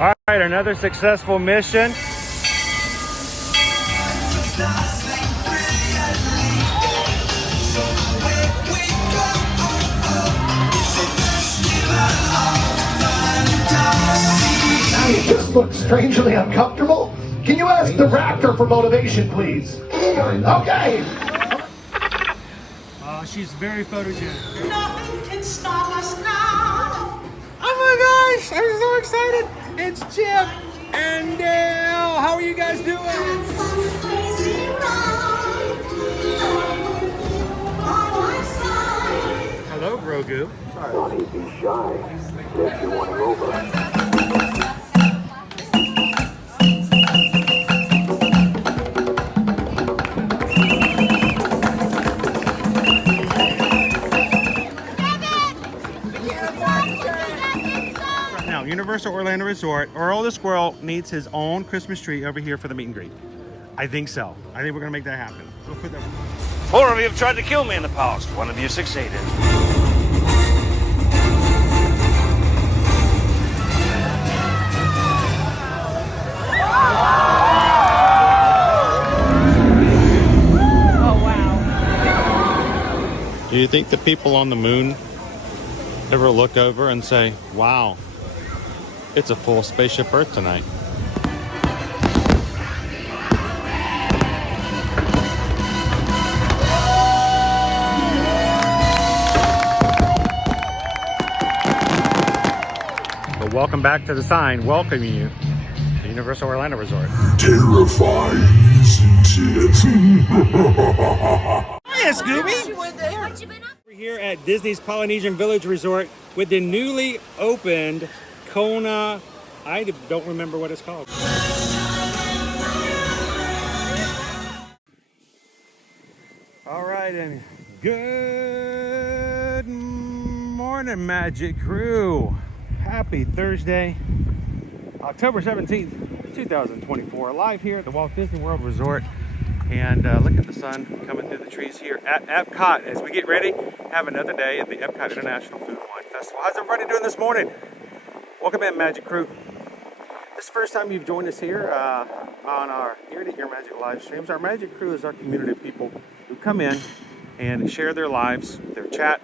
All right, another successful mission. You just look strangely uncomfortable. Can you ask the raptor for motivation, please? Okay. She's very photogenic. Nothing can stop us now. Oh my gosh, I'm so excited. It's Chip and Dale. How are you guys doing? Hello, Grogu. Don't be shy. If you want him over. Universal Orlando Resort, Earl the Squirrel needs his own Christmas tree over here for the meet and greet. I think so. I think we're gonna make that happen. We'll put that. 4 of you have tried to kill me in the past. 1 of you succeeded. Oh wow. Do you think the people on the moon ever look over and say, wow, it's a full Spaceship Earth tonight? Well, welcome back to the sign welcoming you to Universal Orlando Resort. Terrifying, isn't it? Hiya, Scooby! We're here at Disney's Polynesian Village Resort with the newly opened Kona, I don't remember what it's called. All right, and good morning, Magic Crew. Happy Thursday, October 17th, 2024. Live here at the Walt Disney World Resort. And look at the sun coming through the trees here at Epcot as we get ready to have another day at the Epcot International Food and Wine Festival. How's everybody doing this morning? Welcome in, Magic Crew. This is the first time you've joined us here on our Ear to Ear Magic live streams. Our Magic Crew is our community of people who come in and share their lives, their chat,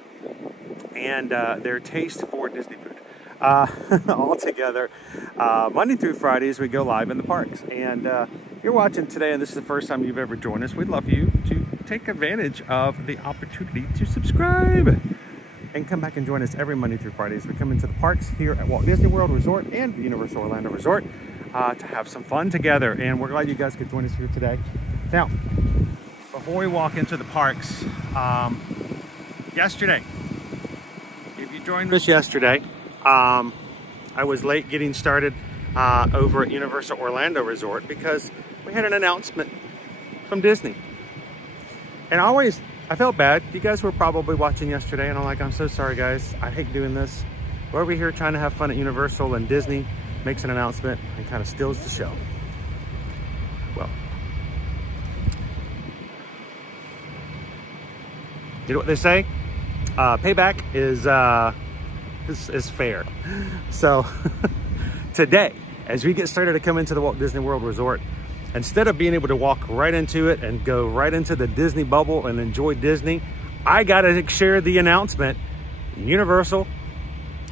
and their taste for Disney food. All together, Monday through Fridays, we go live in the parks. And if you're watching today and this is the first time you've ever joined us, we'd love you to take advantage of the opportunity to subscribe and come back and join us every Monday through Friday as we come into the parks here at Walt Disney World Resort and the Universal Orlando Resort to have some fun together. And we're glad you guys could join us here today. Now, before we walk into the parks, yesterday, if you joined us yesterday, I was late getting started over at Universal Orlando Resort because we had an announcement from Disney. And I felt bad. You guys were probably watching yesterday and I'm so sorry guys. I hate doing this. We're over here trying to have fun at Universal and Disney makes an announcement and kind of steals the show. Well, you know what they say? Payback is fair. So today, as we get started to come into the Walt Disney World Resort, instead of being able to walk right into it and go right into the Disney bubble and enjoy Disney, I gotta share the announcement. Universal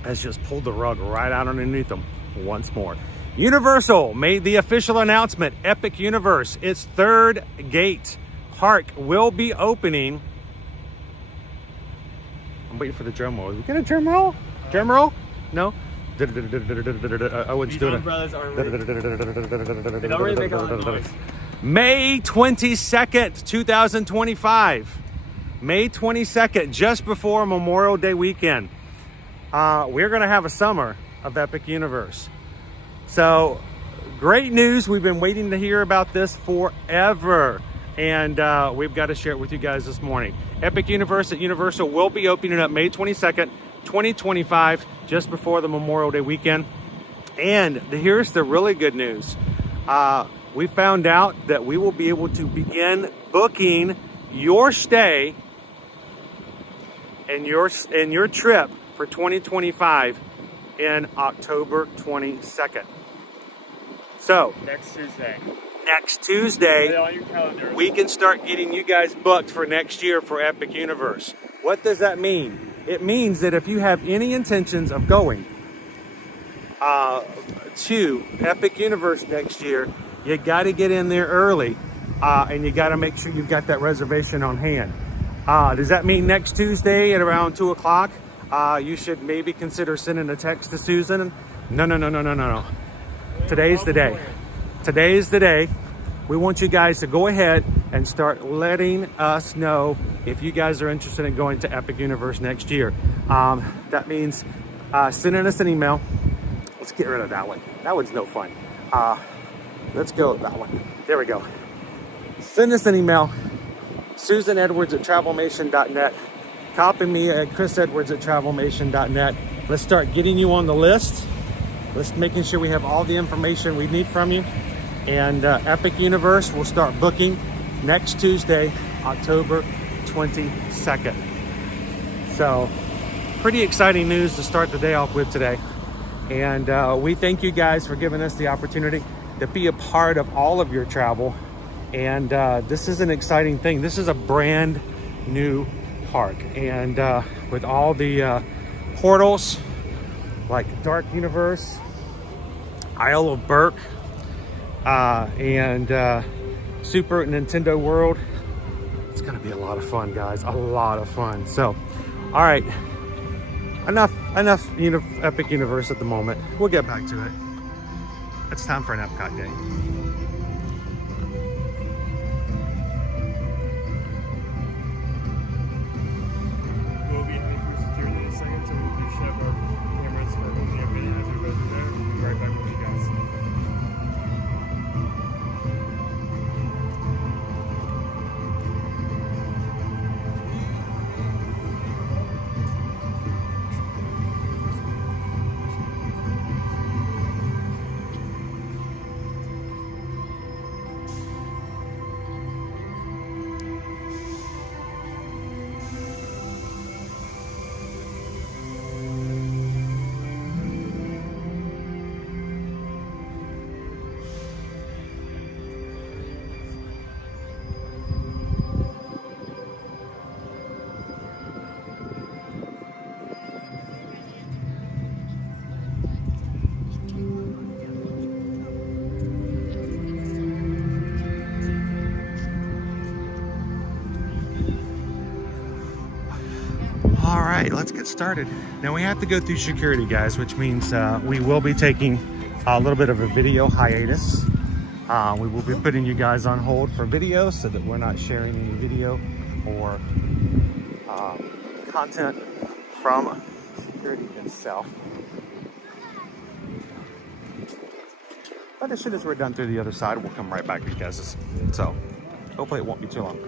has just pulled the rug right out underneath them once more. Universal made the official announcement. Epic Universe, its third gate park, will be opening. I'm waiting for the drum roll. Is we get a drum roll? Drum roll? No? Owen's doing it. Brothers aren't really, they don't really make a lot of noise. May 22nd, 2025. May 22nd, just before Memorial Day weekend. We're going to have a summer of Epic Universe. So, great news. We've been waiting to hear about this forever. And we've got to share it with you guys this morning. Epic Universe at Universal will be opening up May 22nd, 2025, just before the Memorial Day weekend. And here's the really good news. We found out that we will be able to begin booking your stay and your trip for 2025 in October 22nd. So Next Tuesday. next Put it Tuesday, on your calendars. we can start getting you guys booked for next year for Epic Universe. What does that mean? It means that if you have any intentions of going to Epic Universe next year, you got to get in there early, and you got to make sure you've got that reservation on hand. Does that mean next Tuesday at around 2 o'clock, you should maybe consider sending a text to Susan? No. Today's the day. Today's the day. We want you guys to go ahead and start letting us know if you guys are interested in going to Epic Universe next year. That means sending us an email. Let's get rid of that one. That one's no fun. Let's go with that one. There we go. Send us an email. susanedwards@travelmation.net. Copy me at chrisedwards@travelmation.net. Let's start getting you on the list. Let's making sure we have all the information we need from you. And Epic Universe will start booking next Tuesday, October 22nd. So, pretty exciting news to start the day off with today. And we thank you guys for giving us the opportunity to be a part of all of your travel. And this is an exciting thing. This is a brand new park. And with all the portals, like Dark Universe, Isle of Berk, and Super Nintendo World, it's gonna be a lot of fun, guys. A lot of fun. So, all right, enough Epic Universe at the moment. We'll get back to it. It's time for an Epcot day. We'll be heading through security in a second, so we should have our cameras for only a minute as we go through there. We'll be right back with you guys. All right, let's get started. Now we have to go through security, guys, which means we will be taking a little bit of a video hiatus. We will be putting you guys on hold for video so that we're not sharing any video or content from security itself. But as soon as we're done through the other side, we'll come right back to you guys. So hopefully it won't be too long.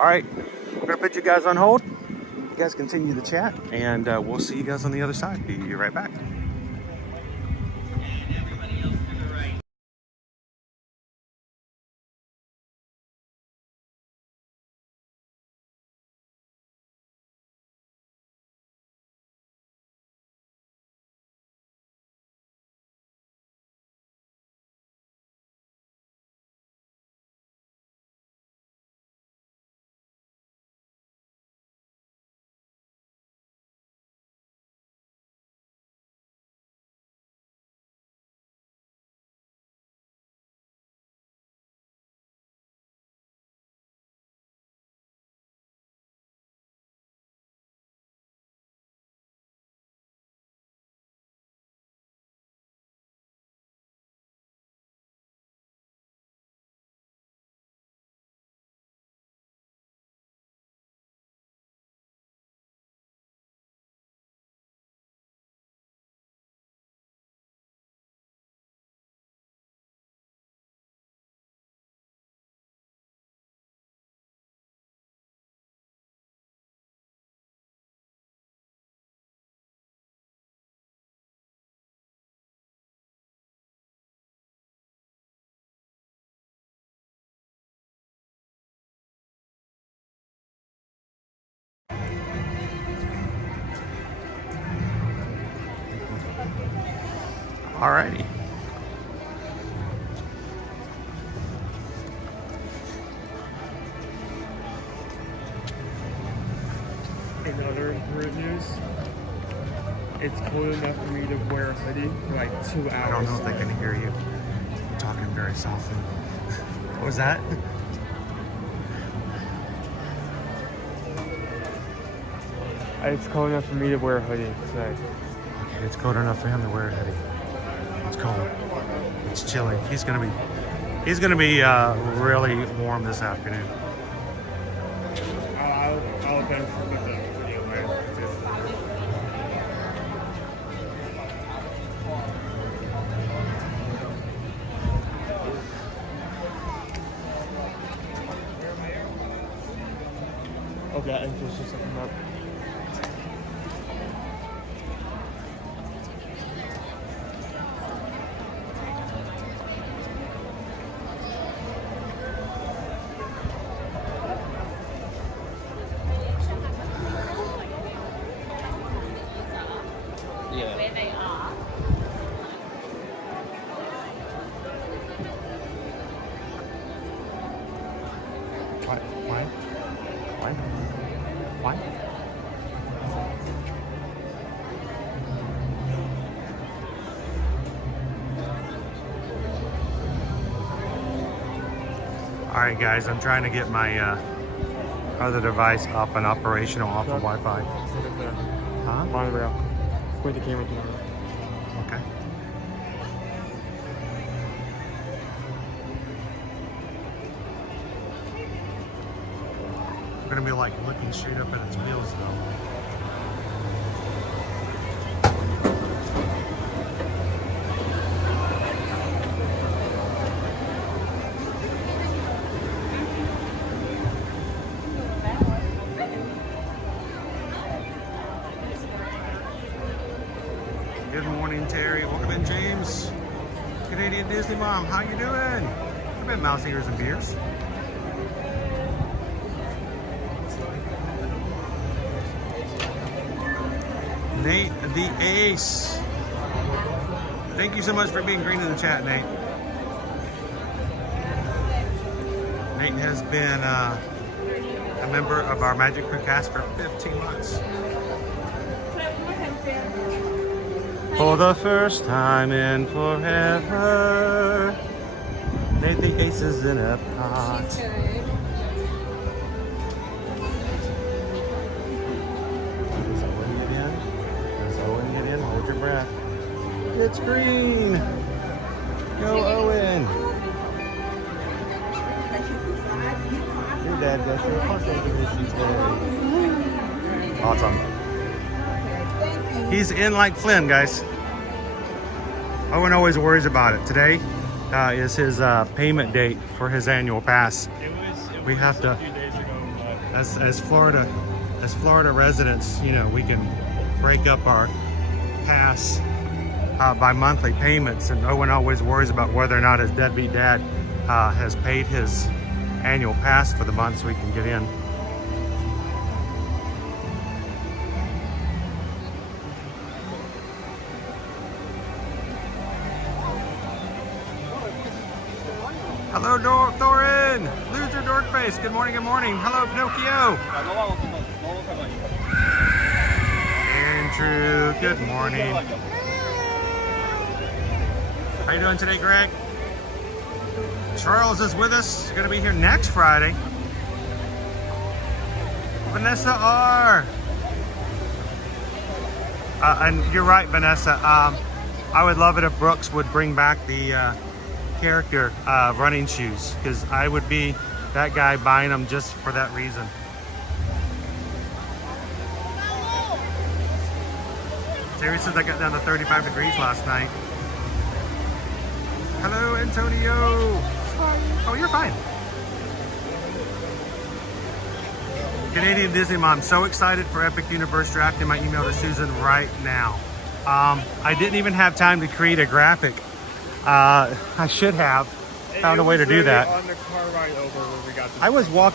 All right, we're gonna put you guys on hold. You guys continue the chat, and we'll see you guys on the other side. Be right back. Alrighty. In other cruise news, it's cold enough for me to wear a hoodie for like 2 hours. I don't know if they can hear you. I'm talking very softly. What was that? It's cold enough for me to wear a hoodie today. Okay, it's cold enough for him to wear a hoodie. It's cold. It's chilly. He's gonna be really warm this afternoon. I'll get the video later. Okay, I think there's just something up. Where they are. Why? All right, guys, I'm trying to get my other device up and operational off of Wi-Fi. Look at the Huh? monorail. Point the camera to the Okay. We're gonna be like looking straight up at its wheels though. Good morning, Terry. Welcome in, James. Canadian Disney Mom, how you doing? I've been mouse ears and beers. Nate the Ace. Thank you so much for being green in the chat, Nate. Nate has been a member of our Magic Crew cast for 15 months. For the first time in forever, Nate the Ace is in Epcot. As Owen get in, hold your breath. It's green. Go Owen. Your dad got your park exhibition today. Awesome. He's in like Flynn, guys. Owen always worries about it. Today is his payment date for his annual pass. We have to, a few days ago, as Florida residents, you know, we can break up our pass by monthly payments, and Owen always worries about whether or not his deadbeat dad has paid his annual pass for the month so he can get in. Hello, Thorin! Loser Dorkface, good morning, good morning. Hello, Pinocchio! Andrew, good morning. How you doing today, Greg? Charles is with us, gonna be here next Friday. Vanessa R. And you're right, Vanessa. I would love it if Brooks would bring back the character running shoes, because I would be that guy buying them just for that reason. Terry says I got down to 35 degrees last night. Hello, Antonio. Oh, you're fine. Canadian Disney Mom, so excited for Epic Universe drafting my email to Susan right now. I didn't even have time to create a graphic. I should have found a way to do that. On the car ride over where we got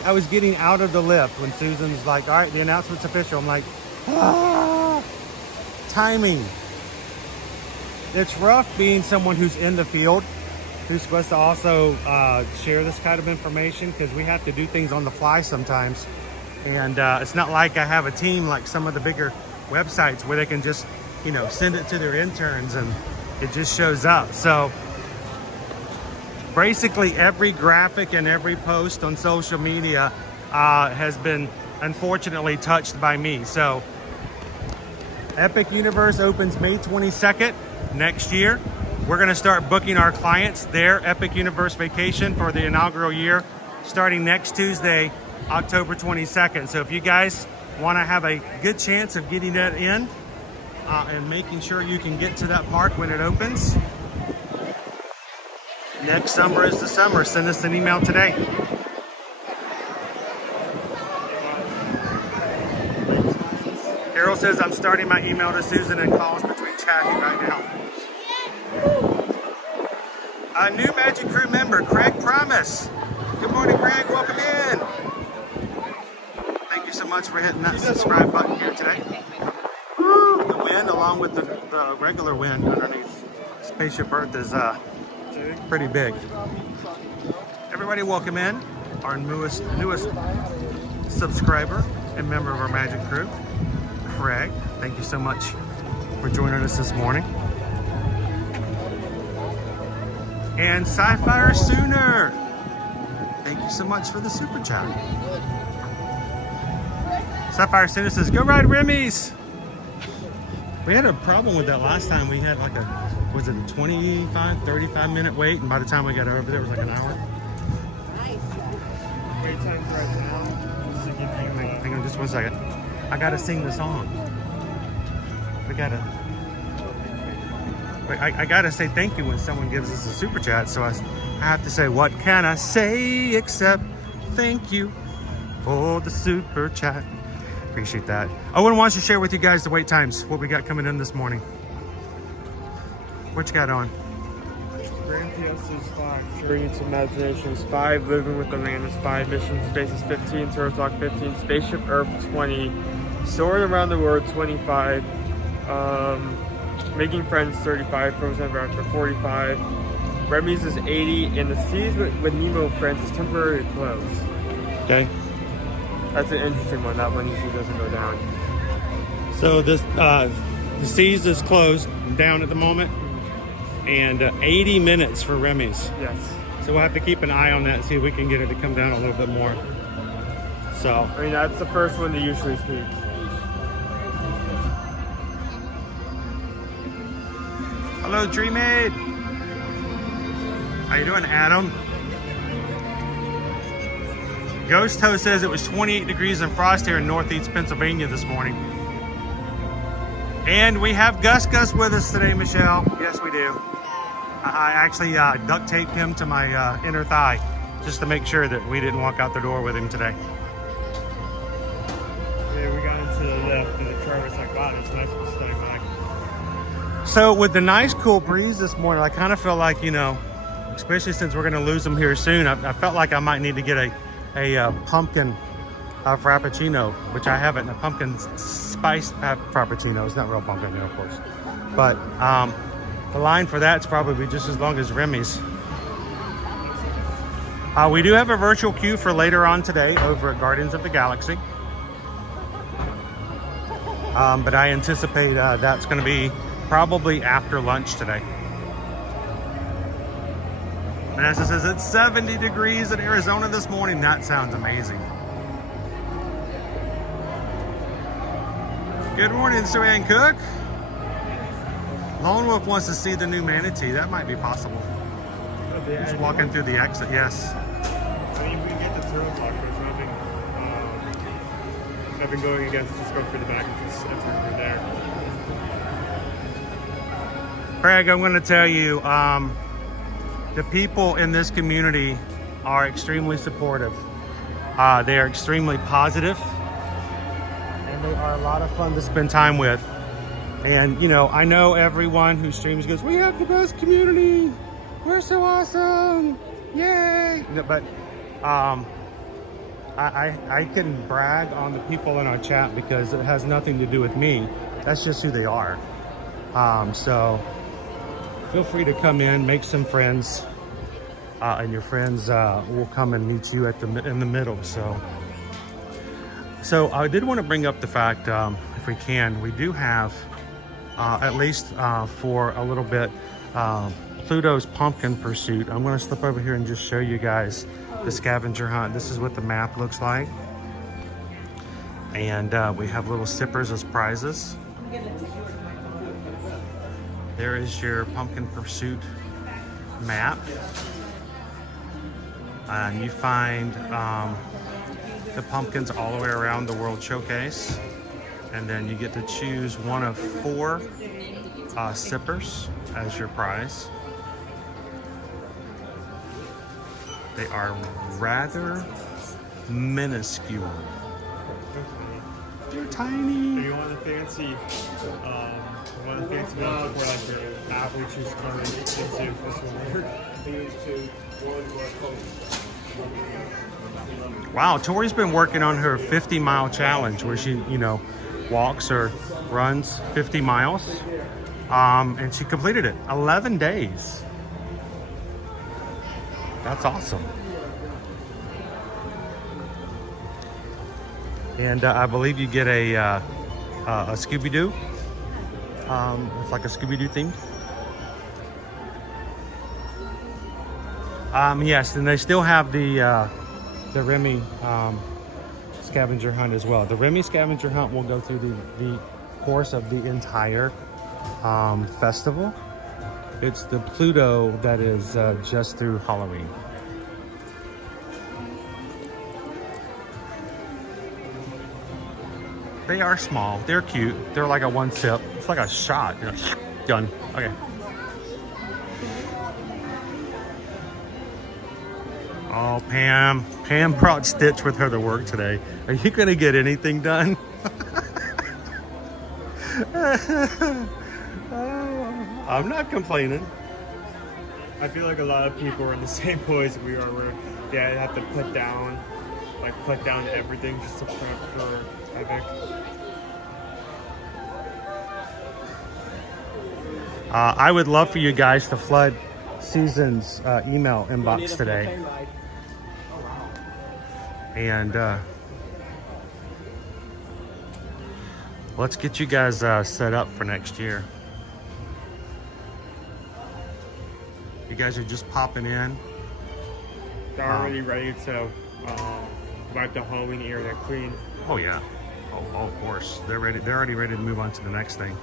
I was getting out of the lift when Susan's like, all right, the announcement's official. I'm like, timing. it's rough being someone who's in the field, who's supposed to also share this kind of information, because we have to do things on the fly sometimes. And it's not like I have a team like some of the bigger websites where they can just, you know, send it to their interns and it just shows up. So basically every graphic and every post on social media has been unfortunately touched by me. So Epic Universe opens May 22nd next year. We're going to start booking our clients their Epic Universe vacation for the inaugural year starting next Tuesday, October 22nd. So if you guys want to have a good chance of getting that in and making sure you can get to that park when it opens, next summer is the summer. Send us an email today. Carol says, I'm starting my email to Susan and calls between chatting right now. A new Magic Crew member, Craig Promise. Good morning, Craig. Welcome in. Thank you so much for hitting that subscribe button here today. The wind, along with the regular wind underneath Spaceship Earth, is pretty big. Everybody, welcome in our newest subscriber and member of our Magic Crew, Craig. Thank you so much for joining us this morning. And Sapphire Sooner, thank you so much for the super chat. Sapphire Sooner says, go ride Remy's. We had a problem with that last time. We had like was it a 35 minute wait, and by the time we got over there, it was like an hour. Wait time right now. Just to give you, Hang on just 1 second. I gotta sing the song. I gotta say thank you when someone gives us a super chat, so I have to say, what can I say except thank you for the super chat. Appreciate that. Owen wants to share with you guys the wait times, what we got coming in this morning. What you got on? Grand Fiesta is 5, Journey to Imagination is 5, Living with the Man is 5, Mission Space is 15, Turtle Talk 15, Spaceship Earth 20, Soaring Around the World 25, Making Friends 35, Frozen Ever After 45, Remy's is 80, and the Seas with Nemo Friends is temporarily closed. Okay. That's an interesting one. That one usually doesn't go down. So this the Seas is closed down at the moment, and 80 minutes for Remy's. Yes. So we'll have to keep an eye on that and see if we can get it to come down a little bit more. So I mean, that's the first one to usually speak. hello, Dreamaid. How you doing, Adam? Ghost Host says it was 28 degrees and frost here in Northeast Pennsylvania this morning. And we have Gus with us today, Michelle. Yes, we do. I actually duct taped him to my inner thigh just to make sure that we didn't walk out the door with him today. Yeah, we got into the lift and the car was like, wow, it's nice to study back. So with the nice cool breeze this morning, I kind of feel like, you know, especially since we're going to lose them here soon, I felt like I might need to get a pumpkin frappuccino, which I haven't. A pumpkin spice frappuccino. It's not real pumpkin, of course. But the line for that's probably just as long as Remy's. We do have a virtual queue for later on today over at Guardians of the Galaxy. But I anticipate that's going to be probably after lunch today. Vanessa says it's 70 degrees in Arizona this morning. That sounds amazing. Good morning, Sue Ann Cook. Lone Wolf wants to see the new Manatee. That might be possible. Just walking through the exit, yes. I mean, we can get the Turtle Talk, which I've been going against, just go through the back and just enter through there. Craig, I'm going to tell you, the people in this community are extremely supportive. They are extremely positive, and they are a lot of fun to spend time with. And, you know, I know everyone who streams goes, we have the best community. We're so awesome. Yay. But I can brag on the people in our chat because it has nothing to do with me. That's just who they are. So feel free to come in, make some friends, and your friends will come and meet you in the middle. So I did want to bring up the fact, if we can, we do have, at least for a little bit, Pluto's Pumpkin Pursuit. I'm going to slip over here and just show you guys the scavenger hunt. This is what the map looks like. And we have little sippers as prizes. There is your Pumpkin Pursuit map. And you find the pumpkins all the way around the World Showcase. And then you get to choose one of 4 sippers as your prize. They are rather minuscule. They're tiny. Do you want the fancy ones for like your average who's coming into this one? Wow, Tori's been working on her 50-mile challenge where she, walks or runs 50 miles. And she completed it 11 days. That's awesome. And I believe you get a Scooby-Doo. It's like a Scooby-Doo theme. Yes, and they still have the Remy scavenger hunt as well. The Remy scavenger hunt will go through the course of the entire festival. It's the Pluto that is just through Halloween. They are small. They're cute. They're like a 1 sip. It's like a shot. Done. Okay. Oh, Pam. Pam brought Stitch with her to work today. Are you going to get anything done? I'm not complaining. I feel like a lot of people are in the same place we are, where they have to put down everything just to prep for Epic. I would love for you guys to flood Susan's email inbox today. And let's get you guys set up for next year. You guys are just popping in. They're already ready to wipe the Halloween area clean. Oh yeah. Oh, of course. They're ready. They're already ready to move on to the next thing.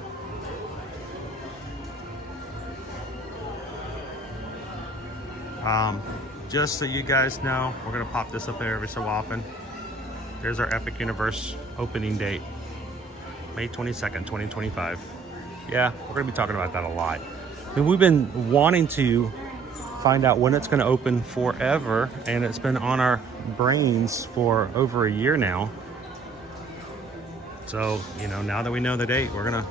Just so you guys know, we're gonna pop this up there every so often. There's our Epic Universe opening date, May 22nd, 2025. Yeah, we're gonna be talking about that a lot. I mean, we've been wanting to find out when it's gonna open forever, and it's been on our brains for over a year now. So, now that we know the date, we're gonna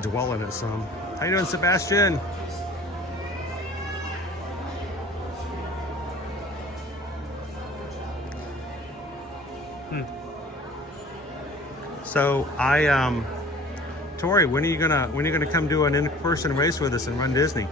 dwell in it some. How you doing, Sebastian? So Tori, when are you gonna come do an in-person race with us and run Disney?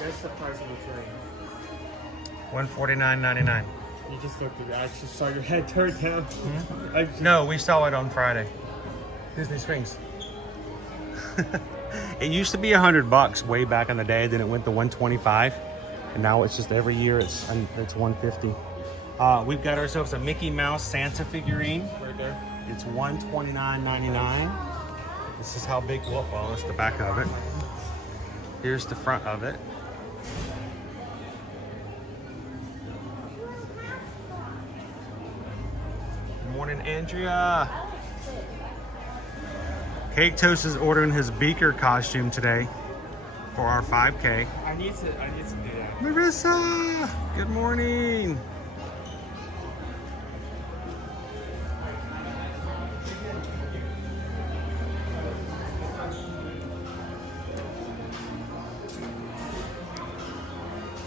That's the price of the train. $149.99. You just looked at it. I just saw your head turned down. No, we saw it on Friday. Disney Springs. It used to be $100 way back in the day. Then it went to $125, and now it's just every year it's $150. We've got ourselves a Mickey Mouse Santa figurine right there. It's $129.99. This is how big. Well, that's the back of it. Here's the front of it. Morning, Andrea. Cake Toast is ordering his beaker costume today for our 5K. I need to do that. Marissa, good morning.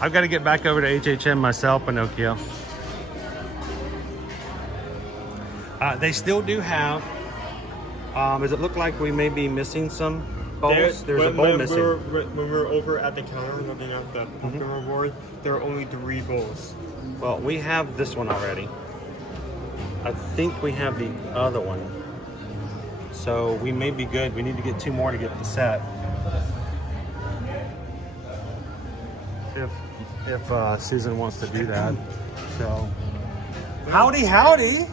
I've got to get back over to HHM myself, Pinocchio. They still do have. Does it look like we may be missing some bowls? There's a bowl missing. When we were over at the counter looking at the pumpkin reward, there are only 3 bowls. Well, we have this one already. I think we have the other one. So we may be good. We need to get 2 more to get the set. If Susan wants to do that. So, howdy, howdy.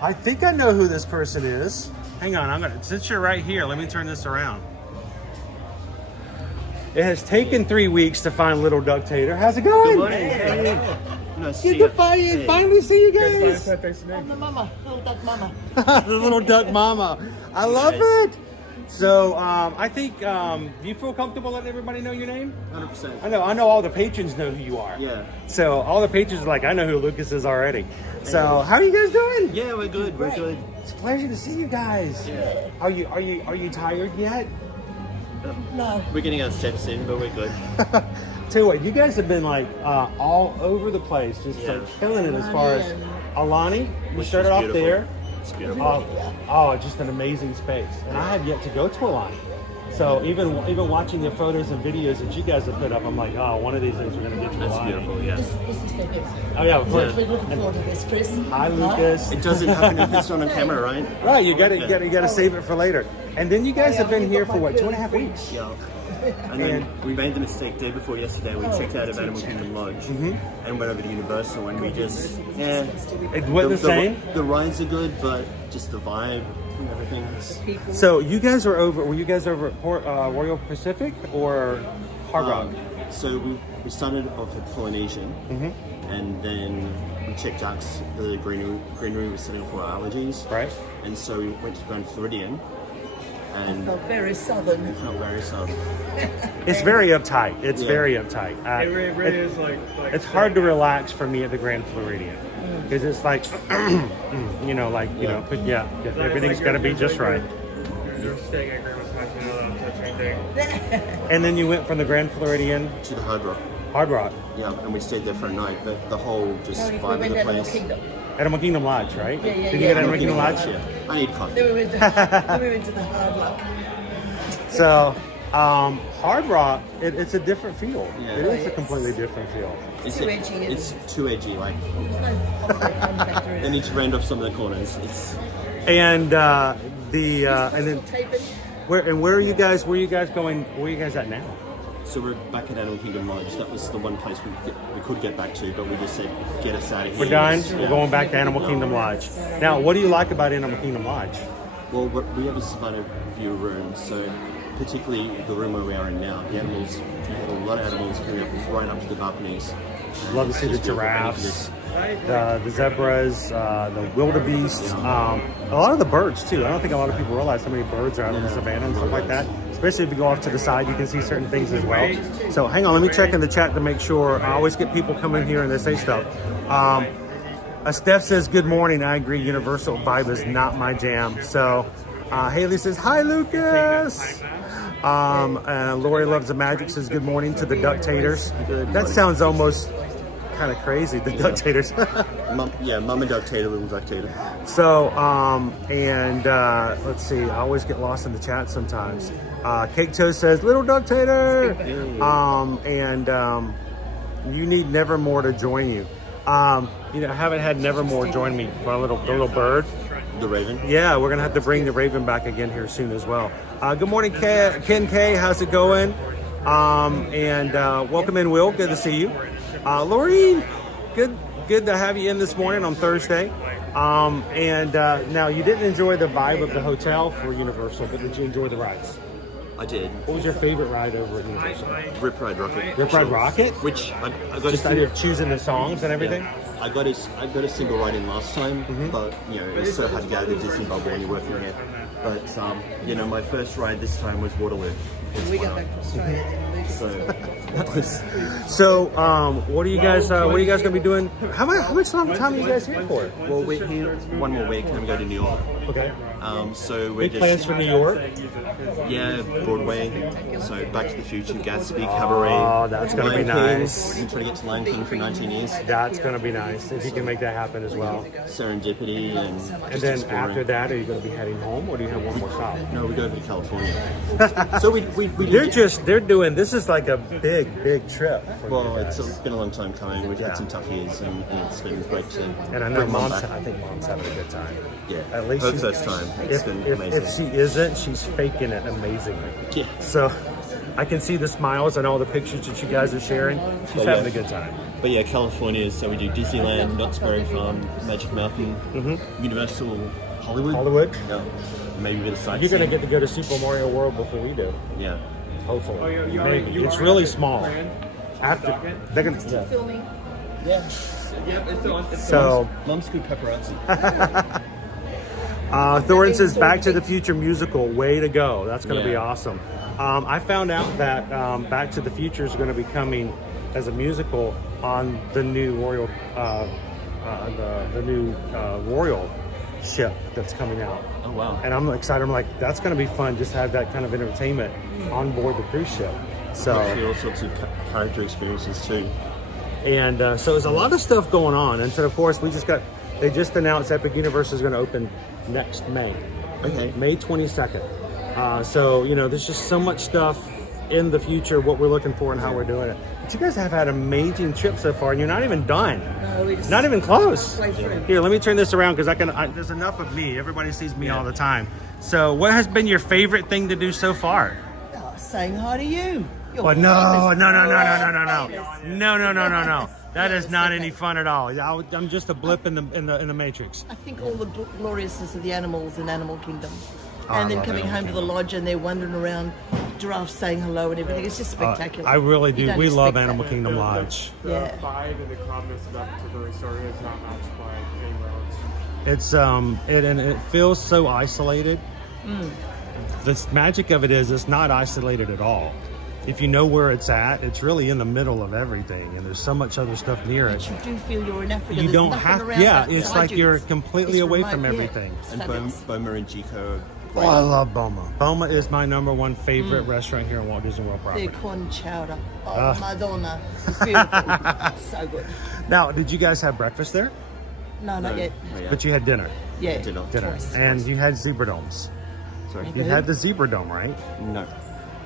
I think I know who this person is. Hang on, since you're right here, let me turn this around. It has taken 3 weeks to find Lil Ducktator. How's it going? Good morning. Hey. Nice to finally see you guys. I'm the mama, little duck mama. The little duck mama. I love it. So I think, do you feel comfortable letting everybody know your name? 100%. I know all the patrons know who you are. Yeah. So all the patrons are like, I know who Lucas is already. So how are you guys doing? Yeah, we're good. We're good. It's a pleasure to see you guys. Yeah. Are you tired yet? No. We're getting our steps in, but we're good. Tell you what, you guys have been like all over the place, just like killing it as far as Alani. We started off there. It's beautiful. Just an amazing space, and I have yet to go to Alani. So even watching the photos and videos that you guys have put up, I'm like, oh, one of these days we're gonna get to Alani. That's beautiful. Yeah. This is Lucas. Oh yeah, of course. We're looking forward to this, Chris. Hi, Lucas. It doesn't happen if it's not on camera, right? Right, you gotta save it for later. And then you guys have been here for what, 2.5 weeks? Yeah. And then we made the mistake day before yesterday. We checked out of Animal Kingdom Lodge and went over to Universal, and we just It wasn't the same. The rides are good, but just the vibe and everything. So you guys were you guys over at Royal Pacific or Hard Rock? So we started off at Polynesian, and then we checked out the greenery was setting for our allergies. Right. And so we went to Grand Floridian. And felt very southern. It felt very southern. It's very uptight. It's very uptight. It really is like it's hard to relax for me at the Grand Floridian because it's like, everything's got to be just right. You're staying at Grandma's house, you know that touching thing. And then you went from the Grand Floridian to the Hard Rock. Hard Rock. Yeah, and we stayed there for a night. But the whole just vibe of the place. Animal Kingdom Lodge, right? Yeah. Did you get Animal Kingdom Lodge? Yeah. I need coffee. Then we went to the Hard Rock. So, Hard Rock, it's a different feel. Yeah. It is a completely different feel. It's too edgy. It's too edgy. Like, There's they need to round off some of the corners. And and then taping. where are you guys? Where are you guys going? Where are you guys at now? So we're back at Animal Kingdom Lodge. That was the one place we could get back to, but we just said, get us out of here. We're done. We're going back to Animal Kingdom Lodge. Now, what do you like about Animal Kingdom Lodge? Well, we have a Savannah view room, so particularly the room where we are in now, the animals, we had a lot of animals coming up right up to the balconies. Love to see the giraffes, the zebras, the wildebeests, a lot of the birds too. I don't think a lot of people realize how many birds are out in the savannah and stuff like that. Especially if you go off to the side, you can see certain things as well. So hang on, let me check in the chat to make sure. I always get people come in here and they say stuff. Steph says, good morning. I agree, Universal vibe is not my jam. So Haley says, hi, Lucas. Lori Loves the Magic says, good morning to the Ducktators. That sounds almost kind of crazy, the Ducktators. Mama Ducktator, Little Ducktator. So, let's see, I always get lost in the chat sometimes. Cake Toast says, Little Ducktator! You need Nevermore to join you. I haven't had Nevermore join me, my little bird. The Raven? Yeah, we're going to have to bring the Raven back again here soon as well. Good morning, Ken K. How's it going? Welcome in, Will. Good to see you. Laureen, good to have you in this morning on Thursday. Now, you didn't enjoy the vibe of the hotel for Universal, but did you enjoy the rides? I did. What was your favorite ride over at Universal? Rip Ride Rocket. Rip Ride Rocket? Which I got just idea of choosing the songs and everything? Yeah. I got a single ride in last time, but it's so hard to get out of the Disney bubble when you're working on it. But my first ride this time was Waterloo. We got back to Australia. So what are you guys gonna be doing? How much time are you guys here for? Well, we're here one more week and then we go to New York. Okay. So we're Big plans just for New York. Broadway. So Back to the Future, Gatsby, Cabaret. Oh, that's gonna be Lion King. nice. We've been trying to get to Lion King for 19 years. That's going to be nice if you can make that happen as well. Serendipity and And then after that, are you going to be heading home, or do you have one more stop? No, we go over to California. So we They're doing, this is like a big trip. For well, you guys. it's been a long time coming. We've had some tough years, and it's been great to. And I know bring Mom Mom's, back. I think Mom's having a good time. Yeah, At least her she's- first time. It's been amazing. If she isn't, she's faking it amazingly. Yeah. So I can see the smiles and all the pictures that you guys are sharing. She's having a good time. But yeah, California. So we do Disneyland, Knott's Berry Farm, Magic Mountain, Universal Hollywood. Yeah. Maybe a bit of sightseeing. You're going to get to go to Super Mario World before we do. Yeah. Hopefully. You Maybe. It's really small. After they're going to. Filming. Yeah. Yep, it's on. So. Mum's good paparazzi. Thorin says Back to the Future musical. Way to go. That's going to be Yeah. awesome. I found out that Back to the Future is going to be coming as a musical on the new Royal, the new Royal ship that's coming out. Oh wow. And I'm excited. I'm like, that's going to be fun. Just have that kind of entertainment on board the cruise ship. So. Actually, all sorts of character experiences too. And so there's a lot of stuff going on. And so, of course, they just announced Epic Universe is going to open next May. Okay. May 22nd. So, there's just so much stuff in the future, what we're looking for and how we're doing it. But you guys have had an amazing trip so far, and you're not even done. No, we just Not even close. play through. Here, let me turn this around because there's enough of me. Everybody sees me all the time. So what has been your favorite thing to do so far? Oh, saying hi to you. You're Well, no. famous. That is not any fun at all. I'm just a blip in the matrix. I think all the gloriousness of the animals in Animal Kingdom. Oh, I And then love coming Animal home to the lodge and they're wandering around, giraffes saying hello and everything. It's just spectacular. I really do. You don't We love expect Animal that. Kingdom Lodge. The Yeah. vibe and the calmness of that particular resort is not matched by anywhere else. It's it feels so isolated. The magic of it is it's not isolated at all. If you know where it's at, it's really in the middle of everything, and there's so much other stuff near it. But you do feel you're in Africa. You There's don't nothing have, around yeah. outside It's like you. you're completely It's away remote, from yeah. everything. It's And fabulous. Boma and Chico. Oh, I love Boma. Boma is my #1 favorite restaurant here in Walt Disney World property. Their corn chowder. Oh, Ah. Madonna. It's beautiful. So good. Now, did you guys have breakfast there? No, not yet. Oh, yeah. But you had dinner. Yeah. Dinner. Twice. And you had zebra domes. Sorry. You had the zebra dome, right? No.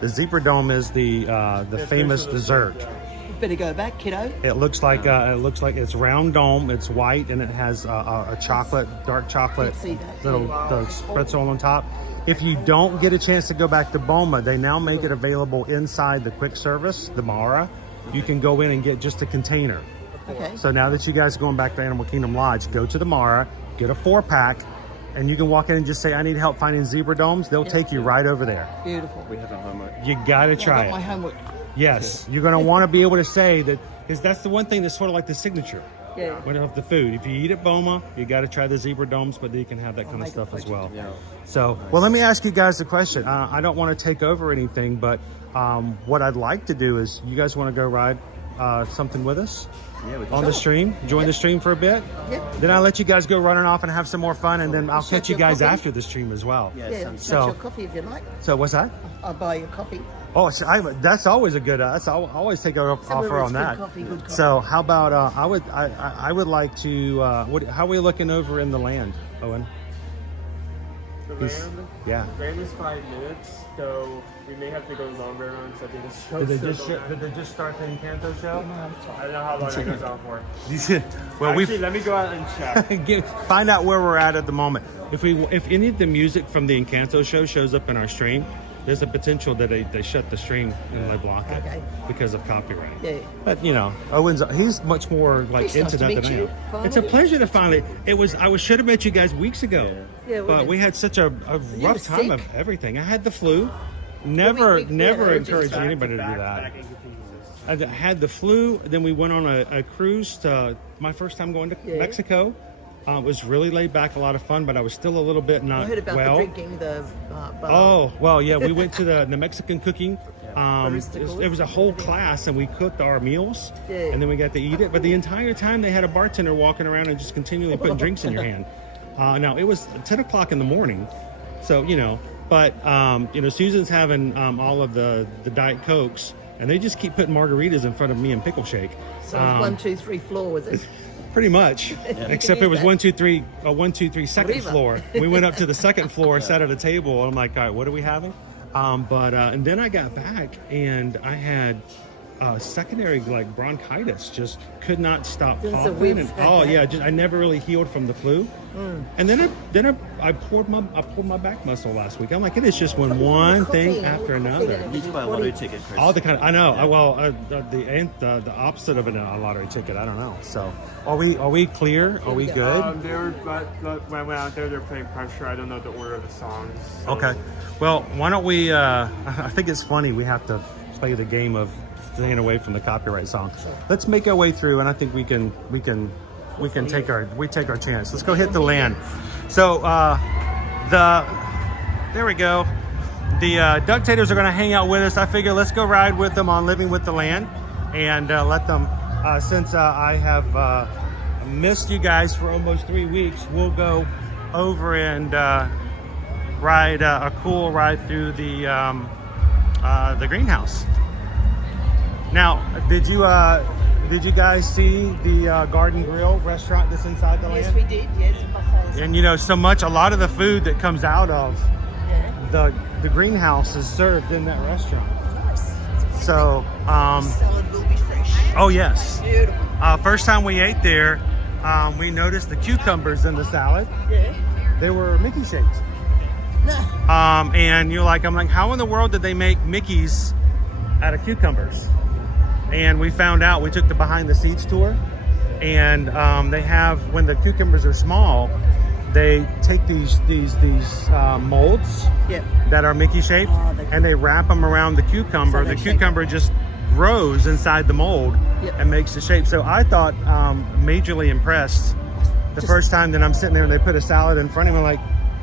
The zebra dome is the famous dessert. Better go back, kiddo. It looks like it's round dome. It's white and it has a chocolate, dark chocolate, Can't see that. little the spritzel on top. If you don't get a chance to go back to Boma, they now make it available inside the quick service, the Mara. You can go in and get just a container. Okay. So now that you guys are going back to Animal Kingdom Lodge, go to the Mara, get a 4-pack, and you can walk in and just say, I need help finding zebra domes. They'll take you right over there. Beautiful. We have a homework. You gotta I try got my it. homework. Yes, you're gonna want to be able to say that, because that's the one thing that's sort of like the signature. Yeah. When of the food. If you eat at Boma, you got to try the zebra domes, but you can have that kind of make a stuff as well. Yeah. So, well, let me ask you guys a question. I don't want to take over anything, but what I'd like to do is, you guys want to go ride something with us Yeah, we on the stream? Join the stream for a bit? Yep. Then I'll let you guys go running off and have some more fun, and then I'll Shut catch you your guys coffee. after the stream as well. Yeah, Yeah, sounds So- so, your coffee if you like. So what's that? I'll buy you coffee. Oh, so that's always a good. That's I'll always take an offer Somewhere on it's that. good coffee, good coffee. So how about I would like to. How are we looking over in the land, Owen? The He's- land? Yeah. Land is 5 minutes, so we may have to go longer on so I think this Did show's still going. did they just start the Encanto show? I don't know how long it goes on for. Well, Actually, let me go out and check. find out where we're at the moment. If any of the music from the Encanto show shows up in our stream, there's a potential that they shut the stream and they block it Okay. because of copyright. Yeah. But he's much more like It's into nice to that meet than I you, am. finally. It's a pleasure to finally. I should have met you guys weeks ago. Yeah, we but did. we had such a were rough time sick. of everything. I had the flu. Never we never had encourage back anybody to do that. I had the flu. Then we went on a cruise to my first time going to Yeah. Mexico. It was really laid back, a lot of fun, but I was still a little bit not I heard about well. the drinking, the bar. Oh, well, yeah, we went to the Mexican cooking. Barista It was a whole class, and we cooked our meals, Yeah. and then we got to eat it. But the entire time, they had a bartender walking around and just continually putting drinks in your hand. Now it was 10 o'clock in the morning, so but Susan's having all of the Diet Cokes, and they just keep putting margaritas in front of me and Pickle Shake. So it's 1, 2, 3 floor, was it? Pretty much, except it was 1, 2, 3, 1, 2, 3 second Arriba. floor. We went up to the second floor, sat at a table. I'm like, all right, what are we having? And then I got back and I had secondary bronchitis, just could not stop This is a coughing. weird And, fact, I never really healed from the flu. And then I pulled my back muscle last week. I'm like, it is just one thing after another. You need to buy a lottery ticket, Chris. All the kind of, I know. The opposite of a lottery ticket. I don't know. So, are we clear? Are we good? When I went out there, they're playing pressure. I don't know the order of the songs. So. Okay. Well, why don't we? I think it's funny. We have to play the game of staying away from the copyright song. Let's make our way through, and I think we can take our chance. Let's go hit the land. So there we go. The Ducktators are going to hang out with us. I figure let's go ride with them on Living with the Land, and let them. Since I have missed you guys for almost 3 weeks, we'll go over and ride a cool ride through the greenhouse. Now, did you guys see the Garden Grill restaurant that's inside the land? Yes, we did. Yes, buffets. And a lot of the food that comes out of the greenhouse is served in that restaurant. Nice. So, Salad will be fresh. oh yes. Beautiful. First time we ate there, we noticed the cucumbers in the salad. Yeah. They were Mickey shaped. No. And I'm like, how in the world did they make Mickeys out of cucumbers? And we found out, we took the behind the scenes tour, and they have, when the cucumbers are small, they take these molds that are Mickey shaped, and they wrap them around the cucumber. The cucumber just grows inside the mold and makes the shape. So I thought, majorly impressed the first time that I'm sitting there and they put a salad in front of me, like,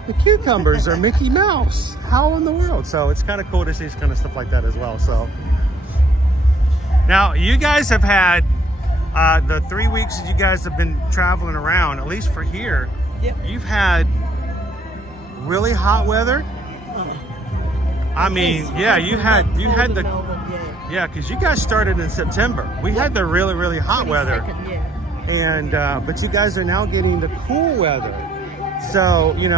the cucumbers are Mickey Mouse. How in the world? So it's kind of cool to see kind of stuff like that as well. So now you guys have had the 3 weeks that you guys have been traveling around, at least for here. You've had really hot weather. I mean, you had the because you guys started in September. We had the really hot weather, and but you guys are now getting the cool weather. So bit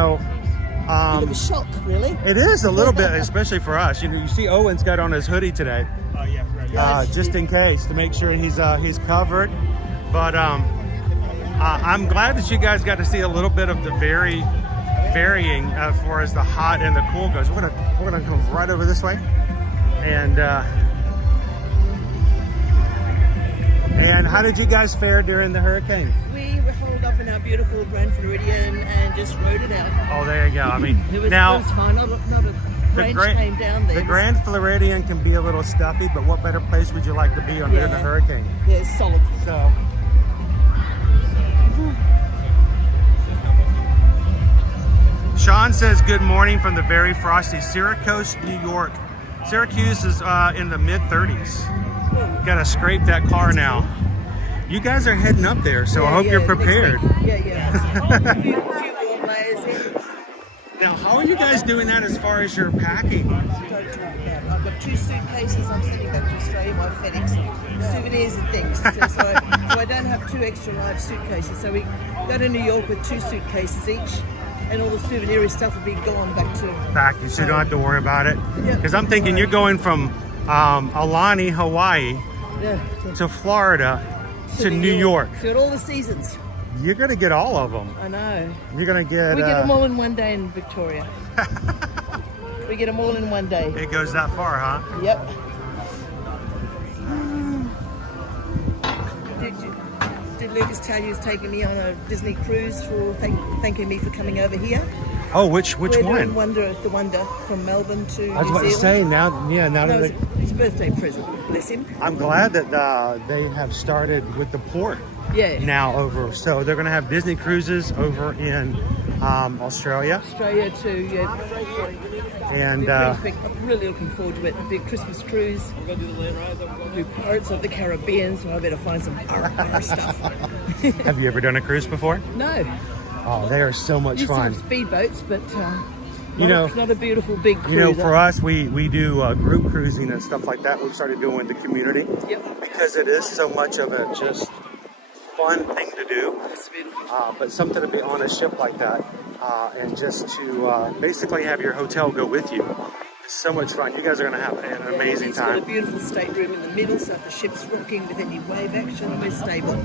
of a shock, really. it is a little bit, especially for us. You see, Owen's got on his hoodie today. Just in case, to make sure he's covered. But I'm glad that you guys got to see a little bit of the varying as far as the hot and the cool goes. We're gonna come right over this way, and how did you guys fare during the hurricane? We were holed up in our beautiful Grand Floridian and just rode it out. Oh, there you go. I mean, It was fine. Not a branch came down there. The Grand Floridian can be a little stuffy, but what better place would you like to be on during the hurricane? Yeah, it's solid. So. Sean says good morning from the very frosty Syracuse, New York. Syracuse is in the mid-30s. Gotta scrape that car now. You guys are heading up there, so I hope you're prepared. A few warm layers in. Now, how are you guys doing that as far as your packing? Don't talk about it. I've got 2 suitcases. I'm sending back to Australia by FedEx. Souvenirs and things. So I don't have 2 extra large suitcases. So we go to New York with 2 suitcases each. And all the souvenir stuff will be gone back, so you don't have to worry about it. Because I'm thinking you're going from Alani, Hawaii, to Florida, to New York. So at all the seasons. You're gonna get all of them. I know. You're gonna get. We get them all in one day in Victoria. We get them all in one day. It goes that far, huh? Yep. Did Lucas tell you he's taking me on a Disney cruise for thanking me for coming over here? Oh, which We're one? doing Wonder from Melbourne to New I was about to Zealand. say now that It's a birthday present. Bless him. I'm glad that they have started with the port. Yeah. Now over, so they're going to have Disney cruises over in Australia. Australia too. And I'm really looking forward to it. A big Christmas cruise. We're going to do the land ride. Do Pirates of the Caribbean, so I better find some R stuff. Have you ever done a cruise before? No. Oh, they are so much Used to fun. have speedboats, but You know, not a beautiful big cruiser. You know, for us, we do group cruising and stuff like that. We've started doing the community because it is so much of a just fun thing to do. It's beautiful. But something to be on a ship like that and just to basically have your hotel go with you. It's so much fun. You guys are going to have an amazing It's time. got a beautiful stateroom in the middle, so if the ship's rocking with any wave action, we're stable.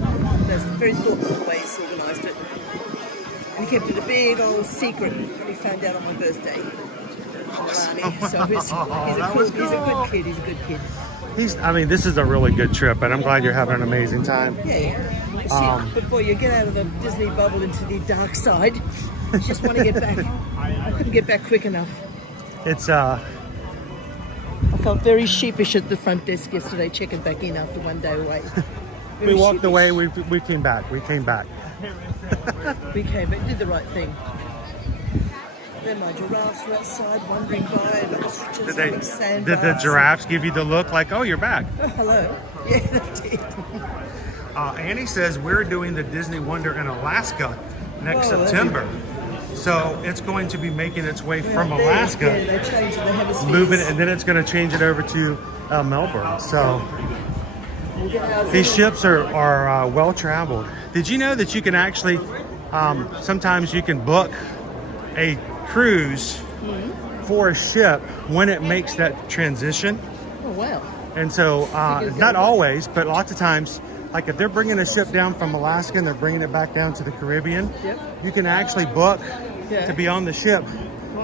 That's very thoughtful the way he's organised it. And he kept it a big old secret. We found out on my birthday. So he's a good kid. I mean, this is a really good trip, and I'm glad you're having an amazing time. Yeah. But boy, you get out of the Disney bubble into the dark side. You just want to get back. I couldn't get back quick enough. It's I felt very sheepish at the front desk yesterday, checking back in after one day away. we walked away. We came back. We came back. We came back, did the right thing. Then my giraffes were outside wandering by. Did the giraffes give you the look like, oh, you're back? Oh, hello. Yeah, they did. Annie says we're doing the Disney Wonder in Alaska next September. So it's going to be making its way from Alaska, they changed it. They have a moving it, and then it's going to change it over to Melbourne. So these ships are well traveled. Did you know that you can actually, sometimes you can book a cruise for a ship when it makes that transition? Oh, wow. And so, not always, but lots of times, like if they're bringing a ship down from Alaska and they're bringing it back down to the Caribbean, you can actually book to be on the ship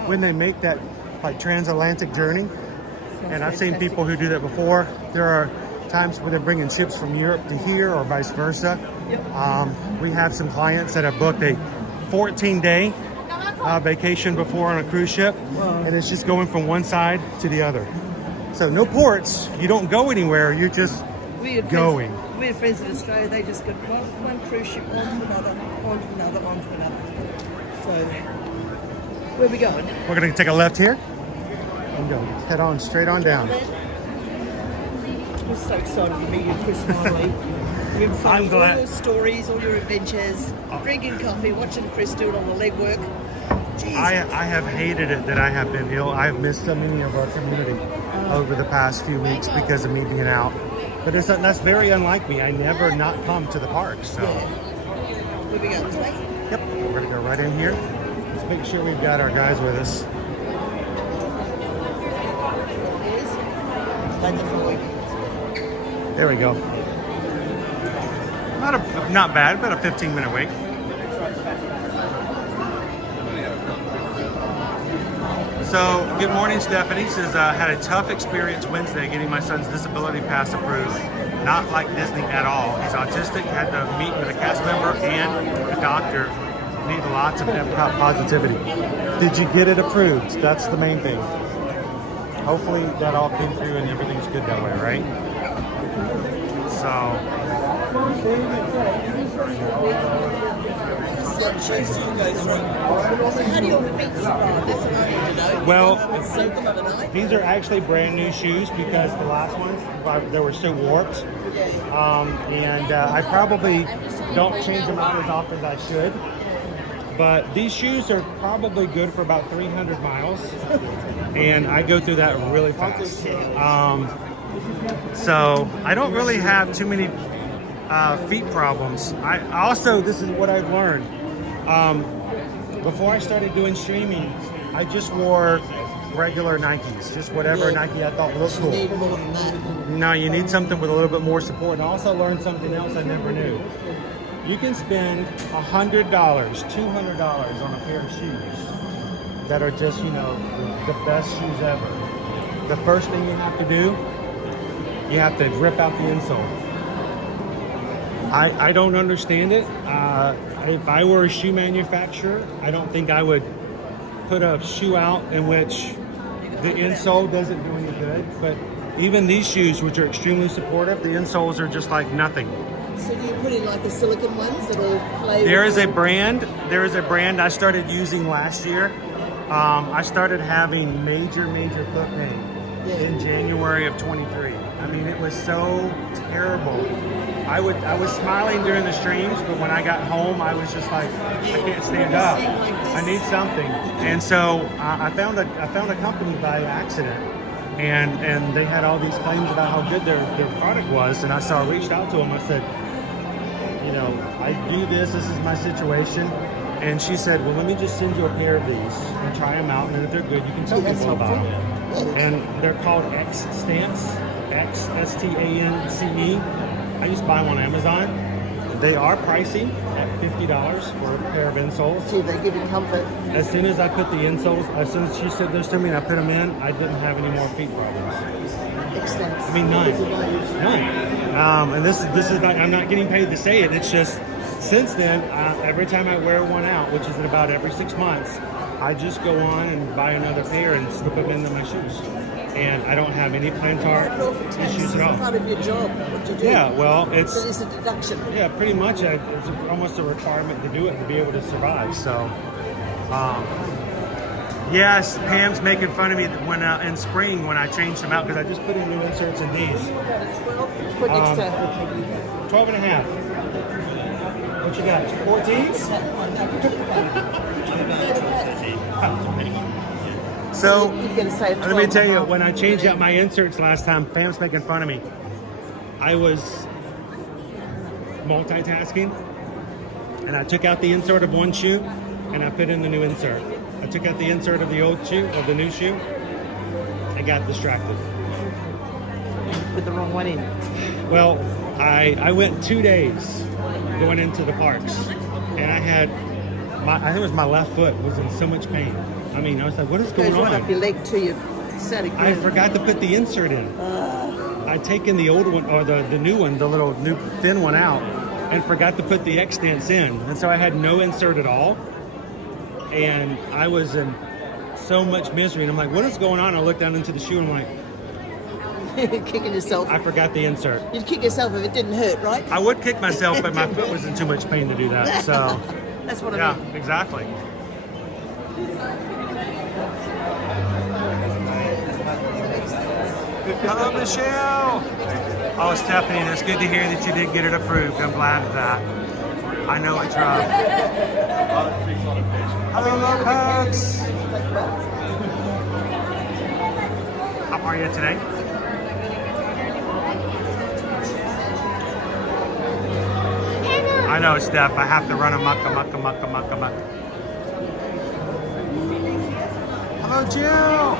when they make that like transatlantic journey. And I've seen people who do that before. There are times where they're bringing ships from Europe to here or vice versa. We have some clients that have booked a 14-day vacation before on a cruise ship, and it's just going from one side to the other. So no ports, you don't go anywhere, you're just going. We had friends in Australia, they just got one cruise ship on to another, on to another, on to another. So, where are we going? We're going to take a left here and go head on straight on down. We're so excited to meet you, Chris Smiley. I'm glad. All your stories, all your adventures, drinking coffee, watching Chris do it on the legwork. Jeez. I have hated it that I have been ill. I have missed so many of our community over the past few weeks because of me being out. But that's very unlike me. I never not come to the park. So. Where we going today? Yep, we're going to go right in here. Let's make sure we've got our guys with us. There we go. Not bad, about a 15-minute wait. So, good morning, Stephanie. Says, had a tough experience Wednesday getting my son's disability pass approved. Not like Disney at all. He's autistic, had to meet with a cast member and a doctor. Need lots of Epcot positivity. Did you get it approved? That's the main thing. Hopefully that all came through and everything's good that way, right? So... How do your feet survive? That's what I need to know. Well, these are actually brand new shoes because the last ones, they were so warped. And I probably don't change them out as often as I should. But these shoes are probably good for about 300 miles. And I go through that really fast. So I don't really have too many feet problems. I also, this is what I've learned. Before I started doing streaming, I just wore regular Nikes, just whatever Nike I thought looked cool. No, you need something with a little bit more support. And I also learned something else I never knew. You can spend $100, $200 on a pair of shoes that are just, you know, the best shoes ever. The first thing you have to do, you have to rip out the insole. I don't understand it. If I were a shoe manufacturer, I don't think I would put a shoe out in which the insole doesn't do any good. But even these shoes, which are extremely supportive, the insoles are just like nothing. So do you put in like the silicone ones that all play? There is a brand I started using last year. I started having major foot pain in January of 23. I mean, it was so terrible. I was smiling during the streams, but when I got home, I was just like, I can't stand up. I need something. And so I found a company by accident, and they had all these claims about how good their product was. And I reached out to them. I said, you know, I do this. This is my situation. And she said, well, let me just send you a pair of these and try them out. And if they're good, you can tell people about them. And they're called X Stance, XSTANCE. I used to buy them on Amazon. They are pricey at $50 for a pair of insoles. See if they give you comfort. As soon as I put the insoles, as soon as she said this to me and I put them in, I didn't have any more feet problems. Extends. I mean, none. And this is not, I'm not getting paid to say it. It's just, since then, every time I wear one out, which is about every 6 months, I just go on and buy another pair and slip them into my shoes. And I don't have any plantar issues at all. It's part of your job, what you do. Yeah, well, it's a deduction. Yeah, pretty much. It's almost a requirement to do it to be able to survive. So, yes, Pam's making fun of me when in spring when I changed them out because I just put in new inserts in these. 12 and a half. What you got? 14s? So, let me tell you, when I changed out my inserts last time, Pam's making fun of me. I was multitasking, and I took out the insert of one shoe, and I put in the new insert. I took out the insert of the old shoe, of the new shoe, and got distracted. Put the wrong one in. Well, I went 2 days going into the parks, and I had, I think it was my left foot was in so much pain. I mean, I was like, what is going on? Up your leg to your static. I forgot to put the insert in. I'd taken the old one, or the new one, the little new thin one out, and forgot to put the X stance in. And so I had no insert at all. And I was in so much misery. And I'm like, what is going on? I looked down into the shoe and I'm like, kicking yourself. I forgot the insert. You'd kick yourself if it didn't hurt, right? I would kick myself, but my foot was in too much pain to do that. So that's what I mean. Yeah, exactly. Hello, Michelle. Oh, Stephanie, it's good to hear that you did get it approved. I'm glad of that. I know I tried. Hello, Locust. How are you today? I know, Steph. I have to run amok. Hello, Jill.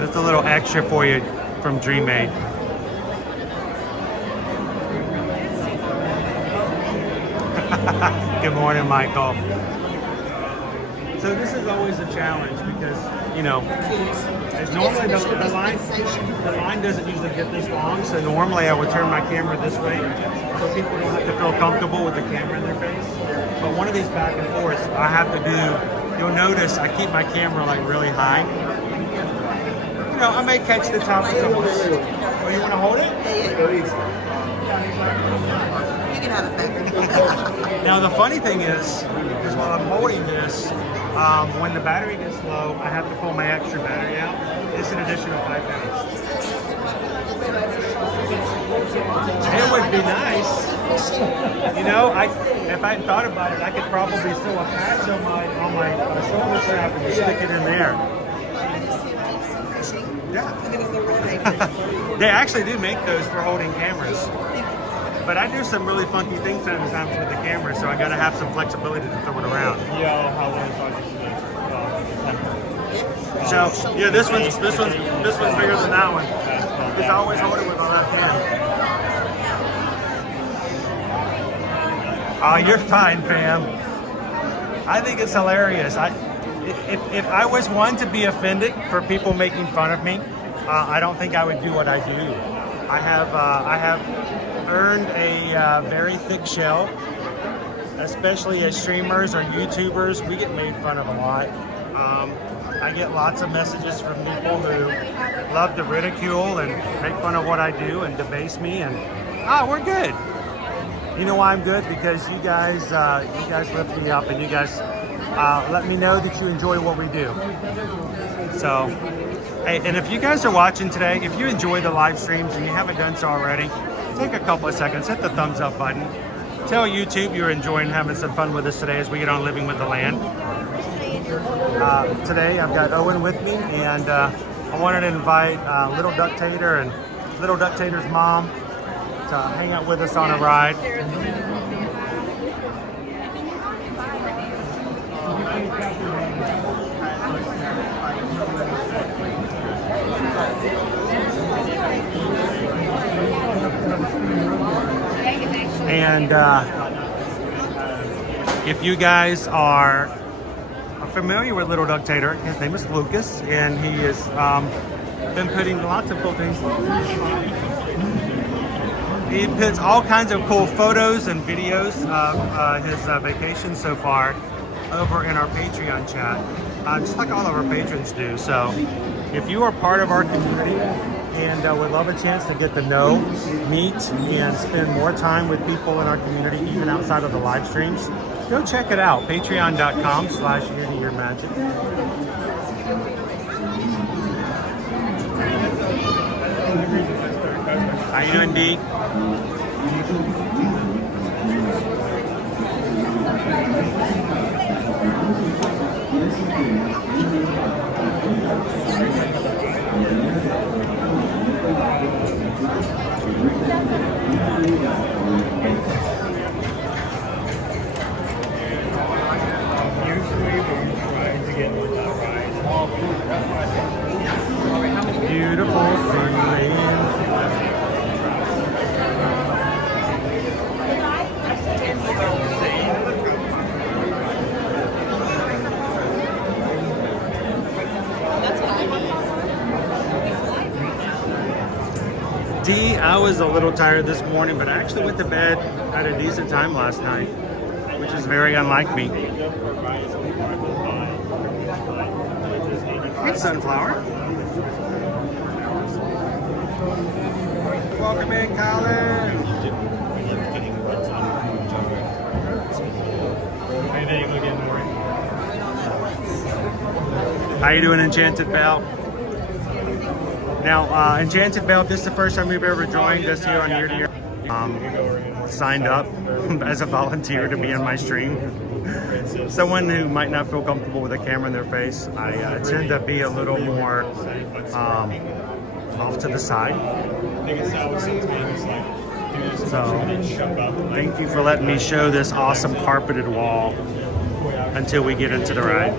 Just a little extra for you from Dream Aid. Good morning, Michael. So this is always a challenge because, you know, as normally the line doesn't usually get this long, so normally I would turn my camera this way so people don't have to feel comfortable with the camera in their face. But one of these back and forths I have to do, you'll notice I keep my camera like really high. You know, I may catch the top of someone's. Oh, you want to hold it? You can have it back. Now the funny thing is while I'm holding this, when the battery gets low, I have to pull my extra battery out. It's an additional 5 pounds. It would be nice. You know, if I hadn't thought about it, I could probably sew a patch on my shoulder strap and stick it in there. Yeah. They actually do make those for holding cameras. But I do some really funky things sometimes with the camera, so I gotta have some flexibility to throw it around. Yeah, how long is So yeah, this one's bigger than that one. Because I always hold it with my left hand. Oh, you're fine, fam. I think it's hilarious. If I was one to be offended for people making fun of me, I don't think I would do what I do. I have earned a very thick shell, especially as streamers or YouTubers. We get made fun of a lot. I get lots of messages from people who love to ridicule and make fun of what I do and debase me, and we're good. You know why I'm good? Because you guys lift me up, and you guys let me know that you enjoy what we do. So, hey, and if you guys are watching today, if you enjoy the live streams and you haven't done so already, take a couple of seconds, hit the thumbs up button. Tell YouTube you're enjoying having some fun with us today as we get on Living with the Land. Today I've got Owen with me, and I wanted to invite Lil Ducktator and Lil Ducktator's mom to hang out with us on a ride. And if you guys are familiar with Lil Ducktator, his name is Lucas, and he has been putting lots of cool things. He puts all kinds of cool photos and videos of his vacation so far over in our Patreon chat, just like all of our patrons do. So if you are part of our community and would love a chance to get to know, meet, and spend more time with people in our community, even outside of the live streams, go check it out, patreon.com/yeartoyearmagic. How you doing, D? Beautiful sunland. D, I was a little tired this morning, but I actually went to bed at a decent time last night, which is very unlike me. Hey, Sunflower. Welcome in, Colin. How you doing, Enchanted Belle? Now, Enchanted Belle, this is the first time we've ever joined us here on Year to Year. Signed up as a volunteer to be on my stream. Someone who might not feel comfortable with a camera in their face, I tend to be a little more off to the side. So, thank you for letting me show this awesome carpeted wall until we get into the ride.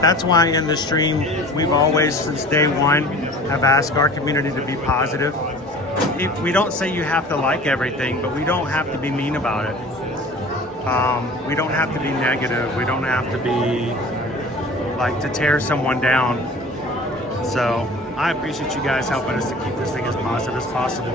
That's why in the stream, we've always, since day one, have asked our community to be positive. We don't say you have to like everything, but we don't have to be mean about it. We don't have to be negative. We don't have to be like to tear someone down. So I appreciate you guys helping us to keep this thing as positive as possible.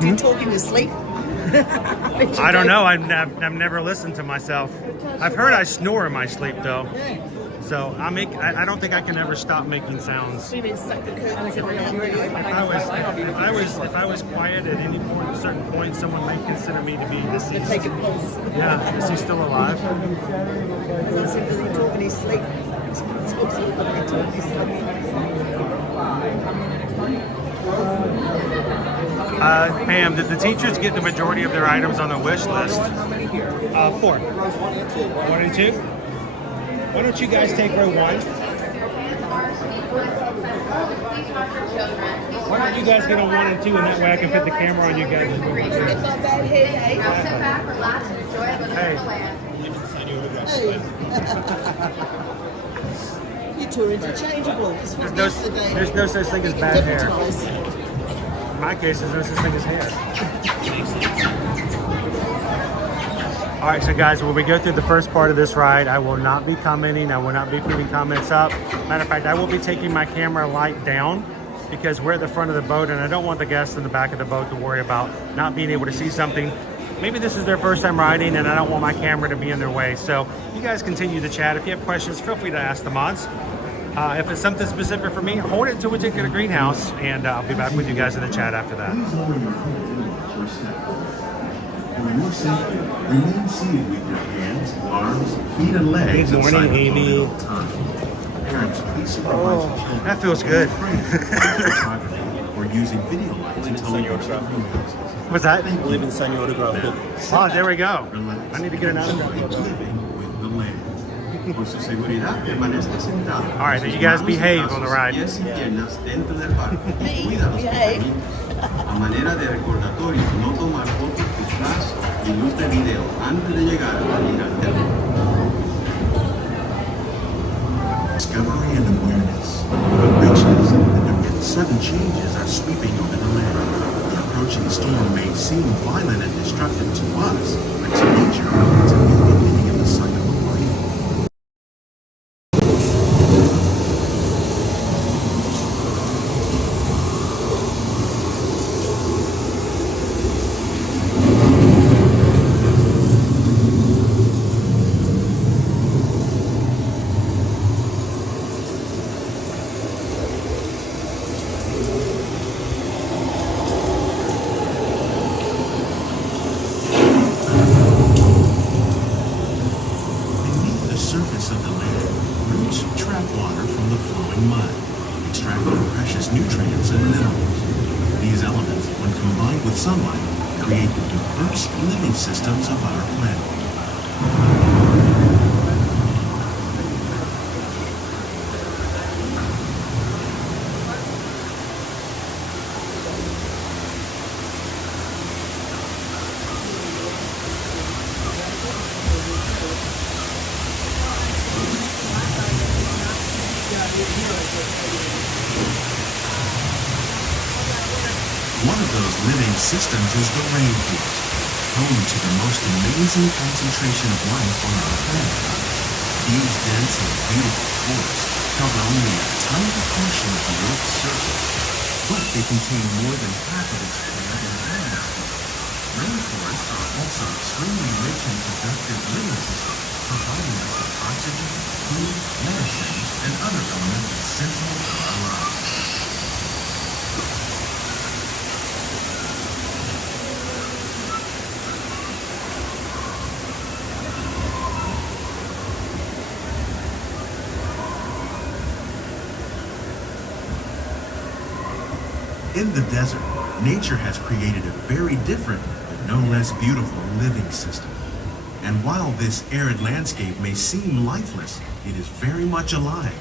Do you talk in your sleep? I don't know. I've never listened to myself. I've heard I snore in my sleep though. So I don't think I can ever stop making sounds. You mean suck the curtains every now and then? If I was quiet at any point, a certain point, someone might consider me to be deceased. Take a pulse. Yeah, is he still alive? Does he talk in his sleep? Pam, did the teachers get the majority of their items on the wish list? 4. 1 and 2? Why don't you guys take row 1? Why don't you guys get on 1 and 2, and that way I can put the camera on you guys. It's not bad head, eh? Sit back, relax, and enjoy it with Hey. You two are interchangeable. There's no such thing as bad hair. In my case, there's no such thing as hair. All right, so guys, when we go through the first part of this ride, I will not be commenting. I will not be putting comments up. Matter of fact, I will be taking my camera light down because we're at the front of the boat and I don't want the guests in the back of the boat to worry about not being able to see something. Maybe this is their first time riding and I don't want my camera to be in their way. So you guys continue to chat. If you have questions, feel free to ask the mods. If it's something specific for me, hold it until we get to the greenhouse and I'll be back with you guys in the chat after that. For your safety, remain seated with your hands, arms, feet, and legs Good morning, inside the Amy. boat at all times. Parents, please supervise your children. That feels good. Or using video lights until you reach the greenhouses. What's that? I live in San Autograph book. Oh, there we go. Relax. I need to get an autograph. Living with the land. Por su seguridad, permanezca sentado. All right, did you guys behave on the ride? Pies y piernas dentro del barco. Cuida los Behave. pequeños. A manera de recordatorio, no tomar fotos, flash y luz de video antes de llegar a la línea alterna. Discovery and awareness. The richness and sudden changes are sweeping over the land. The approaching storm may seem violent and destructive to us, but to nature, it's a new beginning in the cycle of life. Beneath the surface of the land, roots trap water from the flowing mud, extracting precious nutrients and minerals. These elements, when combined with sunlight, create the diverse living systems of our planet. One of those living systems is the rainforest, home to the most amazing concentration of life on our planet. These dense and beautiful forests cover only a tiny portion of the Earth's surface, but they contain more than half of its plant and animal. Rainforests are also extremely rich in productive living systems, providing us with oxygen, food, medicine, and other elements essential for our lives. In the desert, nature has created a very different, but no less beautiful living system. And while this arid landscape may seem lifeless, it is very much alive.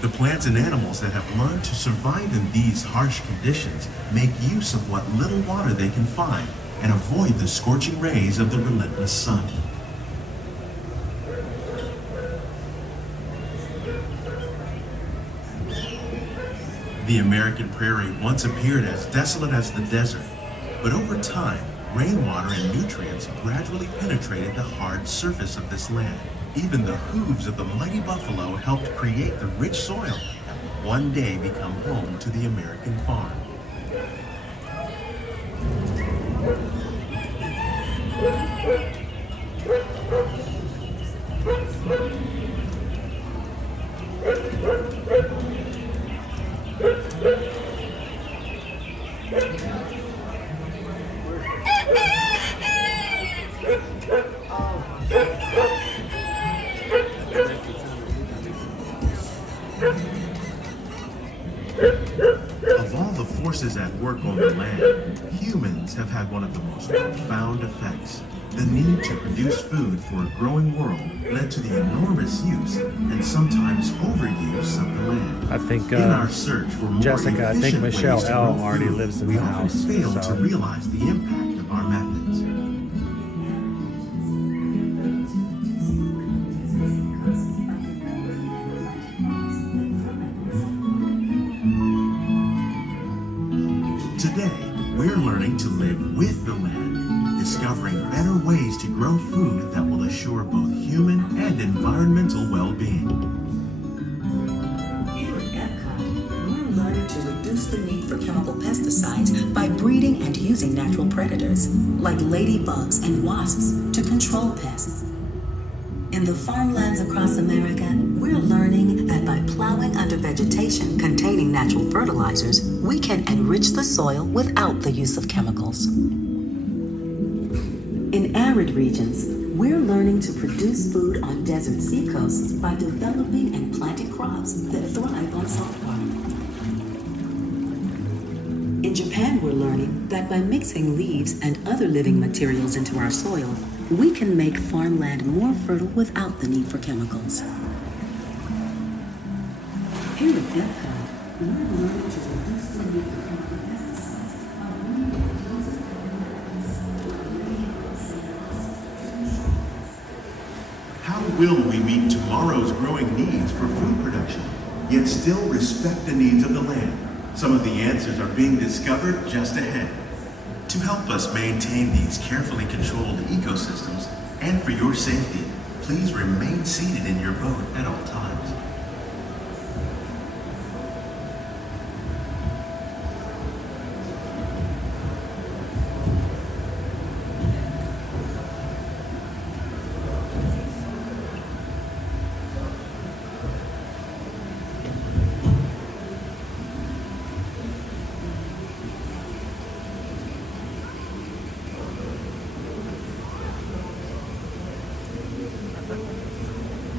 The plants and animals that have learned to survive in these harsh conditions make use of what little water they can find and avoid the scorching rays of the relentless sun. The American prairie once appeared as desolate as the desert, but over time, rainwater and nutrients gradually penetrated the hard surface of this land. Even the hooves of the mighty buffalo helped create the rich soil that would one day become home to the American farm. Of all the forces at work on the land, humans have had one of the most profound effects. The need to produce food for a growing world led to the enormous use and sometimes overuse of the land. I think In our search for more Jessica, I think efficient Michelle ways to L. grow already food, lives in we the often house, fail to so- realize the impact of our methods. Today, we're learning to live with ways to grow food that will assure both human and environmental well-being. Here at Epcot, we're learning to reduce the need for chemical pesticides by breeding and using natural predators, like ladybugs and wasps, to control pests. In the farmlands across America, we're learning that by plowing under vegetation containing natural fertilizers, we can enrich the soil without the use of chemicals. In arid regions, we're learning to produce food on desert seacoasts by developing and planting crops that thrive on salt water. In Japan, we're learning that by mixing leaves and other living materials into our soil, we can make farmland more fertile without the need for chemicals. Here at Epcot, we're learning to reduce the need for chemical pesticides by breeding and using How will we meet tomorrow's growing needs for food production, yet still respect the needs of the land? Some of the answers are being discovered just ahead. To help us maintain these carefully controlled ecosystems, and for your safety, please remain seated in your boat at all times.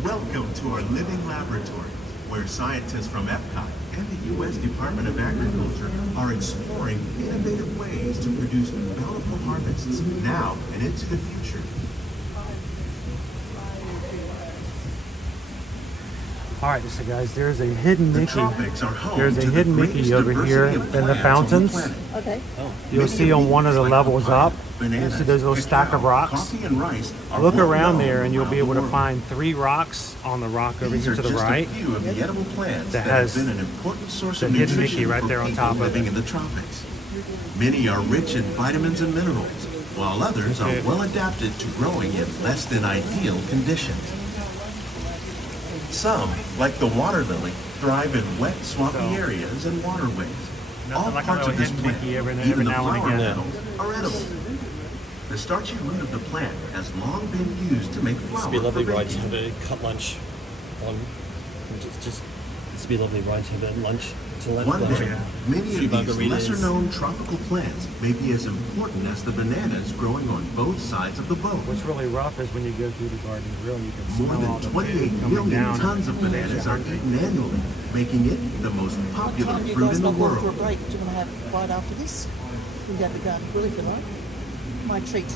Welcome to our living laboratory, where scientists from Epcot and the U.S. Department of Agriculture are exploring innovative ways to produce bountiful harvests now and into the future. All right, so guys, there's a hidden The Mickey. tropics are home There's a to the hidden Mickey greatest over here diversity of in the plants on fountains. planet. Okay. You'll Many see on one of the like levels papaya, up, you'll bananas, see those little stack of cacao, rocks. coffee, and rice are Look well around known there and you'll be able to around the world. find 3 rocks on the rock over These here are to the just right. a few of the edible plants that that have has been an important source the of hidden nutrition Mickey right for there on people top of living it. in the tropics. Many are rich in vitamins and minerals, while others Okay. are well adapted to growing in less than ideal conditions. Some, like the water lily, thrive in wet, swampy So, areas and waterways. nothing All like a parts little of this hidden plant, Mickey every even the now and flower again. petals, are edible. The starchy root of the plant has long been used to make flour It'd be lovely, for right, to baking. have a cut lunch on. It'd be lovely, right, to have a lunch to let One lunch. day, many Few of these margaritas. lesser-known tropical plants may be as important as the bananas growing on both sides of the boat. What's really rough is when you go through the garden grill, you can More smell all than the food 28 coming million down. tons of bananas are eaten annually, making it the most What popular time do you fruit guys in the not go for a world. break? Do you want to have right after this? We can go to the garden grill if you like. My treat.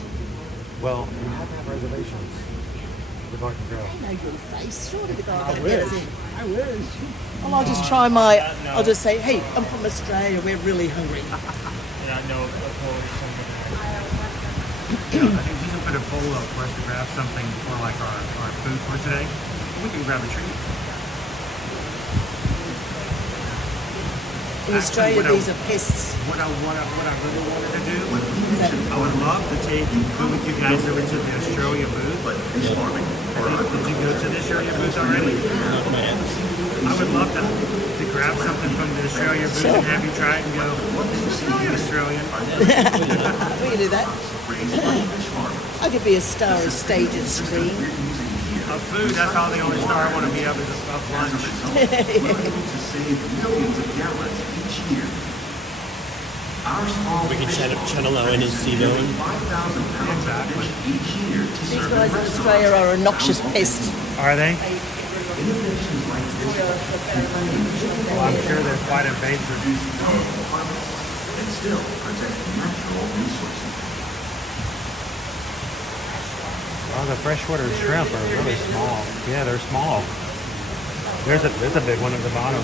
Well, you have to have reservations for the garden grill. I know your face. Surely the guy I will get us wish. in. I wish. Well, I'll just try I'll just say, hey, I'm from Australia. We're really hungry. And I know a Polish something. I think you can put a bowl up for us to grab something for like our food for today. We can grab a treat. In Australia, Actually, these are pests. What I really wanted to do, I would love to go with you guys over to the Australia booth. Did you go to the Australia booth already? I would love to grab something from the Australia booth and have you try it and go, well, this is really Australian. We can do that. I could be a star of stages screen. Of food, that's all the only star I want to be of is of lunch. To save millions of gallons each year. Our small We can fish channel our NEC going. 5,000 pounds of fish each year to These serve guys in in Australia are a noxious pest. Are they? Innovations like this Well, I'm sure they're quite invasive. and still protect natural resources. Oh, the freshwater shrimp are really small. Yeah, they're small. There's a big one at the bottom.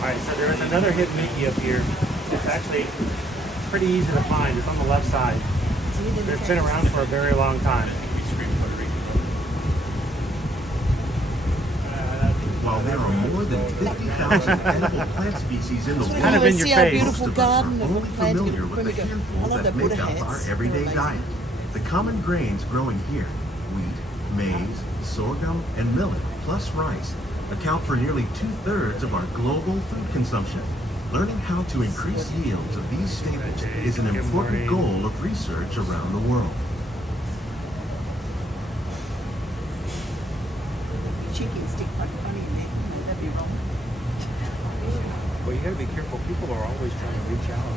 All right, so there is another hidden Mickey up here. It's actually pretty easy to find. It's on the left side. It's been around for a very long time. While there are more than 50,000 edible plant species in the world, Kind of in your see our face. beautiful most of us are garden only of plants. familiar with the handful I love that their make Buddha up our hats. everyday They're diet. The common grains growing here, wheat, maize, sorghum, and millet, plus rice, account for nearly 2/3 of our global food consumption. Learning how to increase yields of these staples is an important goal of research around the world. Cheeky and stick like honey in there. That'd be wrong. Well, you gotta be careful. People are always trying to reach out.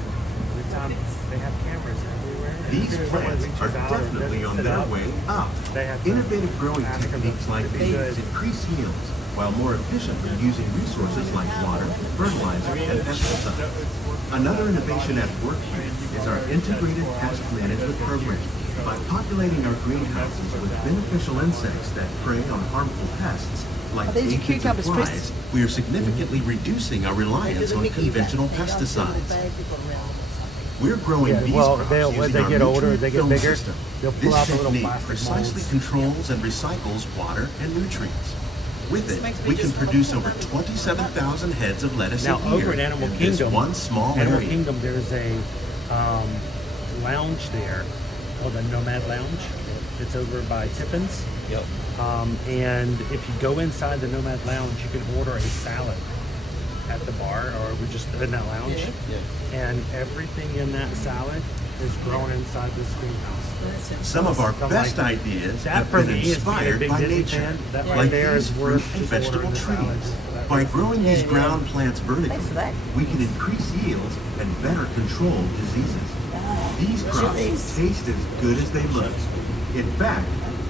Every time they have cameras everywhere. These As soon as someone plants reaches are out and definitely doesn't on sit their up, way up. they have to Innovative growing ask them techniques like to be these good. increase yields while more efficiently using resources like water, fertilizer, and pesticides. Another innovation at work here is our integrated pest management program. By populating our greenhouses with beneficial insects that prey on harmful pests, like these are aphids and cucumbers, Chris? flies, we are significantly reducing our reliance on conventional pesticides. We're growing Yeah, these well, crops they'll- as using they our get older, nutrient they get film bigger, system. they'll pull This out the little technique plastic precisely molds. controls and recycles water and nutrients. With This it, makes me we can just- produce over 27,000 heads of lettuce Now, a year over in Animal in this Kingdom, one small Animal area. Kingdom, there's a lounge there called the Nomad Lounge. It's over by Tiffin's. Yep. And if you go inside the Nomad Lounge, you can order a salad at the bar, or we just in that lounge. Yeah. And everything in that salad is grown inside this greenhouse. Some of our So, best like, ideas that have for been me is being a inspired big by Disney nature, fan. That right like there these is fruit worth and just vegetable ordering the salad. trees. That By makes- growing these ground plants vertically, Thanks for that. we can increase yields and better control diseases. These crops these. taste as good as they look. In fact,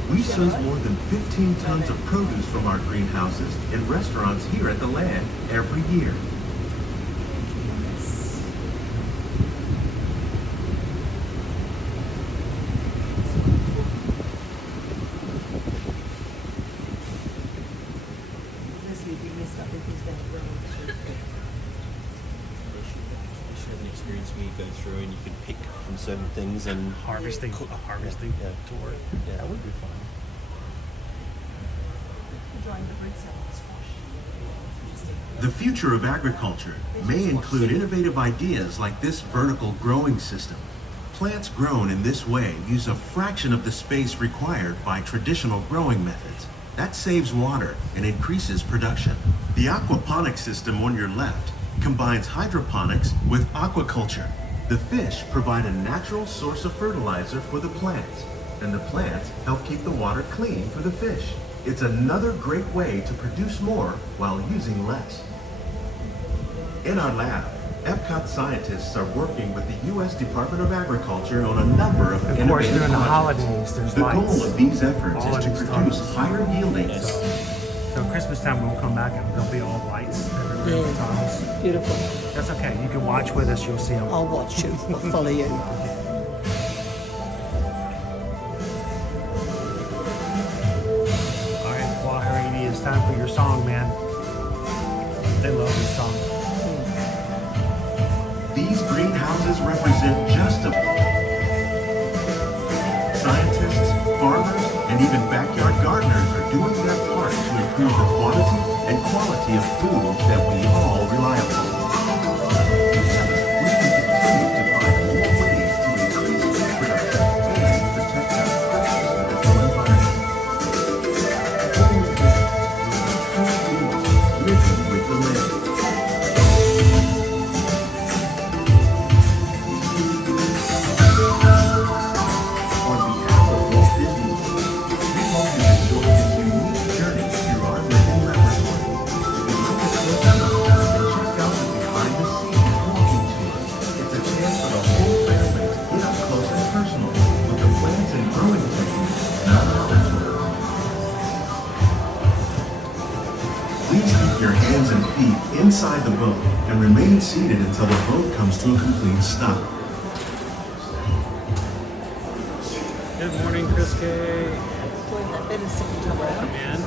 we source more than 15 tons of produce from our greenhouses in restaurants here at the land every year. You should have an experience where you go through and you can pick from certain things and harvesting cook. harvesting Yeah. tour. Yeah. That would be fun. The future of agriculture may include innovative ideas like this vertical growing system. Plants grown in this way use a fraction of the space required by traditional growing methods. That saves water and increases production. The aquaponics system on your left combines hydroponics with aquaculture. The fish provide a natural source of fertilizer for the plants, and the plants help keep the water clean for the fish. It's another great way to produce more while using less. In our lab, Epcot scientists are working with the U.S. Department of Agriculture on a number of Of course, innovative during the projects. holidays, there's The lights. goal of these efforts all is in to these produce tunnels. higher yielding. So Christmas time we'll come back and there'll be all lights everywhere in the tunnels. Beautiful. That's okay. You can watch with us. You'll see them. I'll watch you. I'll follow you. All right, Wahharidi, it's time for your song, man. They love this song. These greenhouses represent just a scientists, farmers, and even backyard gardeners are doing their part to improve the quantity and quality of food that we all rely upon. We can continue to find more ways to increase food production and protect our precious natural environment. Living with the land. On behalf of Walt Disney World, we hope you enjoy this unique journey through our living laboratory. If you like to click on and check out the behind the scenes walking tour, it's a chance for the whole family to get up close and personal with the plants and growing techniques in our laboratory. Please keep your hands and feet inside the boat and remain seated until the boat comes to a complete stop. Good morning, Chris K. Enjoying that bit of second time around. Man.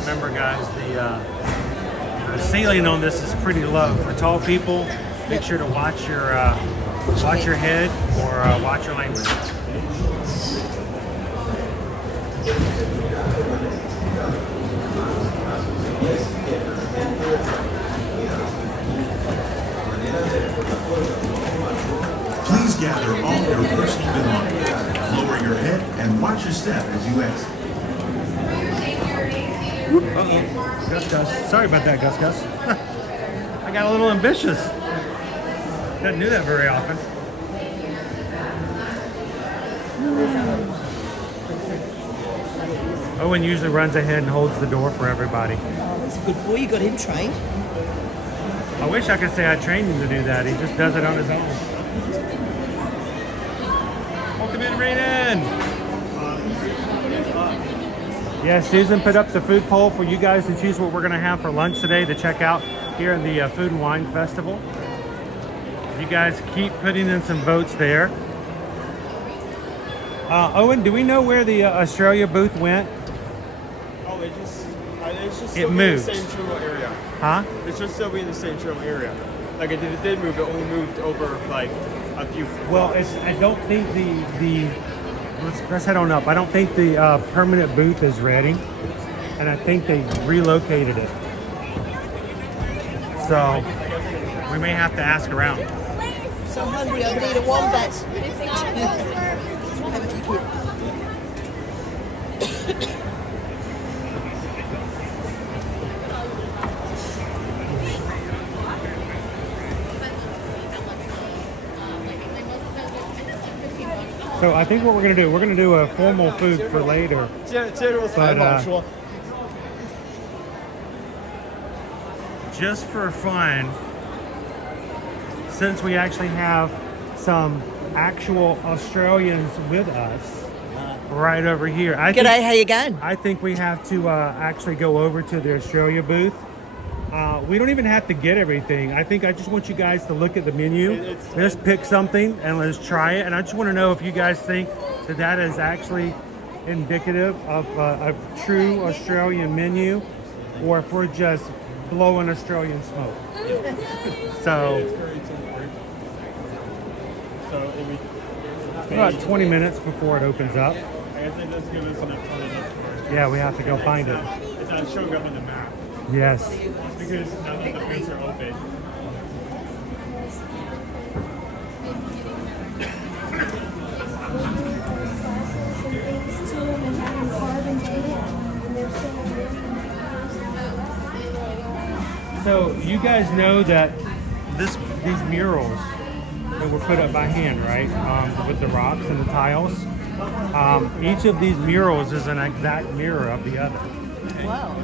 Remember, guys, the ceiling on this is pretty low for tall people. Make sure to watch your head or watch your language. Please gather all your personal belongings. Lower your head and watch your step as you exit. Uh-oh. Gus. Sorry about that, Gus. I got a little ambitious. Doesn't do that very often. Owen usually runs ahead and holds the door for everybody. That's a good boy. You got him trained. I wish I could say I trained him to do that. He just does it on his own. Welcome in, Raiden. Yeah, Susan put up the food poll for you guys to choose what we're going to have for lunch today to check out here in the Food and Wine Festival. You guys keep putting in some votes there. Owen, do we know where the Australia booth went? Oh, it's just It still moved. in the same terminal area. Huh? It's just still in the same terminal area. Like it did move, it only moved over like a few. Well, I don't think let's head on up. I don't think the permanent booth is ready, and I think they relocated it. So we may have to ask around. So hungry, I need a wombat. Have a ticket. So I think what we're going to do, we're going to do a formal food for later. But, just for fun, since we actually have some actual Australians with us right over here. G'day, how you going? I think we have to actually go over to the Australia booth. We don't even have to get everything. I just want you guys to look at the menu. Let's pick something and let's try it. And I just want to know if you guys think that is actually indicative of a true Australian or if we're just blowing Australian smoke. So about 20 minutes before it opens up. I guess it does give us enough time. Yeah, we have to go find it. It's not showing up on the map. Yes. Because now that the booths are open. So you guys know that these murals that were put up by hand, right? With the rocks and the tiles. Each of these murals is an exact mirror of the other. Wow.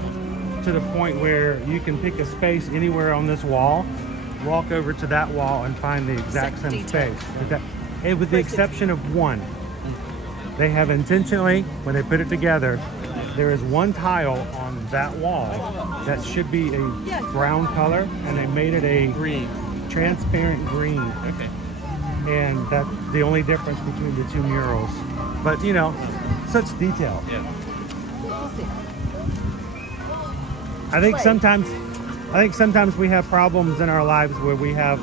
To the point where you can pick a space anywhere on this wall, walk over to that wall and find the exact same space. With the exception of one. They have intentionally, when they put it together, there is one tile on that wall that should be a brown color, and they made it a green, transparent green. Okay. And that's the only difference between the two murals. But you know, such detail. Yeah. I think sometimes we have problems in our lives where we have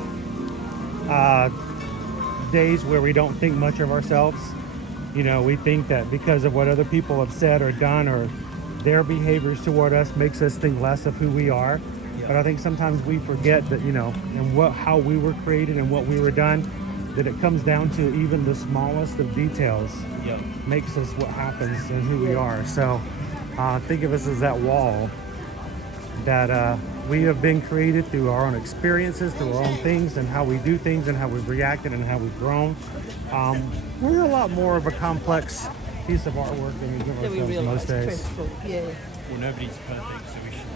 days where we don't think much of ourselves. You know, we think that because of what other people have said or done or their behaviors toward us makes us think less of who we are. Yeah. But I think sometimes we forget that, you know, and how we were created and what we were done, that it comes down to even the smallest of details makes us what happens and who we are. So think of us as that wall that we have been created through our own experiences, through our own things and how we do things and how we've reacted and how we've grown. We're a lot more of a complex piece of artwork than we give ourselves most days. Well, nobody's perfect, so we should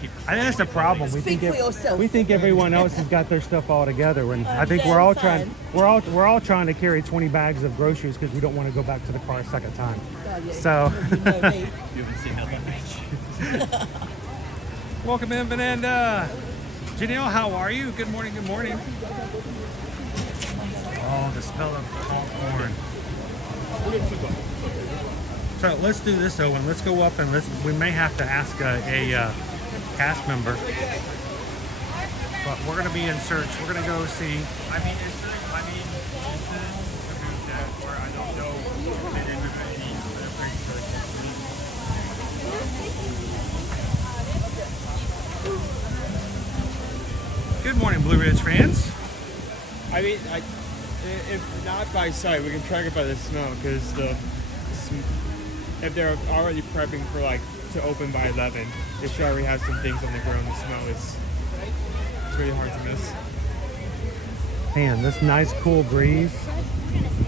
keep... I think that's the problem. Speak for yourself. We think everyone else has got their stuff all together, and I think we're all trying to carry 20 bags of groceries because we don't want to go back to the car a second time. So You haven't seen how that much. welcome in, Vananda. Janelle, how are you? Good morning, good morning. Oh, the smell of popcorn. So let's do this, Owen. Let's go up and we may have to ask a cast member. But we're going to be in search. We're going to go see. Is this a booth that where I don't know the name of any other place Good morning, Blue Ridge fans. I mean, if not by sight, we can track it by the snow because if they're already prepping for like to open by 11, they should already have some things on the ground. The snow is really hard to miss. Man, this nice cool breeze.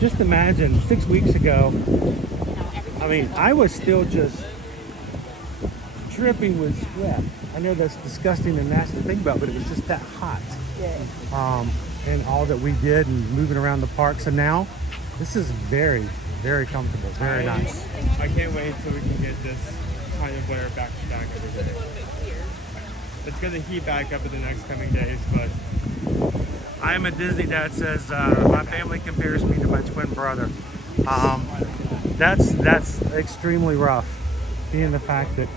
Just imagine 6 weeks ago, I mean, I was still just dripping with sweat. I know that's disgusting and nasty to think about, but it was just that hot. Yeah. And all that we did and moving around the parks. And now this is very, very comfortable, very nice. I can't wait until we can get this kind of weather back to back every day. It's going to heat back up in the next coming days, but I'm a Disney dad says my family compares me to my twin brother. That's extremely rough, being the fact that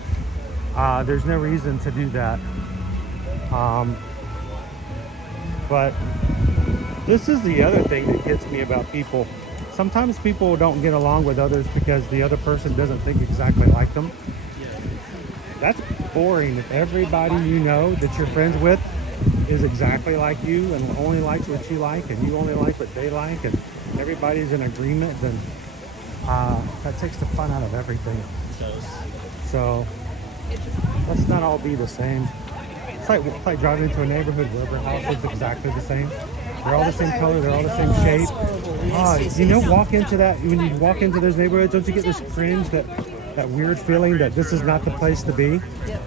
there's no reason to do that. But this is the other thing that gets me about people. Sometimes people don't get along with others because the other person doesn't think exactly like them. That's boring. If everybody you know that you're friends with is exactly like you and only likes what you like and you only like what they like and everybody's in agreement, then that takes the fun out of everything. So let's not all be the same. It's like driving into a neighborhood where every house is exactly the same. They're all the same color, they're all the same shape. You know, walk into that, when you walk into those neighborhoods, don't you get this cringe, that weird feeling that this is not the place to be? Yep.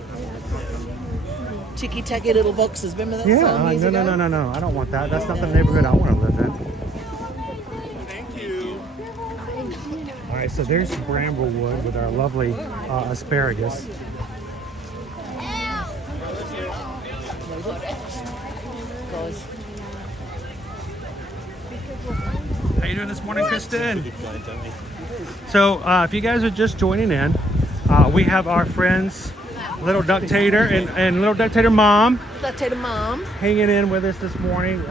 Ticky-tacky little boxes, remember that Yeah, song years ago? no, I don't want that. That's not the neighborhood I want to live in. thank you. All right, so there's Bramblewood with our lovely asparagus. How you doing this morning, Kristen? So if you guys are just joining in, we have our friends Lil Ducktator and Lil Ducktator Mom Ducktator Mom hanging in with us this morning.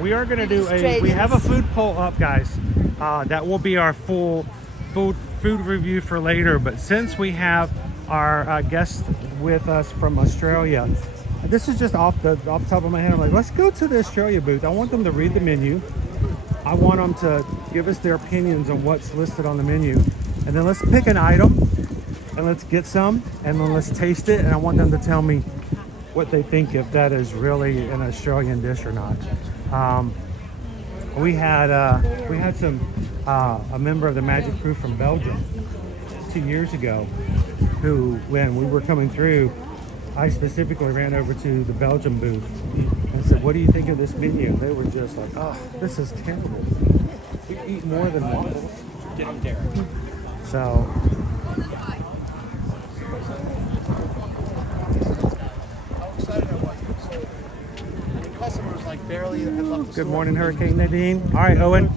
We are going to do we have a food poll up, guys. That will be our full food review for later. But since we have our guest with us from Australia, this is just off the top of my head. I'm like, let's go to the Australia booth. I want them to read the menu. I want them to give us their opinions on what's listed on the menu. And then let's pick an item and let's get some and then let's taste it. And I want them to tell me what they think, if that is really an Australian dish or not. We had a member of the Magic Crew from Belgium 2 years ago who, when we were coming through, I specifically ran over to the Belgium booth and said, what do you think of this menu? They were just like, oh, this is terrible. We eat more than waffles. So, good morning, Hurricane Nadine. All right, Owen.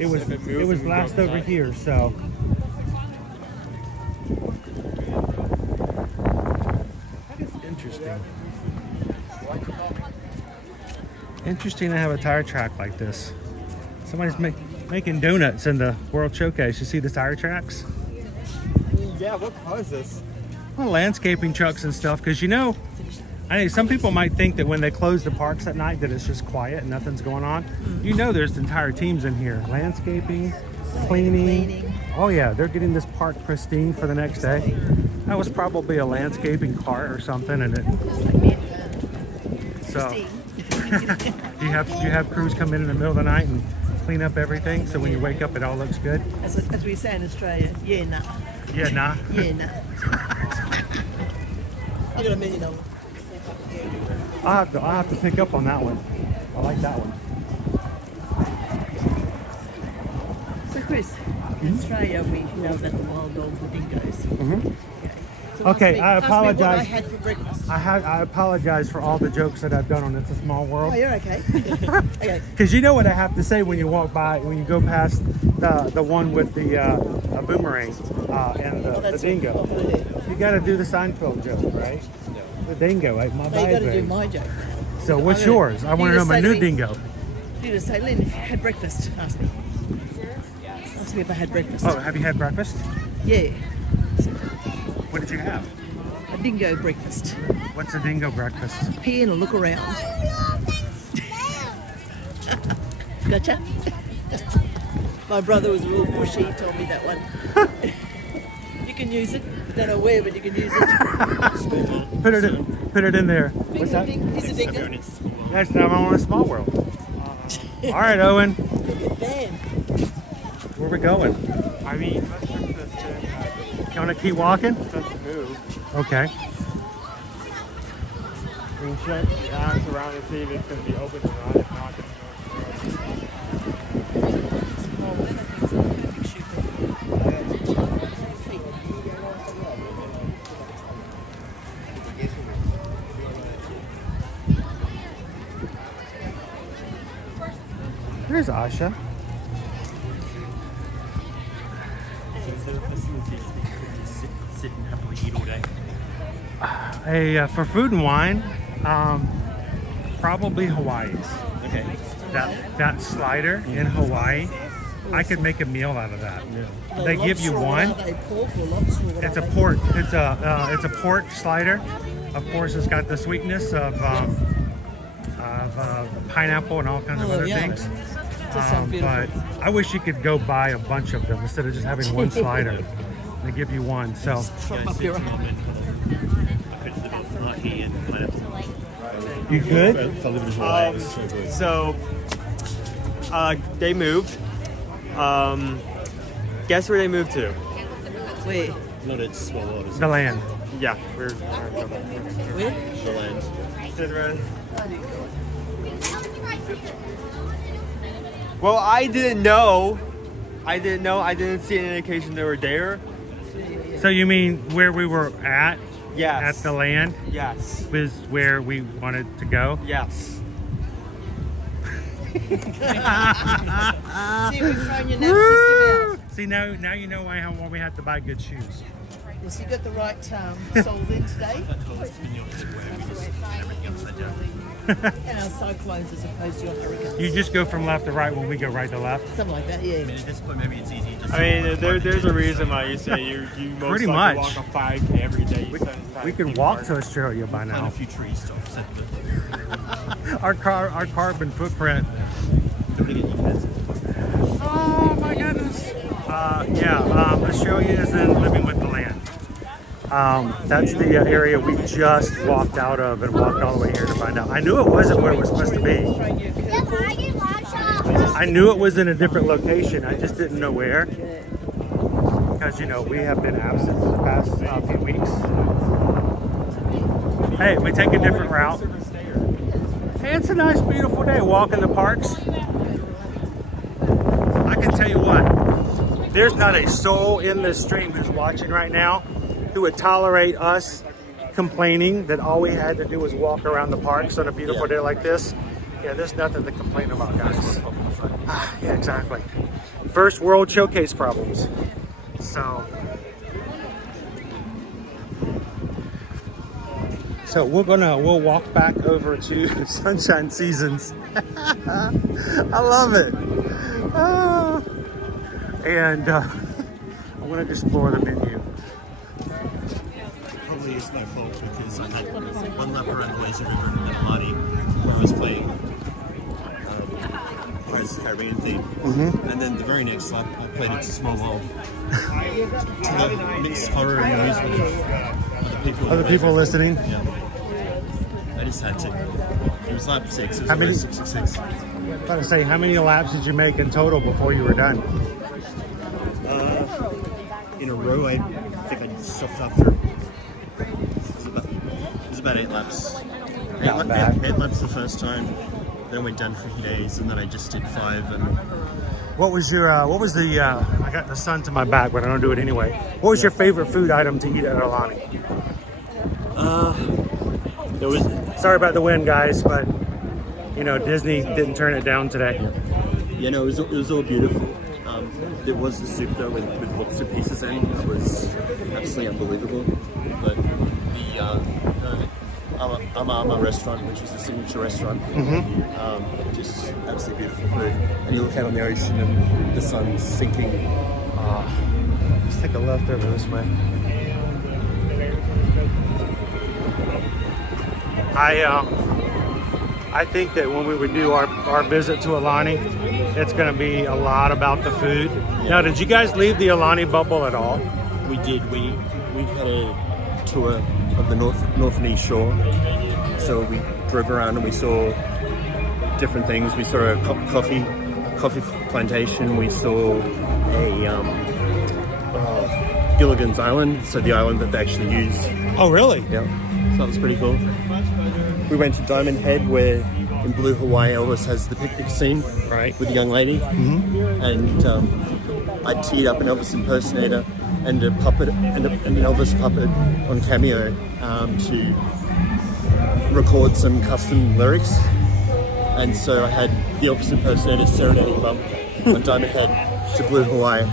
It was last over here, so. Interesting to have a tire track like this. Somebody's making donuts in the World Showcase. You see the tire tracks? Yeah, what caused this? Well, landscaping trucks and stuff, because you know, I think some people might think that when they close the parks at night that it's just quiet and nothing's going on. You know, there's entire teams in here. Landscaping, cleaning. Oh yeah, they're getting this park pristine for the next day. That was probably a landscaping cart or something, and so you have crews come in the middle of the night and clean up everything, so when you wake up it all looks good. As we say in Australia, yeah, nah. Yeah, nah. Yeah, nah. I got $1 million. I'll have to pick up on that one. I like that one. So Chris, in Australia we know that the wild dogs were dingoes. Okay, I apologize. What I had for breakfast. I apologize for all the jokes that I've done on It's a Small World. Oh, you're okay. Okay. Because you know what I have to say when you walk by, when you go past the one with the boomerang and the dingo. You got to do the Seinfeld joke, right? The dingo ate my No, you got to do vibrator. my joke. So what's yours? I want to know my new dingo. You just say, Lynn, if you had breakfast, ask me. Ask me if I had breakfast. Oh, have you had breakfast? Yeah. What did you have? I dingo breakfast. What's a dingo breakfast? Pee and a look around. Gotcha. My brother was a real bushy, he told me that one. You can use it. I don't know where, but you can use it. Put it in there. What's that? He's a dingo. Next time I'm on a small world. All right, Owen. Man. Where are we going? I mean, let's check this too. You want to keep walking? Let's move. Okay. We can check the ass around and see if it's going to be open or not. If not, then There's Asha. Sit and happily eat all day. For food and wine, probably Hawaii's. Okay. That slider in Hawaii, I could make a meal out of that. They give you one. It's a pork. It's a pork slider. Of course, it's got the sweetness of pineapple and all kinds of other things. But I wish you could go buy a bunch of them instead of just having one slider. They give you one. So you good? So they moved. Guess where they moved to? Wait. Not at Small Waters. The land. Yeah, we're Where? The land. Well, I didn't know. I didn't see any indication they were there. So you mean where we were at? Yes. At the land? Yes. Was where we wanted to go? Yes. See, we've thrown your nervous system out. See, now you know why we had to buy good shoes. Yes, you got the right soles in today. And our cyclones as opposed to your hurricanes. You just go from left to right when we go right to left? Something like that, yeah. I mean, at this point, maybe it's easy. I mean, there's a reason why you say you most Pretty likely much. walk a 5K every day. We could walk to Australia by Plant now. a few trees to offset the... Our carbon footprint. Oh my goodness. Australia is in living with the land. That's the area we just walked out of and walked all the way here to find out. I knew it wasn't where it was supposed to be. I knew it was in a different location. I just didn't know where. Because, we have been absent for the past few weeks. Hey, we take a different route. Hey, it's a nice, beautiful day. Walk in the parks. I can tell you what, there's not a soul in this stream who's watching right now who would tolerate us complaining that all we had to do was walk around the parks on a beautiful day like this. Yeah, there's nothing to complain about, guys. Yeah, exactly. First world showcase problems. So we'll walk back over to Sunshine Seasons. I love it. And I want to explore the menu. Probably it's my fault because I had one lap around the lazy river in Manatee where I was playing Pirates of the Caribbean theme. And then the very next lap I played It's a Small World. To the mixed horror and amusement of Other people listening. Yeah. I just had to. It was lap 6. It was How many? 666. I was about to say, how many laps did you make in total before you were done? In a row, I think I stopped after. It was about 8 laps. Not bad. 8 laps the first time. Then I went down for a few days, and then I just did 5. And What was the, I got the sun to my back, but I don't do it anyway. What was your favorite food item to eat at Aulani? there was. Sorry about the wind, guys, but, Disney didn't turn it down today. Yeah, no, it was all beautiful. There was the soup though with lobster pieces in. It was absolutely unbelievable. But the Ama restaurant, which was the signature restaurant, just absolutely beautiful food. And you look out on the ocean and the sun's sinking. Let's take a left over this way. I think that when we would do our visit to Alani, it's going to be a lot about the food. Now, did you guys leave the Alani bubble at all? We did. We had a tour of the north and east shore. So we drove around and we saw different things. We saw a coffee plantation. We saw a Gilligan's Island, so the island that they actually used. Oh, really? Yeah. So that was pretty cool. We went to Diamond Head, where in Blue Hawaii Elvis has the picnic scene, right, with a young lady, and I teed up an Elvis impersonator and a puppet and an Elvis puppet on Cameo to record some custom lyrics, and so I had the Elvis impersonator serenading Mum on Diamond Head to Blue Hawaii.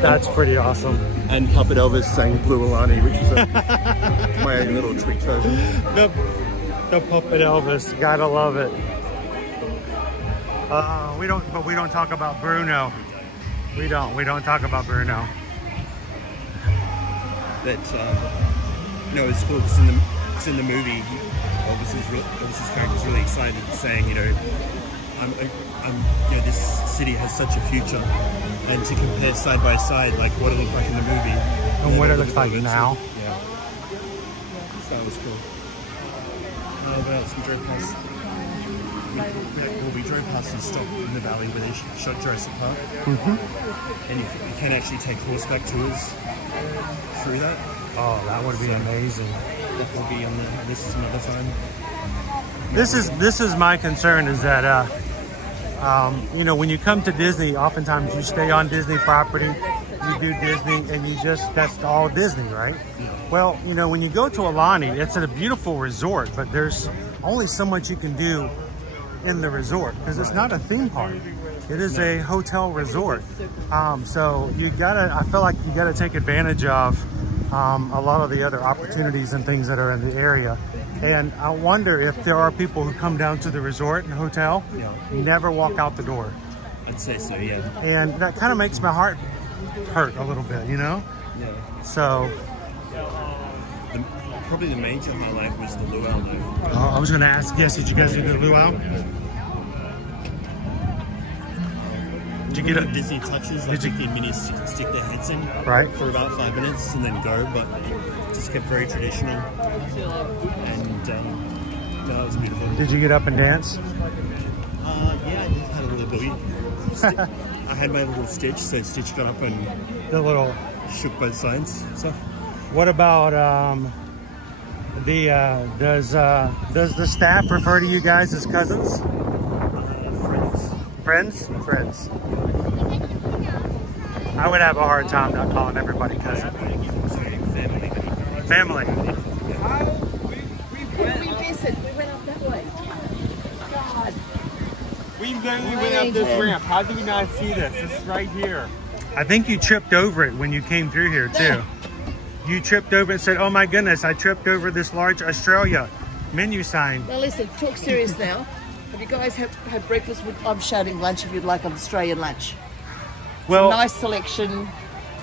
That's pretty awesome. And Puppet Elvis sang Blue Alani, which is my own little tweaked version. The Puppet Elvis, gotta love it. We don't talk about Bruno. We don't talk about Bruno. That no, it's cool. It's in the movie. Elvis's character's really excited, saying, this city has such a future, and to compare side by side, like what it looked like in the movie and what it looks like now. Yeah, so that was cool. What else? We drove past. We drove past and stopped in the valley where they shot Jurassic Park, and you can actually take horseback tours through that. Oh, that would be amazing. That will be on this is another time. This is my concern, is that when you come to Disney, oftentimes you stay on Disney property, you do Disney, and that's all Disney, right? Yeah. Well, when you go to Alani, it's a beautiful resort, but there's only so much you can do in the resort because it's not a theme park. It is a hotel resort. So I feel like you gotta take advantage of a lot of the other opportunities and things that are in the area. And I wonder if there are people who come down to the resort and hotel, never walk out the door. I'd say so, yeah. And that kind of makes my heart hurt a little bit, Yeah. So. Probably the major highlight was the luau, though. I was going to ask, yes, did you guys do the luau? Did you get a Disney touches? Like 15 minutes to stick their heads in, right, for about 5 minutes and then go, but just kept very traditional. And that was beautiful. Did you get up and dance? Yeah, I had a little boogie. I had my little Stitch, so Stitch got up and shook both sides. So, what about does the staff refer to you guys as cousins? Friends? I would have a hard time not calling everybody cousin. Family. We visited. We went up that way. God. We literally went up this ramp. How do we not see this? This is right here. I think you tripped over it when you came through here too. You tripped over and said, "Oh my goodness, I tripped over this large Austrailia menu sign." Now listen, talk serious now. Have you guys had breakfast? I'm shouting lunch if you'd like an Australian lunch. Well, nice selection.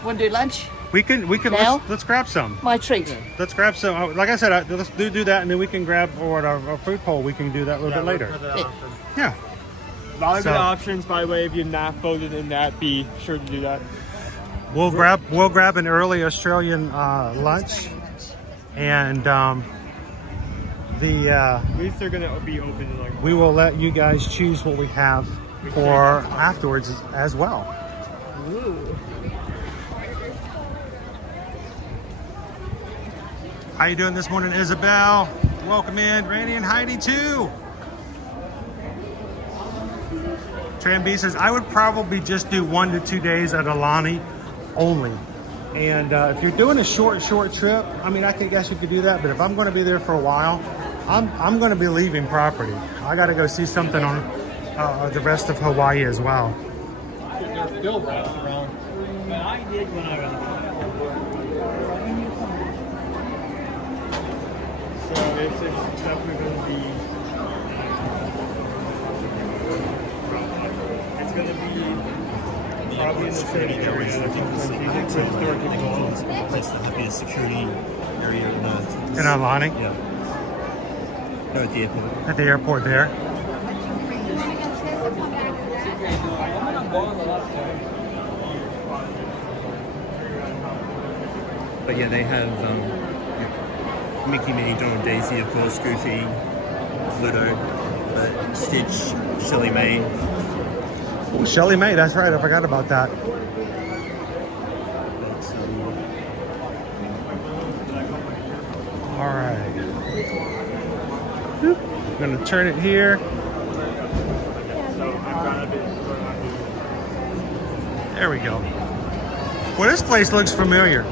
Want to do lunch? We can now? let's grab some. My treat. Let's grab some. Like I said, let's do that, and then we can grab our food poll. We can do that a little bit later. Yeah. A lot of good options, by the way. If you're not voted in that, be sure to do that. We'll grab an early Australian lunch, and at least they're gonna be open. We will let you guys choose what we have for afterwards as well. Ooh. How you doing this morning, Isabel? Welcome in, Randy and Heidi too. Tram B says, I would probably just do 1 to 2 days at Alani only. And if you're doing a short trip, I mean, I guess you could do that. But if I'm going to be there for a while, I'm going to be leaving property. I got to go see something on the rest of Hawaii as well. They're still wrapped around. But I did when I was. So this is definitely going to be. It's going to be probably in the same area. That's the happiest security area area in In Alani? Yeah. No, at the airport. At the airport there. But yeah, they have Mickey, Minnie, Donald, Daisy, of course, Goofy, Pluto, Stitch, Shelley Mae. Oh, Shelley Mae, that's right. I forgot about that. All right. I'm going to turn it here. There we go. Well, this place looks familiar.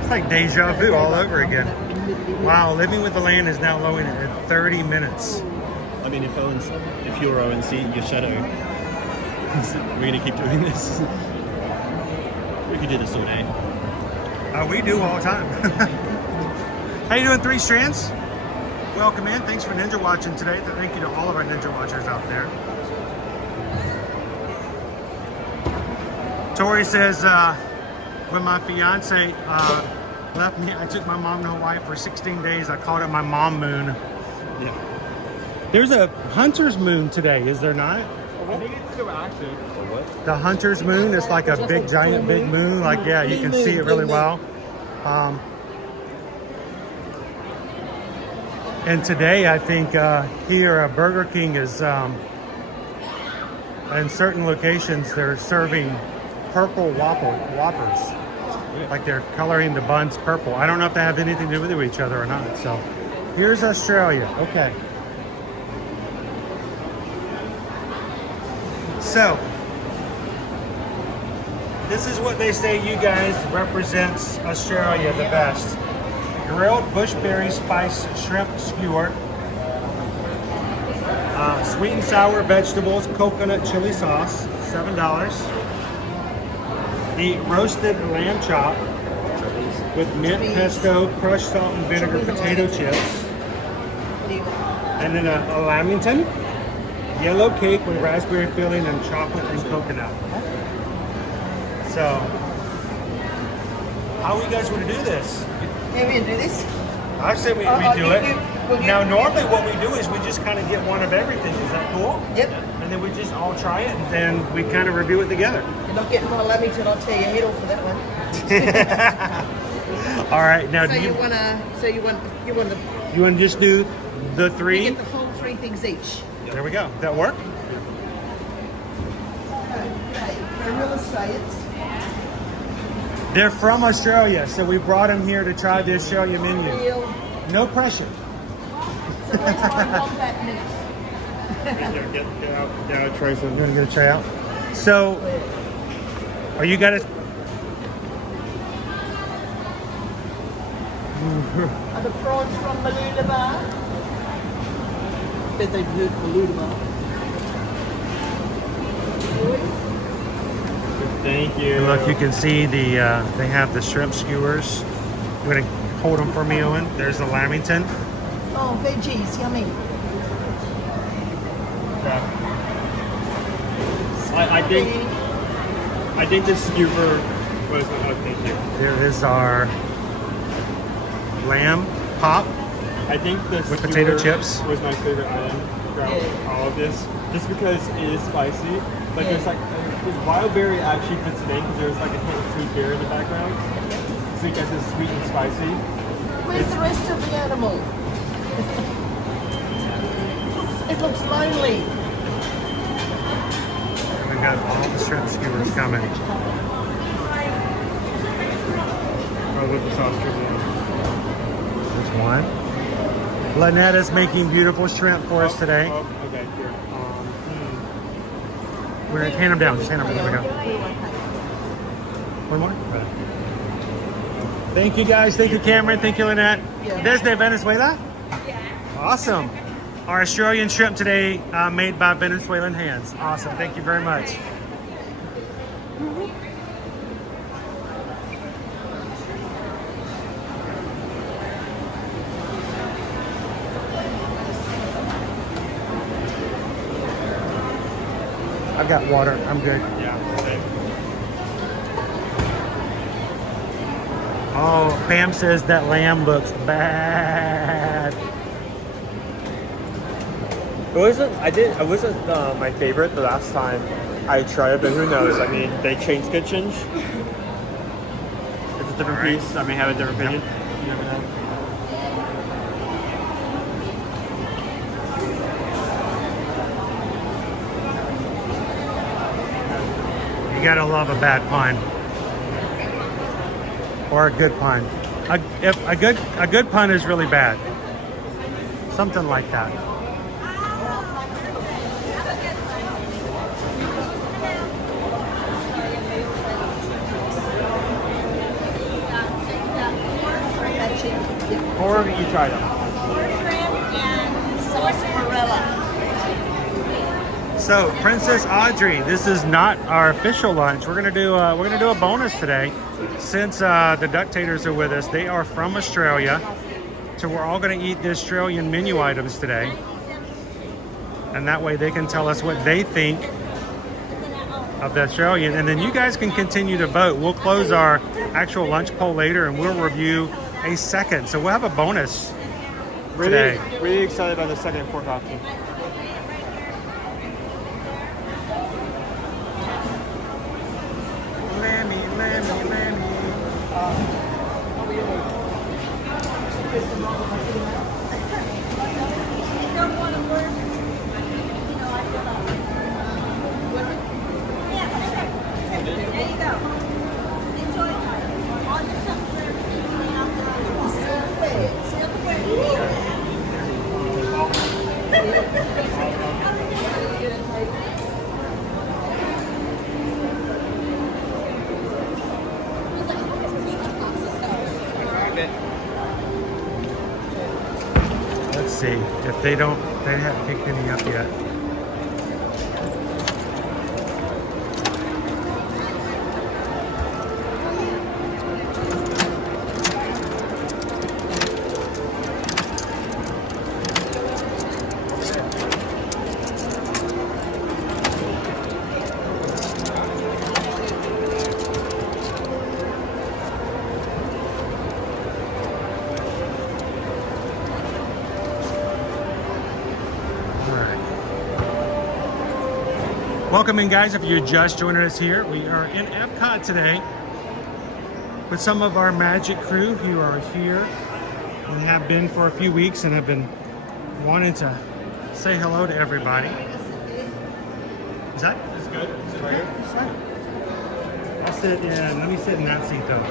It's like deja vu all over again. Wow, Living with the Land is now loading at 30 minutes. I mean, if you're Owen, see your shadow. We're going to keep doing this. We could do this all day. We do all the time. How you doing, Three Strands? Welcome in. Thanks for Ninja watching today. Thank you to all of our Ninja watchers out there. Tori says, when my fiance left me, I took my mom to Hawaii for 16 days. I called it my mom moon. Yeah. There's a hunter's moon today, is there not? I think it's still active. The hunter's moon is like a big, giant, big moon. Like, yeah, you can see it really well. And today, I think here, Burger King is, in certain locations, they're serving purple Whoppers. Like they're coloring the buns purple. I don't know if they have anything to do with each other or not. So here's Australia. Okay. So this is what they say you guys represents Australia the best. Grilled bushberry spice shrimp skewer. Sweet and sour vegetables, coconut chili sauce, $7. The roasted lamb chop with mint pesto, crushed salt and vinegar potato chips. And then a lamington, yellow cake with raspberry filling and chocolate and coconut. So, how are you guys going to do this? Yeah, we can do this. I say we do it. Now, normally what we do is we just kind of get one of everything. Is that cool? Yep. And then we just all try it, and then we kind of review it together. You're not getting my lamington, I'll tear your head off for that one. All right, now So you want to just do the three? get the full 3 things each. There we go. That work? Okay, they're real Australians. They're from Australia, so we brought them here to try the Australia menu. Real. No pressure. So let's try wombat meat. Get out, try some. You want to get a try out? So, are you guys? Are the prawns from Malulabar? Bet they've heard Malulabar. Thank you. Look, you can see the they have the shrimp skewers. You're gonna hold them for me, Owen. There's the lamington. Oh, veggies, yummy. I think the skewer was thank you. There is our lamb pop. I think the with potato skewer chips was my favorite item throughout all of this, just because it is spicy. Like there's like wild berry actually fits it in because there's like a hint of sweet berry in the background, so you get this sweet and spicy. Where's the rest of the animal? It looks lonely. We've got all the shrimp skewers coming. Oh, with the sauce triple. There's one. Lynette is making beautiful shrimp for us today. Oh, okay, here. We're going to hand them down. Just hand them down. There we go. One more? Thank you, guys. Thank you, Cameron. Thank you, Lynette. Desde Venezuela? Yeah. Awesome. Our Australian shrimp today made by Venezuelan hands. Awesome. Thank you very much. I've got water. I'm good. Yeah. Oh, Pam says that lamb looks bad. It wasn't my favorite the last time I tried it, but who knows? I mean, they changed kitchens. It's a different piece. I may have a different opinion. You never know. You gotta love a bad pun. Or a good pun. A good pun is really bad. Something like that. Or you tried them. So, Princess Audrey, this is not our official lunch. We're gonna do a bonus today, since the Ducktators are with us. They are from Australia, so we're all gonna eat the Australian menu items today, and that way they can tell us what they think of the Australian, and then you guys can continue to vote. We'll close our actual lunch poll later, and we'll review a second. So we'll have a bonus today. Really excited about the second pork option. Let's see if they haven't picked any up yet. Welcome in, guys. If you're just joining us here, we are in Epcot today with some of our magic crew who are here and have been for a few weeks and have been wanting to say hello to everybody. Is that? It's good. Sit right here. I'll sit in. Let me sit in that seat though.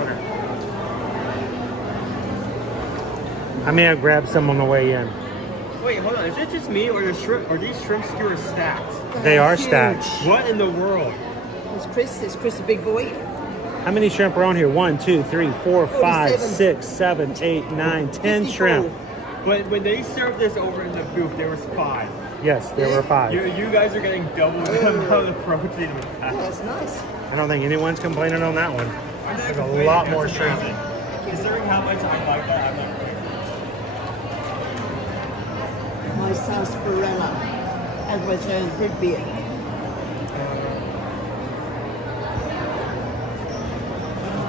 Okay. I may have grabbed some on the way in. Wait, hold on. Is it just me, or are these shrimp skewers stacked? They are Huge. stacked. What in the world? There's Chris, a big boy. How many shrimp are on here? 1, 2, 3, 4, 5, 47. 6, 7, 8, 9, 10 54. shrimp. But when they served this over in the booth, there was 5. Yes, there were 5. You guys are getting double the amount of protein with that. Oh, that's nice. I don't think anyone's complaining on that one. I'm not There's a complaining, lot that's more shrimp. amazing. Considering how much I like that, I'm not complaining. My sarsaparilla, otherwise known as red beer.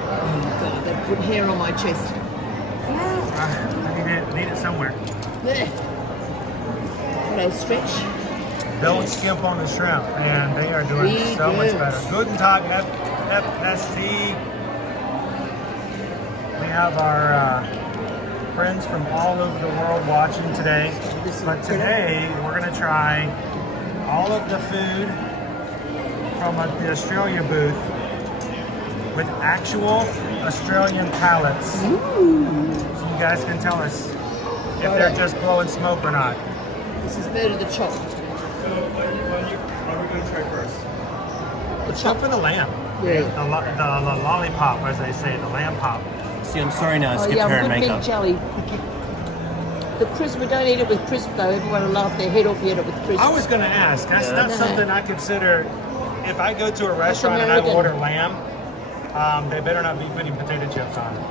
Oh God, they put hair on my chest. I need it somewhere. There. What else, stretch? Don't skimp on the shrimp, and they are doing so much better. Guten Tag, FST. We have our friends from all over the world watching today. But today, we're going to try all of the food from the Australia booth with actual Australian pallets. So you guys can tell us if they're just blowing smoke or not. This is murder the chop. So, what are we going to try first? Let's go for the lamb. Yeah. The lollipop, as they say, the lamb pop. See, I'm sorry now, I Oh skipped yeah, hair and good makeup. mint jelly. The crisp, we don't eat it with crisp though. Everyone will laugh their head off you eat it with crisp. I was going to ask. That's not No. something I consider. If I go to a restaurant and I American. order lamb, they better not be putting potato chips on it.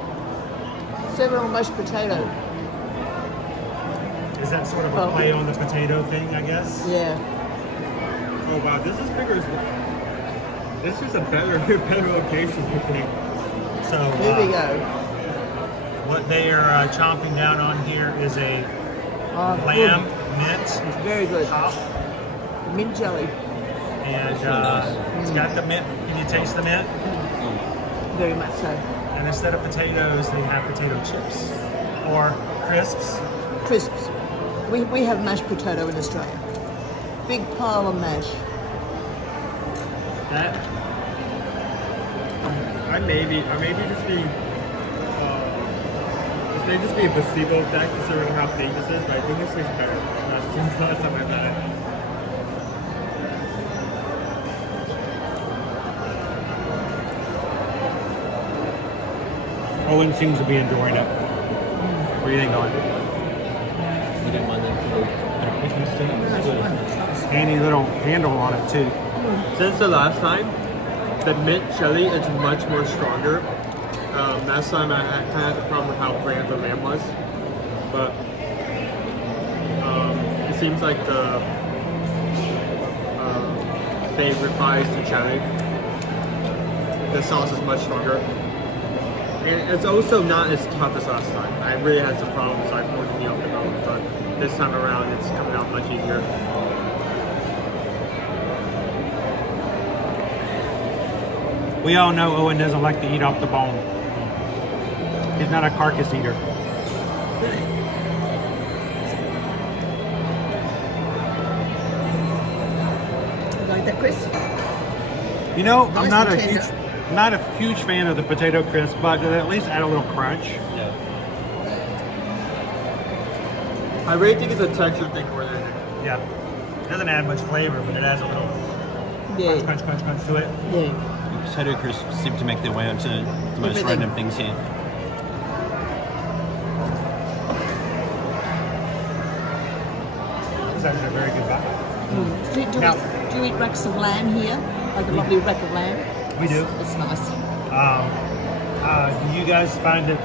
Serve it on mashed potato. Is that sort of a play on the potato thing, I guess? Yeah. Oh wow, this is bigger as well. This is a better location, I think. So Here we go. what they are chomping down on here is a lamb mint. It's very good. Top. Mint jelly. And it's got the mint. Can you taste the mint? Very much so. And instead of potatoes, they have potato chips or crisps. Crisps. We have mashed potato in Australia. Big pile of mash. That I may just be this may just be a placebo effect considering how big this is, but I think this tastes better. Since the last time I've had it. Owen seems to be enjoying it. What do you think, Owen? You don't mind that? Handy little handle on it too. Since the last time, the mint chili is much more stronger. Last time I had a problem with how bland the lamb was, but it seems like they revised the chili. The sauce is much stronger. And it's also not as tough as last time. I really had some problems like working the off the bone, but this time around it's coming out much easier. We all know Owen doesn't like to eat off the bone. He's not a carcass eater. Like that, Chris? You know, Nice I'm not and a tender. not a huge fan of the potato crisp, but it at least add a little crunch. I really think it's a texture thing more than anything. Yeah. It doesn't add much flavor, but it adds a little Yeah. crunch to it. Yeah. Potato crisps seem to make their way onto the most Everything. random things here. It's actually a very good bite. Do you eat racks of lamb here? Like a lovely rack of lamb? We do. It's nice. Do you guys find it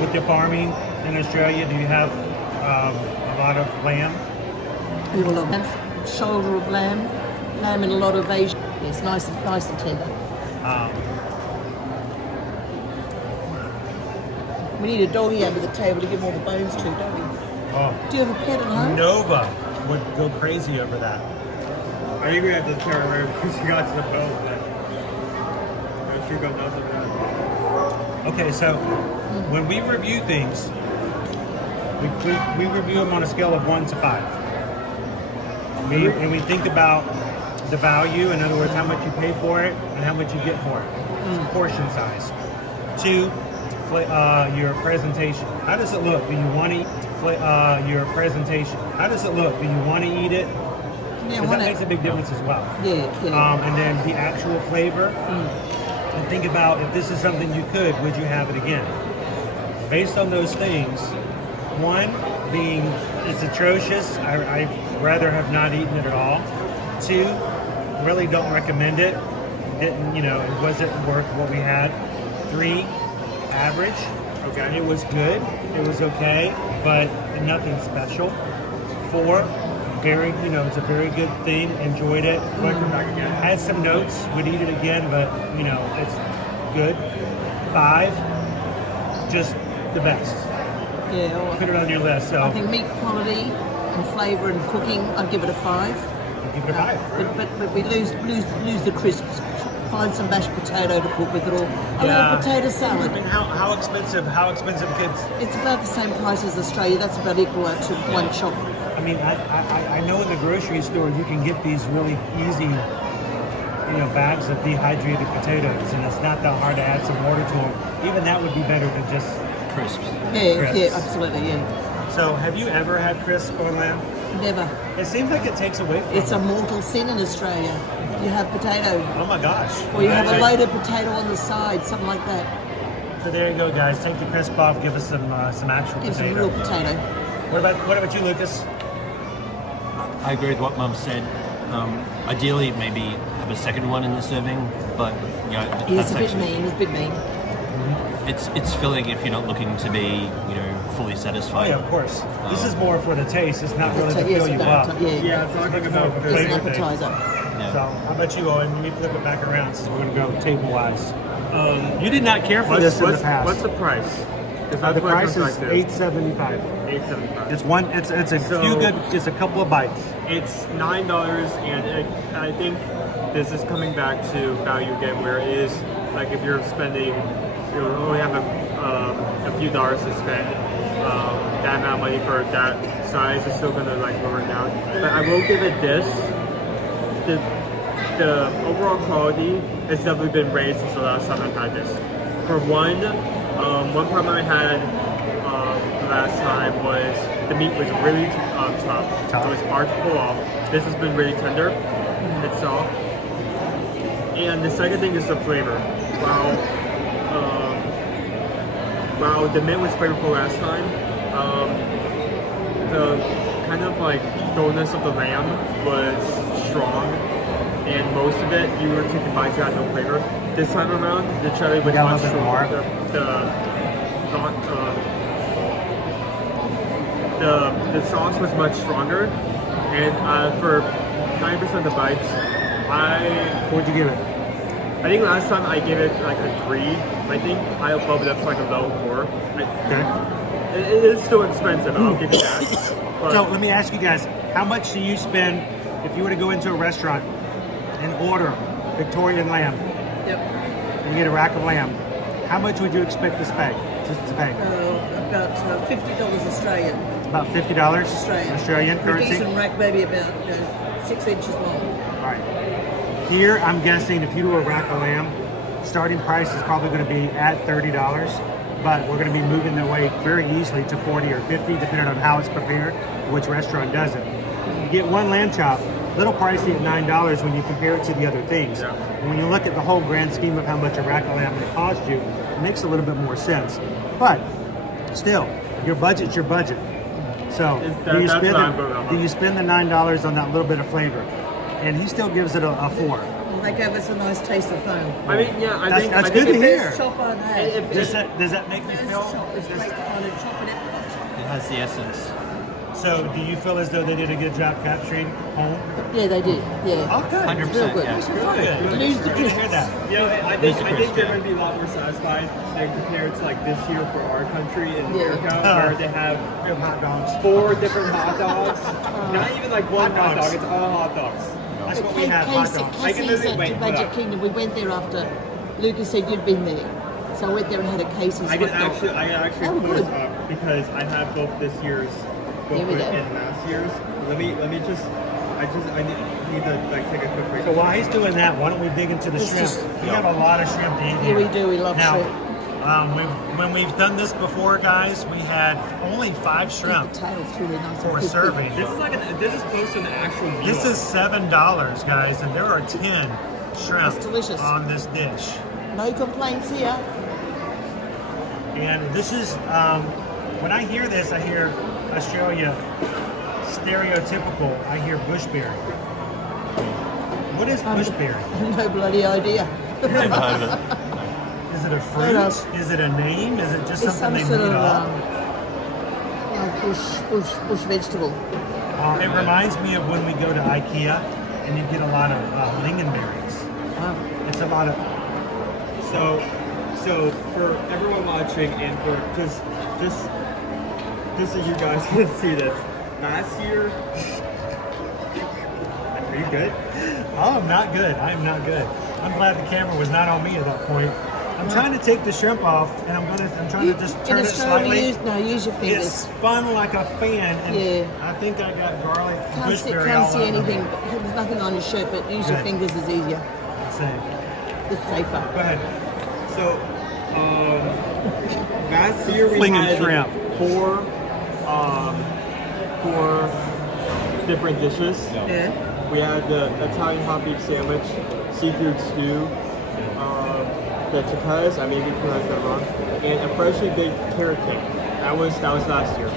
with your farming in Australia? Do you have a lot of lamb? We will have shoulder of lamb, lamb in a lot of Asia. It's nice and tender. We need a doggy under the table to give all the bones to, don't we? Oh, Do you have a pet at home? Nova would go crazy over that. I think we have to tell her because she got to the boat. But she got nothing done. Okay, so when we review things, we review them on a scale of 1 to 5. And we think about the value, in other words, how much you pay for it and how much you get for it. Portion size. 2, your presentation. How does it look? Do you want to eat your presentation? How does it look? Do you want to eat it? Yeah, Because that makes a big difference as well. Yeah. And then the actual flavor. And think about if this is something you could, would you have it again? Based on those things, 1 being it's atrocious. I'd rather have not eaten it at all. 2, really don't recommend it. Didn't, it wasn't worth what we had. 3, average. Okay. It was good. It was okay, but nothing special. 4, very, it's a very good thing. Enjoyed it. Had some notes. Would eat it again, but it's good. 5, just the best. Yeah. Or Put it on your list. So I think meat quality and flavour and cooking, I'd give it a 5. give it a 5. But we lose the crisps. Find some mashed potato to cook with it, or a little potato I salad. mean, how expensive? How expensive kids? It's about the same price as Australia. That's about equal to one shop. I mean, I know in the grocery store you can get these really easy, bags of dehydrated potatoes, and it's not that hard to add some water to them. Even that would be better than just Crisps. Yeah, absolutely, yeah. So, have you ever had crisp or lamb? Never. It seems like it takes away from It's it. a mortal sin in Australia. You have potato, Oh my gosh. or you have a loaded potato on the side, something like that. So there you go, guys. Take the crisp off. Give us some actual Give some potato. real potato. What about you, Lucas? I agree with what Mum said. Ideally, maybe have a second one in the serving, but It's a bit mean. It's a bit mean. It's filling if you're not looking to be fully Oh satisfied. yeah, of course. This is more for the taste. It's not really to Yes, fill you up. yeah. It's talking More about of a It's an flavor thing. appetizer. So, how about you, Owen? Let me flip it back around since we're going to go table-wise. You did not care for this in the past. What's the price? The price is $8.75. $8.75. It's one. It's a few good. It's a couple of bites. It's $9, and I think this is coming back to value again, where it is like if you're spending, you only have a few dollars to spend. That amount of money for that size is still gonna like lower it down. But I will give it this. The overall quality has definitely been raised since the last time I've had this. For one problem I had last time was the meat was really tough. It was hard to pull off. This has been really tender. It's soft. And the second thing is the flavor. While the meat was flavorful last time, the kind of like dullness of the lamb was strong, and most of it you were taking bites that had no flavor. This time around, the chili was much stronger. The sauce was much stronger, and for 90% of the bites, What'd you give it? I think last time I gave it like a 3. I think I bumped it up to like a low 4. Okay. It is still expensive, I'll give you that. But So let me ask you guys, how much do you spend if you were to go into a restaurant and order Victorian lamb Yep. and get a rack of lamb? How much would you expect to pay? About $50 Australian. About $50 Australian A currency. decent rack, maybe about 6 inches long. All right. Here, I'm guessing if you do a rack of lamb, starting price is probably going to be at $30, but we're going to be moving the way very easily to 40 or 50, depending on how it's prepared, which restaurant does it. You get one lamb chop, little pricey at $9 when you compare it to the other things. Yeah. And when you look at the whole grand scheme of how much a rack of lamb may cost you, it makes a little bit more sense. But still, your budget's your budget. So do you spend the $9 on that little bit of flavor? And he still gives it a 4. They gave us a nice taste of home. I mean, yeah, I think that's I good think to it- hear. Best chop I've had. Does that make me Best feel? chop. It's great to find a chop at Epcot. It has the essence. So do you feel as though they did a good job capturing home? Yeah, they did. Yeah. Okay. 100%. good. Yeah. Lose the Good to hear crisps. that. Yeah, I think they're going to be a lot more satisfied than compared to like this year for our country in America, where they have We have hot dogs. 4 different hot dogs. Not even like one hot dog, it's all hot dogs. That's what we have, hot dogs. I can literally wait to for Magic that. Kingdom. We went there after Lucas said you'd been there. So I went there and had a Casey's I can hot dog. actually Oh, pull good. this up because I have both this year's Here we booklet go. and last year's. Let me just I need to like take a quick break. So while he's doing that, why don't we dig into the Let's shrimp? just- We have a lot of shrimp to eat Yeah, here. we do. We love now, shrimp. When we've done this before, guys, we had only 5 shrimp The tail's really nice. for a serving. This is close to an actual meal. This is $7, guys, and there are 10 shrimp That's delicious. on this dish. No complaints here. And this is, when I hear this, I hear Australia stereotypical. I hear bushberry. What is bushberry? No bloody idea. Is it a fruit? else? Is it a name? Is it just It's some something sort they made of up? like bush vegetable. It reminds me of when we go to IKEA and you get a lot of lingonberries. Wow. It's a lot of. So for everyone watching and for just so you guys can see this, last year. Are you good? Oh, I'm not good. I'm not good. I'm glad the camera was not on me at that point. I'm trying to take the shrimp off, and I'm trying to just turn In it Australia, slightly. use your fingers. It's spun like a fan, and Yeah. I think I got garlic Can't see bushberry all over anything. me. There's nothing on your shirt, but use your Good. fingers is easier. Same. It's safer. Go ahead. So, last year we Flinging had shrimp. four different dishes. Yeah. We had the Italian hot beef sandwich, seafood stew, the tapas, I maybe pronounced that wrong, and a freshly baked carrot cake. That was last year.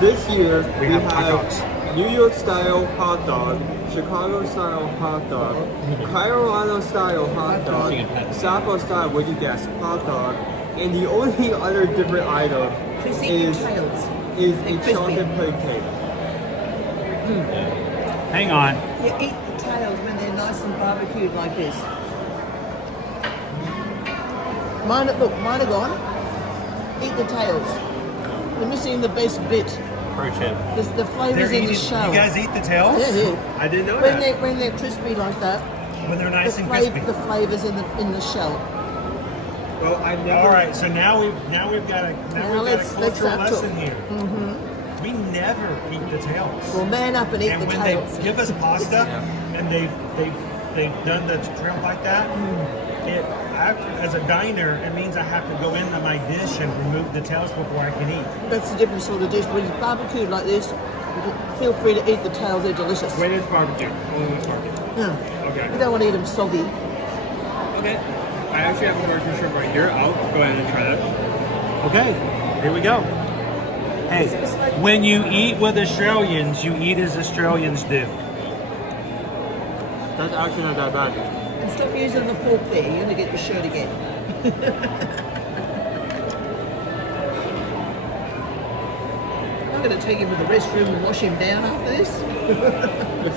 This year we have hot dogs. have New York style hot dog, Chicago style hot dog, Carolina style hot dog, Sappho style, what do you guess, hot dog, and the only other different item is a chocolate plate cake. Hang on. You eat the tails when they're nice and barbecued like this. Mine are gone. Eat the tails. They're missing the best bit. Pro tip. The flavours in the shell. You guys eat the tails? Yeah. I didn't know When that. they're crispy like that, When they're nice and crispy. the flavours in the shell. Well, I've never. All right, so now we've got a let's cultural start lesson talking. here. We never eat the tails. Well, man up and eat And the when tails. they give us pasta and they've done the shrimp like that, as a diner, it means I have to go into my dish and remove the tails before I can eat. That's a different sort of dish. When it's barbecued like this, you can feel free to eat the tails. They're delicious. When it's barbecue. Only when it's barbecue. Yeah. Okay. You don't want to eat them soggy. Okay. I actually have a barbecue shrimp right here. I'll go ahead and try that. Okay, here we go. Hey, when you eat with Australians, you eat as Australians do. That's actually not that bad. And stop using the fork there. You're going to get your shirt again. I'm going to take him to the restroom and wash him down after this. That's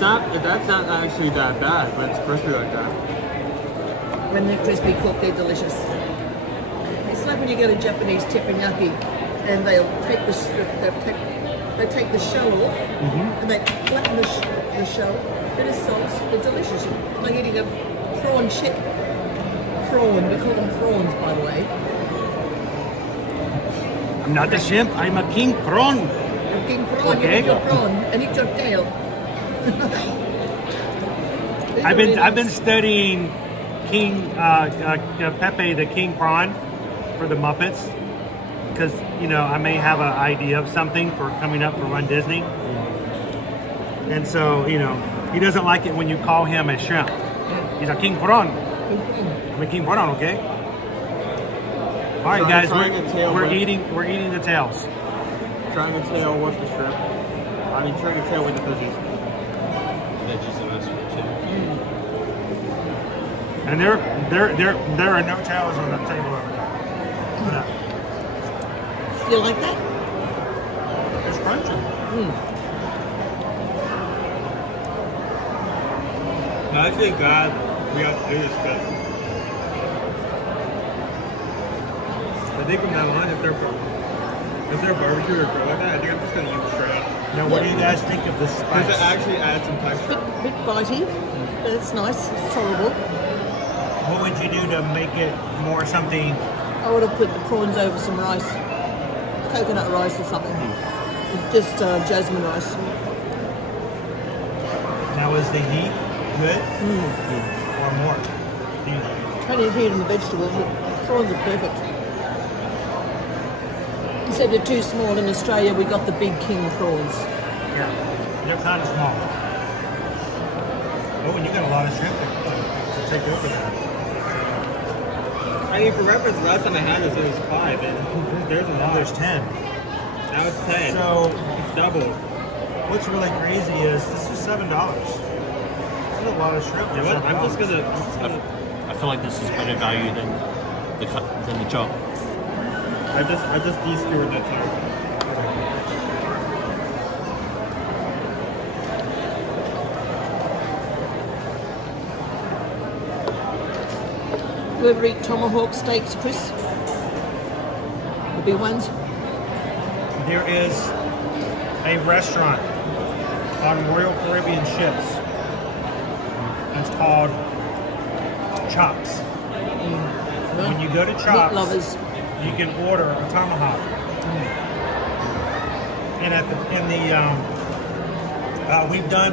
not actually that bad, but it's crispy like that. When they're crispy cooked, they're delicious. It's like when you go to Japanese teppanyaki and they'll take the shell off and they flatten the shell. Bit of salt. They're delicious. Like eating a prawn chip. Prawn. We call them prawns, by the way. I'm not a shrimp, I'm a king prawn. You're king prawn. Okay. You eat your prawn and eat your tail. I've been studying King Pepe the King Prawn for the Muppets because I may have an idea of something for coming up for Run Disney, and so he doesn't like it when you call him a shrimp. He's a King Prawn. I'm a King Prawn, okay? All right, guys, we're eating the tails. Trying a tail with the shrimp. I mean, trying a tail with the veggies. Veggies are nice too. And there are no tails on the table over there. Look at that. You like that? It's crunchy. I'm actually glad we have to do this because I think from now on, if they're barbecue or grill like that, I think I'm just gonna use straight up. Now, what do you guys think of this spice? Because it actually adds some texture. Bit bitey, but it's nice. It's tolerable. What would you do to make it more something? I would have put the prawns over some rice, coconut rice or something. Just jasmine rice. Now, is the heat good or more? Plenty of heat on the vegetables. The prawns are perfect. Except they're too small. In Australia, we got the big king prawns. Yeah, they're kind of small. Oh, and you got a lot of shrimp to take over there. I mean, for reference, last time I had this, it was 5, and there's a Now lot. there's 10. Now it's 10. So, it's double. what's really crazy is this is $7. This is a lot of shrimp. You know what? I'm just gonna. I feel like this is better value than the chop. I just de-skewered that time. You ever eat tomahawk steaks, Chris? The big ones? There is a restaurant on Royal Caribbean ships. It's called Chops. When you go to Meat Chops, lovers. you can order a tomahawk. And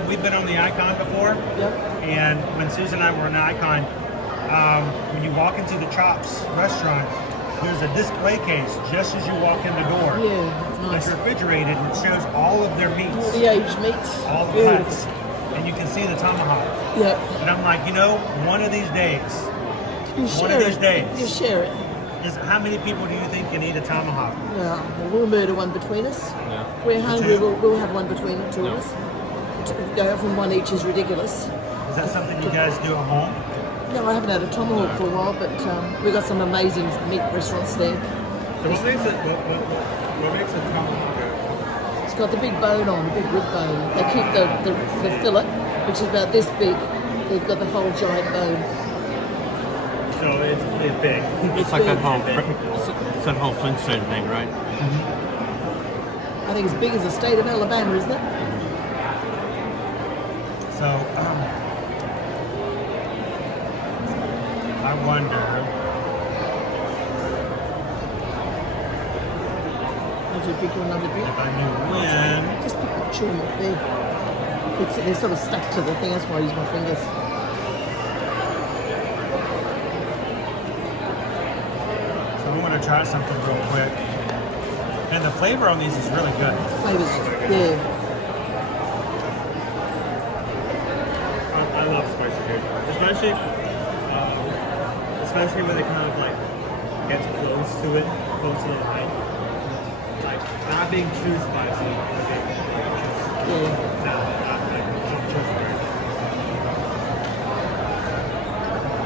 we've been on the Icon before. Yep. And when Susan and I were on the Icon, when you walk into the Chops restaurant, there's a display case just as you walk in the door. Yeah, that's nice. It's refrigerated and it shows all of their meats. All the aged meats. All the Beautiful. cuts. And you can see the tomahawk. Yeah. And I'm like, one of these days, You share it. You share it. how many people do you think can eat a tomahawk? Yeah, well, we'll murder one between us. Yeah. We're hungry, we'll have one between the two of us. Go from one each is ridiculous. Is that something you guys do at home? No, I haven't had a tomahawk for a while, but we've got some amazing meat restaurants there. So what makes a tomahawk? It's got the big bone on, the big rib bone. They keep the fillet, which is about this big. They've got the whole giant bone. So So it's big. It's like that whole it's that whole Flintstone thing, right? I think it's big as the state of Alabama, isn't it? So, I wonder. As you drink another drink. If I knew when. Just pick up chewing it there. They're sort of stuck to the thing, that's why I use my fingers. So I'm going to try something real quick. And the flavor on these is really good. Flavors, yeah. I love spicy food, especially when it kind of like gets close to the knife. Like not being too spicy.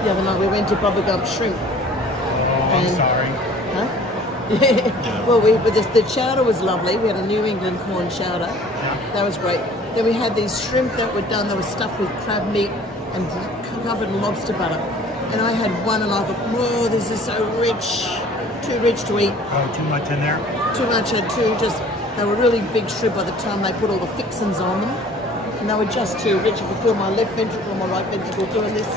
The other night we went to Bubba Gump Shrimp. Oh, I'm sorry. Huh? Yeah. Well, the chowder was lovely. We had a New England corn chowder. Yeah. That was great. Then we had these shrimp that were done. They were stuffed with crab meat and covered in lobster butter. And I had one, and I thought, whoa, this is so rich. Too rich to eat. Oh, too much in there? Too much, and they were really big shrimp by the time they put all the fixings on them. And they were just too rich. I could feel my left ventricle and my right ventricle doing this.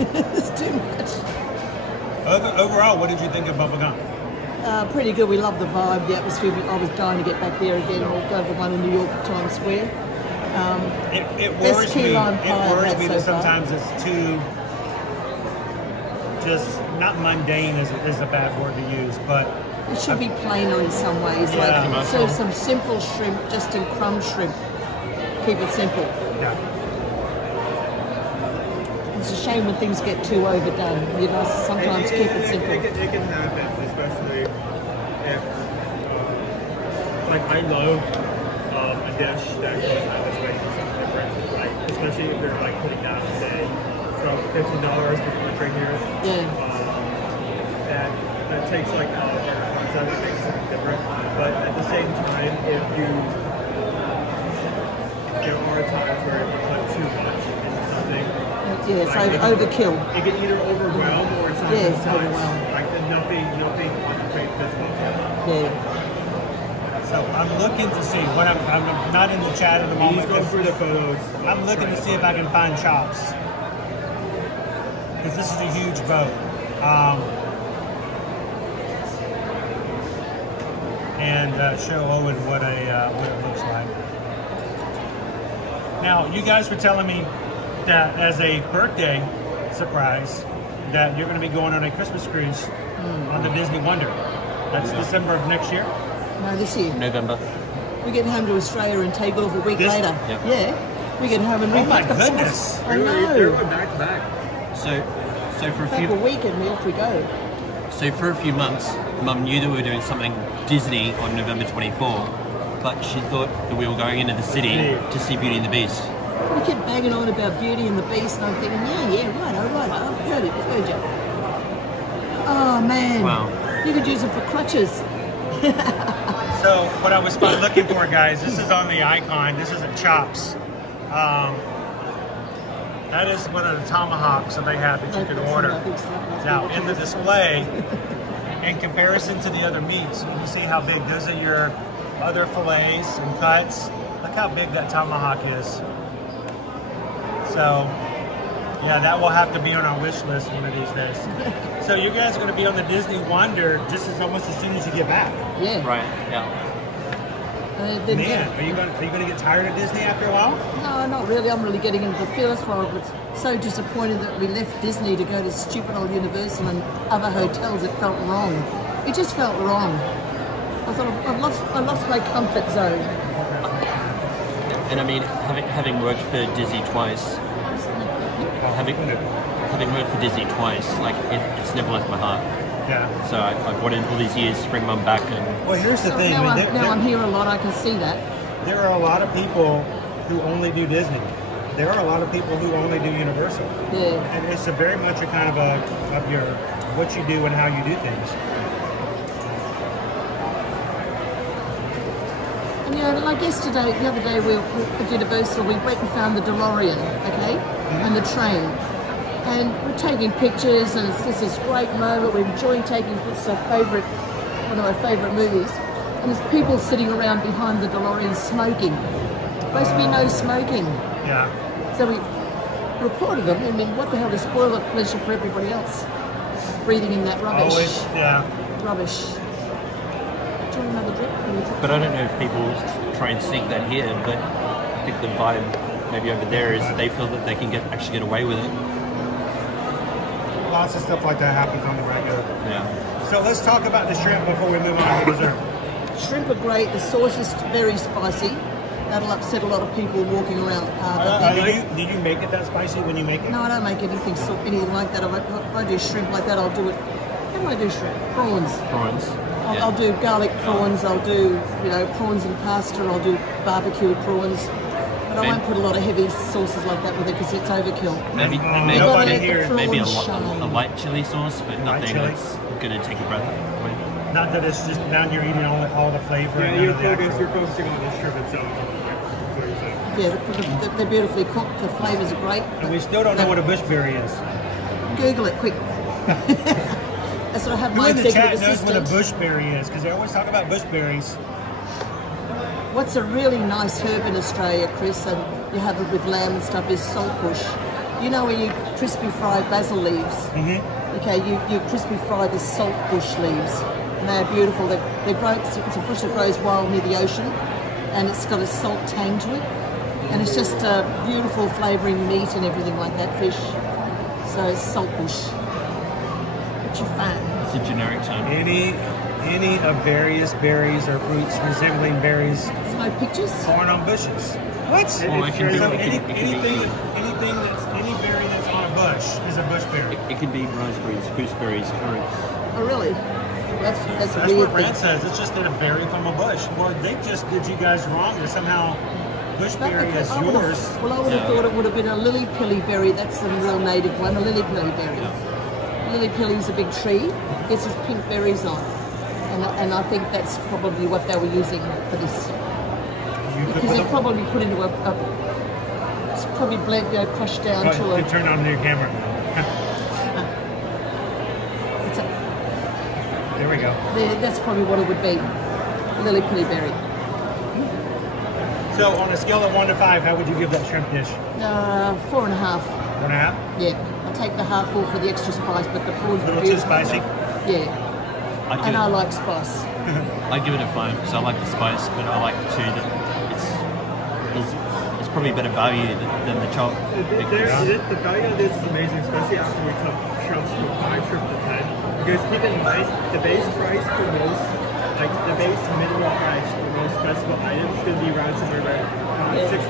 It's too much. Overall, what did you think of Bubba Gump? Pretty good. We loved the vibe, the atmosphere. I was dying to get back there again. We'll go to the one in New York, Times Square. It worries me. It worries me that sometimes it's too, just not mundane is a bad word to use, but it should be plainer in some ways. Yeah. Like serve some simple shrimp, just in crumb shrimp. Keep it simple. Yeah. It's a shame when things get too overdone. You know, sometimes keep it simple. It can happen, especially if, like, I love a dish that goes out of its way to do something different. Like, especially if you're like putting down, say, from $15 for the drink here. Yeah. That takes like a concept that makes something different. But at the same time, if there are times where you put too much into something. Yeah, it's like overkill. It can either overwhelm or it's not overwhelm. Like nothing concentrates this much. Yeah. So I'm looking to see what I'm not in the chat at the moment. He's going through the photos. I'm looking to see if I can find chops. Because this is a huge boat. And show Owen what it looks like. Now, you guys were telling me that as a birthday surprise, that you're going to be going on a Christmas cruise on the Disney Wonder. That's December of next year? No, this year. November. We get home to Australia and take off a week later. Yep. Yeah. We get home and Oh my repack the goodness. I know. Back to back. So for a Back few a week and off we go. So for a few months, Mum knew that we were doing something Disney on November 24, but she thought that we were going into the city to see Beauty and the Beast. We kept banging on about Beauty and the Beast, and I'm thinking, right, I've heard you. Oh man, Wow. You could use them for crutches. So what I was looking for, guys, this is on the icon. This isn't chops. That is one of the tomahawks that they have that you can order. Now, in the display, in comparison to the other meats, you see how big those are your other fillets and cuts. Look how big that tomahawk is. So, yeah, that will have to be on our wish list one of these days. So you guys are going to be on the Disney Wonder almost as soon as you get back. Yeah. Right. Yeah. Man, are you going to get tired of Disney after a while? No, not really. I'm really getting into the feel. That's why I was so disappointed that we left Disney to go to stupid old Universal and other hotels. It felt wrong. It just felt wrong. I thought I lost my comfort zone. And I mean, having worked for Disney twice, having worked for Disney twice, like it's never left my heart. Yeah. So I've wanted all these years to bring Mum back, and well, here's the thing. Now I'm here a lot. I can see that. There are a lot of people who only do Disney. There are a lot of people who only do Universal. Yeah. And it's very much a kind of your what you do and how you do things. And like yesterday, the other day we were at Universal. We went and found the DeLorean, okay, and the train. And we're taking pictures, and this is a great moment. We're enjoying taking pictures. One of my favourite movies. And there's people sitting around behind the DeLorean smoking. Supposed to be no smoking. Yeah. So we reported them. I mean, what the hell to spoil the pleasure for everybody else? Breathing in that rubbish. Always, yeah. Rubbish. Do you want another drink? But I don't know if people try and sneak that here, but I think the vibe maybe over there is they feel that they can actually get away with it. Lots of stuff like that happens on the regular. Yeah. So let's talk about the shrimp before we move on to dessert. Shrimp are great. The sauce is very spicy. That'll upset a lot of people walking around the park. Do you make it that spicy when you make it? No, I don't make anything like that. If I do shrimp like that, I'll do it. How do I do shrimp? Prawns. Prawns. I'll do garlic prawns. I'll do prawns and pasta. I'll do barbecued prawns. But I won't put a lot of heavy sauces like that with it because it's overkill. Maybe a light chili sauce, but nothing that's going to take your breath away. Not that it's just now you're eating all the flavor. Yeah, you're focusing on the shrimp itself. Yeah, they're beautifully cooked. The flavors are great. And we still don't know what a bushberry is. Google it quick. That's what I have Who my in the executive chat knows what a assistant. bushberry is? Because they always talk about bushberries. What's a really nice herb in Australia, Chris, and you have it with lamb and stuff, is saltbush. You know when you crispy fry basil leaves? Mm-hmm. Okay, you crispy fry the saltbush leaves. And they're beautiful. They're great. It's a bush that grows wild near the ocean, and it's got a salt tang to it. And it's just beautiful flavouring meat and everything like that, fish. So it's saltbush. What's your fan? It's a generic term. Any of various berries or fruits resembling berries. There's no pictures? Born on bushes. What? Any berry that's on a bush is a bushberry. It could be raspberries, gooseberries, currants. Oh, really? That's a what weird Brent thing. says. It's just in a berry from a bush. Well, they just did you guys wrong. Or somehow bushberry is yours. Well, I would have thought it would have been a lily-pilly berry. That's the real native one, a lily-pilly berry. Lily-pilly's a big tree. Gets its pink berries on. And I think that's probably what they were using for this. Because they probably put into it's probably blend, crushed down to a... Turn on your camera. There we go. That's probably what it would be. Lily-pilly berry. So on a scale of 1 to 5, how would you give that shrimp dish? 4.5. 4.5? Yeah. I'll take the half full for the extra spice, but the prawns A little are too beautiful. spicy? Yeah. And I like spice. I give it a 5 because I like the spice, but I like too that it's probably better value than the chop. The value of this is amazing, especially after we took shrimps from 5 shrimp to 10. Because keep in mind, the base price for most, like the base minimum price for most festival items is going to be around somewhere around $6.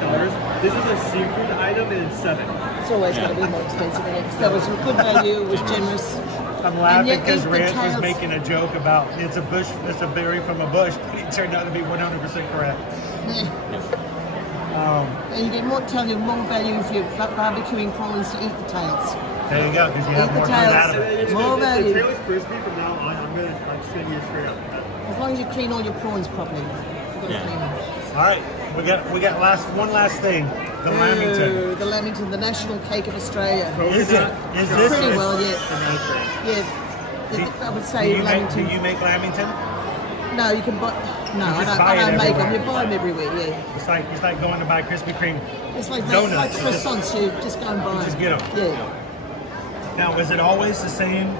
This is a seafood item and it's $7. It's always going to be more expensive than it. That was a good value. It was generous. I'm laughing because Rance was making a joke about it's a berry from a bush, but it turned out to be 100% correct. And you get more value if you're barbecuing prawns to eat the tails. There you go, because you have more food out of it. More value. The tail is crispy from now on. I'm going to send you straight up. As long as you clean all your prawns properly. You've got to clean them. All right, we got one last thing. The lamington. The lamington, the national cake of Australia. Is it? Is this? Pretty well, yeah. Yeah. I would say lamington. Do you make lamington? No, you can buy. No, I don't make them. You buy them everywhere. Yeah. It's like going to buy Krispy Kreme. It's like donuts. Like croissants. You just go and buy them. Just get them. Yeah. Now, is it always the same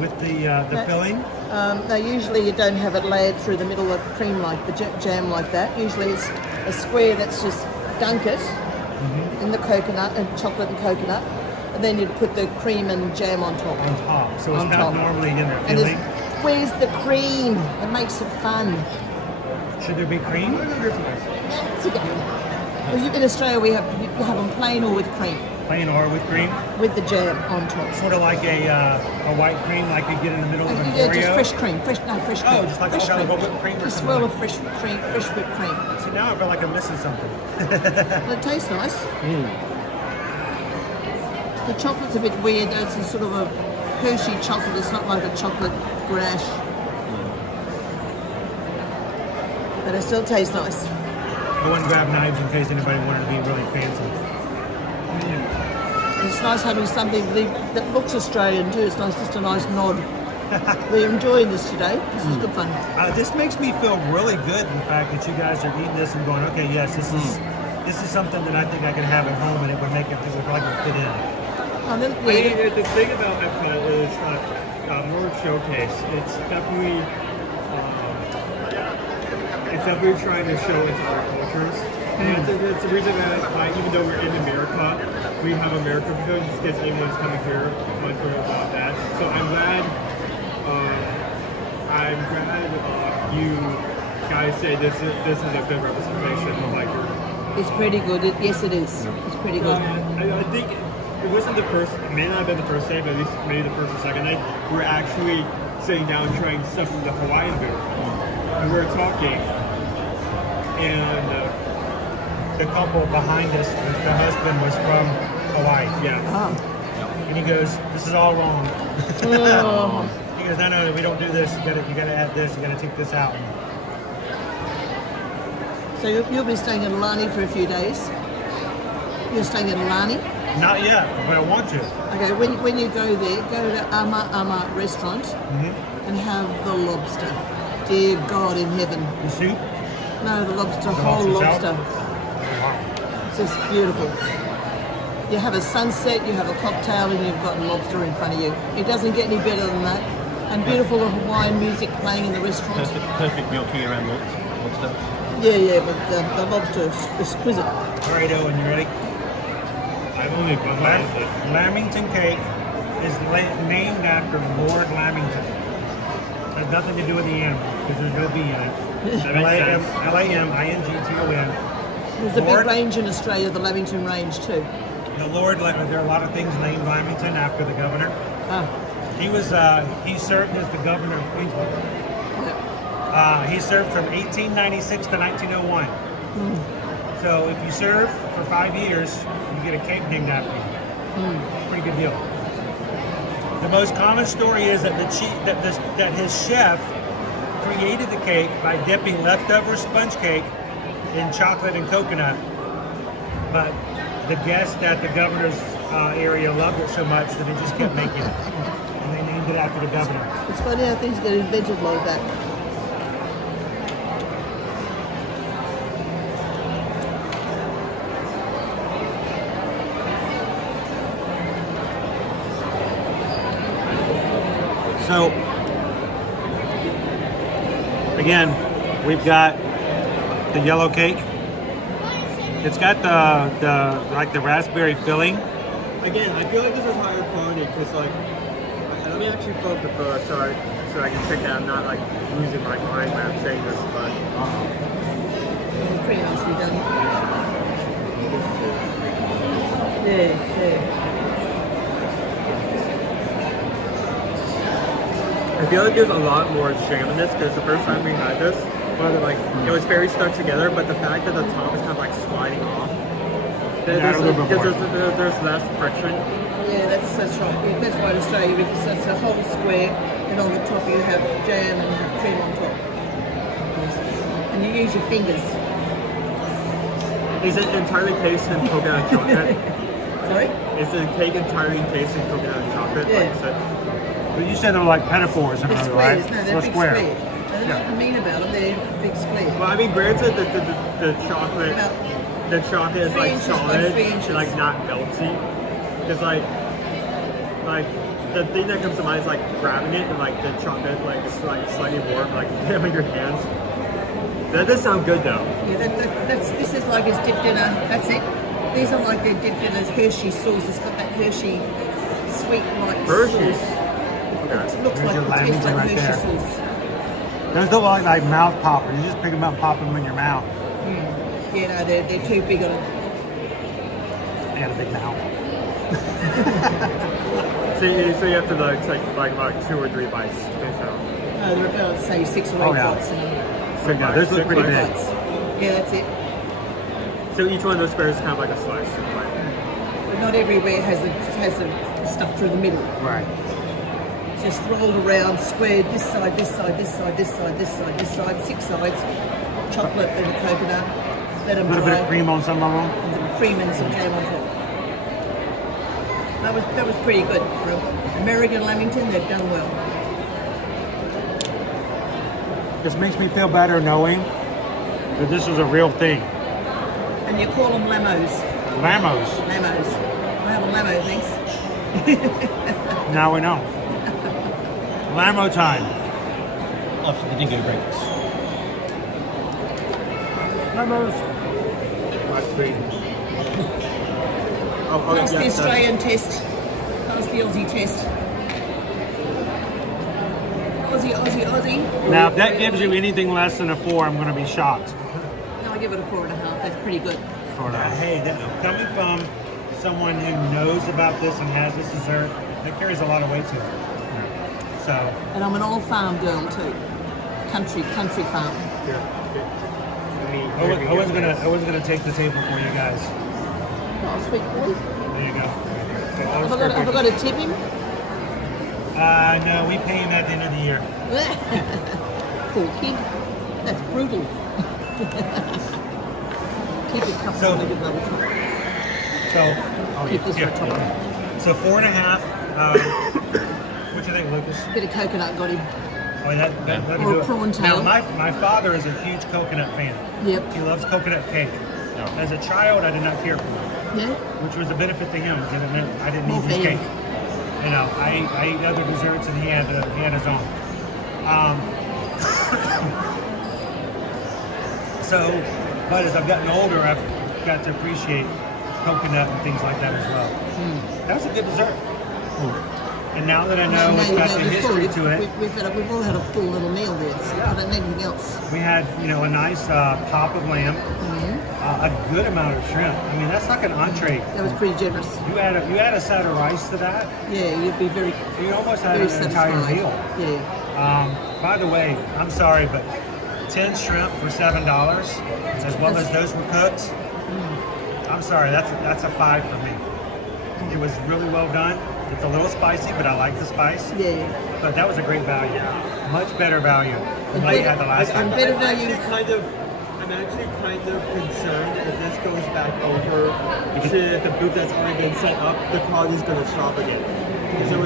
with the filling? Usually you don't have it layered through the middle of cream like the jam like that. Usually it's a square that's just dunk it in the coconut and chocolate and coconut, and then you'd put the cream and jam on top. On top. So it's not normally in the filling. Where's the cream? It makes it fun. Should there be cream? It's okay. Well, in Australia we have them plain or with cream. Plain or with cream? With the jam on top. Sort of like a white cream, like you get in the middle of an Oreo? Just fresh cream. Fresh cream. Oh, just like a whipped cream or something. A swirl of fresh whipped cream. See, now I feel like I'm missing something. Well, it tastes nice. The chocolate's a bit weird. It's a sort of a Hershey chocolate. It's not like a chocolate ganache. But it still tastes nice. I wouldn't grab knives in case anybody wanted to be really fancy. It's nice having something that looks Australian too. It's nice, just a nice nod. We're enjoying this today. This is good fun. This makes me feel really good. The fact that you guys are eating this and going, okay, yes, this is something that I think I can have at home, and it would make it look like it fit in. The thing about Epcot is more showcase. It's definitely trying to show into other cultures. And it's the reason that even though we're in America, we have America because just in case anyone's coming here wondering about that. So I'm glad you guys say this is a good representation of like your. It's pretty good. Yes, it is. It's pretty good. I think it wasn't the first. It may not have been the first day, but at least maybe the first or second day. We're actually sitting down trying stuff from the Hawaiian booth, and we're talking, and the couple behind us, the husband was from Hawaii. Yeah. And he goes, "This is all wrong." He goes, "No, we don't do this. You gotta add this. You gotta take this out." So you'll be staying in Alani for a few days. You're staying in Alani? Not yet, but I want to. Okay, when you go there, go to Ama restaurant and have the lobster. Dear God in heaven. The soup? No, the lobster, whole lobster. It's just beautiful. You have a sunset, you have a cocktail, and you've got lobster in front of you. It doesn't get any better than that. And beautiful Hawaiian music playing in the restaurant. Perfect meal to eat around lobster. Yeah, but the lobster is exquisite. All right, Owen, you ready? I've only been Lamington cake is named after Lord Lamington. It has nothing to do with the animal because there's no B in it. Lamington. There's a big range in Australia, the Lamington Range too. The Lord, there are a lot of things named Lamington after the governor. He served as the governor of Queensland. He served from 1896 to 1901. So if you serve for 5 years, you get a cake named after you. It's a pretty good deal. The most common story is that that his chef created the cake by dipping leftover sponge cake in chocolate and coconut. But the guests at the governor's area loved it so much that they just kept making it. And they named it after the governor. It's funny how things get invented like that. So, again, we've got the yellow cake. It's got the raspberry filling. Again, I feel like this is higher quality because let me actually pull up the photo so I can check that I'm not like losing my mind when I'm saying this, but It's pretty nicely done. Yeah. I feel like there's a lot more shame in this because the first time we had this, it was very stuck together, but the fact that the top is kind of like sliding off, there's less friction. Yeah, that's right. That's why in Australia, because that's a whole square, and on the top you have jam and cream on top. And you use your fingers. Is it entirely cased in coconut chocolate? Sorry? Is the cake entirely encased in coconut chocolate? Yeah. But you said they were like pinafores, They're right? squares. No, they're big square. squares. There's nothing mean about them. They're big squares. Well, I mean, granted, the chocolate is like 3 solid inches by 3 inches. and like not melty. Because like the thing that comes to mind is like grabbing it and like the chocolate like it's like slightly warm, like in your hands. That does sound good though. Yeah, this is like it's dipped in a. That's it. These are like they're dipped in a Hershey sauce. It's got that Hershey sweet like Hershey's. sauce. Okay. It looks There's your like it tastes like Lamington right Hershey there. sauce. Those look like mouth poppers. You just pick them up, pop them in your mouth. Yeah, no, they're too big on it. They got a big mouth. So you have to take like 2 or 3 bites. No, they're about say 6 or 8 bites. So yeah, those look pretty big. Yeah, that's it. So each one of those squares is kind of like a slice. But not everywhere has the stuff through the middle. Right. Just rolled around, squared, this side, this side, this side, this side, this side, this side, 6 sides, chocolate and coconut, let them A little dry. bit of cream on some of them. And some cream and some jam on top. That was pretty good. For American Lamington, they've done well. This makes me feel better knowing that this is a real thing. And you call them lamos. Lamos. Lamos. I have a lamo, thanks. Now we know. Lamo time. After the dingo breakfast. Lamos. Ice cream. How's the Australian test? How's the Aussie test? Aussie. Now, if that gives you anything less than a 4, I'm going to be shocked. No, I give it a 4.5. That's pretty good. Hey, coming from someone who knows about this and has this dessert, that carries a lot of weight to it. So. And I'm an old farm girl too. Country farm. Owen's gonna take the table for you guys. Oh, sweet boy. There you go. Have I got to tip him? No, we pay him at the end of the year. Poor kid. That's brutal. Keep it comfortable. Keep this right top. So 4.5. What do you think, Lucas? Bit of coconut got him. Oh, that'd Or do a it. prawn tail. Now, my father is a huge coconut fan. Yep. He loves coconut cake. As a child, I did not care for it. Yeah. Which was a benefit to him, because it meant I didn't More need his for him. cake. You know, I ate other desserts and he had his own. But as I've gotten older, I've got to appreciate coconut and things like that as well. That was a good dessert. And now that I know it's got the history to it, we've all had a full little meal there. So I don't need anything else. we had a nice pop of lamb, a good amount of shrimp. I mean, that's like an entree. That was pretty generous. You add a side of rice to that. Yeah, you'd be very. You almost had very an entire satisfied. meal. Yeah. By the way, I'm sorry, but 10 shrimp for $7, as well as those were cooked. I'm sorry, that's a 5 for me. It was really well done. It's a little spicy, but I like the spice. Yeah. But that was a great value. Much better value than what you had the last time. better value. I'm actually kind of concerned if this goes back over to the booth that's already been set up, the crowd is going to shop again.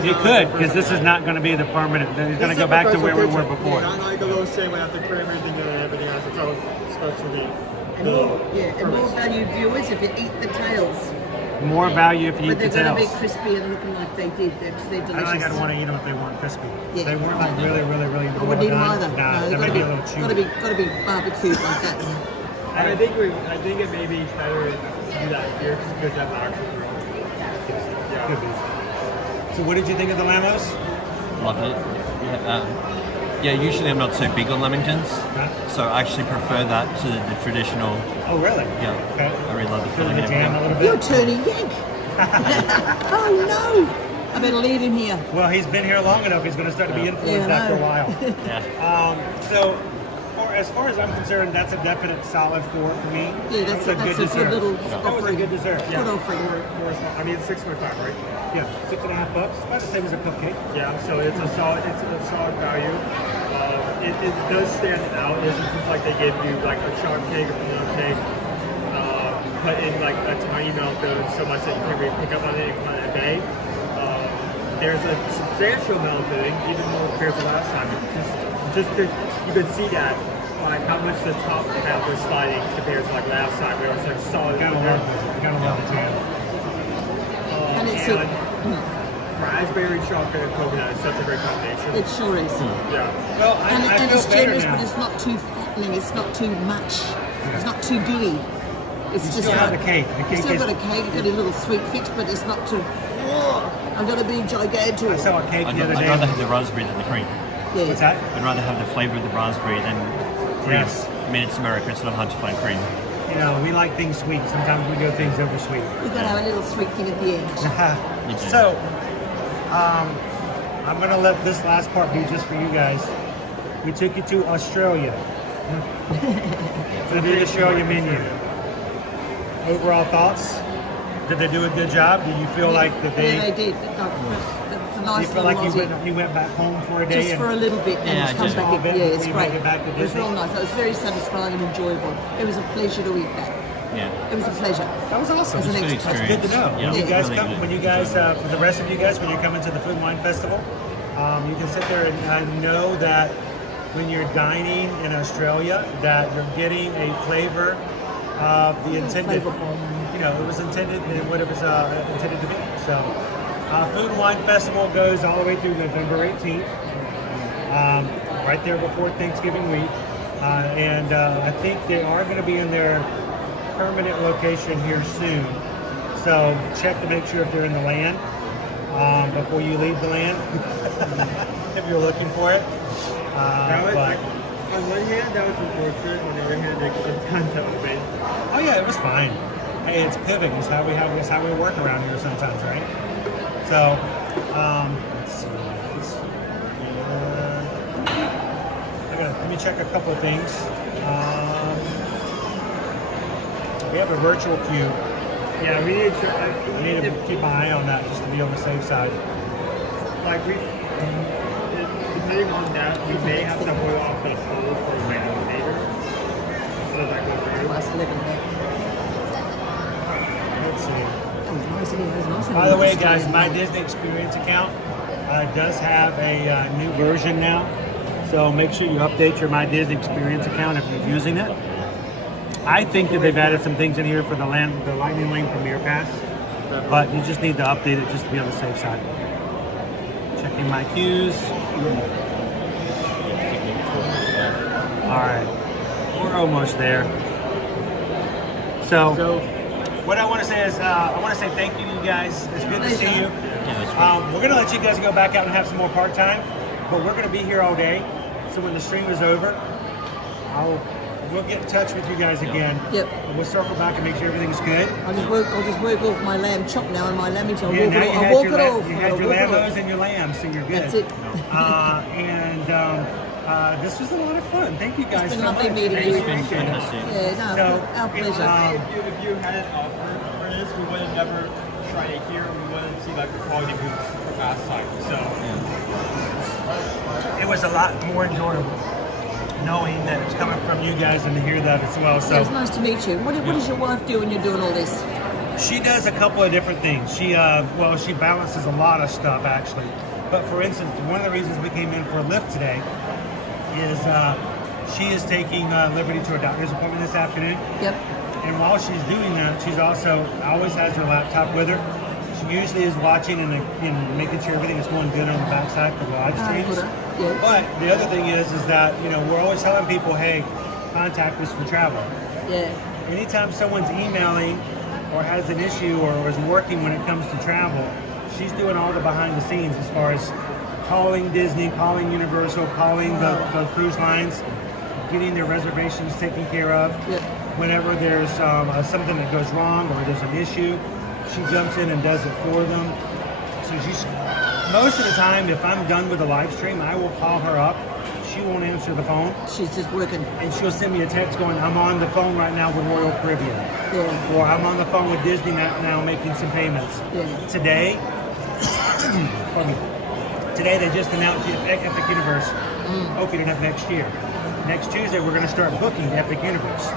You could, because this is not going to be the permanent. It's going to go back to where we were before. Yeah, not like a little shame we have to cram everything and everything else. It's all especially And more value viewers if you eat the tails. More value if you eat the But they're going to tails. be crispy and looking like they did. They're delicious. I don't think I'd want to eat them if they weren't crispy. Yeah. They weren't like really I well wouldn't eat them done. either. Nah, No, they they've may be a little chewy. got to be barbecued like that. I think it may be better to do that here because that actual room. Could be. So what did you think of the lamos? Loved it. Yeah, usually I'm not so big on lamingtons, so I actually prefer that to the traditional. Oh, really? Yeah. Okay. I really love the Fill filling the and jam a everything. little You're bit. turning yank. Oh no! I better leave him here. Well, he's been here long enough. He's going to start to be influenced Yeah, I after a know. while. Yeah. So, as far as I'm concerned, that's a definite solid 4 for me. Yeah, that's a good dessert. little That was a offering. good dessert. Good Yeah. offering. I mean, it's 6.5, right? Yeah, $6.50. About the same as a cupcake. Yeah, so it's a solid value. It does stand out. It's just like they give you like a chocolate cake or vanilla cake, put in like a tiny amount of dough so much that you can really pick up on it and kind of bay. There's a substantial amount of filling, even more compared to last time. Just you could see that by how much the top half was sliding compared to like last time where it was like solid. Gotta love the jam. And it's raspberry chocolate and coconut is such a great combination. It sure is. Yeah. Well, And I feel it's better generous, now. but it's not too fattening. It's not too much. It's not too gooey. It's You just still have right. the cake. The You cake still is- got a cake. You got a little sweet fix, but it's not too. I've got to be gigantic. I saw a cake I'd the other day. rather have the raspberry than the cream. Yeah. What's that? I'd rather have the flavour of the raspberry than cream. Yes. I mean, it's America. It's not hard to find cream. You know, we like things sweet. Sometimes we go things over sweet. We've got to have a little sweet thing at the end. You do. So, I'm going to let this last part be just for you guys. We took you to Australia. To the Australia menu. Overall thoughts? Did they do a good job? Did you feel like that they... Yeah, they did. It's a you nice feel little like Aussie. you went back home for a day? Just for a little bit and Yeah, I come did. back. bit Yeah, it's before you great. make it back to It was Disney? real nice. It was very satisfying and enjoyable. It was a pleasure to eat that. Yeah. It was a pleasure. That was awesome. It was an Good experience. That's good to know. Yeah, When you guys really come, good. when you guys, for the rest of you guys, when you're coming to the Food and Wine Festival, you can sit there and know that when you're dining in Australia, that you're getting a flavor of the intended, it was intended and what it was intended to be. So, Food and Wine Festival goes all the way through November 18th, right there before Thanksgiving week. And I think they are going to be in their permanent location here soon. So check to make sure if they're in the land before you leave the land, if you're looking for it. But, on one hand, that was unfortunate. On the other hand, there's tons of it. oh yeah, it was fine. Hey, it's pivot. It's how we work around here sometimes, right? So, let's see. Let me check a couple of things. We have a virtual queue. Yeah, we need to keep my eye on that just to be on the safe side. Like depending on that, we may have to hold off the poll for later. So that goes through. Let's see. By the way, guys, my Disney Experience account does have a new version now. So make sure you update your My Disney Experience account if you're using it. I think that they've added some things in here for the Lightning Lane Premier Pass, but you just need to update it just to be on the safe side. Checking my queues. All right, we're almost there. So what I want to say is, I want to say thank you to you guys. It's good to see you. We're going to let you guys go back out and have some more part time, but we're going to be here all day. So when the stream is over, we'll get in touch with you guys again. Yep. We'll circle back and make sure everything's good. I'll just work off my lamb chop now and my lamb chop. Yeah, now I'll walk it off. You had your lambos and your lambs, so you're good. That's it. This was a lot of fun. Thank you guys It's been so lovely much. meeting you. It's been fantastic. Yeah, no, our pleasure. If you hadn't offered for this, we would have never tried it here. We wouldn't see like the quality boots from last time. So it was a lot more enjoyable knowing that it's coming from you guys and to hear that as well. So it's nice to meet you. What does your wife do when you're doing all this? she does a couple of different things. She balances a lot of stuff actually. But for instance, one of the reasons we came in for a lift today is she is taking Liberty to a doctor's appointment this afternoon. Yep. And while she's doing that, she's also always has her laptop with her. She usually is watching and making sure everything is going good on the backside for the live streams. Yeah. But the other thing is that we're always telling people, hey, contact us for travel. Yeah. Anytime someone's emailing or has an issue or is working when it comes to travel, she's doing all the behind the scenes as far as calling Disney, calling Universal, calling the cruise lines, getting their reservations taken care of. Yep. Whenever there's something that goes wrong or there's an issue, she jumps in and does it for them. So most of the time, if I'm done with the live stream, I will call her up. She won't answer the phone. She's just working. And she'll send me a text going, I'm on the phone right now with Royal Caribbean. Yeah. Or I'm on the phone with Disney now making some payments. Yeah. Today, today they just announced Epic Universe opening up next year. Next Tuesday, we're going to start booking Epic Universe.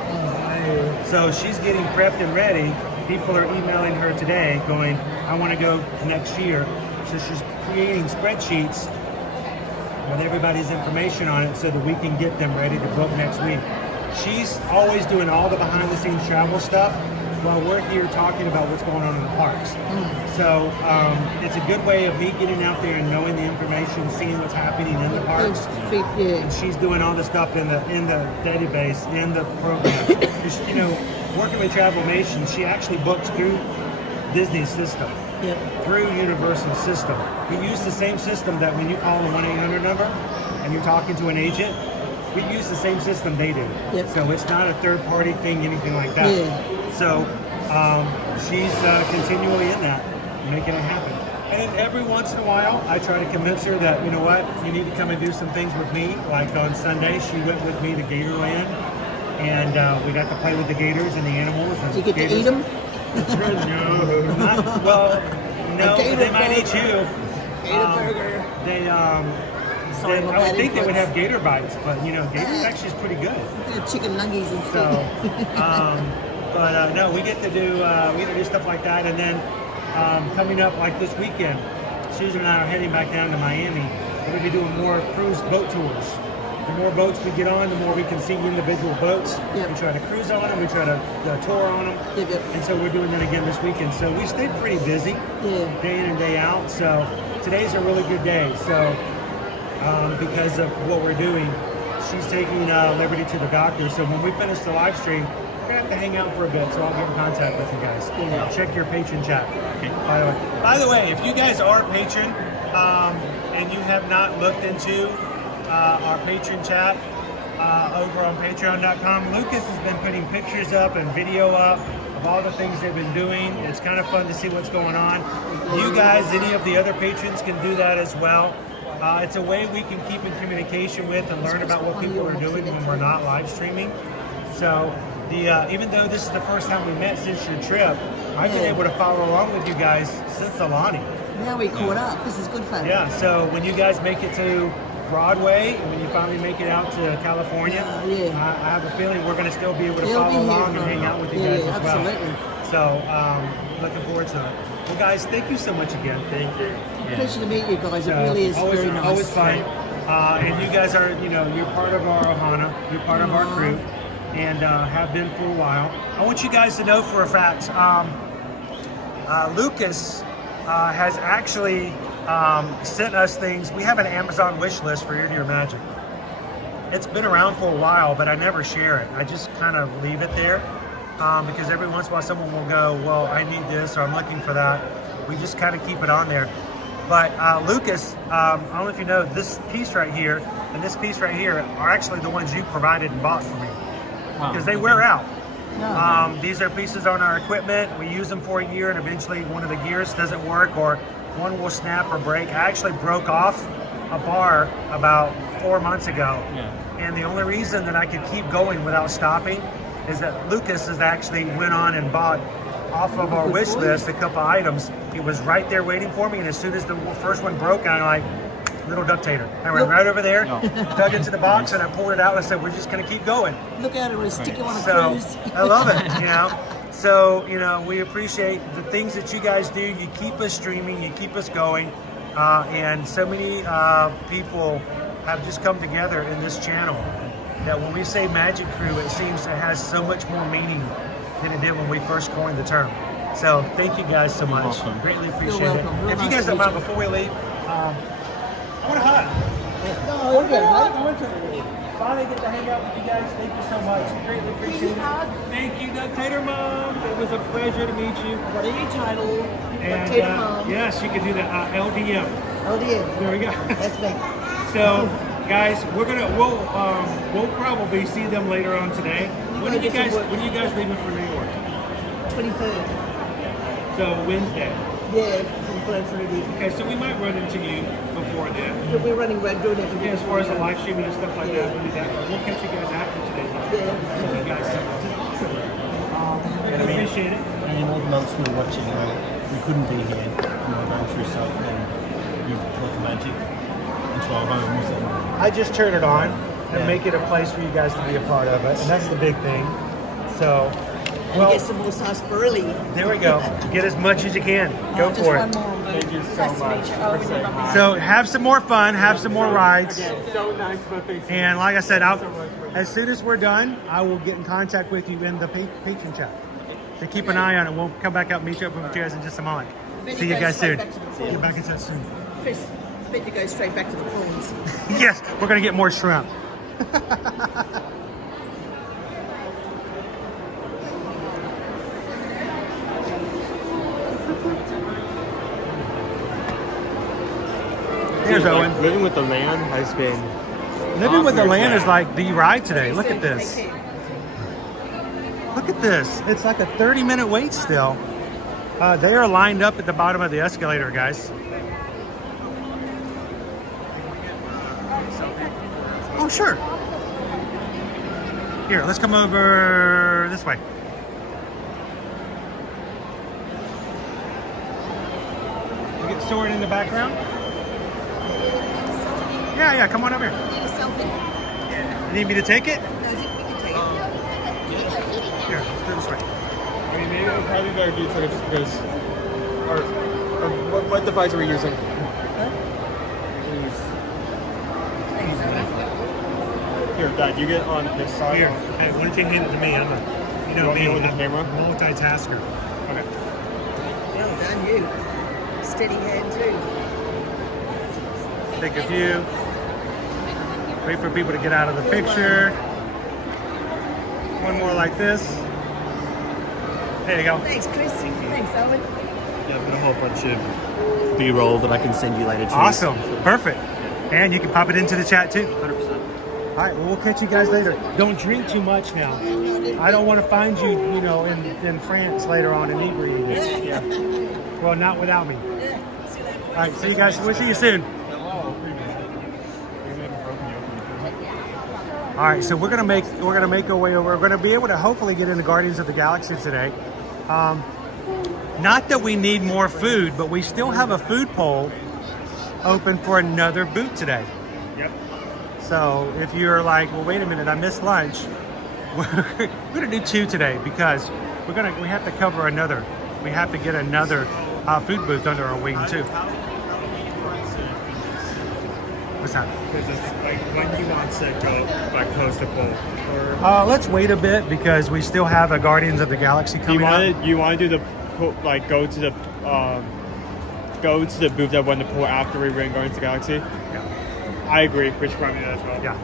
So she's getting prepped and ready. People are emailing her today going, I want to go next year. So she's creating spreadsheets with everybody's information on it so that we can get them ready to book next week. She's always doing all the behind the scenes travel stuff while we're here talking about what's going on in the parks. So it's a good way of me getting out there and knowing the information, seeing what's happening in the parks. And she's doing all the stuff in the database, in the program. Working with Travelmation, she actually books through Disney's system. Yep. Through Universal system. We use the same system that when you call a 1-800 number and you're talking to an agent, we use the same system they do. Yep. So it's not a third-party thing, anything like that. Yeah. So she's continually in that, making it happen. And every once in a while, I try to convince her that, you know what, you need to come and do some things with me. Like on Sunday, she went with me to Gatorland, and we got to play with the gators and the animals. And Did you get to eat them? No, they might eat you. Gator burger. I would think they would have gator bites, but gators actually is pretty good. Chicken nuggets and So, stuff. But no, we get to do stuff like that, and then coming up like this weekend, Susan and I are heading back down to Miami. We're going to be doing more cruise boat tours. The more boats we get on, the more we can see individual boats. Yep. We try to cruise on them, we try to tour on them. Yep. And so we're doing that again this weekend. So we stayed pretty busy day in and day out. So today's a really good day. So because of what we're doing, she's taking Liberty to the doctor. So when we finish the live stream, we're going to have to hang out for a bit. So I'll get in contact with you guys. Yeah. Check your patron chat. Okay. By the way, if you guys are a patron and you have not looked into our patron chat over on patreon.com. Lucas has been putting pictures up and video up of all the things they've been doing. It's kind of fun to see what's going on. You guys, any of the other patrons can do that as well. It's a way we can keep in communication with and learn about what people are doing when we're not live streaming. So even though this is the first time we met since your trip, I've been able to follow along with you guys since Alani. Now we caught up. This is good fun. Yeah, so when you guys make it to Broadway, and when you finally make it out to California, I have a feeling we're going to still be able to follow along and hang out with you guys as well. Absolutely. So, looking forward to it. Well, guys, thank you so much again. Thank you. Pleasure to meet you guys. It really is very nice. Always fun. And you guys are, you're part of our Ohana. You're part of our crew, and have been for a while. I want you guys to know for a fact, Lucas has actually sent us things. We have an Amazon wish list for Ear to Your Magic. It's been around for a while, but I never share it. I just kind of leave it there because every once in a while someone will go, well, I need this, or I'm looking for that. We just kind of keep it on there. But Lucas, I don't know if you know, this piece right here and this piece right here are actually the ones you provided and bought for me because they wear out. These are pieces on our equipment. We use them for a year, and eventually one of the gears doesn't work, or one will snap or break. I actually broke off a bar about 4 months ago, and the only reason that I could keep going without stopping is that Lucas has actually went on and bought off of our wish list a couple items. He was right there waiting for me, and as soon as the first one broke, I'm like, Lil Ducktator. I ran right over there, dug into the box, and I pulled it out, and I said, we're just going to keep going. Look at it, we'll stick you on a cruise. I love it, So, we appreciate the things that you guys do. You keep us streaming, you keep us going, and so many people have just come together in this channel that when we say Magic Crew, it seems it has so much more meaning than it did when we first coined the term. So, thank you guys so much. Greatly appreciate it. If you guys don't mind, before we leave, I want to hug. No, okay, I want to finally get to hang out with you guys. Thank you so much. Greatly appreciate it. Thank you, Ducktator Mom. It was a pleasure to meet you. What are you titled? And, Ducktator Mom. yes, you can do that. LDM. LDM. There we go. That's me. So, guys, we'll probably see them later on today. When are you guys leaving for New York? 23rd. So Wednesday. Yeah, from Friday. Okay, so we might run into you before then. So we're running red doing everything. Yeah, as far as the live streaming and stuff like that, we'll do that. We'll catch you guys after today's live. Thank you guys so much. It's awesome. I appreciate it. And in all the months we were watching, we couldn't be here. We were going through stuff, and you brought the magic into our homes. And I just turn it on and make it a place for you guys to be a part of it, and that's the big thing. So, and get some more sarsaparilla. There we go. Get as much as you can. Go for it. Thank you so much. So have some more fun, have some more rides. So nice birthday. And like I said, as soon as we're done, I will get in contact with you in the patron chat. So keep an eye on it. We'll come back out and meet you up with you guys in just a moment. See you guys soon. Get back in touch soon. Chris, I bet you go straight back to the prawns. Yes, we're going to get more shrimp. Here's Owen. Living with the land has been... Living with the land is like the ride today. Look at this. Look at this. It's like a 30-minute wait still. They are lined up at the bottom of the escalator, guys. Oh, sure. Here, let's come over this way. You get stored in the background? Yeah, come on over here. Need a selfie? You need me to take it? No, you can take it. Here, let's do it this way. probably better do Twitter just because. Or what device are we using? Here, Dad, you get on this side. Here, hey, why don't you hand it to me? I'm a, you know me, with the camera. Multitasker. Okay. Well done, you. Steady hand too. Take a view. Wait for people to get out of the picture. One more like this. There you go. Thanks, Chris. Thanks, Owen. Yeah, I've got a whole bunch of B-roll that I can send you later too. Awesome. Perfect. And you can pop it into the chat too. 100%. All right, well, we'll catch you guys later. Don't drink too much now. I don't want to find you, you know, in France later on inebriated. Yeah. Well, not without me. All right, see you guys. We'll see you soon. All right, so we're gonna make our way over. We're gonna be able to hopefully get into Guardians of the Galaxy today. Not that we need more food, but we still have a food poll open for another booth today. Yep. So if you're like, well, wait a minute, I missed lunch. We're gonna do 2 today because we have to cover another. We have to get another food booth under our wing too. What's that? Because it's like when you want to go like close the poll. Let's wait a bit because we still have a Guardians of the Galaxy coming up. You want to do the like go to the booth that won the poll after we ran Guardians of the Galaxy? Yeah. I agree. We should probably do that as well. Yeah.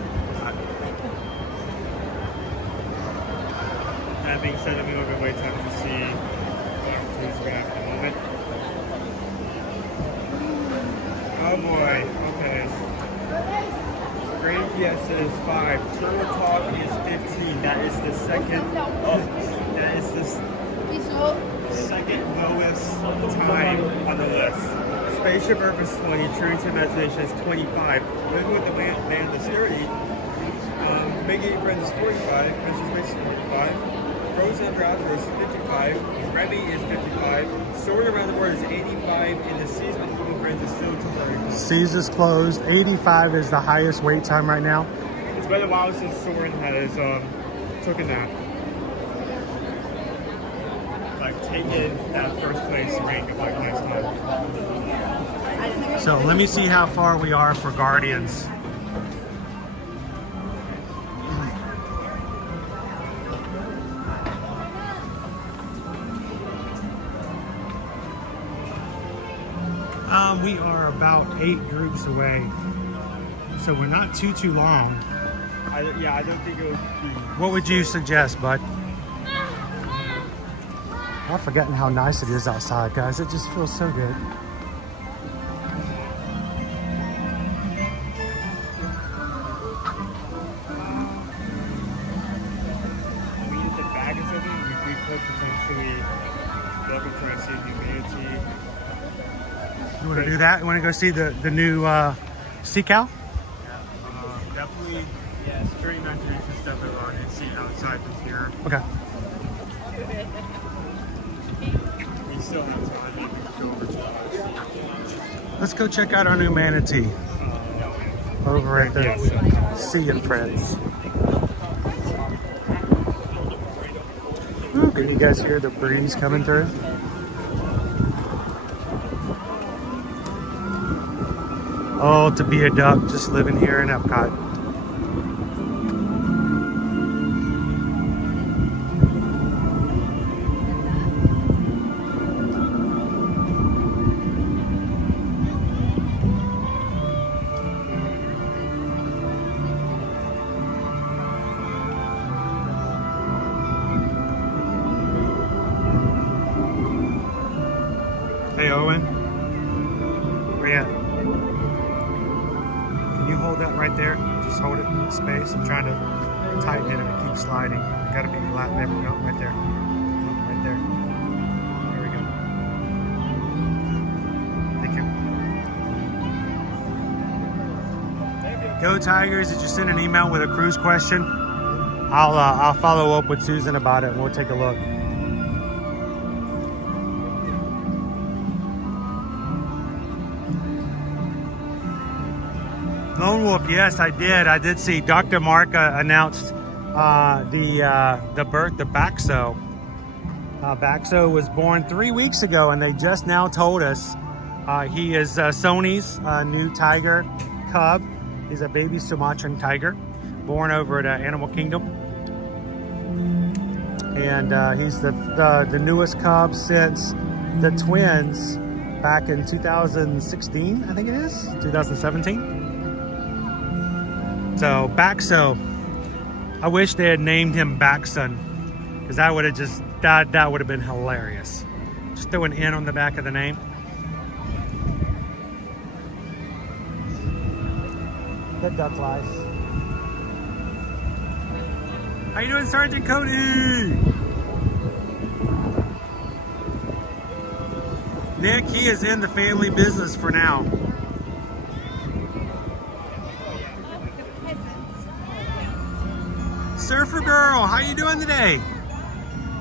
That being said, let me look at wait time to see what opportunities we're going to have at the moment. Oh boy. Okay. Grand Fiesta is 5. Turtle Talk is 15. That is the second. That is the second lowest time on the list. Spaceship Earth is 20. Turning to Imagination is 25. Living with the Land is 30. Big 8 Friends is 45. Mission Space is 45. Frozen Under Outdoors is 55. Remy is 55. Soaring Around the World is 85. And the Seas with Little Friends is still 200. Seas is closed. 85 is the highest wait time right now. It's been a while since Soaring has took a nap. Like taking that first place rank of like last time. So let me see how far we are for Guardians. We are about 8 groups away, so we're not too long. I don't think it would be. What would you suggest, bud? I'm forgetting how nice it is outside, guys. It just feels so good. We use the bag or something. We could potentially look and try to see humanity. You want to do that? You want to go see the new sea cow? Yeah, definitely. Yeah, security imagination is definitely on and see outside from here. Okay. We still have time. We can go over to Let's go check out our new Manatee. Over at the Sea and Friends. Ooh, can you guys hear the breeze coming through? Oh, to be a duck just living here in Epcot. Hey, Owen. Where you at? Can you hold that right there? Just hold it in space. I'm trying to tighten it and it keeps sliding. It's gotta be flat. There we go. Right there. Oh, right there. There we go. Thank you. Go Tigers! Did you send an email with a cruise question? I'll follow up with Susan about it and we'll take a look. Lone Wolf, yes, I did. I did see Dr. Mark announced the back sew Baxo was born 3 weeks ago, and they just now told us he is Sony's new tiger cub. He's a baby Sumatran tiger, born over at Animal Kingdom. And he's the newest cub since the twins back in 2016, I think it is, 2017. So Baxo, I wish they had named him Baxon, because that would have just, that would have been hilarious. Just throw an N on the back of the name. The duck life. How you doing, Sergeant Cody? Nick, he is in the family business for now. Surfer Girl, how you doing today?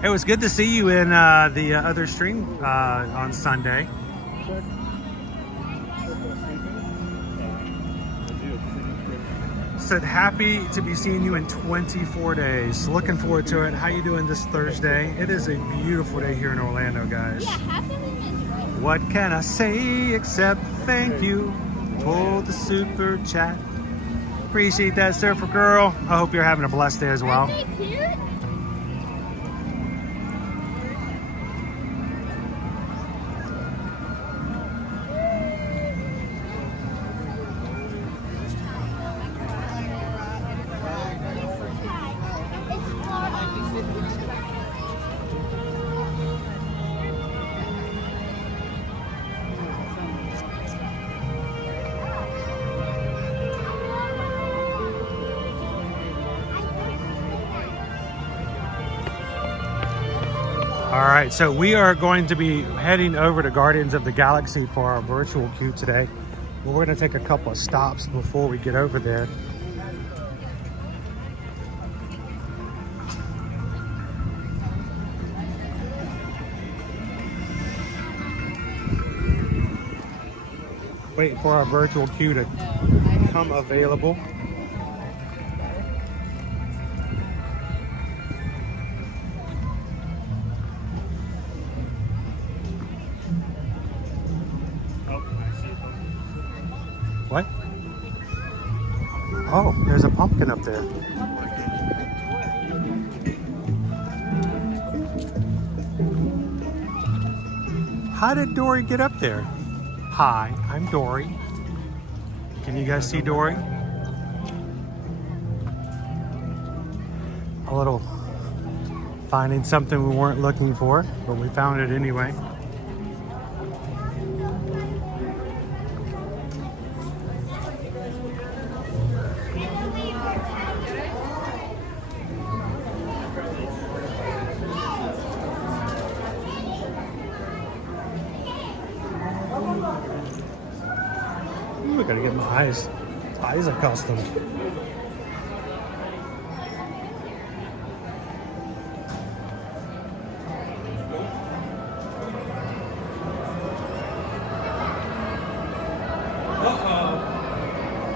It was good to see you in the other stream on Sunday. Said happy to be seeing you in 24 days. Looking forward to it. How you doing this Thursday? It is a beautiful day here in Orlando, guys. What can I say except thank you for the super chat? Appreciate that, Surfer Girl. I hope you're having a blessed day as well. All right, so we are going to be heading over to Guardians of the Galaxy for our virtual queue today. Well, we're going to take a couple of stops before we get over there. Wait for our virtual queue to come available. What? Oh, there's a pumpkin up there. How did Dory get up there? Hi, I'm Dory. Can you guys see Dory? A little finding something we weren't looking for, but we found it anyway. I gotta get my eyes accustomed.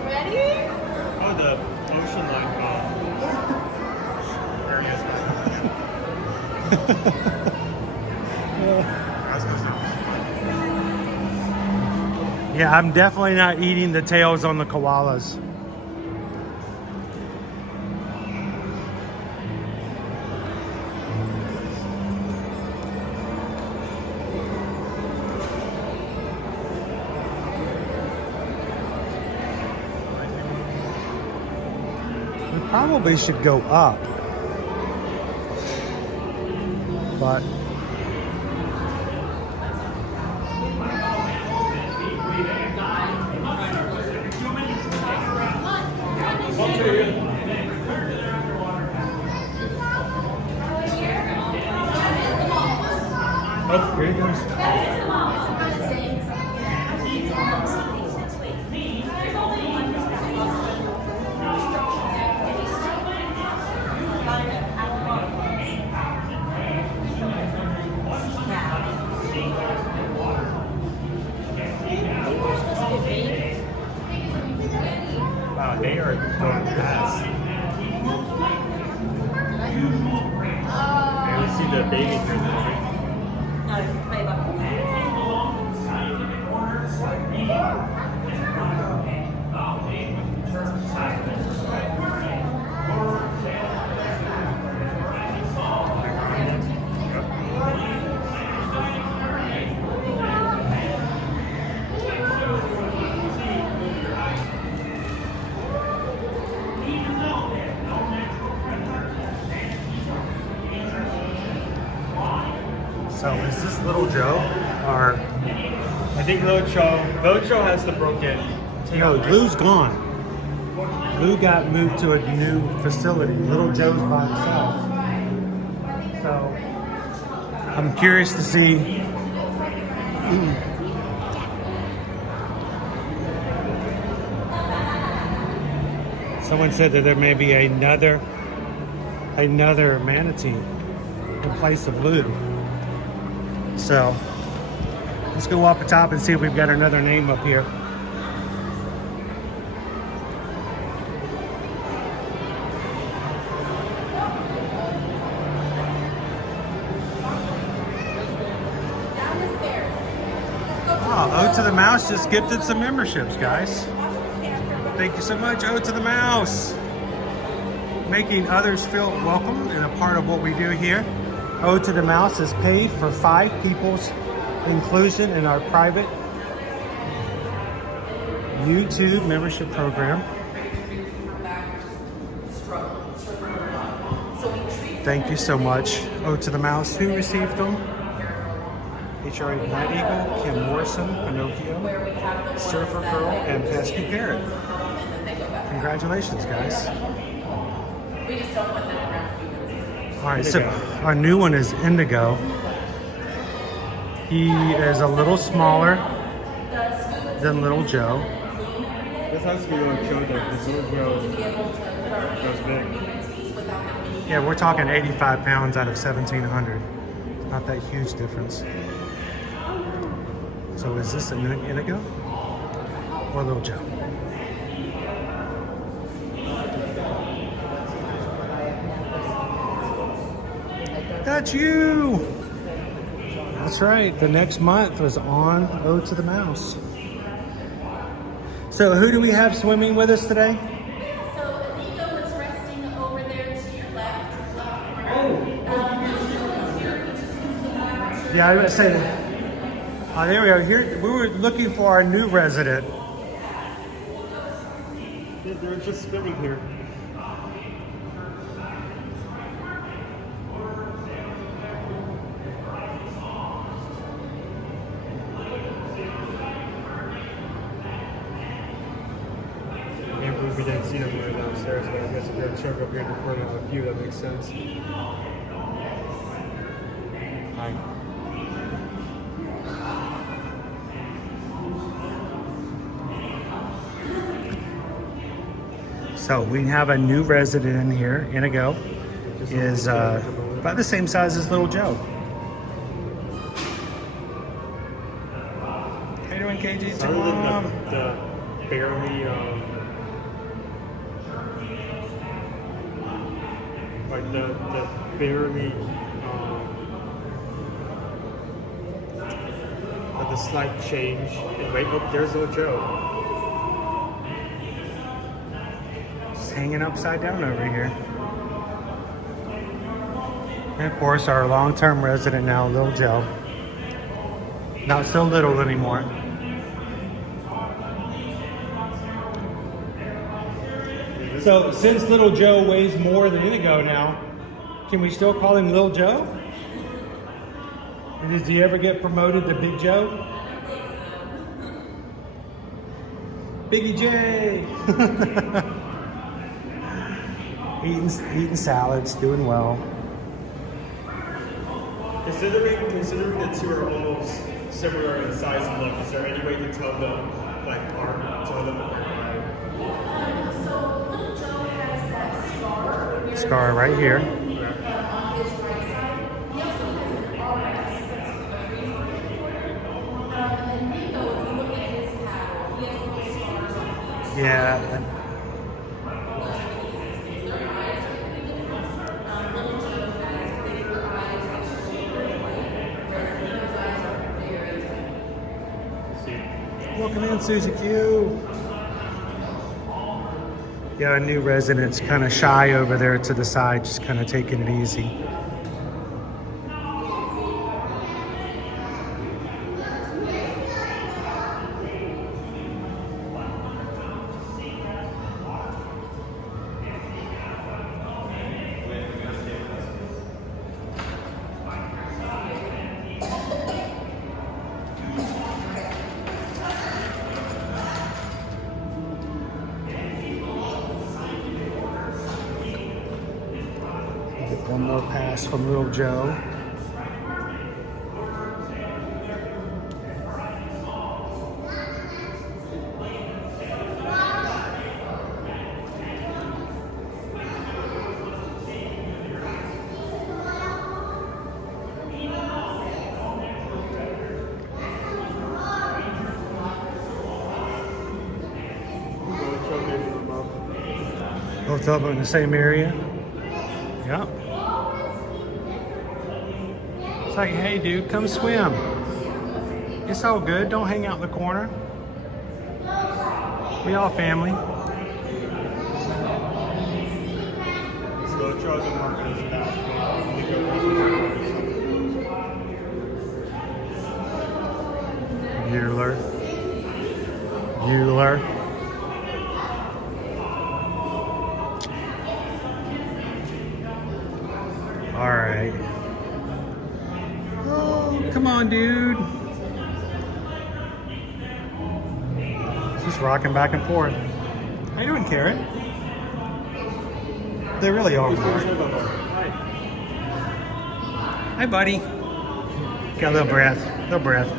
Ready? Oh, the ocean line Yeah, I'm definitely not eating the tails on the koalas. We probably should go up, but oh, here he goes. Wow, they are going fast. There we see the baby here. So is this Little Joe or? I think Lil Joe has the broken tail. No, Lou's gone. Lou got moved to a new facility. Little Joe's by himself. So I'm curious to see. Someone said that there may be another manatee in place of Lou. So let's go up the top and see if we've got another name up here. Oh, Ode to the Mouse just gifted some memberships, guys. Thank you so much, Ode to the Mouse. Making others feel welcome and a part of what we do here. Ode to the Mouse is paid for 5 people's inclusion in our private YouTube membership program. Thank you so much, Ode to the Mouse. Who received them? HRA Night Eagle, Kim Morrison, Pinocchio, Surfer Girl, and Pesky Parrot. Congratulations, guys. All right, so our new one is Indigo. He is a little smaller than Little Joe. This has to be like showing that the Little Joe goes big. Yeah, we're talking 85 pounds out of 1,700. Not that huge difference. So is this an Indigo or Little Joe? That's you! That's right, the next month was on Ode to the Mouse. So who do we have swimming with us today? So Inigo is resting over there to your left. Yeah, I was gonna say that. Oh, there we go. Here, we were looking for our new resident. They're just swimming here. We didn't see them right downstairs, but I guess if you're going to choke up here in the corner of a few, that makes sense. Hi. So we have a new resident in here. Indigo is about the same size as Little Joe. How you doing, KG? Other than the barely, like the barely, like the slight change in weight. Oh, there's Little Joe. Hanging upside down over here. And of course our long-term resident now, Little Joe. Not so little anymore. So since Little Joe weighs more than Indigo now, can we still call him Little Joe? And does he ever get promoted to Big Joe? Biggie J! Eating salads, doing well. Considering the two are almost similar in size and look, is there any way to tell them apart? So Little Joe has that scar. Scar right here. And on his right side, he also has an RS that's a freeze recorder. And then Nico, if you look at his paddle, he has little scars on each. Yeah. Welcome in, Susie Q. Yeah, our new resident's kind of shy over there to the side, just kind of taking it easy. Get one more pass from Little Joe. Both of them in the same area. Yep. It's like, hey dude, come swim. It's all good. Don't hang out in the corner. We all family. Bueller. All right. Oh, come on, dude. Just rocking back and forth. How you doing, Carrot? They really are. Hi, buddy. Got a little breath. Little breath.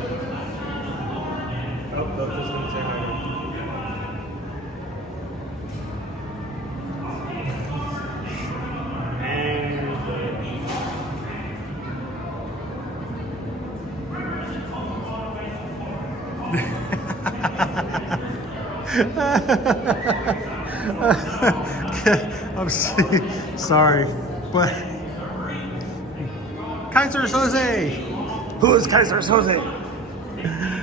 I'm sorry, but Kaiser Soze. Who is Kaiser Soze?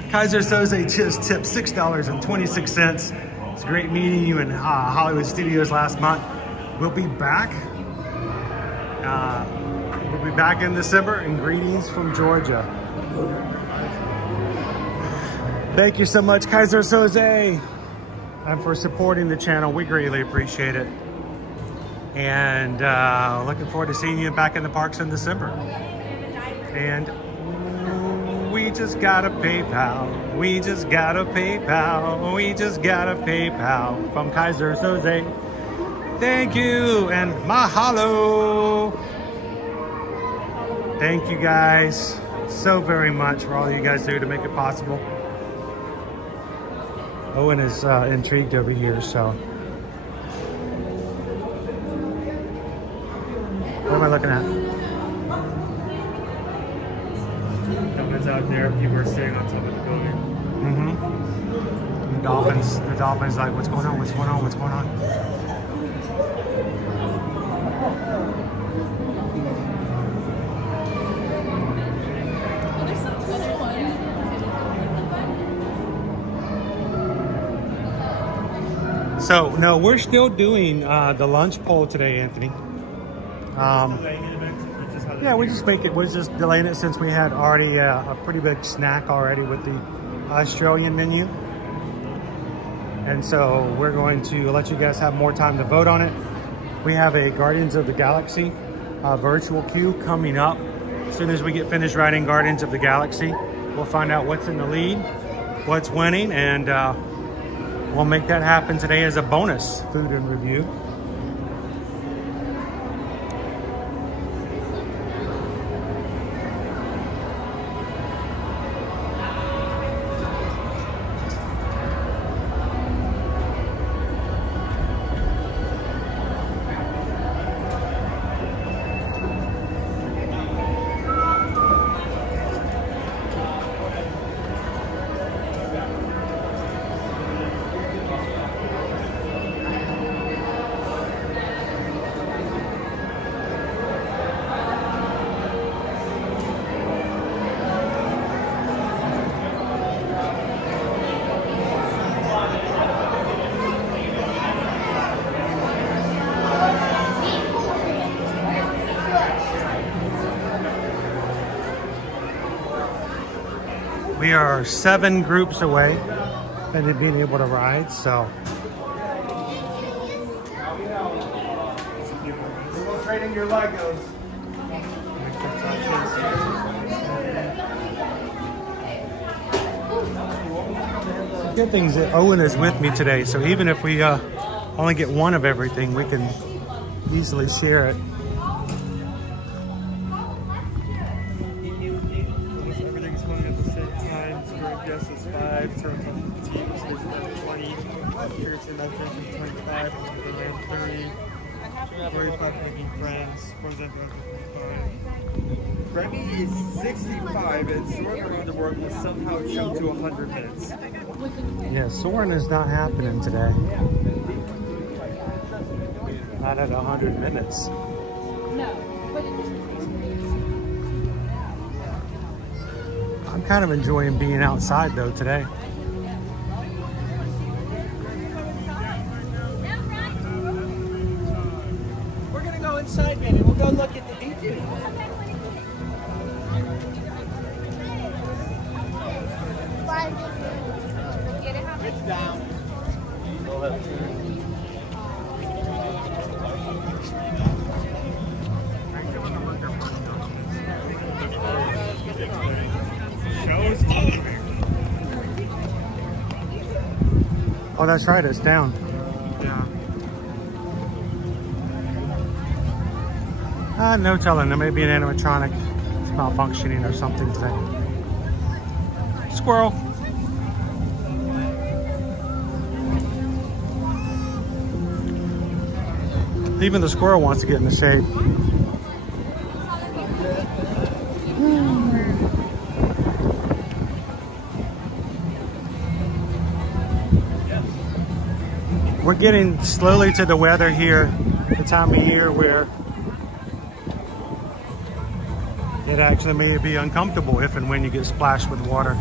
Kaiser Soze just tipped $6.26. It's great meeting you in Hollywood Studios last month. We'll be back. We'll be back in December, and greetings from Georgia. Thank you so much, Kaiser Soze, and for supporting the channel. We greatly appreciate it. And looking forward to seeing you back in the parks in December. And we just got a PayPal. We just got a PayPal. We just got a PayPal from Kaiser Soze. Thank you and mahalo. Thank you guys so very much for all you guys do to make it possible. Owen is intrigued over here, so. What am I looking at? Dolphins out there, people are sitting on top of the building. Mm-hmm. The Dolphins like, what's going on, what's going on, what's going on? So, no, we're still doing the lunch poll today, Anthony. Yeah, we're just delaying it since we had already a pretty big snack already with the Australian menu. And so we're going to let you guys have more time to vote on it. We have a Guardians of the Galaxy virtual queue coming up. As soon as we get finished writing Guardians of the Galaxy, we'll find out what's in the lead, what's winning, and we'll make that happen today as a bonus food and review. We are 7 groups away from being able to ride, so. We're trading your Legos. The good thing is that Owen is with me today, so even if we only get one of everything, we can easily share it. Imagination 25, Wonderland 30, 45 making friends, Chrisedwards 25. Remy is 65 and Soaring Around the World will somehow choke to 100 minutes. Yeah, soaring is not happening today. Not at 100 minutes. I'm kind of enjoying being outside though today. We're gonna go inside, baby. We'll go look at the beaches. It's down. Oh, that's right, it's down. Yeah. No telling, there may be an animatronic malfunctioning or something today. Squirrel. Even the squirrel wants to get in the shade. We're getting slowly to the weather here, the time of year where it actually may be uncomfortable if and when you get splashed with water.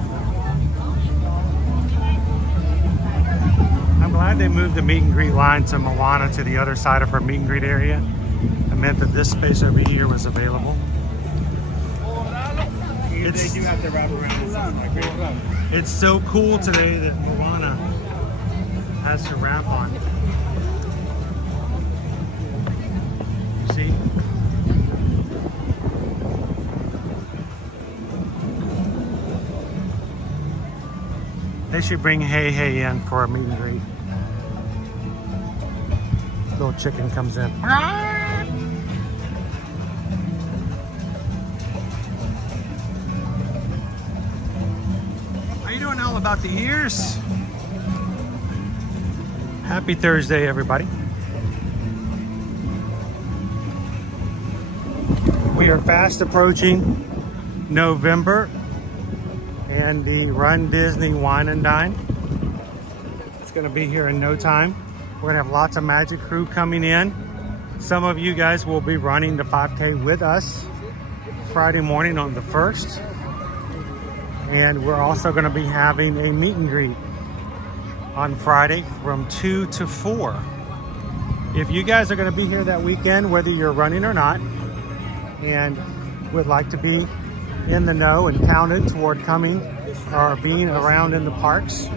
I'm glad they moved the meet and greet line to Moana to the other side of her meet and greet area. It meant that this space over here was available. They do have to wrap around. It's so cool today that Moana has to wrap on. See? They should bring Hey Hey in for a meet and greet. Little chicken comes in. How you doing all about the ears? Happy Thursday, everybody. We are fast approaching November and the Run Disney Wine and Dine. It's gonna be here in no time. We're gonna have lots of Magic Crew coming in. Some of you guys will be running the 5K with us Friday morning on the 1st. And we're also gonna be having a meet and greet on Friday from 2 to 4. If you guys are going to be here that weekend, whether you're running or not, and would like to be in the know and counted toward coming or being around in the parks,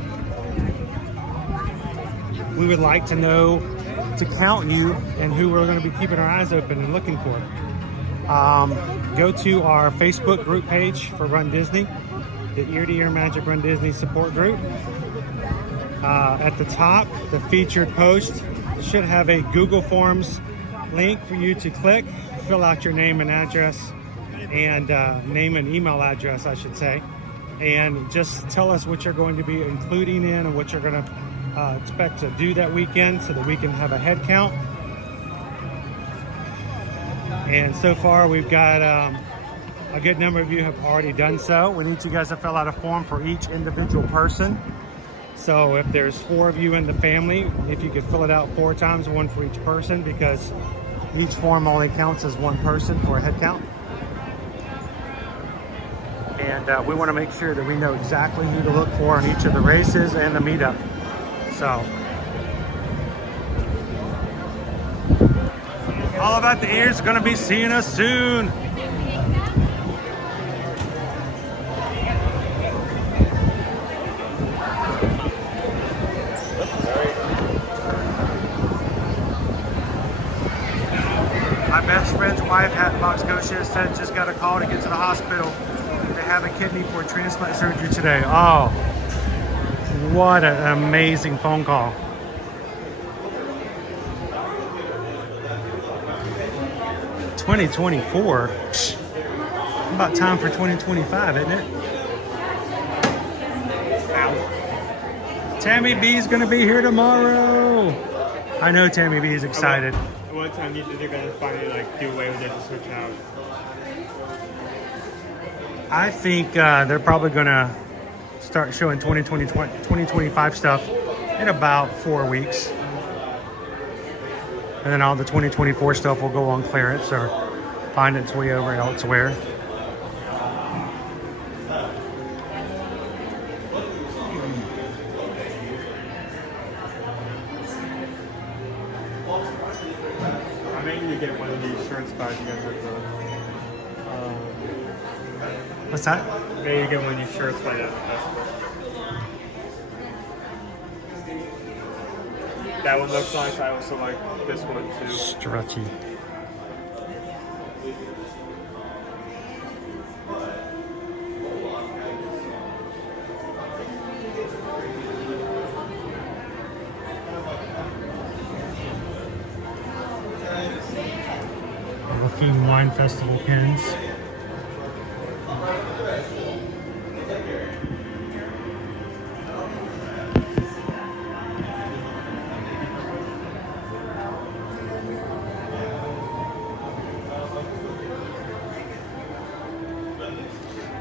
we would like to know to count you and who we're going to be keeping our eyes open and looking for. Go to our Facebook group page for Run Disney, the Ear to Ear Magic Run Disney support group. At the top, the featured post should have a Google Forms link for you to click, fill out your name and address, and name and email address, I should say, and just tell us what you're going to be including in and what you're going to expect to do that weekend so that we can have a head count. And so far, we've got a good number of you have already done so. We need you guys to fill out a form for each individual person. So if there's 4 of you in the family, if you could fill it out 4 times, 1 for each person, because each form only counts as 1 person for a head count. And we want to make sure that we know exactly who to look for in each of the races and the meetup. So, all about the ears, going to be seeing us soon. My best friend's wife, Hatbox Scotia, said just got a call to get to the hospital. They have a kidney for transplant surgery today. Oh, what an amazing phone call. $2024. About time for 2025, isn't it? Tammy B's gonna be here tomorrow. I know Tammy B is excited. What time do you think they're gonna finally like do away with it to switch out? I think they're probably gonna start showing 2025 stuff in about 4 weeks. And then all the 2024 stuff will go on clearance or find its way over elsewhere. I may need to get one of these shirts by the end of the. What's that? Maybe get one of these shirts by the end of the festival. That one looks nice. I also like this one too. Stretchy. A few wine festival pins.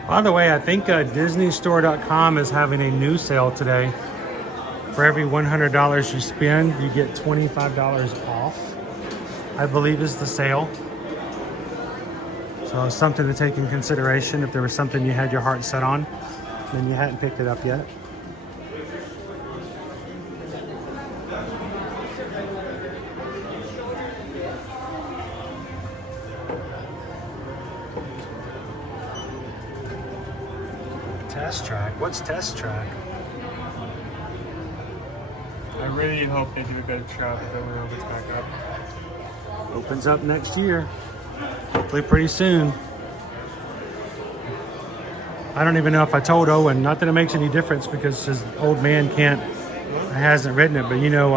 By the way, I think DisneyStore.com is having a new sale today. For every $100 you spend, you get $25 off, I believe is the sale. So it's something to take in consideration if there was something you had your heart set on and you hadn't picked it up yet. Test track? What's test track? I really hope they do a good job if everyone opens back up. Opens up next year. Hopefully pretty soon. I don't even know if I told Owen, not that it makes any difference because his old man hasn't ridden it, but you know,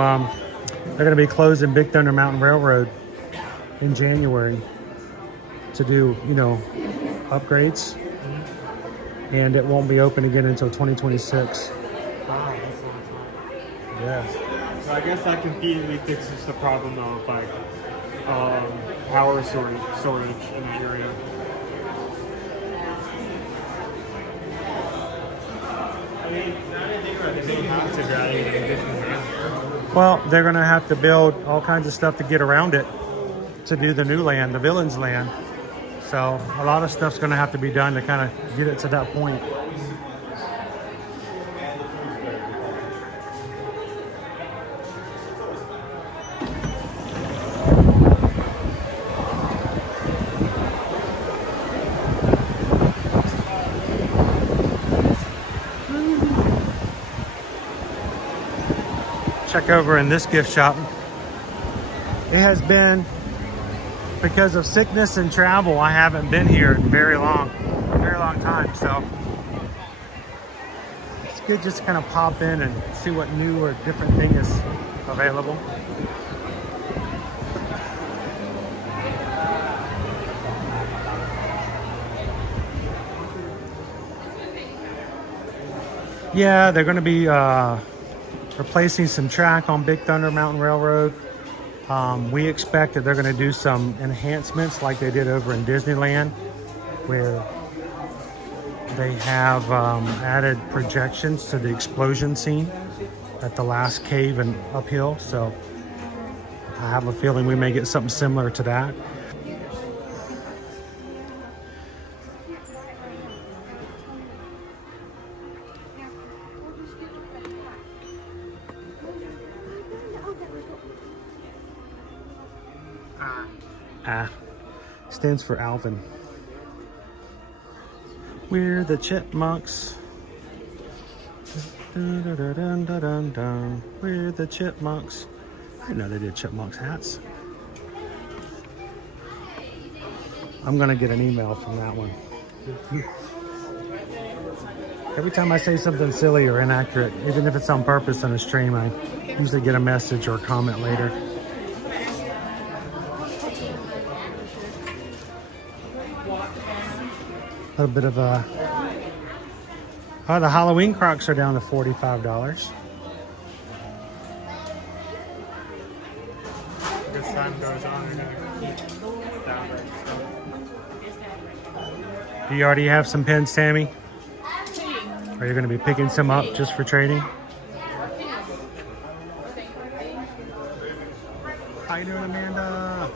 they're going to be closing Big Thunder Mountain Railroad in January to do, you know, upgrades. And it won't be open again until 2026. Wow, that's a long time. Yeah. So I guess that conveniently fixes the problem of like power storage in the area. I mean, they have to value the additional land. Well, they're going to have to build all kinds of stuff to get around it to do the new land, the villain's land. So a lot of stuff's going to have to be done to kind of get it to that point. Check over in this gift shop. It has been, because of sickness and travel, I haven't been here in a very long time. So it's good just to kind of pop in and see what new or different thing is available. Yeah, they're going to be replacing some track on Big Thunder Mountain Railroad. We expect that they're going to do some enhancements like they did over in Disneyland, where they have added projections to the explosion scene at the last cave and uphill. So I have a feeling we may get something similar to that. Stands for Alvin. We're the Chipmunks. Dun, dun, dun, dun, dun, dun, dun. We're the Chipmunks. I didn't know they did Chipmunks hats. I'm gonna get an email from that one. Every time I say something silly or inaccurate, even if it's on purpose on a stream, I usually get a message or a comment later. A little bit of a... Oh, the Halloween Crocs are down to $45. much honor to keep that way. Do you already have some pins, Sammy? Are you going to be picking some up just for trading? How you doing, Amanda?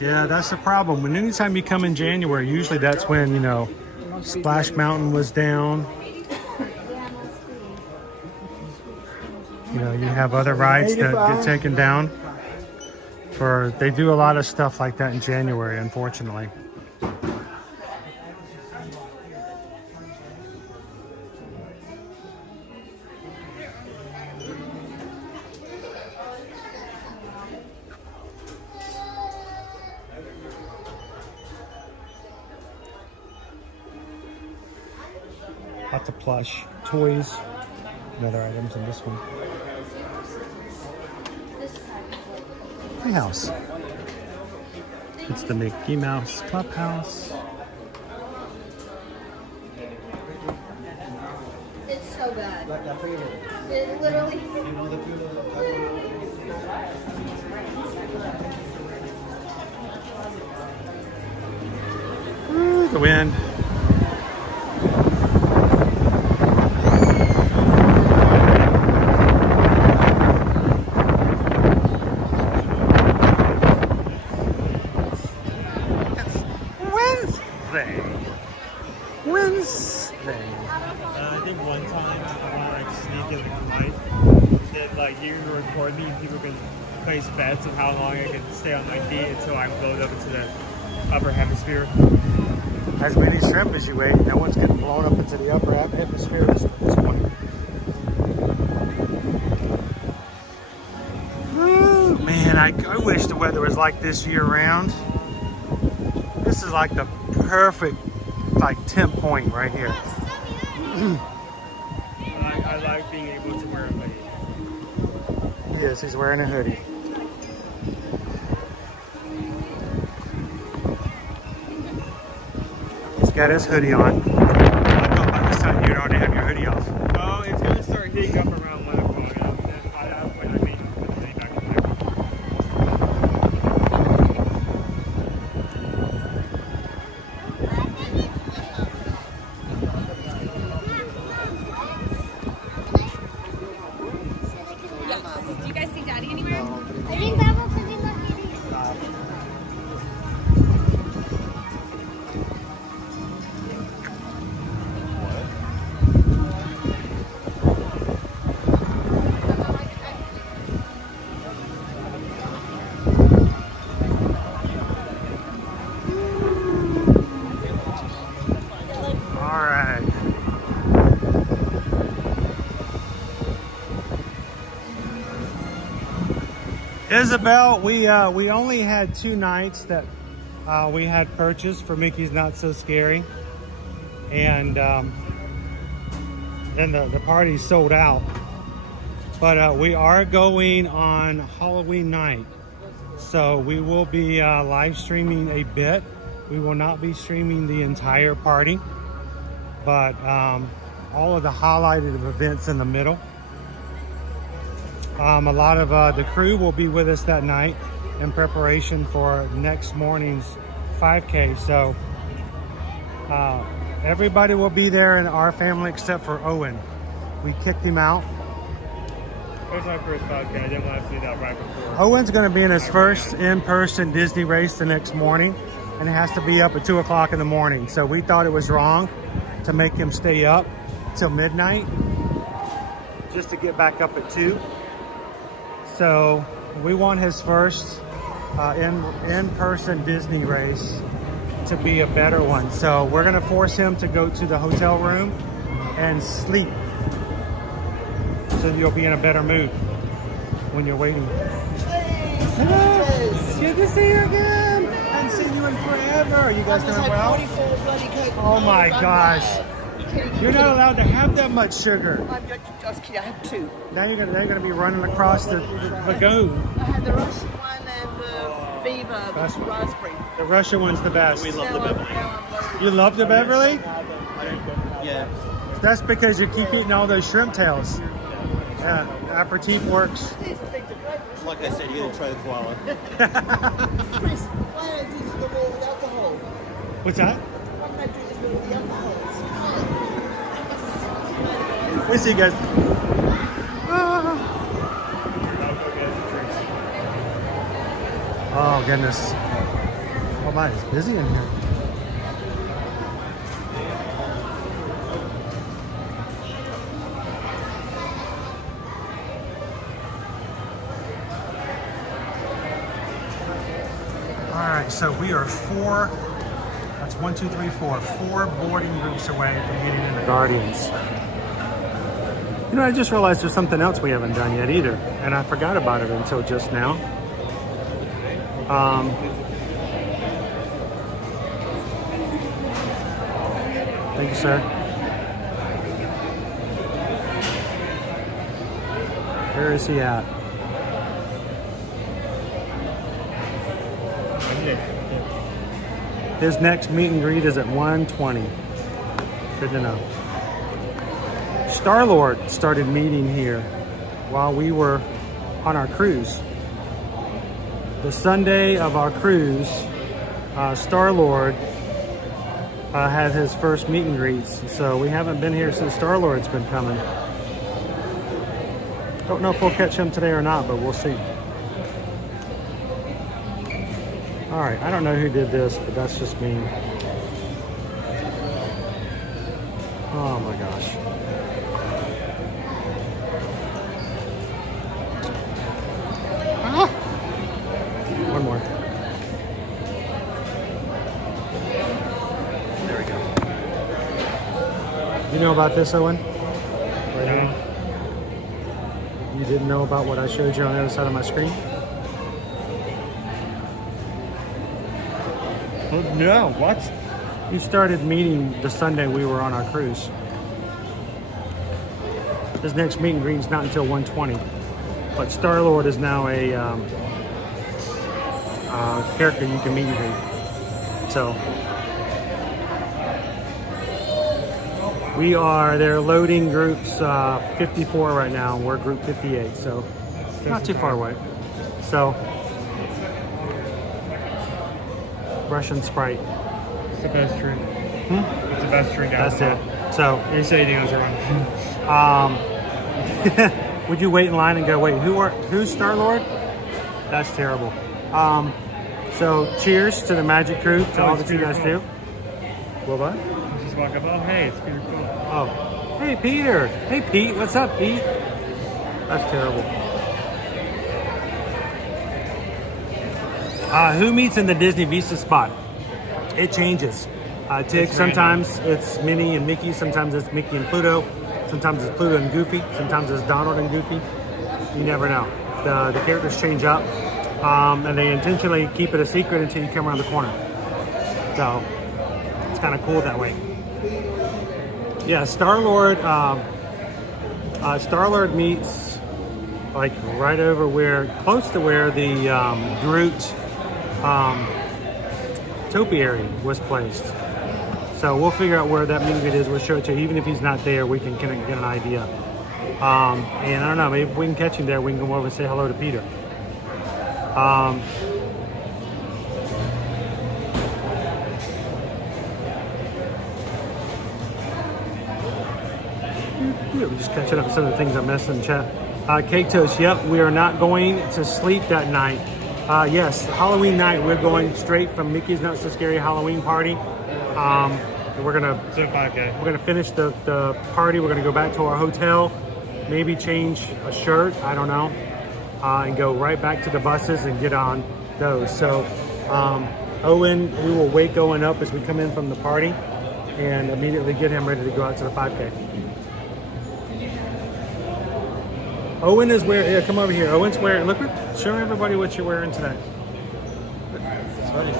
Yeah, that's the problem. When anytime you come in January, usually that's when, you know, Splash Mountain was down. You know, you have other rides that get taken down. They do a lot of stuff like that in January, unfortunately. Lots of plush, toys, and other items in this one. Playhouse. It's the Mickey Mouse Clubhouse. It's so bad. It literally. Ooh, the wind. I think one time I want to like sneak in the mic. That like you can record me and people can place bets of how long I can stay on my feet until I float up into the upper hemisphere. As many shrimp as you ate, no one's getting blown up into the upper hemisphere at this point. Woo, man, I wish the weather was like this year round. This is like the perfect temp point right here. I like being able to wear a hoodie. Yes, he's wearing a hoodie. He's got his hoodie on. I thought by this time you'd already have your hoodie off. Oh, it's going to start heating up around 1 o'clock. When I mean, back to there. Do you guys see Daddy anywhere? I think that was in the Isabel, we only had 2 nights that we had purchased for Mickey's Not So Scary, and then the party sold out. But we are going on Halloween night, so we will be live streaming a bit. We will not be streaming the entire party, but all of the highlighted events in the middle. A lot of the crew will be with us that night in preparation for next morning's 5K. So everybody will be there in our family except for Owen. We kicked him out. It was my first 5K. I didn't want to see that right before. Owen's going to be in his first in-person Disney race the next morning, and it has to be up at 2 o'clock in the morning. So we thought it was wrong to make him stay up till midnight just to get back up at 2. So we want his first in-person Disney race to be a better one. So we're gonna force him to go to the hotel room and sleep, so you'll be in a better mood when you're waiting. Hello, good to see you again. I haven't seen you in forever. Are you guys doing well? Oh my gosh. You're not allowed to have that much sugar. I'm just kidding, I had 2. Now you're gonna be running across the lagoon. I had the Russian one and the Viva, the raspberry. The Russian one's the best. We love the Beverly. You love the Beverly? Yeah. That's because you keep eating all those shrimp tails. aperitif works. Like I said, you're going to try the koala. Chris, why don't you do the wall with alcohol? What's that? Why can't I do this with the alcohol? We'll see you guys. Oh goodness. Oh my, it's busy in here. Alright, so we are four boarding groups away from getting in the Guardians. You know, I just realized there's something else we haven't done yet either, and I forgot about it until just now. Thank you, sir. Where is he at? His next meet and greet is at 1:20. Good to know. Star-Lord started meeting here while we were on our cruise. The Sunday of our cruise, Star-Lord had his first meet and greets. So we haven't been here since Star-Lord's been coming. Don't know if we'll catch him today or not, but we'll see. All right, I don't know who did this, but that's just me. Oh my gosh. Ah! One more. There we go. You know about this, Owen? Right here? You didn't know about what I showed you on the other side of my screen? No, what? He started meeting the Sunday we were on our cruise. His next meet and greet is not until 1:20. But Star-Lord is now a character you can meet and greet. So they're loading groups 54 right now. We're group 58, so not too far away. So Russian Sprite. It's the best drink. It's the best drink out. That's it. So you say anything else wrong. Would you wait in line and go, wait, who's Star-Lord? That's terrible. So cheers to the Magic Crew, to all that you guys do. Well, what? You just walk up, oh hey, it's Peter Cool. Oh, hey Peter. Hey Pete, what's up, Pete? That's terrible. Who meets in the Disney Vista spot? It changes. Sometimes it's Minnie and Mickey, sometimes it's Mickey and Pluto, sometimes it's Pluto and Goofy, sometimes it's Donald and Goofy. You never know. The characters change up, and they intentionally keep it a secret until you come around the corner. So it's kind of cool that way. Yeah, Star-Lord meets like right over close to where the Groot topiary was placed. So we'll figure out where that movie is. We'll show it to you. Even if he's not there, we can get an idea. And I don't know, maybe if we can catch him there, we can go over and say hello to Peter. We're just catching up with some of the things I missed in the chat. Cake Toast, yep, we are not going to sleep that night. Yes, Halloween night, we're going straight from Mickey's Not So Scary Halloween party. We're gonna finish the party. We're gonna go back to our hotel, maybe change a shirt, I don't know, and go right back to the buses and get on those. So Owen, we will wake Owen up as we come in from the party and immediately get him ready to go out to the 5K. Owen is wearing, come over here. Owen's wearing, show everybody what you're wearing today. It's funny.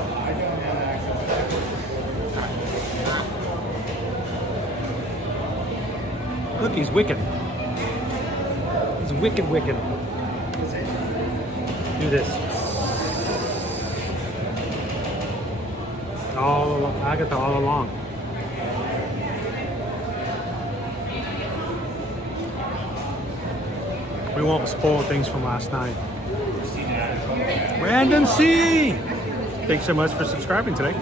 Look, he's wicked. He's wicked. Do this. Agatha all along. We won't spoil things from last night. Random C! Thanks so much for subscribing today.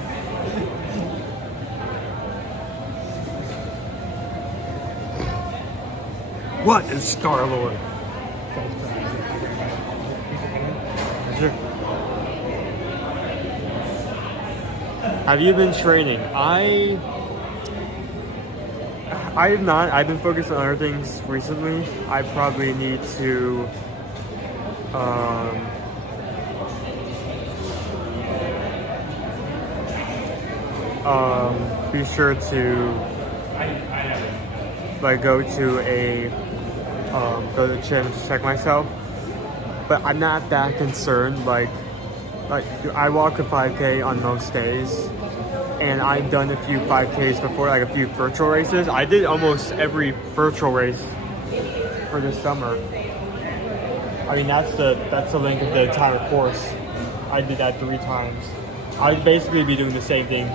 What is Star-Lord? Sure. Have you been training? I have not. I've been focused on other things recently. I probably need to be sure to like go to the gym to check myself. But I'm not that concerned. Like I walk a 5K on most days, and I've done a few 5Ks before, like a few virtual races. I did almost every virtual race for this summer. I mean, that's the length of the entire course. I did that 3 times. I'd basically be doing the same thing,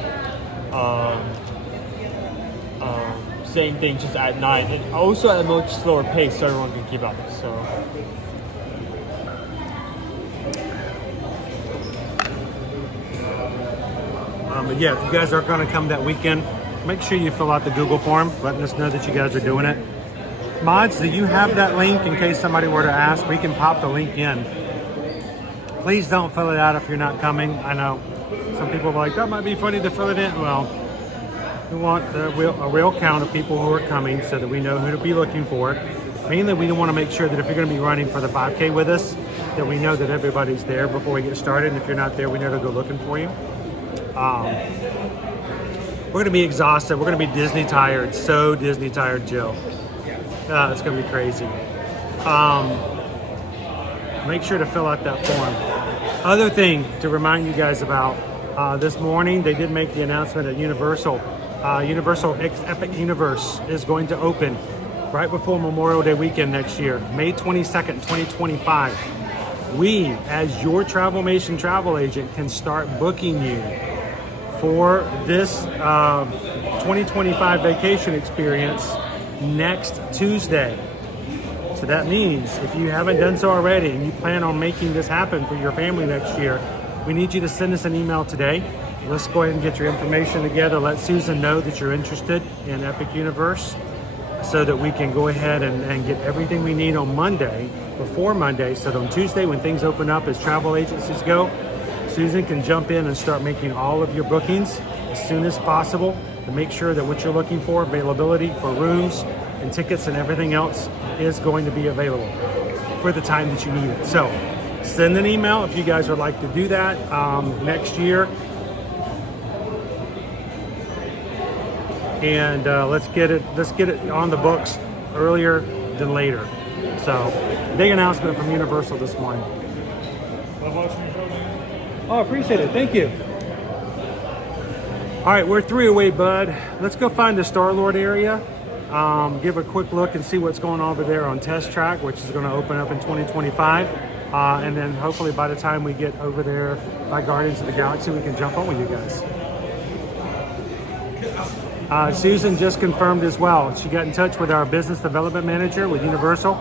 just at night, and also at a much slower pace, so everyone can keep up. So. But yeah, if you guys are going to come that weekend, make sure you fill out the Google form, letting us know that you guys are doing it. Mods, do you have that link in case somebody were to ask? We can pop the link in. Please don't fill it out if you're not coming. I know some people are like, that might be funny to fill it in. Well, we want a real count of people who are coming so that we know who to be looking for. Mainly, we want to make sure that if you're going to be running for the 5K with us, that we know that everybody's there before we get started. And if you're not there, we know to go looking for you. We're going to be exhausted. We're going to be Disney tired. So Disney tired, Jill. It's going to be crazy. Make sure to fill out that form. Other thing to remind you guys about, this morning they did make the announcement at Universal. Universal Epic Universe is going to open right before Memorial Day weekend next year, May 22nd, 2025. We, as your Travelmation travel agent, can start booking you for this 2025 vacation experience next Tuesday. So that means if you haven't done so already and you plan on making this happen for your family next year, we need you to send us an email today. Let's go ahead and get your information together. Let Susan know that you're interested in Epic Universe so that we can go ahead and get everything we need on Monday, before Monday, so that on Tuesday when things open up as travel agencies go, Susan can jump in and start making all of your bookings as soon as possible to make sure that what you're looking for, availability for rooms and tickets and everything else, is going to be available for the time that you need it. So send an email if you guys would like to do that next year. And let's get it on the books earlier than later. So big announcement from Universal this morning. Oh, appreciate it. Thank you. All right, we're 3 away, bud. Let's go find the Star-Lord area. Give a quick look and see what's going on over there on Test Track, which is going to open up in 2025. And then hopefully by the time we get over there by Guardians of the Galaxy, we can jump on with you guys. Susan just confirmed as well. She got in touch with our business development manager with Universal.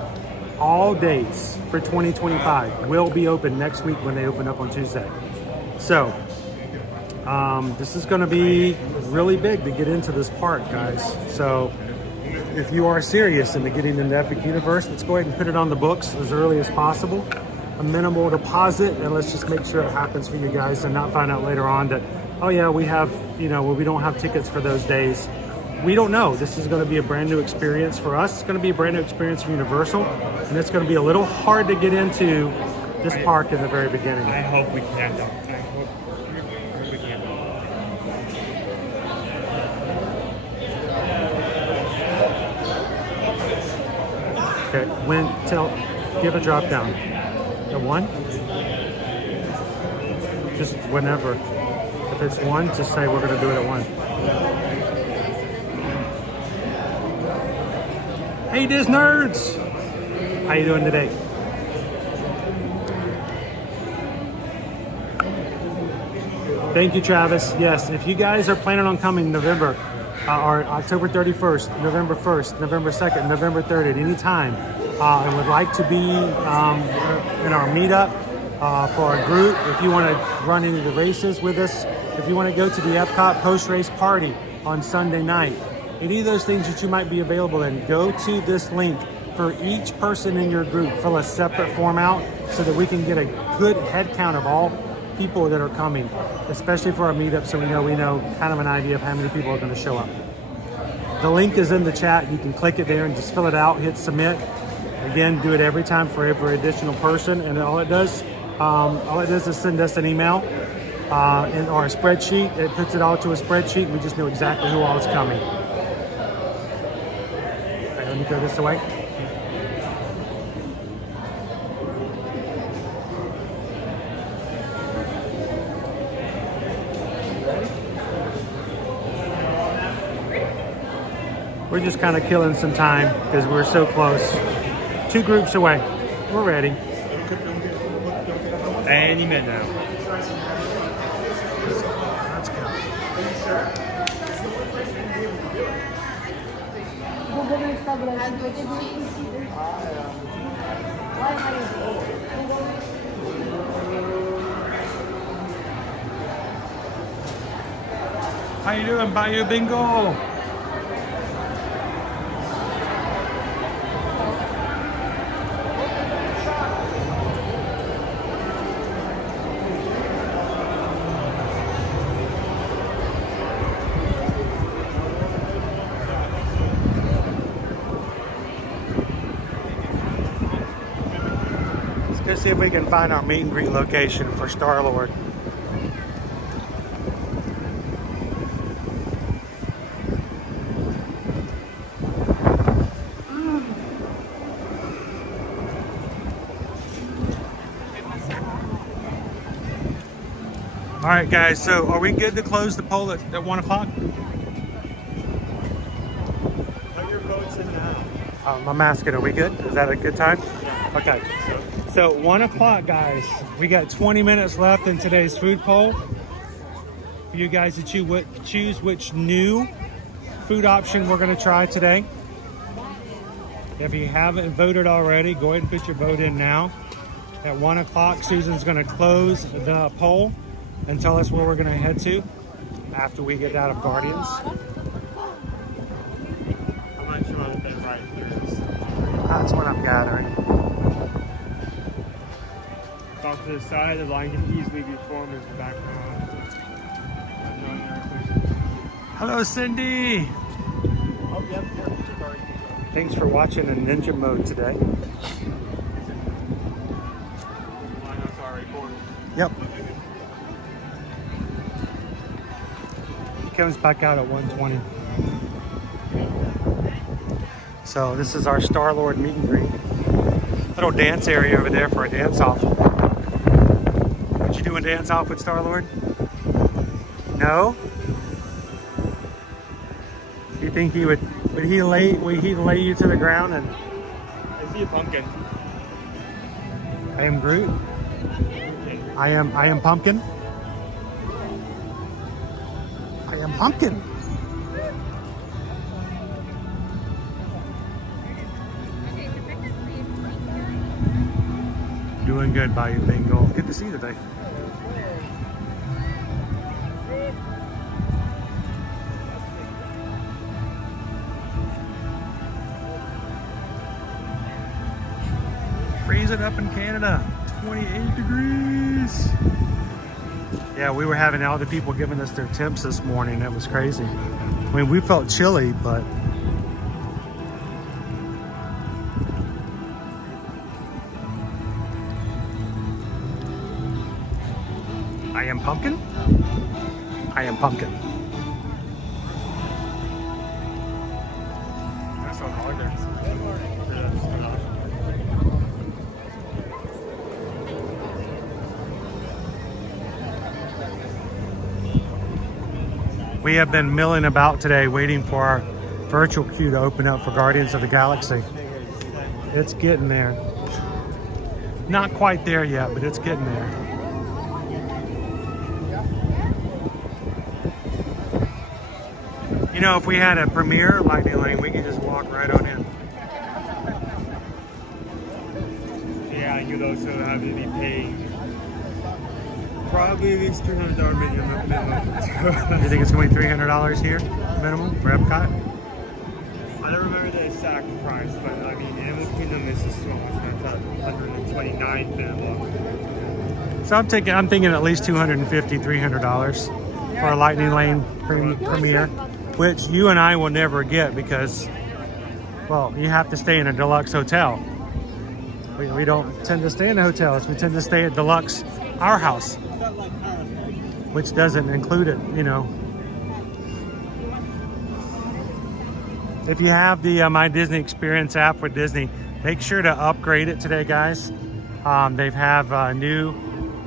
All dates for 2025 will be open next week when they open up on Tuesday. So this is going to be really big to get into this park, guys. So if you are serious into getting into Epic Universe, let's go ahead and put it on the books as early as possible. A minimal deposit, and let's just make sure it happens for you guys and not find out later on that, oh yeah, we have, we don't have tickets for those days. We don't know. This is going to be a brand new experience for us. It's going to be a brand new experience for Universal, and it's going to be a little hard to get into this park in the very beginning. I hope we can. I hope we can. Okay, give a drop down. The 1? Just whenever. If it's 1, just say we're going to do it at 1. Hey, Diz Nerds! How you doing today? Thank you, Travis. Yes, if you guys are planning on coming November or October 31st, November 1st, November 2nd, November 3rd, at any time, and would like to be in our meetup for a group, if you want to run any of the races with us, if you want to go to the Epcot post-race party on Sunday night, any of those things that you might be available in, go to this link. For each person in your group, fill a separate form out so that we can get a good head count of all people that are coming, especially for our meetup, so we know kind of an idea of how many people are going to show up. The link is in the chat. You can click it there and just fill it out, hit submit. Again, do it every time for every additional person, and all it does is send us an email or a spreadsheet. It puts it all to a spreadsheet, and we just know exactly who all is coming. Okay, let me throw this away. We're just kind of killing some time because we're so close. 2 groups away. We're ready. Any minute now. Let's go. How you doing, Bayou Bingo? Let's see if we can find our meet and greet location for Star-Lord. All right, guys, so are we good to close the poll at 1 o'clock? Put your votes in now. I'm asking, are we good? Is that a good time? Okay. So 1 o'clock, guys. We got 20 minutes left in today's food poll for you guys to choose which new food option we're going to try today. If you haven't voted already, go ahead and put your vote in now. At 1 o'clock, Susan's going to close the poll and tell us where we're going to head to after we get out of Guardians. I'm not sure what the right here is. That's what I'm gathering. Off to the side, the line can easily be formed as the background. Hello, Cindy. Oh, yep. Thanks for watching in Ninja mode today. Lineup's already formed. Yep. He comes back out at 1:20. So this is our Star-Lord meet and greet. Little dance area over there for a dance-off. Would you do a dance-off with Star-Lord? No? You think he would he lay you to the ground and... I see a pumpkin. I am Groot. I am Pumpkin. I am Pumpkin. Doing good, Bayou Bingo. Good to see you today. Freezing up in Canada, 28 degrees. Yeah, we were having all the people giving us their temps this morning. That was crazy. I mean, we felt chilly, but I am Pumpkin. I am Pumpkin. That's so hard there. We have been milling about today waiting for our virtual queue to open up for Guardians of the Galaxy. It's getting there. Not quite there yet, but it's getting there. You know, if we had a Premier Lightning Lane, we could just walk right on in. think you'd also have to be paying probably at least $300 minimum. You think it's going to be $300 here minimum for Epcot? I don't remember the exact price, but I mean, Animal Kingdom is just so much. That's at $129 minimum. So I'm thinking at least $250, $300 for a Lightning Lane premiere, which you and I will never get because, well, you have to stay in a deluxe hotel. We don't tend to stay in the hotels. We tend to stay at deluxe our house, which doesn't include it, you know. If you have the My Disney Experience app with Disney, make sure to upgrade it today, guys. They have new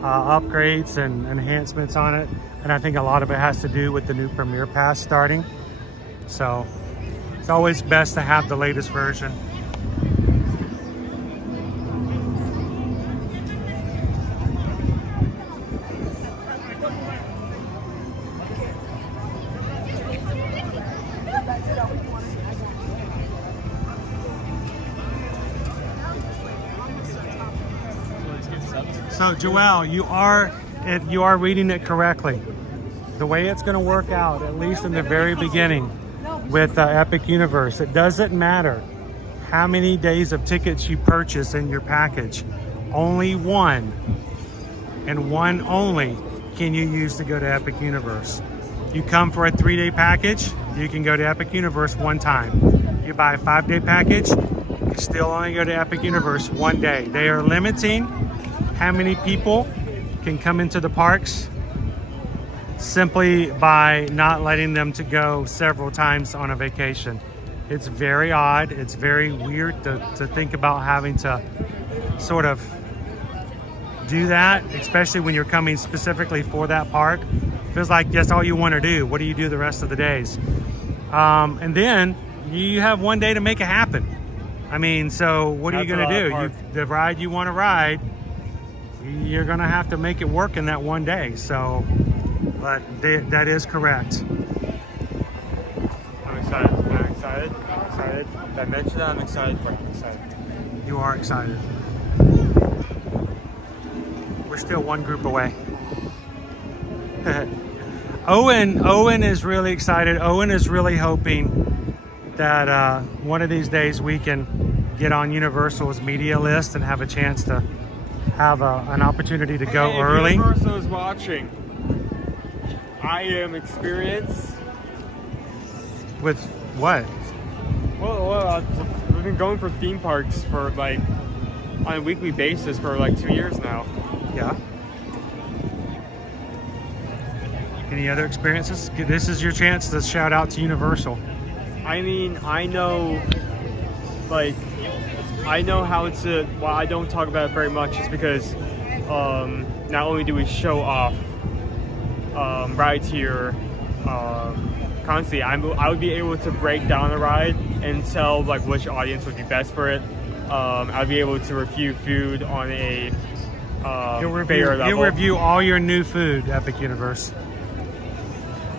upgrades and enhancements on it, and I think a lot of it has to do with the new Premier Pass starting. So it's always best to have the latest version. So Joelle, you are reading it correctly. The way it's going to work out, at least in the very beginning with Epic Universe, it doesn't matter how many days of tickets you purchase in your package. Only one, and one only, can you use to go to Epic Universe. You come for a 3-day package, you can go to Epic Universe one time. You buy a 5-day package, you still only go to Epic Universe one day. They are limiting how many people can come into the parks simply by not letting them to go several times on a vacation. It's very odd. It's very weird to think about having to sort of do that, especially when you're coming specifically for that park. Feels like that's all you want to do. What do you do the rest of the days? And then you have one day to make it happen. I mean, so what are you going to do? The ride you want to ride, you're going to have to make it work in that one day. So, but that is correct. I'm excited. Did I mention that? I'm excited for it. You are excited. We're still one group away. Owen is really excited. Owen is really hoping that one of these days we can get on Universal's media list and have a chance to have an opportunity to go early. If Universal is watching, I am experienced. With what? Well, we've been going for theme parks for like on a weekly basis for like 2 years now. Yeah. Any other experiences? This is your chance to shout out to Universal. I mean, I know how to, well, I don't talk about it very much just because not only do we show off rides here constantly, I would be able to break down a ride and tell like which audience would be best for it. I'd be able to review food on a fair level. You'll review all your new food, Epic Universe.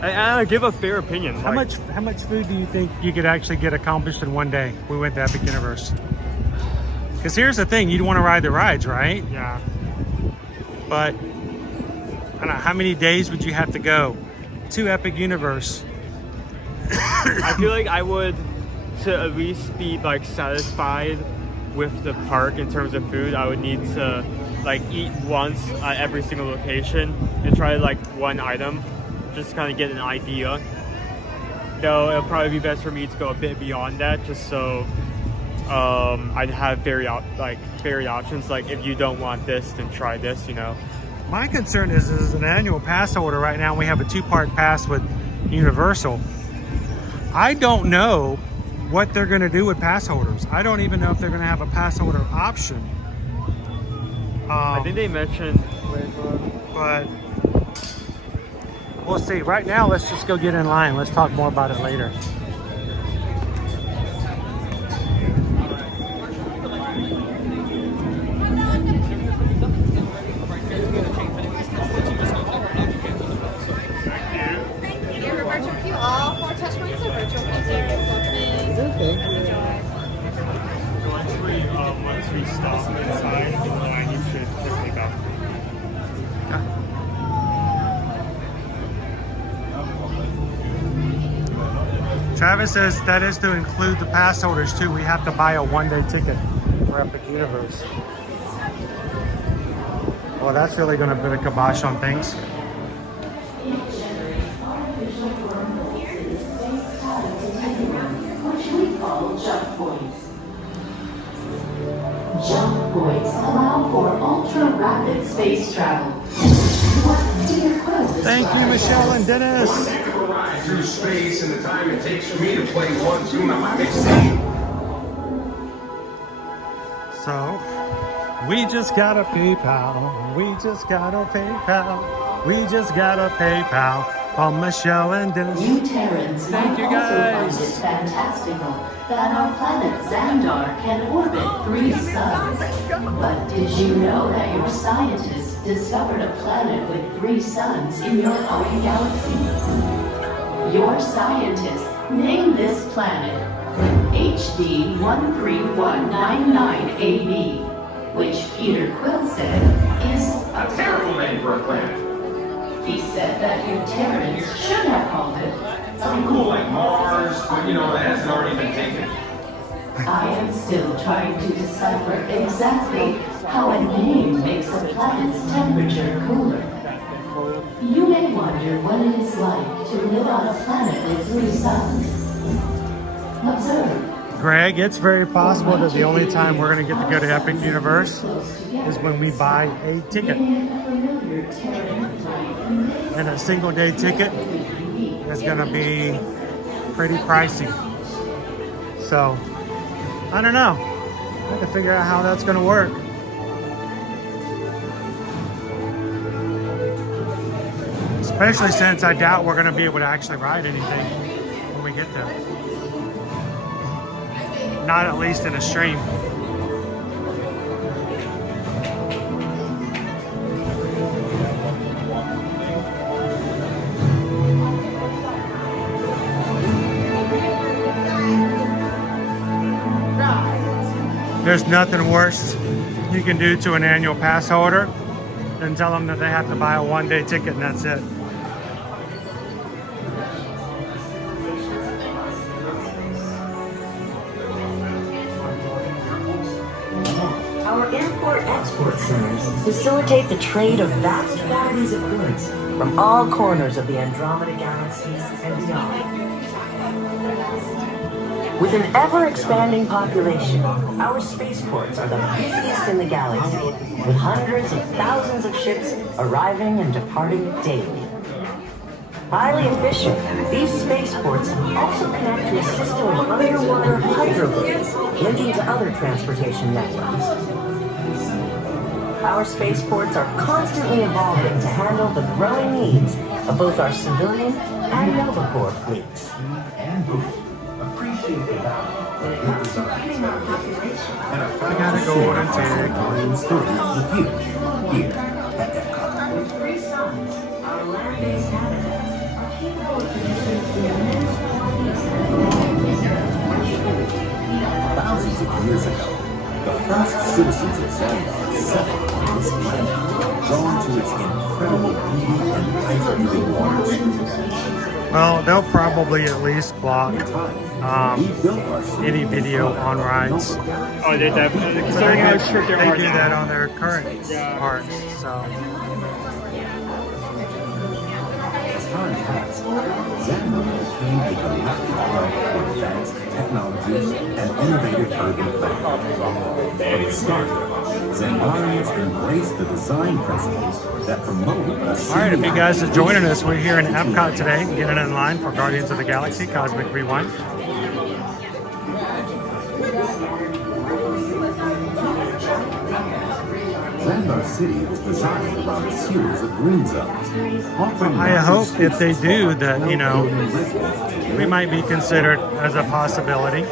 And I give a fair opinion. How much food do you think you could actually get accomplished in one day? We went to Epic Universe. Because here's the thing, you'd want to ride the rides, right? Yeah. But I don't know, how many days would you have to go to Epic Universe? I feel like I would, to at least be like satisfied with the park in terms of food, I would need to like eat once at every single location and try like one item, just to kind of get an idea. Though it'll probably be best for me to go a bit beyond that, just so I'd have varied options. Like if you don't want this, then try this. You know. My concern is as an annual pass holder right now, we have a 2-part pass with Universal. I don't know what they're going to do with pass holders. I don't even know if they're going to have a pass holder option. I think they mentioned, but we'll see. Right now, let's just go get in line. Let's talk more about it later. All 4 touch points are virtual concerts opening. once we stop inside, Travis says that is to include the pass holders too. We have to buy a one-day ticket for Epic Universe. Well, that's really going to put a kibosh on things. Jump points. Jump points allow for ultra-rapid space travel. Thank you, Michelle and Dennis. Ride through space and the time it takes for me to play one tune on my mixtape. So, we just got a PayPal. We just got a PayPal. We just got a PayPal from Michelle and Dennis. You Terrans Thank you guys. also find it fantastical that our planet Xandar can orbit 3 suns. But did you know that your scientists discovered a planet with 3 suns in your own galaxy? Your scientists named this planet HD 131999AB, which Peter Quill said is A terrible name for a planet. He said that you Terrans should have called it Something cool like Mars, but you know, that hasn't already been taken. I am still trying to decipher exactly how a name makes a planet's temperature cooler. You may wonder what it is like to live on a planet with 3 suns. Observe. Greg, it's very possible that the only time we're going to get to go to Epic Universe is when we buy a ticket. And a single day ticket is going to be pretty pricey. So, I don't know. I have to figure out how that's going to work. Especially since I doubt we're going to be able to actually ride anything when we get there. Not at least in a stream. There's nothing worse you can do to an annual pass holder than tell them that they have to buy a one-day ticket and that's it. Our import-export centers facilitate the trade of vast quantities of goods from all corners of the Andromeda Galaxy and beyond. With an ever-expanding population, our spaceports are the busiest in the galaxy, with hundreds of thousands of ships arriving and departing daily. Highly efficient, these spaceports also connect to a system of underwater hydroways linking to other transportation networks. Our spaceports are constantly evolving to handle the growing needs of both our civilian and Novacore fleets. I gotta go and take the view here at Epcot. With 3 suns, our land-based habitats are capable of producing immense quantities Thousands of years ago, the first citizens of Xandar settled on this planet, drawn to its incredible beauty and ice-breathing waters. Well, they'll probably at least block any video on rides. Oh, they definitely. But Considering how strict they are do now. that on their current parks, so. As time passed, Xandar became a galactic hub for advanced technologies and innovative urban planning. From the start, Xandarians embraced the design principles that promoted a All right, if you guys are joining us, we're here in Epcot today, getting in line for Guardians of the Galaxy Cosmic Rewind. Xandar City was designed around a series of green zones. I hope if they do that, you know, we might be considered as a possibility.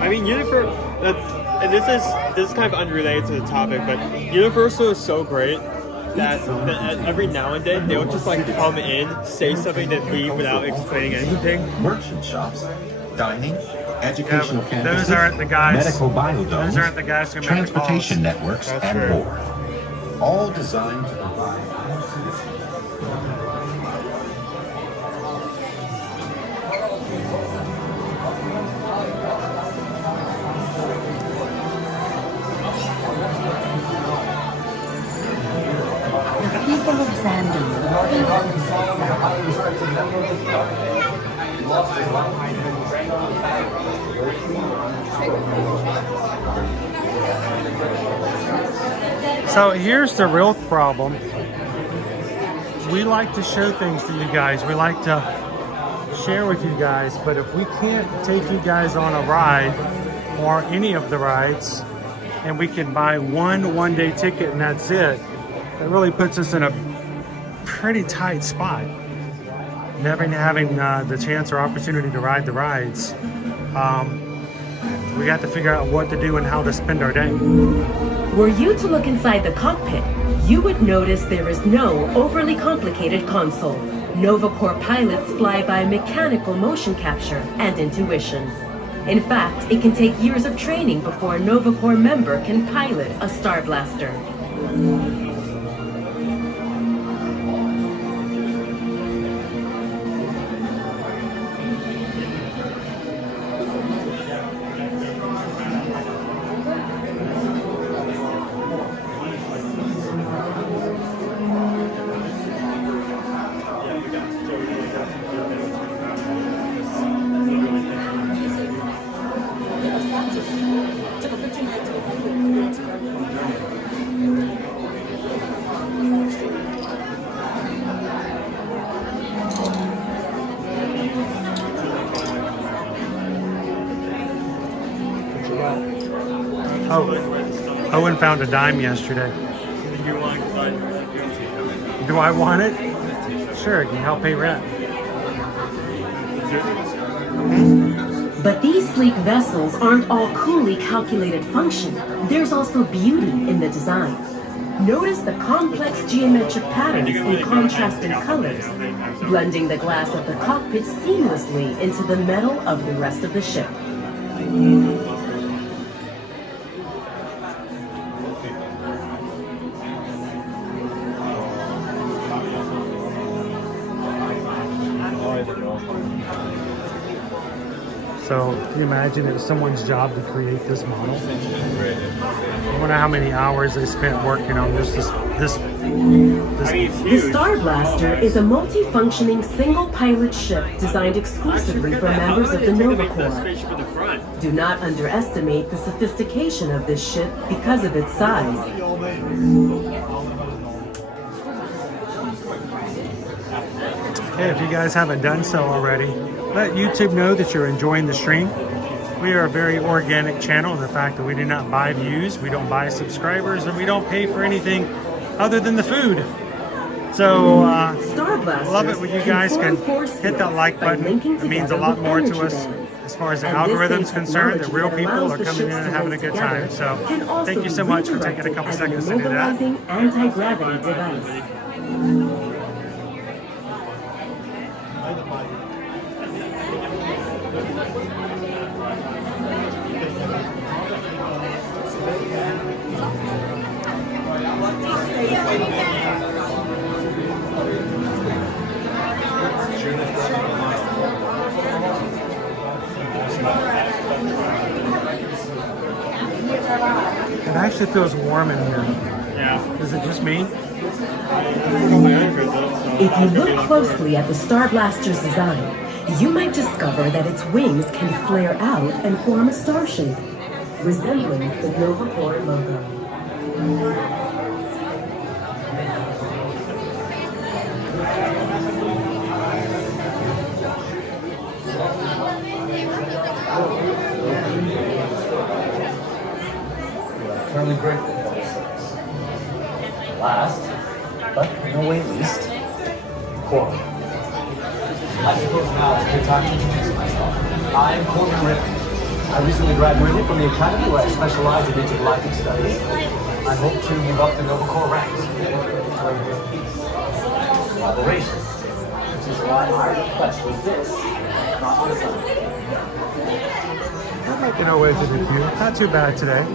I mean, Universal, and this is kind of unrelated to the topic, but Universal is so great that every now and then they'll just like come in, say something, then leave without explaining anything. Merchant shops, dining, educational campuses, those aren't the guys. medical biodomes, Those aren't the guys who make the calls. transportation networks, That's and true. more. All designed to provide our citizens. So here's the real problem. We like to show things to you guys. We like to share with you guys, but if we can't take you guys on a ride or any of the rides, and we can buy one-day ticket and that's it, it really puts us in a pretty tight spot. Never having the chance or opportunity to ride the rides. We got to figure out what to do and how to spend our day. Were you to look inside the cockpit, you would notice there is no overly complicated console. NovaCore pilots fly by mechanical motion capture and intuition. In fact, it can take years of training before a NovaCore member can pilot a Star Blaster. Owen found a dime yesterday. Do I want it? Sure, it can help pay rent. But these sleek vessels aren't all coolly calculated function. There's also beauty in the design. Notice the complex geometric patterns in contrasting colors, blending the glass of the cockpit seamlessly into the metal of the rest of the ship. So can you imagine it was someone's job to create this model? I wonder how many hours they spent working on this. The Star Blaster is a multi-functioning single-pilot ship designed exclusively for members of the NovaCore. Do not underestimate the sophistication of this ship because of its size. Hey, if you guys haven't done so already, let YouTube know that you're enjoying the stream. We are a very organic channel in the fact that we do not buy views, we don't buy subscribers, and we don't pay for anything other than the food. So, love it when you guys can hit that like button. It means a lot more to us as far as the algorithm's concerned, that real people are coming in and having a good time. So, thank you so much for taking a couple seconds to do that. Anti-gravity device. It actually feels warm in here. Yeah. Is it just me? If you look closely at the Star Blaster's design, you might discover that its wings can flare out and form a star shape, resembling the NovaCore logo. Eternally grateful for this service. Last, but no way least, Corbin. I suppose now is a good time to introduce myself. I am Corbin Ritter. I recently graduated from the academy where I specialize in intergalactic studies. I hope to move up the NovaCore ranks. Collaboration, which is why I request with this, not this one. I'd like to know ways to do you. Not too bad today.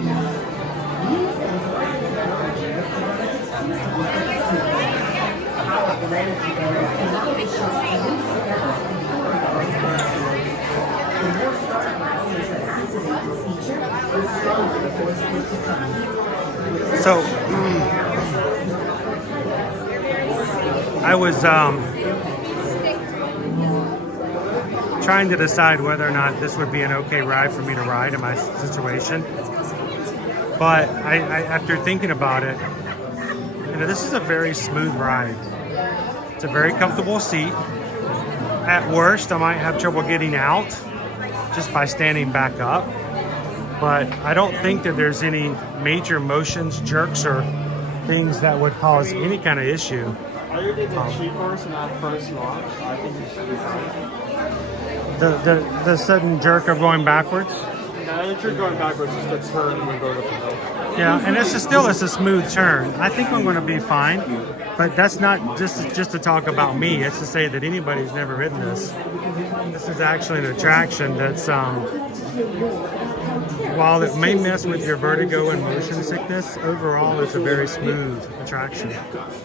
So I was trying to decide whether or not this would be an okay ride for me to ride in my situation. But I after thinking about it, You know, this is a very smooth ride. It's a very comfortable seat. At worst, I might have trouble getting out just by standing back up. But I don't think that there's any major motions, jerks, or things that would cause any kind of issue. I did the G-force in that first launch. I think you should be fine. The sudden jerk of going backwards? No, the jerk going backwards is the turn when we go to the hill. Yeah, and it's a smooth turn. I think I'm going to be fine, but that's not just to talk about me. It's to say that anybody who's never ridden this. This is actually an attraction that's, while it may mess with your vertigo and motion sickness, overall it's a very smooth attraction.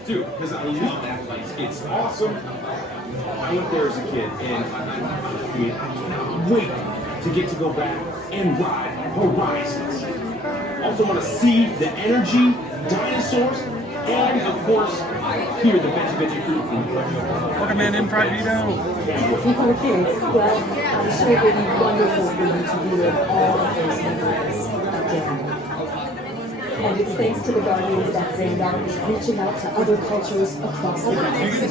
Dude, because I love that place. It's awesome. I went there as a kid and wait to get to go back and ride Horizons. Also want to see the energy, dinosaurs, and of course, hear the veggie fruit. Welcome in Improviso. Okay, well, I'm sure it would be wonderful for you to relive all of those memories again. And it's thanks to the Guardians that Xandar is reaching out to other cultures across the galaxy.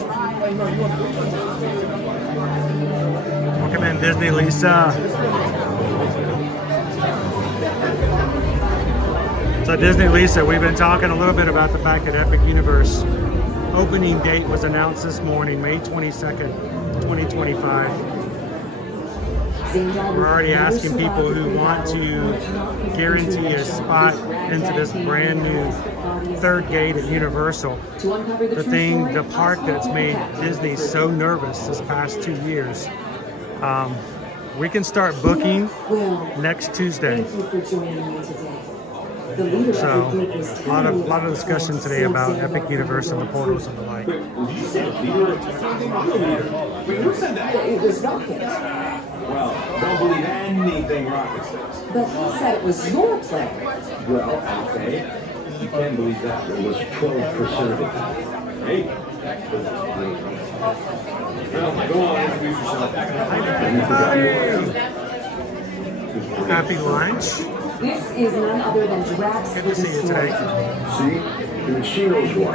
Welcome in Disney, Lisa. So Disney Lisa, we've been talking a little bit about the fact that Epic Universe opening date was announced this morning, May 22nd, 2025. We're already asking people who want to guarantee a spot into this brand new third gate at Universal. The park that's made Disney so nervous this past 2 years. We can start booking next Tuesday. So, a lot of discussion today about Epic Universe and the portals and the like. You said leader? Who said that? It was Rocket. Well, don't believe anything Rocket says. But he said it was your plan. Well, okay. You can't believe that. It was 12% of it. Hey. Well, go on, introduce yourself. Happy lunch. This is none other than Drax. Good to see you today. See? Even she knows why.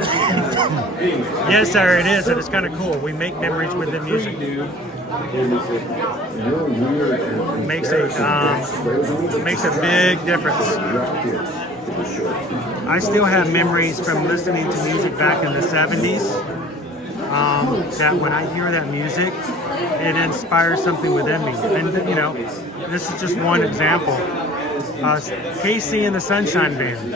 Yes, sir, it is, and it's kind of cool. We make memories with the music. Makes a big difference. I still have memories from listening to music back in the 70s. That when I hear that music, it inspires something within me. And you know, this is just one example. KC and the Sunshine Band.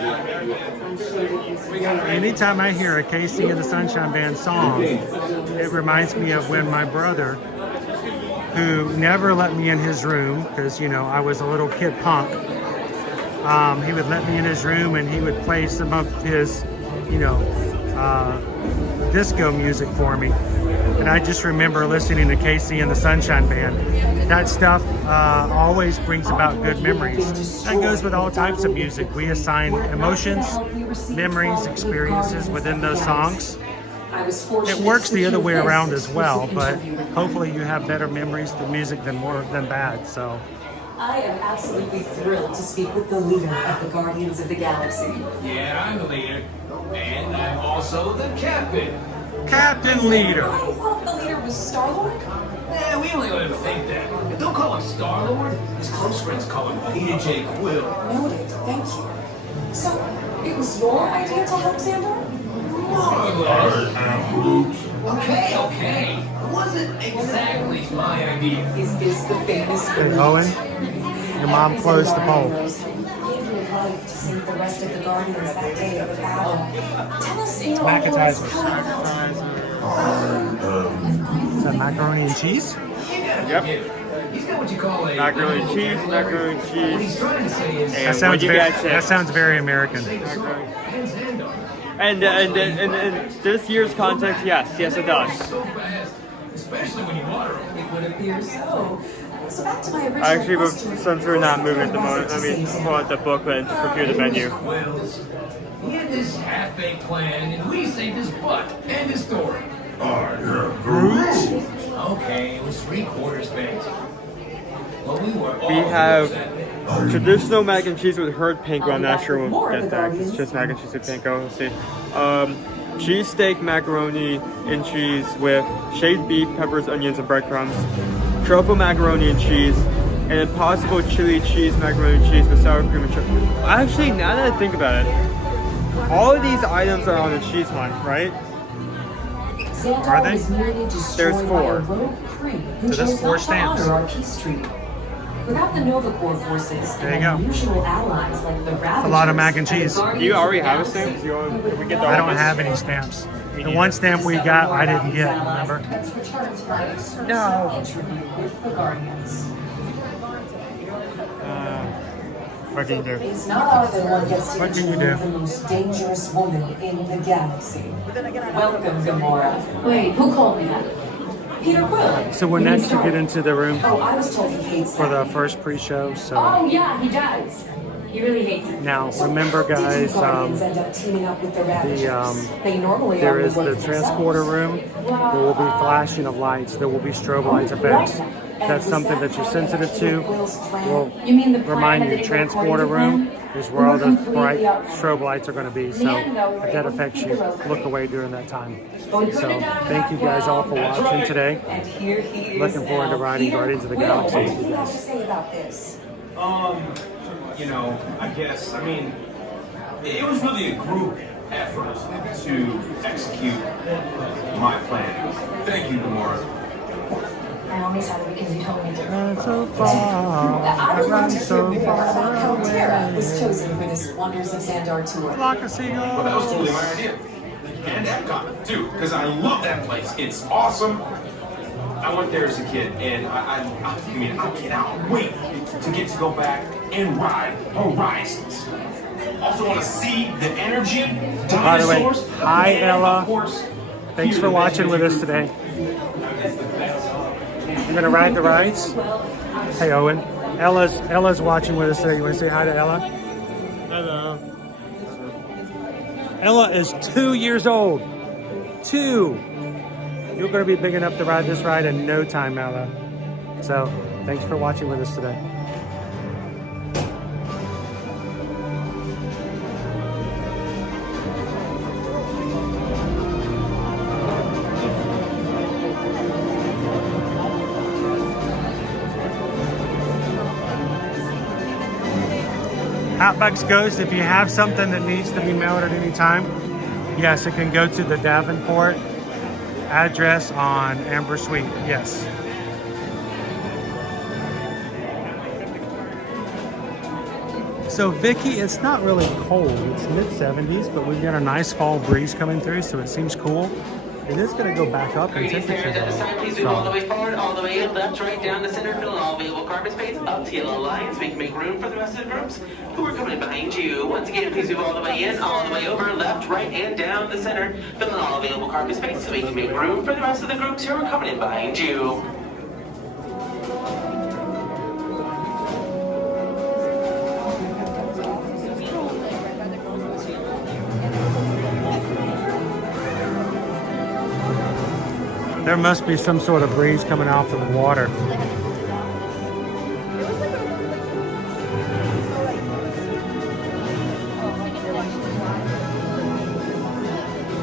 Anytime I hear a KC and the Sunshine Band song, it reminds me of when my brother, who never let me in his room because, you know, I was a little kid punk, he would let me in his room and he would play some of his, you know, disco music for me. And I just remember listening to KC and the Sunshine Band. That stuff always brings about good memories. That goes with all types of music. We assign emotions, memories, experiences within those songs. It works the other way around as well, but hopefully you have better memories to music than bad. So I am absolutely thrilled to speak with the leader of the Guardians of the Galaxy. Yeah, I'm the leader. And I'm also the captain. Captain Leader. I thought the leader was Star-Lord. Yeah, we only let him think that. And don't call him Star-Lord. His close friends call him Peter J. Quill. Noted, thank you. So, it was your idea to help Xandar? More or less. Okay. It wasn't exactly my idea. Is this the famous Hey, Owen, your mom closed the poll. To save the rest of the Guardians that day of the battle. Tell us more. Macetizers. How Is that macaroni and cheese? Yep. He's got what you call a Macaroni and cheese. What he's trying to say is That sounds very American. And this year's context, yes it does. so fast, especially when you water him. it would appear so. So back to my original Actually, but question. since we're not moving at the moment, I mean, pull out the booklet and just review the menu. He had this half-baked plan, and we saved his butt and his story. Okay, it was 3/4 baked. But we were all We have upset. traditional mac and cheese with herd panko. I'm not sure we'll get that. It's just mac and cheese with panko. Let's see. cheesesteak macaroni and cheese with shaved beef, peppers, onions, and breadcrumbs, truffle macaroni and cheese, and impossible chili cheese macaroni and cheese with sour cream and sugar. Actually, now that I think about it, all of these items are on the cheese hunt, right? Are they? There's 4. So that's 4 stamps. Without the Nova Corps forces There you go. unusual allies like the A lot of mac and cheese. Do you already have a stamp? Did we get the I don't have any stamps. The one stamp we got, I didn't get, remember? No. What can you do? It's not often one gets to What can you interview do? the most dangerous woman in the galaxy. Welcome, Gamora. Wait, who called me that? Peter Quill. So we're next to get into the room Oh, I was told he hates for the first pre-show. So Oh yeah, he does. He really hates it. now remember, guys, Guardians end up teaming up with the Ravagers. They normally there only is the work for transporter room. There will be flashing of lights. There will be strobe lights effects. That's something that you're sensitive to. We'll You mean the plan remind that you, they transporter recorded room with is where all the completely bright up. strobe lights are going to be. So if that affects you, look away during that time. So thank you guys all for watching today. And here he is. Looking forward to riding Guardians of the Galaxy What with do you you have to guys. say about this? You know, I guess, I mean, it was really a group effort to execute my plan. Thank you, Gamora. I only saw it because you told me to. So far, I would love to so hear more far about how away. Terra was chosen for this Wonders of Xandar tour. Flock of seagulls. Well, that was totally my idea. And Epcot, too, because I love that place. It's awesome. I went there as a kid, and I cannot wait to get to go back and ride Horizons. Also want to see the energy, By the way, dinosaurs. hi and, Ella. of course, Thanks hear for the watching with us Magic today. You're gonna ride the rides? Hey Owen. Ella's watching with us today. You wanna say hi to Ella? Hello. Ella is 2 years old. 2. You're gonna be big enough to ride this ride in no time, Ella. So thanks for watching with us today. Hotbox Ghost, if you have something that needs to be mailed at any time, yes, it can go to the Davenport address on Ambersweet. Yes. So Vicky, it's not really cold. It's mid-70s, but we've got a nice fall breeze coming through, so it seems cool. It is going to go back up in temperature, Please move all the way forward, all the way left, right, down the center, filling all available carpet space, up to yellow lines. We can make room for the rest of the groups who are coming behind you. Once again, please move all the way in, all the way over, left, right, and down the center, filling all available carpet space so we can make room for the rest of the groups who are coming in behind you. There must be some sort of breeze coming off the water.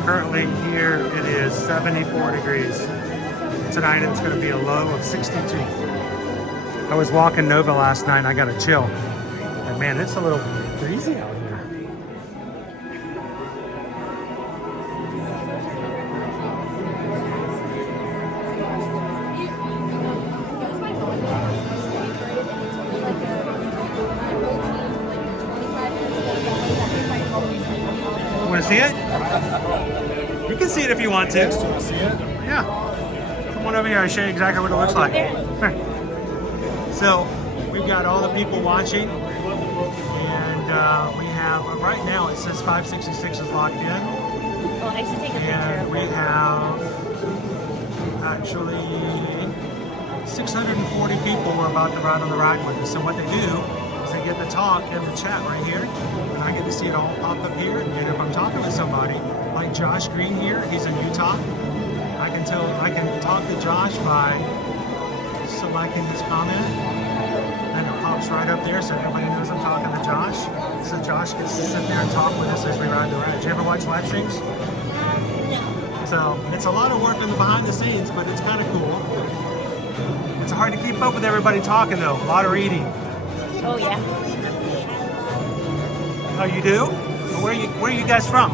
Currently here it is 74 degrees. Tonight it's going to be a low of 62. I was walking Nova last night and I got a chill. And man, it's a little breezy out here. Want to see it? You can see it if you want to. Do I see it? Yeah. Come on over here. I'll show you exactly what it looks like. Here. So we've got all the people watching, and we have right now it says 566 is locked in, and we have actually 640 people we're about to ride on the ride with us. So what they do is they get to talk in the chat right here, and I get to see it all pop up here. And if I'm talking with somebody like Josh Green here, he's in Utah. I can talk to Josh by selecting his comment, and it pops right up there so everybody knows I'm talking to Josh. So Josh gets to sit there and talk with us as we ride the ride. Do you ever watch live streams? So it's a lot of work in the behind the scenes, but it's kind of cool. It's hard to keep up with everybody talking though. A lot of reading. Oh yeah. Oh, you do? Where are you guys from?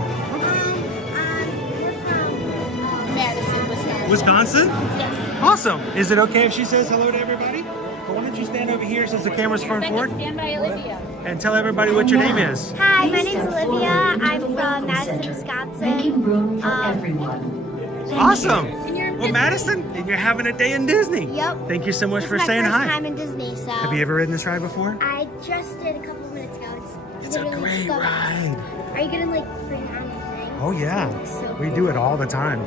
Madison, Wisconsin. Wisconsin? Yes. Awesome. Is it okay if she says hello to everybody? Or why don't you stand over here since the camera's front forward? Stand by Olivia. And tell everybody what your name is. Hi, my name's Olivia. I'm from Madison, Wisconsin. Making room for everyone. Awesome. Well, Madison, and you're having a day in Disney. Yep. Thank you so much This for is saying my hi. first time in Disney, so. Have you ever ridden this ride before? I just did a couple of minutes ago. It's a great the best. ride. Are you gonna like bring on anything? Oh yeah, So we do it all the time.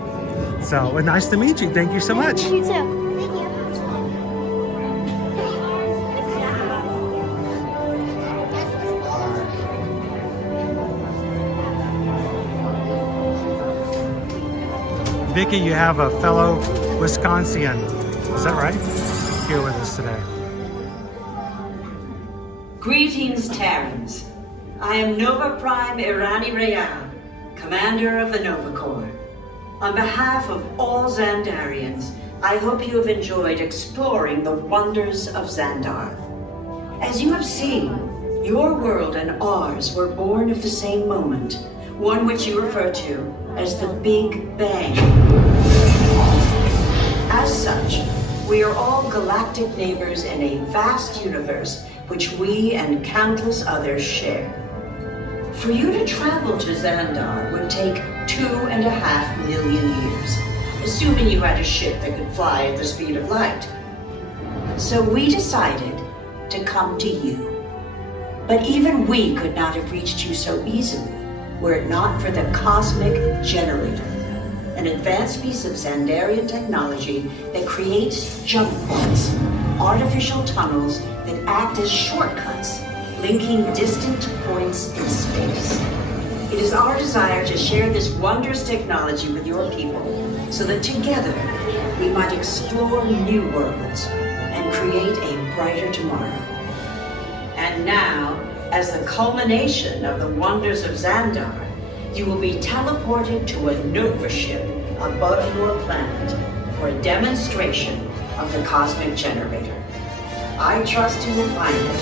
So well, nice to meet you. Thank you so much. You too. Thank you. Vicky, you have a fellow Wisconsian, is that right? Here with us today. Greetings, Terrans. I am Nova Prime Irani Rayal, commander of the Nova Corps. On behalf of all Xandarians, I hope you have enjoyed exploring the wonders of Xandar. As you have seen, your world and ours were born of the same moment, one which you refer to as the Big Bang. As such, we are all galactic neighbors in a vast universe which we and countless others share. For you to travel to Xandar would take 2.5 million years, assuming you had a ship that could fly at the speed of light. So we decided to come to you. But even we could not have reached you so easily were it not for the Cosmic Generator, an advanced piece of Xandarian technology that creates jump points, artificial tunnels that act as shortcuts, linking distant points in space. It is our desire to share this wondrous technology with your people so that together we might explore new worlds and create a brighter tomorrow. And now, as the culmination of the wonders of Xandar, you will be teleported to a Nova ship above your planet for a demonstration of the Cosmic Generator. I trust you will find it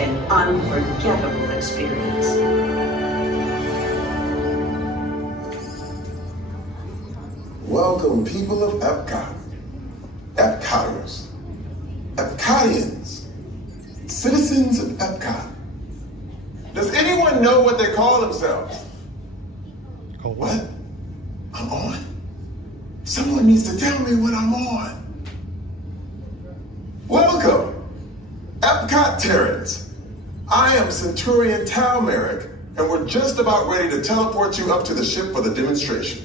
an unforgettable experience. Welcome, people of Epcot, Epcoters, Epcotians, citizens of Epcot. Does anyone know what they call themselves? Call what? I'm on. Someone needs to tell me what I'm on. Welcome, Epcot Terrans. I am Centurion Tal Merrick, and we're just about ready to teleport you up to the ship for the demonstration.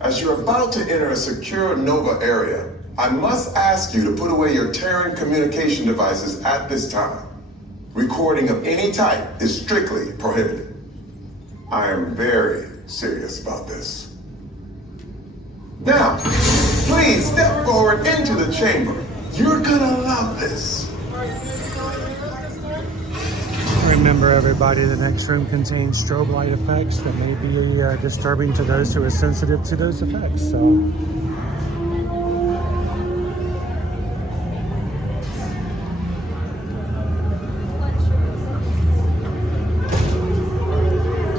As you're about to enter a secure Nova area, I must ask you to put away your Terran communication devices at this time. Recording of any type is strictly prohibited. I am very serious about this. Now, please step forward into the chamber. You're gonna love this. Remember, everybody, the next room contains strobe light effects that may be disturbing to those who are sensitive to those effects. So.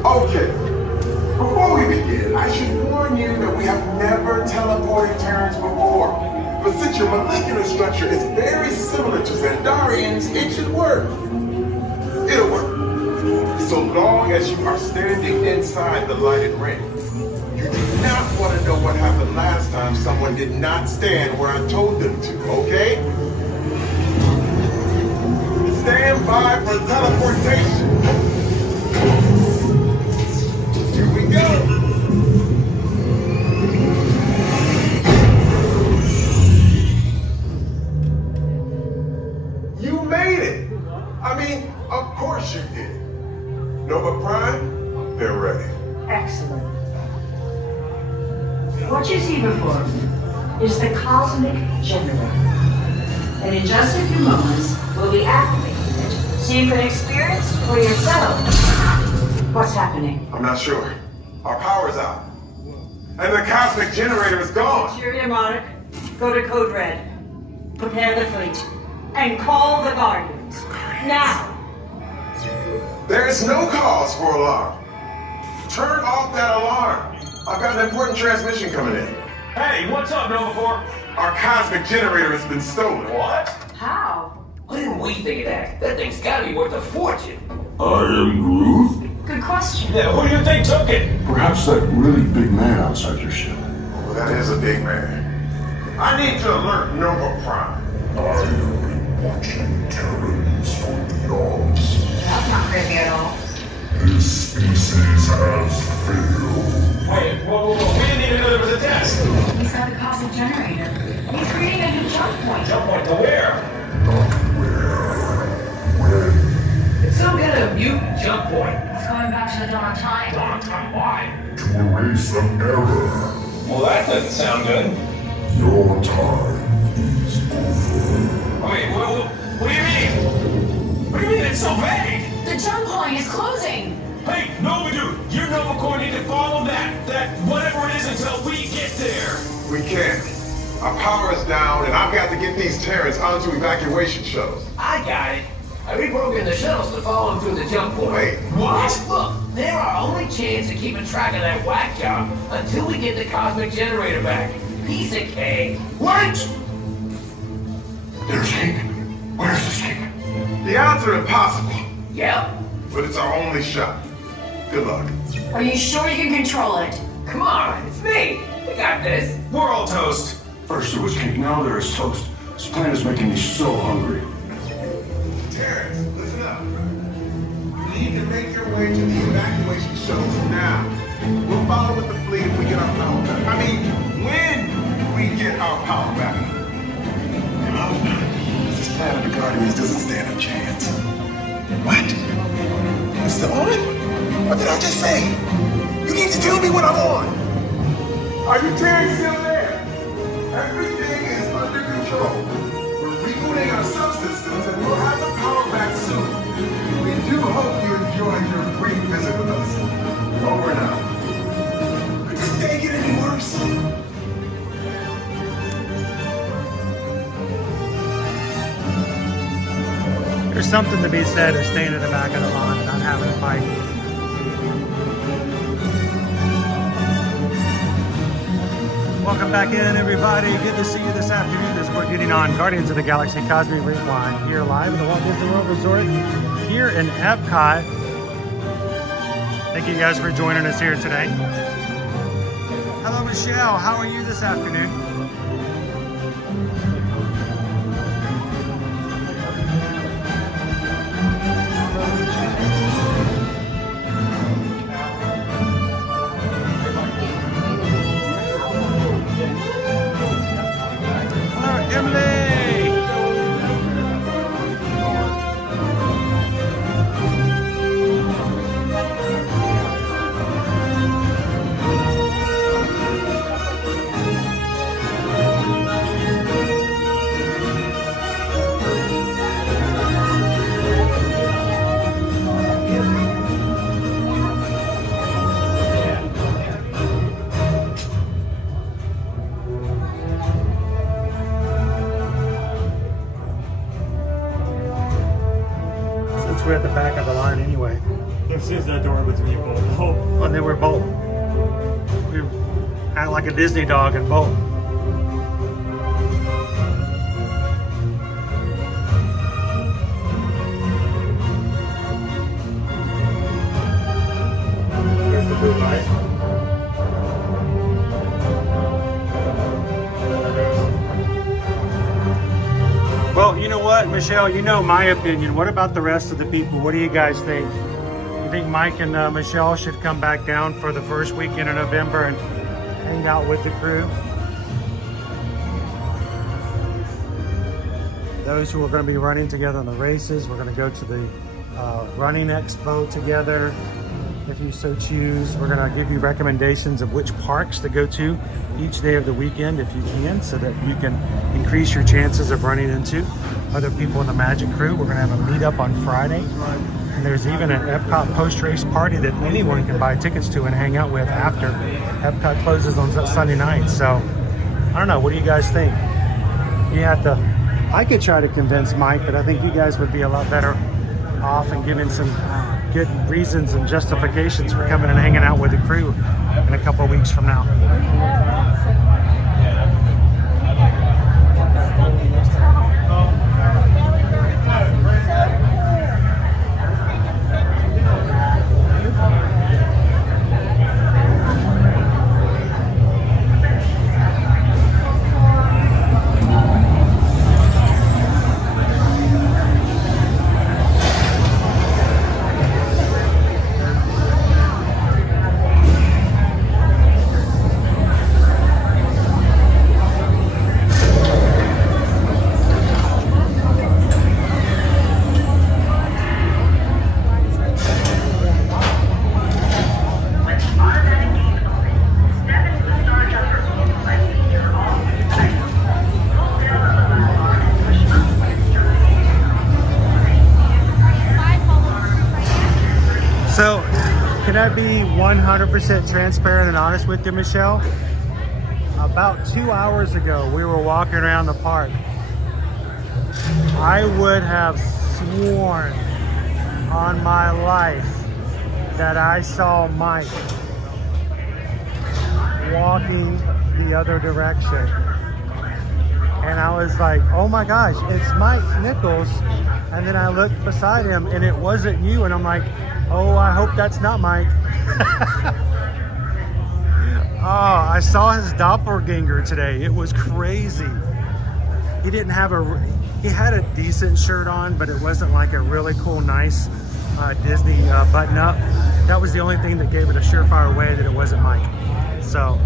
Okay, before we begin, I should warn you that we have never teleported Terrans before. But since your molecular structure is very similar to Xandarians, it should work. It'll work. So long as you are standing inside the lighted ring. You do not want to know what happened last time someone did not stand where I told them to, okay? Stand by for teleportation. Here we go. You made it. I mean, of course you did. Nova Prime, they're ready. Excellent. What you see before you is the Cosmic Generator. And in just a few moments, we'll be activating it so you can experience for yourself what's happening. I'm not sure. Our power's out. and the cosmic generator is gone. Cheerio, Monarch. Go to Code Red. Prepare the fleet. And call the Guardians. Now! There is no cause for alarm. Turn off that alarm. I've got an important transmission coming in. Hey, what's up, Nova Corps? Our cosmic generator has been stolen. What? How? Why didn't we think of that? That thing's gotta be worth a fortune. I am Groot. Good question. Yeah, who do you think took it? Perhaps that really big man outside your ship. Well, that is a big man. I need to alert Nova Prime. I am watching Terrans for the odds. That's not creepy at all. This species has failed. Wait, whoa. We didn't even know there was a test. He's got the cosmic generator. He's creating a new jump point. Jump point to where? Not where. When. It's some kind of mutant jump point. It's going back to the dawn of time. Dawn of time, why? To erase an error. Well, that doesn't sound good. Your time is over. Wait, what do you mean? What do you mean it's so vague? The jump point is closing. Hey, Nova Dude, you Nova Corps need to follow that whatever it is until we get there. We can't. Our power is down, and I've got to get these Terrans onto evacuation shuttles. I got it. I reprogrammed the shuttles to follow them through the jump point. Wait, what? Look, they're our only chance of keeping track of that whack job until we get the cosmic generator back. Piece of cake. Wait! There's King. Where's this King? The odds are impossible, Yep. but it's our only shot. Good luck. Are you sure you can control it? Come on, it's me. We got this. We're all toast. First there was King, now there is toast. This plan is making me so hungry. Terrence, listen up. You need to make your way to the evacuation shuttles now. We'll follow with the fleet if we get our power back. I mean, when we get our power back. You know, this plan of the Guardians doesn't stand a chance. What? Mr. Owen? What did I just say? You need to tell me what I'm on. Are you Terry still there? Everything is under control. We're rebooting our subsystems and we'll have the power back soon. We do hope you enjoyed your brief visit with us. Over now. Could this day get any worse? There's something to be said of staying in the back of the line and not having a fight. Welcome back in, everybody. Good to see you this afternoon as we're getting on Guardians of the Galaxy Cosmic Rewind here live at the Walt Disney World Resort here in Epcot. Thank you guys for joining us here today. Hello, Michelle. How are you this afternoon? We're at the back of the line anyway. This is adorably bold. Oh, and then we're both. We act like a Disney dog and both. There's the blue light. Well, you know what, Michelle, you know my opinion. What about the rest of the people? What do you guys think? You think Mike and Michelle should come back down for the first weekend of November and hang out with the crew? Those who are going to be running together in the races, we're going to go to the running expo together. If you so choose, we're going to give you recommendations of which parks to go to each day of the weekend if you can, so that you can increase your chances of running into other people in the Magic Crew. We're going to have a meetup on Friday And there's even an Epcot post-race party that anyone can buy tickets to and hang out with after. Epcot closes on Sunday night. So, I don't know. What do you guys think? You have to... I could try to convince Mike, but I think you guys would be a lot better off and giving some good reasons and justifications for coming and hanging out with the crew in a couple of weeks from now. So, can I be 100% transparent and honest with you, Michelle? About 2 hours ago, we were walking around the park. I would have sworn on my life that I saw Mike walking the other direction. And I was like, oh my gosh, it's Mike Nichols. And then I looked beside him and it wasn't you. And I'm like, oh, I hope that's not Mike. Oh, I saw his doppelganger today. It was crazy. He didn't have he had a decent shirt on, but it wasn't like a really cool, nice Disney button up. That was the only thing that gave it a surefire way that it wasn't Mike. So.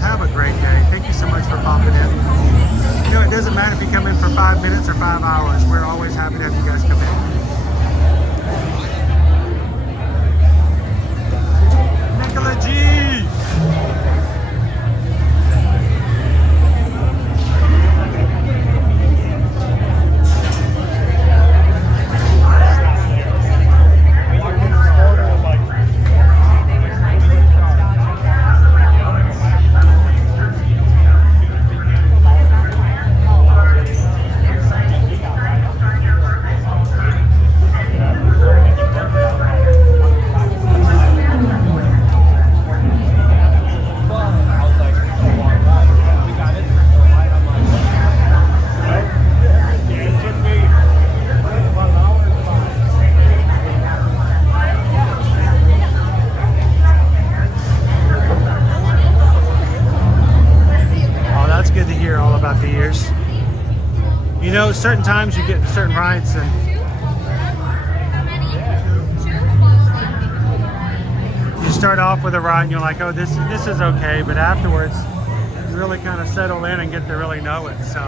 Have a great day. Thank you so much for popping in. You know, it doesn't matter if you come in for 5 minutes or 5 hours. We're always happy to have you guys come in. Nicola G! You know, certain times you get certain rides and you start off with a ride and you're like, oh, this is okay, but afterwards you really kind of settle in and get to really know it. So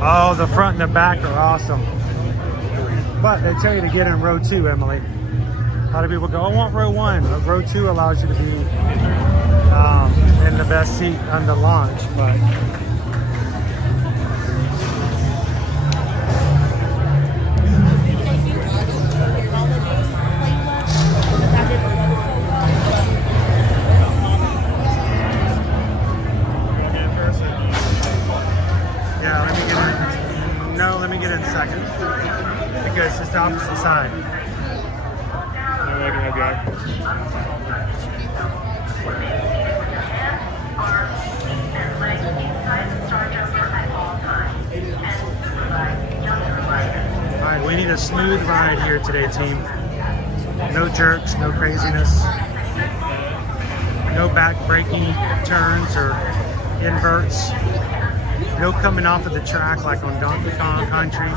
oh, the front and the back are awesome. But they tell you to get in row 2, Emily. A lot of people go, I want row 1. But row 2 allows you to be in the best seat on the launch. But to get in second because it's the opposite side. Alright, we need a smooth ride here today, team. No jerks, no craziness. No back-breaking turns or inverts. No coming off of the track like on Donkey Kong Country.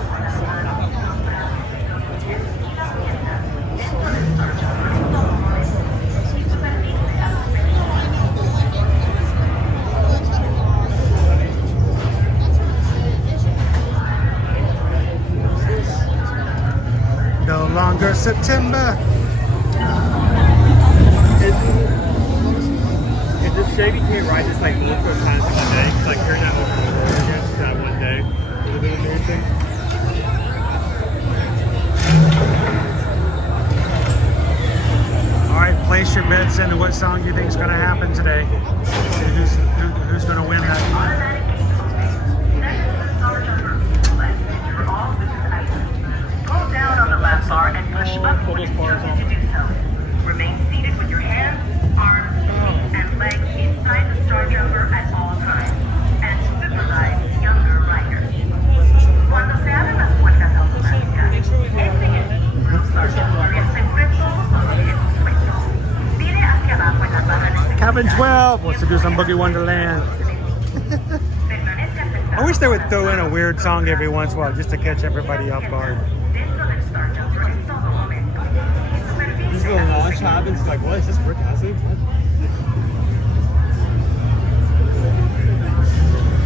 No longer September. Is this shady can't ride this like multiple times in a day? Cause like hearing that over and over again just that one day would have been amazing. Alright, place your bets into what song you think is going to happen today. Who's going to win that? Pull down on the lap bar and push up when you to do so. Remain seated with your hands, arms, feet, and legs inside the Star Jumper at all times. And supervise younger riders. Cuando se abren las puertas automáticas, enseñen los sargentos en puesto. Mire hacia abajo en la barra de Cabin 12 wants to do some Boogie Wonderland. I wish they would throw in a weird song every once in a while just to catch everybody off guard. This little launch happens, like, what is this Rick Astley?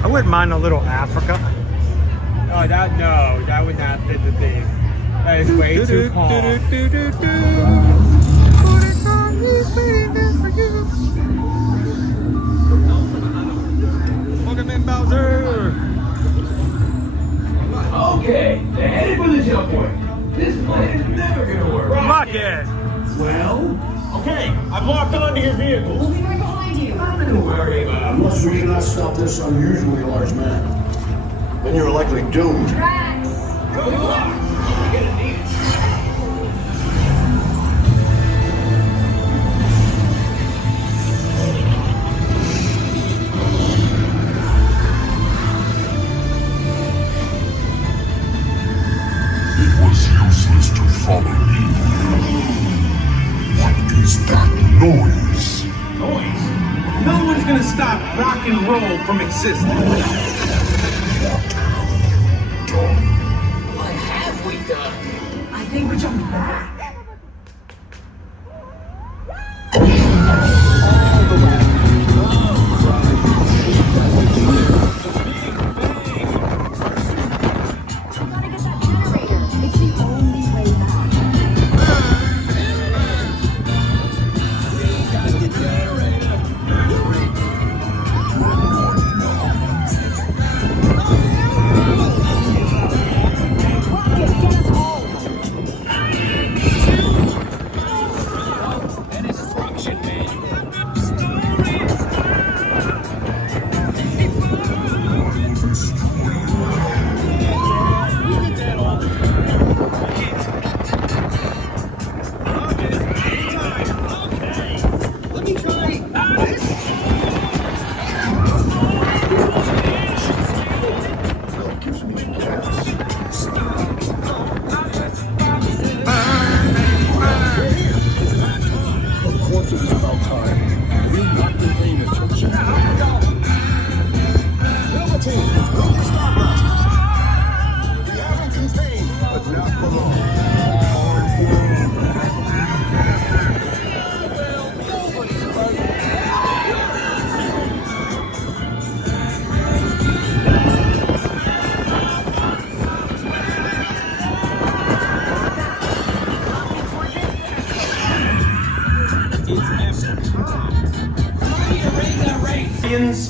I wouldn't mind a little Africa. Oh, that would not fit the theme. That is way too calm. Welcome in, Bowser. Okay, they're headed for the jump point. This plan is never gonna work. Rocket! Well, okay, I've locked onto your vehicle. We'll be right behind you. Nothing to worry about. Unless we cannot stop this unusually large man, then you're likely doomed. Good luck. You're gonna need it. It was useless to follow me. What is that noise? Noise? No one's gonna stop rock and roll from existing. What have we done? I think we jumped back.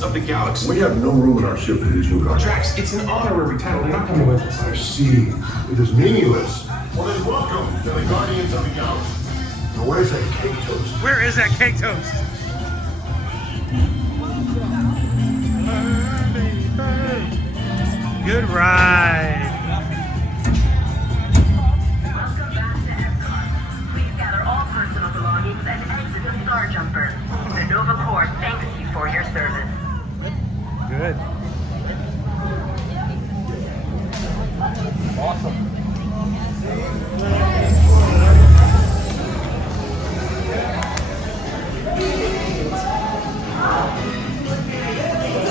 Of the galaxy. We have no room in our ship for these new guys. Drax, it's an honorary title. They're not coming with us. I see. It is meaningless. Well then welcome to the Guardians of the Galaxy. Now where's that cake toast? Where is that cake toast? Good ride. good. Awesome.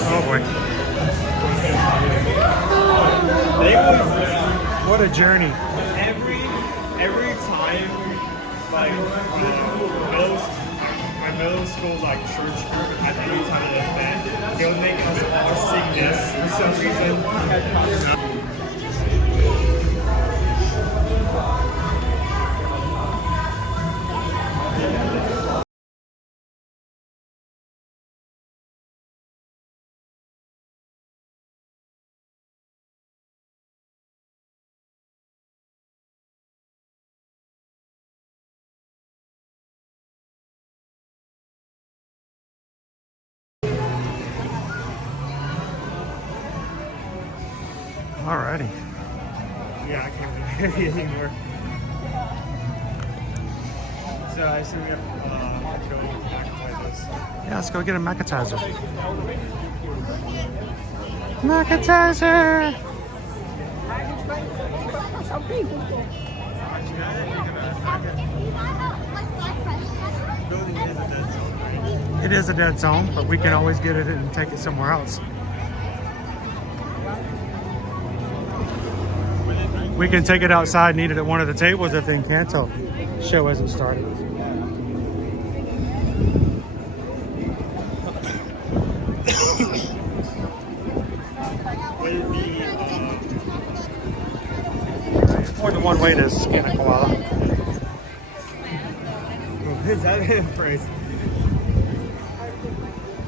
Oh boy. What a journey. Every time, like, my middle school, like, church group, at any time of the event, they would make us all sing this for some reason. Alrighty. Yeah, I can't really anymore. So I assume we have to go back like this. Yeah, let's go get a Macetizer. Macetizer! It is a dead zone, but we can always get it and take it somewhere else. We can take it outside and eat it at one of the tables if the Encanto show hasn't started. More than one way to skin a koala. Is that a phrase?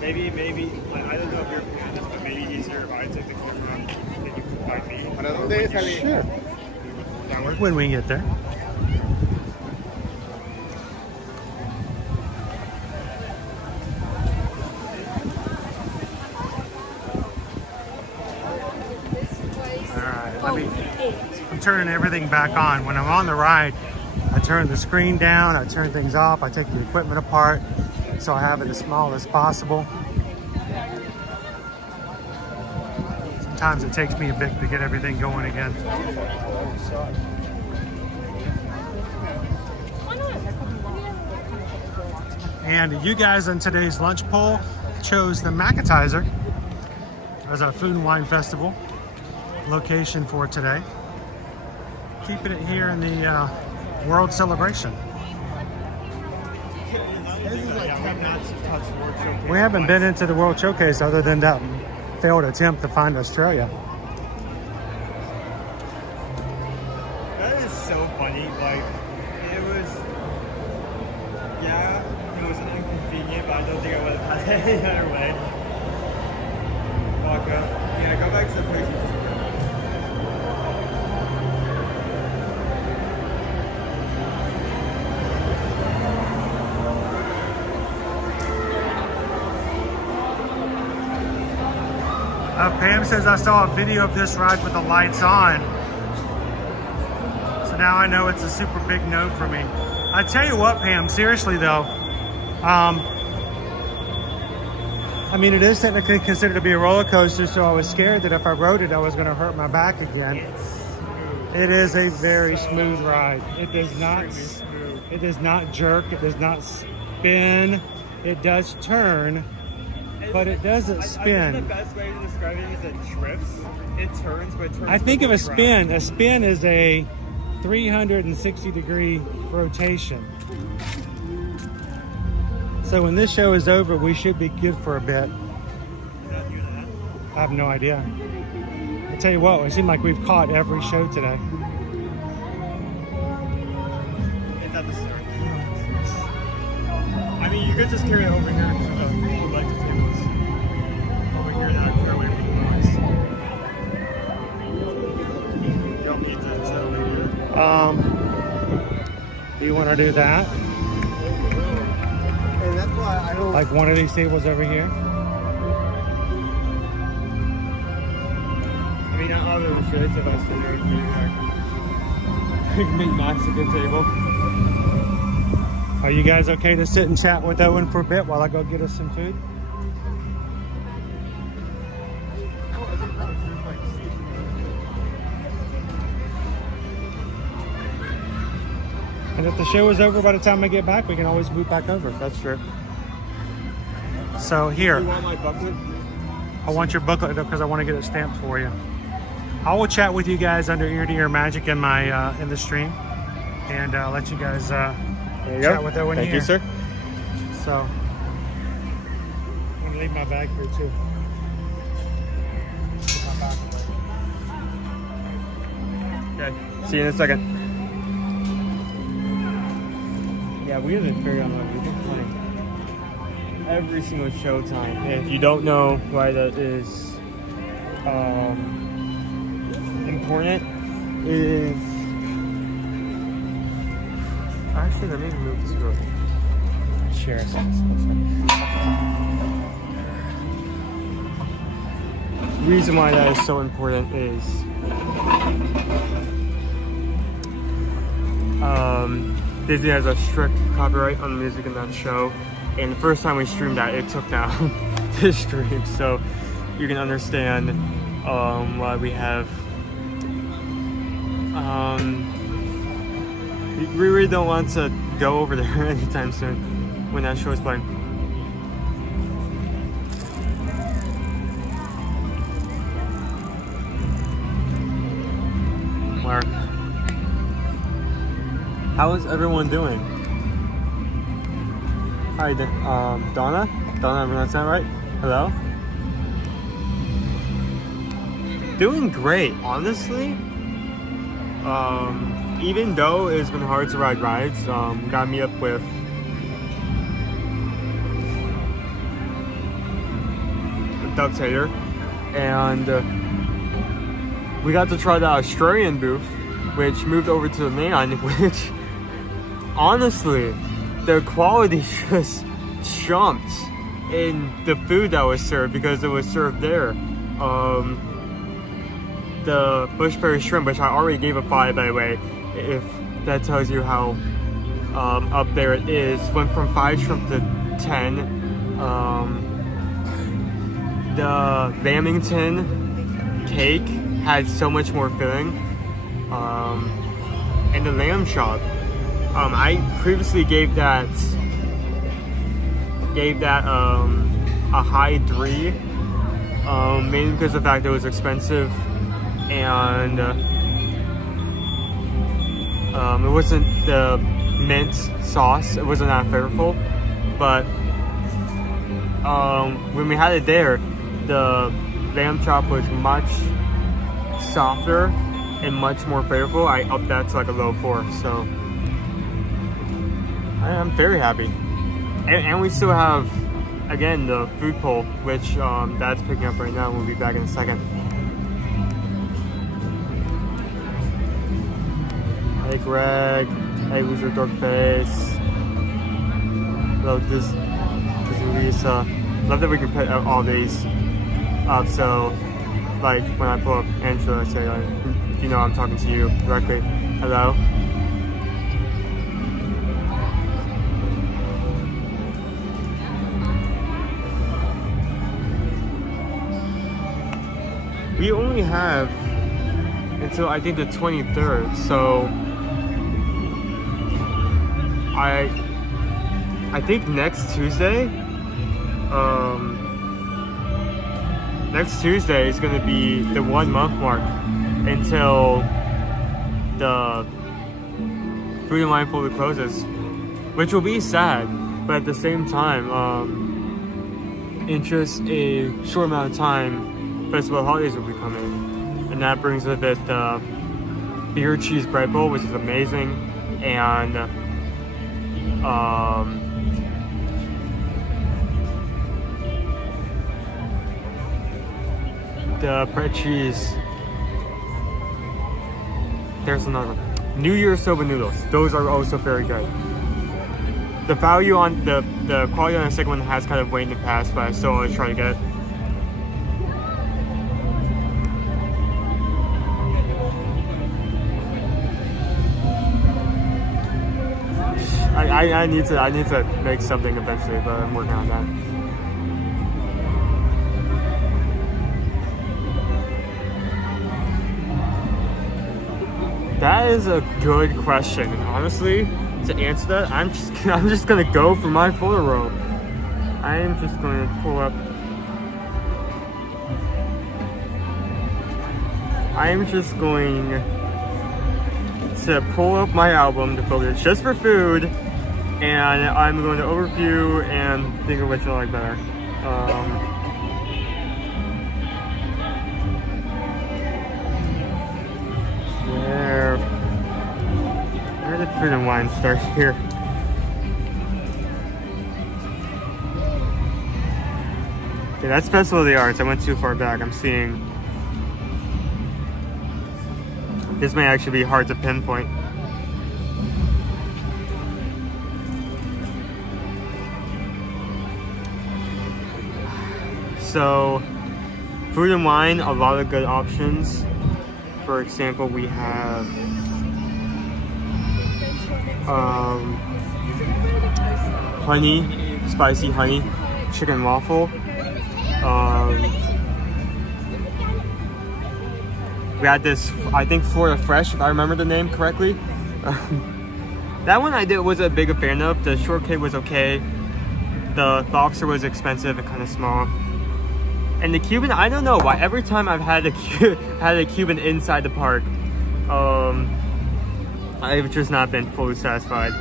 Maybe, I don't know if you're doing this, but maybe easier if I take the camera and you can find me. Sure. When we get there. I'm turning everything back on. When I'm on the ride, I turn the screen down, I turn things off, I take the equipment apart, so I have it as small as possible. Sometimes it takes me a bit to get everything going again. And you guys in today's lunch poll chose the Macetizer as our food and wine festival location for today. Keeping it here in the World Celebration. We haven't been into the World Showcase other than that failed attempt to find Australia. That is so funny. Like, it was, yeah, it was inconvenient, but I don't think I would have had it any other way. Walk up. Yeah, go back to the place. Pam says I saw a video of this ride with the lights on. So now I know it's a super big no for me. I tell you what, Pam, seriously though, I mean, it is technically considered to be a roller coaster, so I was scared that if I rode it, I was going to hurt my back again. It is a very smooth ride. It does not jerk. It does not spin. It does turn, but it doesn't spin. I think the best way to describe it is it drifts. It turns, but it turns. I think of a spin. A spin is a 360-degree rotation. So when this show is over, we should be good for a bit. I have no idea. I tell you what, it seems like we've caught every show today. It's at the start. I mean, you could just carry it over here and put like the tables over here and out away from the noise. You don't need to sit over here. Do you want to do that? And that's why I don't. Like one of these tables over here? I mean, not all of the shirts if I sit there and do like big Mexican table. Are you guys okay to sit and chat with Owen for a bit while I go get us some food? Because if the show is over by the time I get back, we can always move back over. That's true. So here, You want my booklet? I want your booklet because I want to get it stamped for you. I will chat with you guys under Ear to Ear Magic in my in the stream, and let you guys there you chat go. with Owen Thank here. you, sir. So I'm gonna leave my bag here too. Put my bag away. Okay. See you in a second. Yeah, we haven't figured out what we've been playing every single showtime. If you don't know why that is important, is actually let me move to share The reason why that is so important is Disney has a strict copyright on the music in that show, and the first time we streamed that, it took down the stream, so you can understand why we have we really don't want to go over there anytime soon when that show is playing. Mark, how is everyone doing? Hi, Donna? Donna, I pronounced that right? Hello? Doing great, honestly. Even though it's been hard to ride rides, got me up with Ducktator, and we got to try the Australian booth, which moved over to the mainland, which honestly, the quality just jumped in the food that was served because it was served there. The bushberry shrimp, which I already gave a 5 by the way, if that tells you how up there it is, went from 5 shrimp to 10. The Lamington cake had so much more filling, and the lamb chop. I previously gave that a high 3, mainly because of the fact that it was expensive and it wasn't the mint sauce. It wasn't that flavorful, but when we had it there, the lamb chop was much softer and much more flavorful. I upped that to like a low 4, so I'm very happy. And we still have, again, the food poll, which Dad's picking up right now. We'll be back in a second. Hey Greg, hey Loser Dork Face. Hello, this is Lisa. Love that we can put all these up, so like when I pull up Angela, I say, you know I'm talking to you directly. Hello. We only have until I think the 23rd, so I think next Tuesday is going to be the 1 month mark until the Food and Wine fully closes, which will be sad, but at the same time, in just a short amount of time, festival holidays will be coming, and that brings with it the beer cheese bread bowl, which is amazing, and the bread cheese. There's another one. New Year's soba noodles. Those are also very good. The value on the quality on the second one has kind of waned in the past, but I still always try to get it. I need to make something eventually, but I'm working on that. That is a good question. Honestly, to answer that, I'm just gonna go for my photo roll. I am just going to pull up. I am just going to pull up my album to focus just for food, and I'm going to overview and think of which I like better. Where did food and wine start here? Okay, that's Festival of the Arts. I went too far back. I'm seeing. This may actually be hard to pinpoint. So, food and wine, a lot of good options. For example, we have honey, spicy honey, chicken waffle. We had this, I think, Florida Fresh, if I remember the name correctly. That one I was a big fan of. The shortcake was okay. The lobster was expensive and kind of small. And the Cuban, I don't know why. Every time I've had a Cuban inside the park, I've just not been fully satisfied.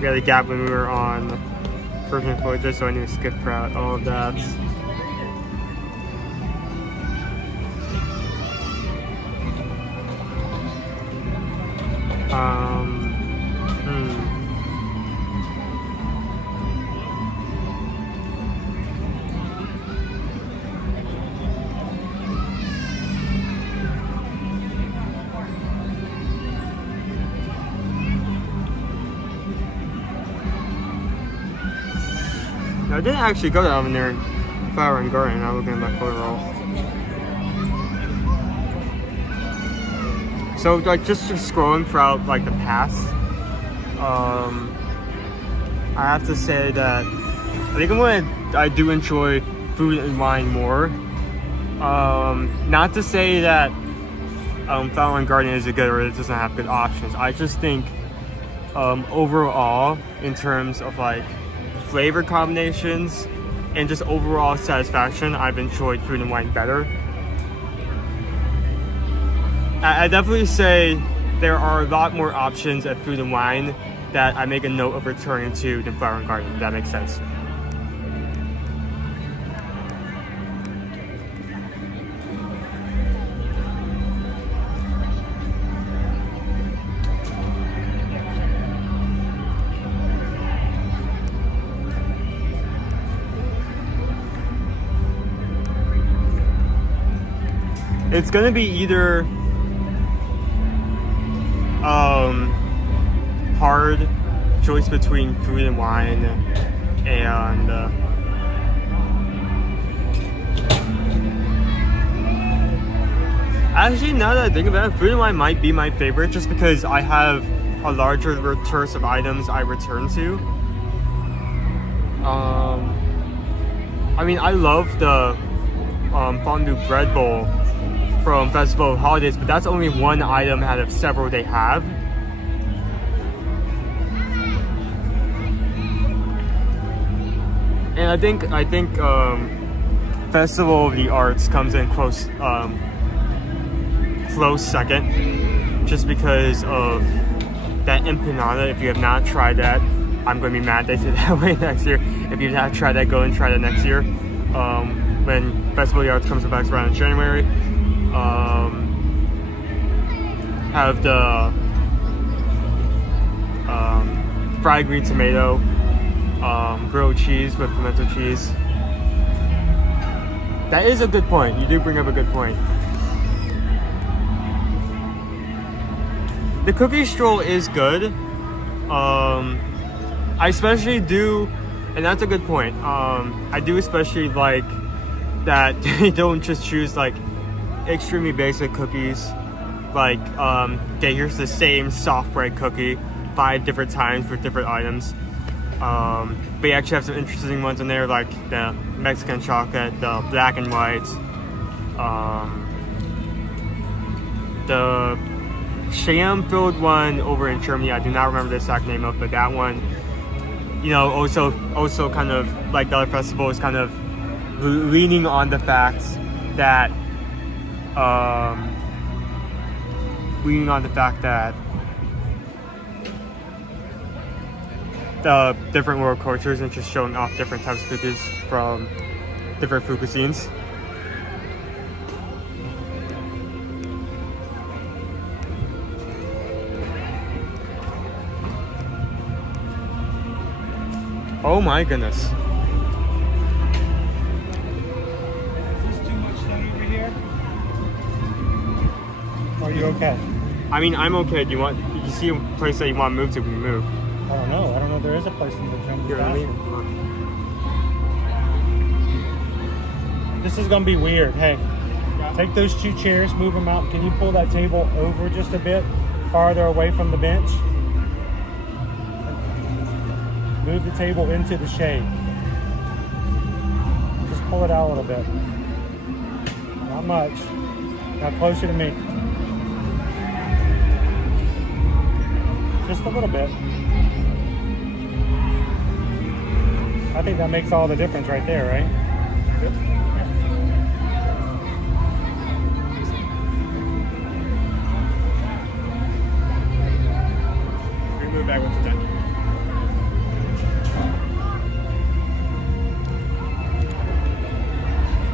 We had a gap when we were on Persian Voyager, so I need to skip out all of that. I didn't actually go down there, Flower and Garden. I'm looking at my photo roll. So like just scrolling throughout like the past, I have to say that I think I do enjoy food and wine more. Not to say that Flower and Garden is good or it doesn't have good options. I just think overall, in terms of like flavor combinations and just overall satisfaction, I've enjoyed food and wine better. I definitely say there are a lot more options at food and wine that I make a note of returning to than Flower and Garden, if that makes sense. It's gonna be either hard choice between food and wine and actually, now that I think about it, food and wine might be my favorite just because I have a larger return of items I return to. I mean, I love the fondue bread bowl from Festival of Holidays, but that's only one item out of several they have. And I think Festival of the Arts comes in close second, just because of that empanada. If you have not tried that, I'm going to be mad they say that way next year. If you have tried that, go and try that next year. When Festival of the Arts comes back around in January. Have the fried green tomato, grilled cheese with pimento cheese. That is a good point. You do bring up a good point. The cookie stroll is good. I especially do, and that's a good point. I do especially like that they don't just choose like extremely basic cookies. Like, okay, here's the same soft bread cookie 5 different times for different items. But you actually have some interesting ones in there, like the Mexican chocolate, the black and white, the sham-filled one over in Germany. I do not remember the exact name of, but that one, you know, also kind of like the other festival is kind of leaning on the fact that the different world cultures and just showing off different types of cookies from different food cuisines. Oh my goodness. Are you okay? I mean, I'm okay. Do you see a place that you want to move to, we can move. I don't know. I don't know if there is a place in the gym. Here, let me. This is gonna be weird. Hey, take those 2 chairs, move them out. Can you pull that table over just a bit, farther away from the bench? Move the table into the shade. Just pull it out a little bit. Not much. Now closer to me. Just a little bit. I think that makes all the difference right there, right? Yep. Move back once you're done.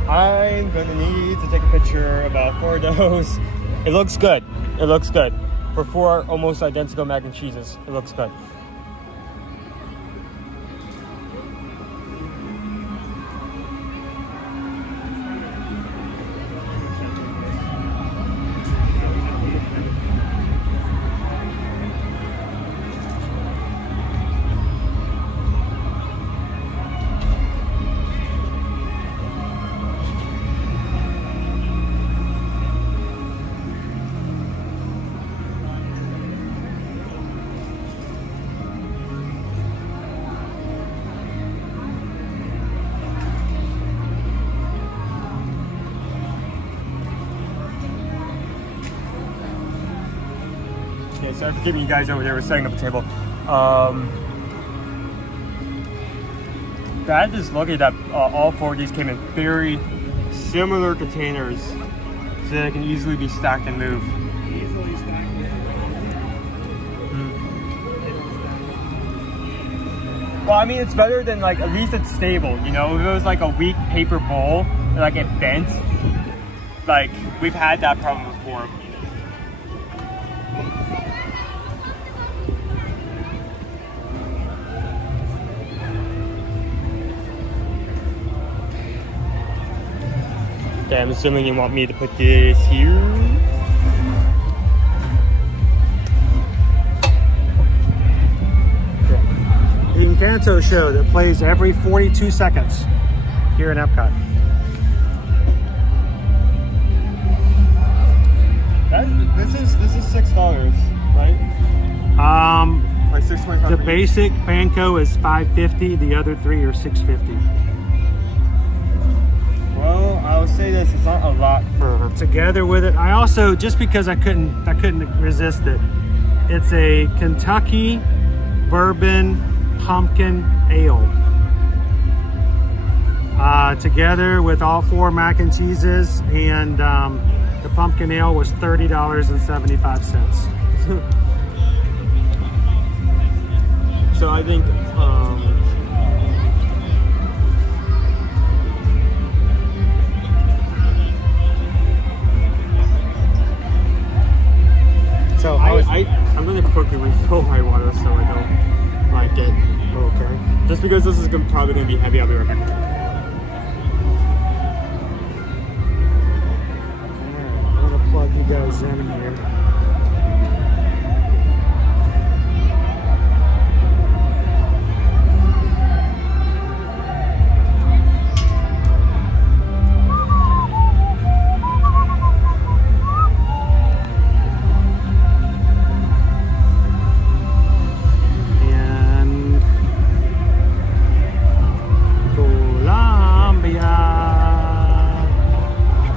I'm gonna need to take a picture about 4 of those. It looks good. It looks good. For 4 almost identical mac and cheeses, it looks good. Sorry for keeping you guys over there. We're setting up a table. That is lucky that all 4 of these came in very similar containers so that it can easily be stacked and moved. Easily stacked. Well, I mean, it's better than like, at least it's stable, you know? If it was like a weak paper bowl, like it bent, like we've had that problem before. Okay, I'm assuming you want me to put this here. The Encanto show that plays every 42 seconds here in Epcot. This is $6, right? Like $6.25. The basic panko is $5.50. The other 3 are $6.50. Well, I would say this, it's not a lot for together with it. I also, just because I couldn't resist it, it's a Kentucky bourbon pumpkin ale. Together with all 4 mac and cheeses, and the pumpkin ale was $30.75. So I think so I'm gonna quickly refill my water so I don't like it. Okay. Just because this is probably gonna be heavy, I'll be right back. I'm gonna plug you guys in here.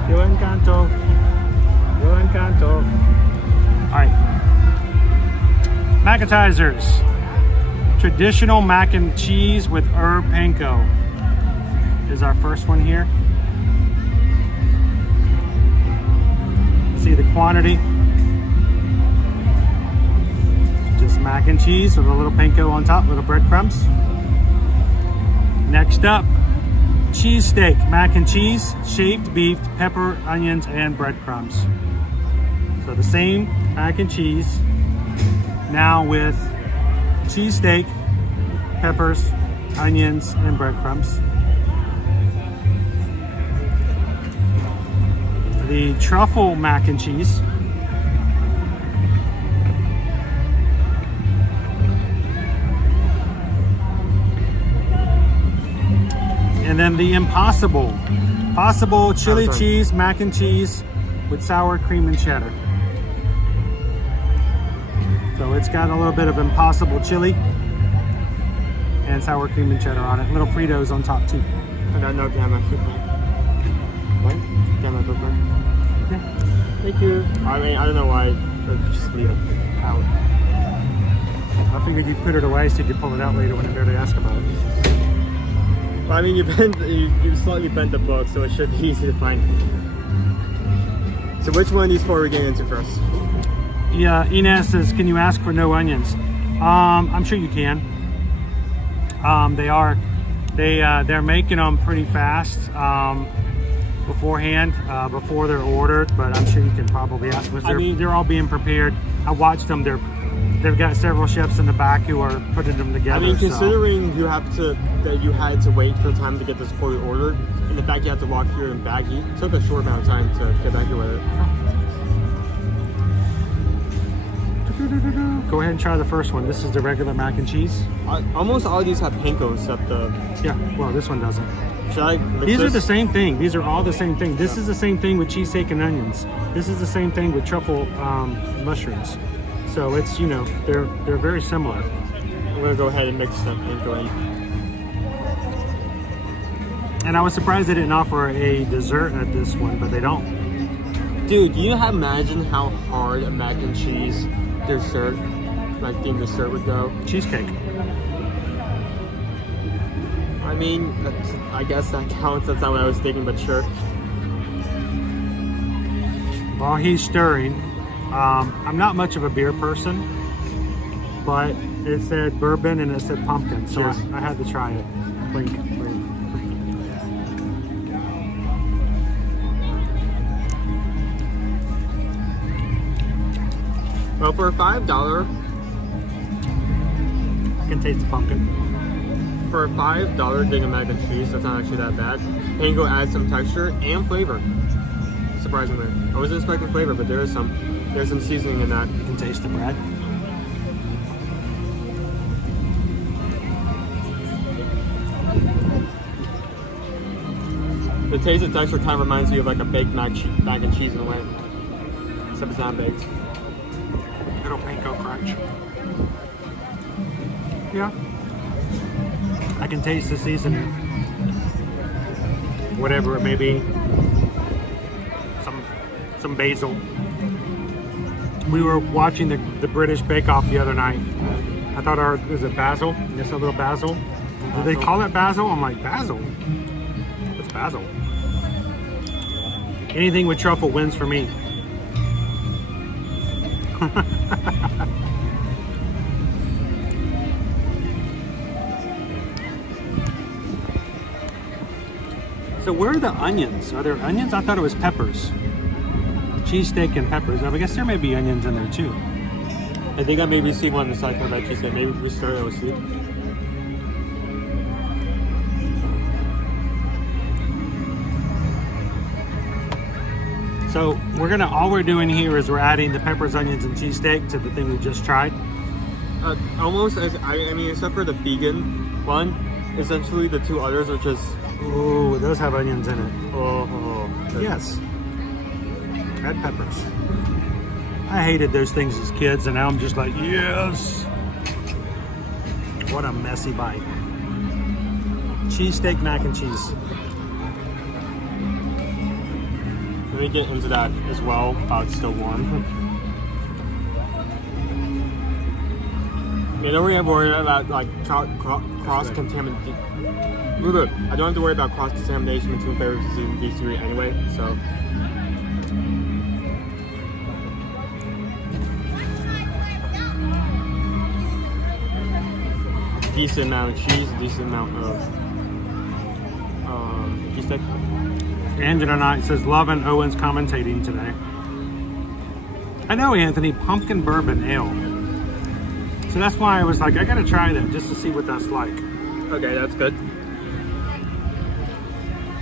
Yo Encanto. Macetizers. Traditional mac and cheese with herb panko is our first one here. See the quantity. Just mac and cheese with a little panko on top, little breadcrumbs. Next up, cheesesteak, mac and cheese, shaved beef, pepper, onions, and breadcrumbs. So the same mac and cheese, now with cheesesteak, peppers, onions, and breadcrumbs. The truffle mac and cheese. And then the impossible chili cheese, mac and cheese with sour cream and cheddar. So it's got a little bit of impossible chili and sour cream and cheddar on it. Little Fritos on top too. I got no gamma cookie. What? Gamma cookie. Yeah. Thank you. I mean, I don't know why, but just leave it out. I figured you'd put it away so you could pull it out later when I'm there to ask about it. Well, I mean, you slightly bent the book, so it should be easy to find. So which one of these four are we getting into first? Yeah, Inez says, can you ask for no onions? I'm sure you can. They're making them pretty fast beforehand, before they're ordered, but I'm sure you can probably ask. They're all being prepared. I watched them. They've got several chefs in the back who are putting them together. I mean, considering that you had to wait for time to get this fully ordered, and the fact you had to walk here in baggy, it took a short amount of time to get back here with it. Go ahead and try the first one. This is the regular mac and cheese. Almost all of these have panko except the... Yeah, well, this one doesn't. Should I mix These this? are the same thing. These are all the same thing. This is the same thing with cheesesteak and onions. This is the same thing with truffle mushrooms. So it's, you know, they're very similar. I'm gonna go ahead and mix them panko in. And I was surprised they didn't offer a dessert at this one, but they don't. Dude, can you imagine how hard a mac and cheese dessert, like themed dessert would go? Cheesecake. I mean, I guess that counts. That's not what I was thinking, but sure. While he's stirring, I'm not much of a beer person, but it said bourbon and it said pumpkin, so I had to try it. Blink. Well, for $5, I can taste the pumpkin. For a $5 thing of mac and cheese, that's not actually that bad. Panko adds some texture and flavor. Surprisingly, I wasn't expecting flavor, but there's some seasoning in that. You can taste the bread. The taste and texture kind of reminds me of like a baked mac and cheese in a way, except it's not baked. Little panko crunch. Yeah. I can taste the seasoning. Whatever it may be. Some basil. We were watching the British Bake Off the other night. I thought is it basil? Just a little basil. Did they call it basil? I'm like, basil? What's basil? Anything with truffle wins for me. So where are the onions? Are there onions? I thought it was peppers. Cheesesteak and peppers. I guess there may be onions in there too. I think I maybe see one on the side of that cheesesteak. Maybe we start it with seed. So all we're doing here is we're adding the peppers, onions, and cheesesteak to the thing we just tried. Almost, I mean, except for the vegan one, essentially the two others are just... Ooh, those have onions in it. Oh. Yes. Add peppers. I hated those things as kids, and now I'm just like, yes. What a messy bite. Cheesesteak mac and cheese. Let me get into that as well while it's still warm. You don't have to worry about like cross-contamination. I don't have to worry about cross-contamination between flavors in these three anyway, so. Decent amount of cheese, decent amount of cheese steak. Angela Knight says, loving Owen's commentating today. I know, Anthony, pumpkin bourbon ale. So that's why I was like, I gotta try that just to see what that's like. Okay, that's good.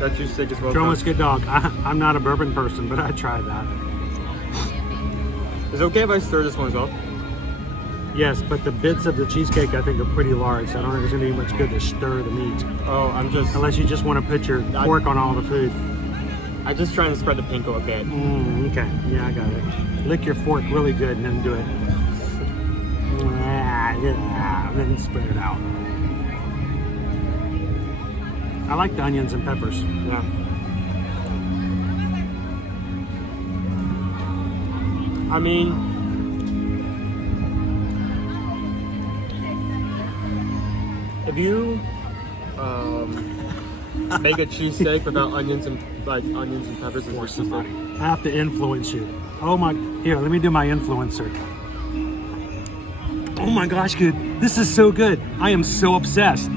That cheese steak is well done. Joe Good Dog. I'm not a bourbon person, but I tried that. Is it okay if I stir this one as well? Yes, but the bits of the cheesecake I think are pretty large, so I don't think it's gonna be much good to stir the meat. Oh, I'm just... Unless you just want to put your fork on all the food. I'm just trying to spread the panko a bit. Okay, yeah, I got it. Lick your fork really good and then do it. And then spread it out. I like the onions and peppers. Yeah. I mean, if you make a cheesesteak without onions and peppers, or somebody, I have to influence you. Oh my! Here, let me do my influencer. Oh my gosh, dude, this is so good. I am so obsessed.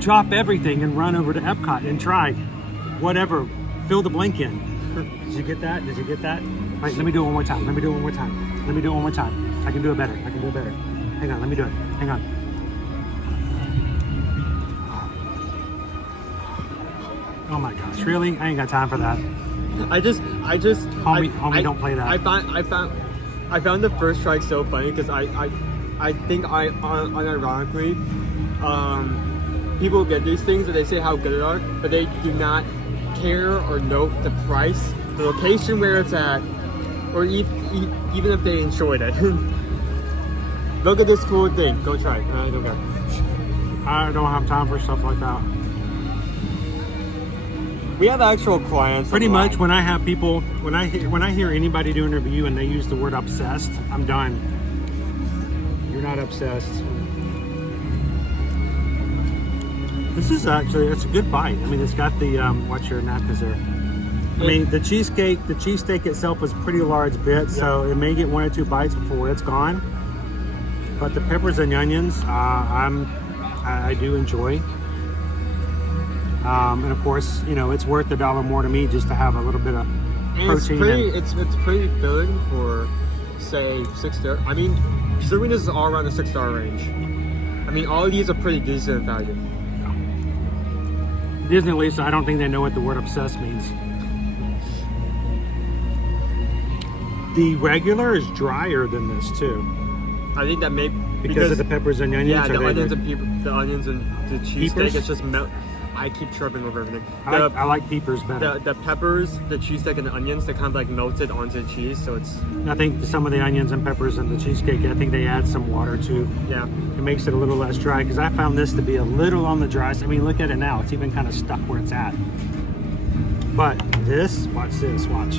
Drop everything and run over to Epcot and try whatever. Fill the blank in. Did you get that? Did you get that? Wait, let me do it one more time. Let me do it one more time. Let me do it one more time. I can do it better. I can do it better. Hang on, let me do it. Hang on. Oh my gosh, really? I ain't got time for that. Homie, don't play that. I found the first try so funny because I think unironically, people get these things and they say how good they are, but they do not care or note the price, the location where it's at, or even if they enjoyed it. Look at this cool thing. Go try it. I don't care. I don't have time for stuff like that. We have actual clients. Pretty much when I have people, when I hear anybody do an review and they use the word obsessed, I'm done. You're not obsessed. This is actually, it's a good bite. I mean, it's got the, watch your napkins there. I mean, the cheesesteak itself was pretty large bit, so it may get 1 or 2 bites before it's gone. But the peppers and onions, I do enjoy. And of course, you know, it's worth $1 more to me just to have a little bit of protein. It's pretty filling for, say, 6 star. I mean, considering this is all around the 6-star range. I mean, all of these are pretty decent value. Disney Lisa, I don't think they know what the word obsessed means. The regular is drier than this too. I think that may because of the peppers and onions. Yeah, the onions and the cheesesteak. It's just melt. I keep tripping over everything. I like peppers better. The peppers, the cheesesteak, and the onions, they kind of like melted onto the cheese, so it's... I think some of the onions and peppers and the cheesecake, I think they add some water too. Yeah. It makes it a little less dry, because I found this to be a little on the dry side. I mean, look at it now. It's even kind of stuck where it's at. But this, watch this, watch.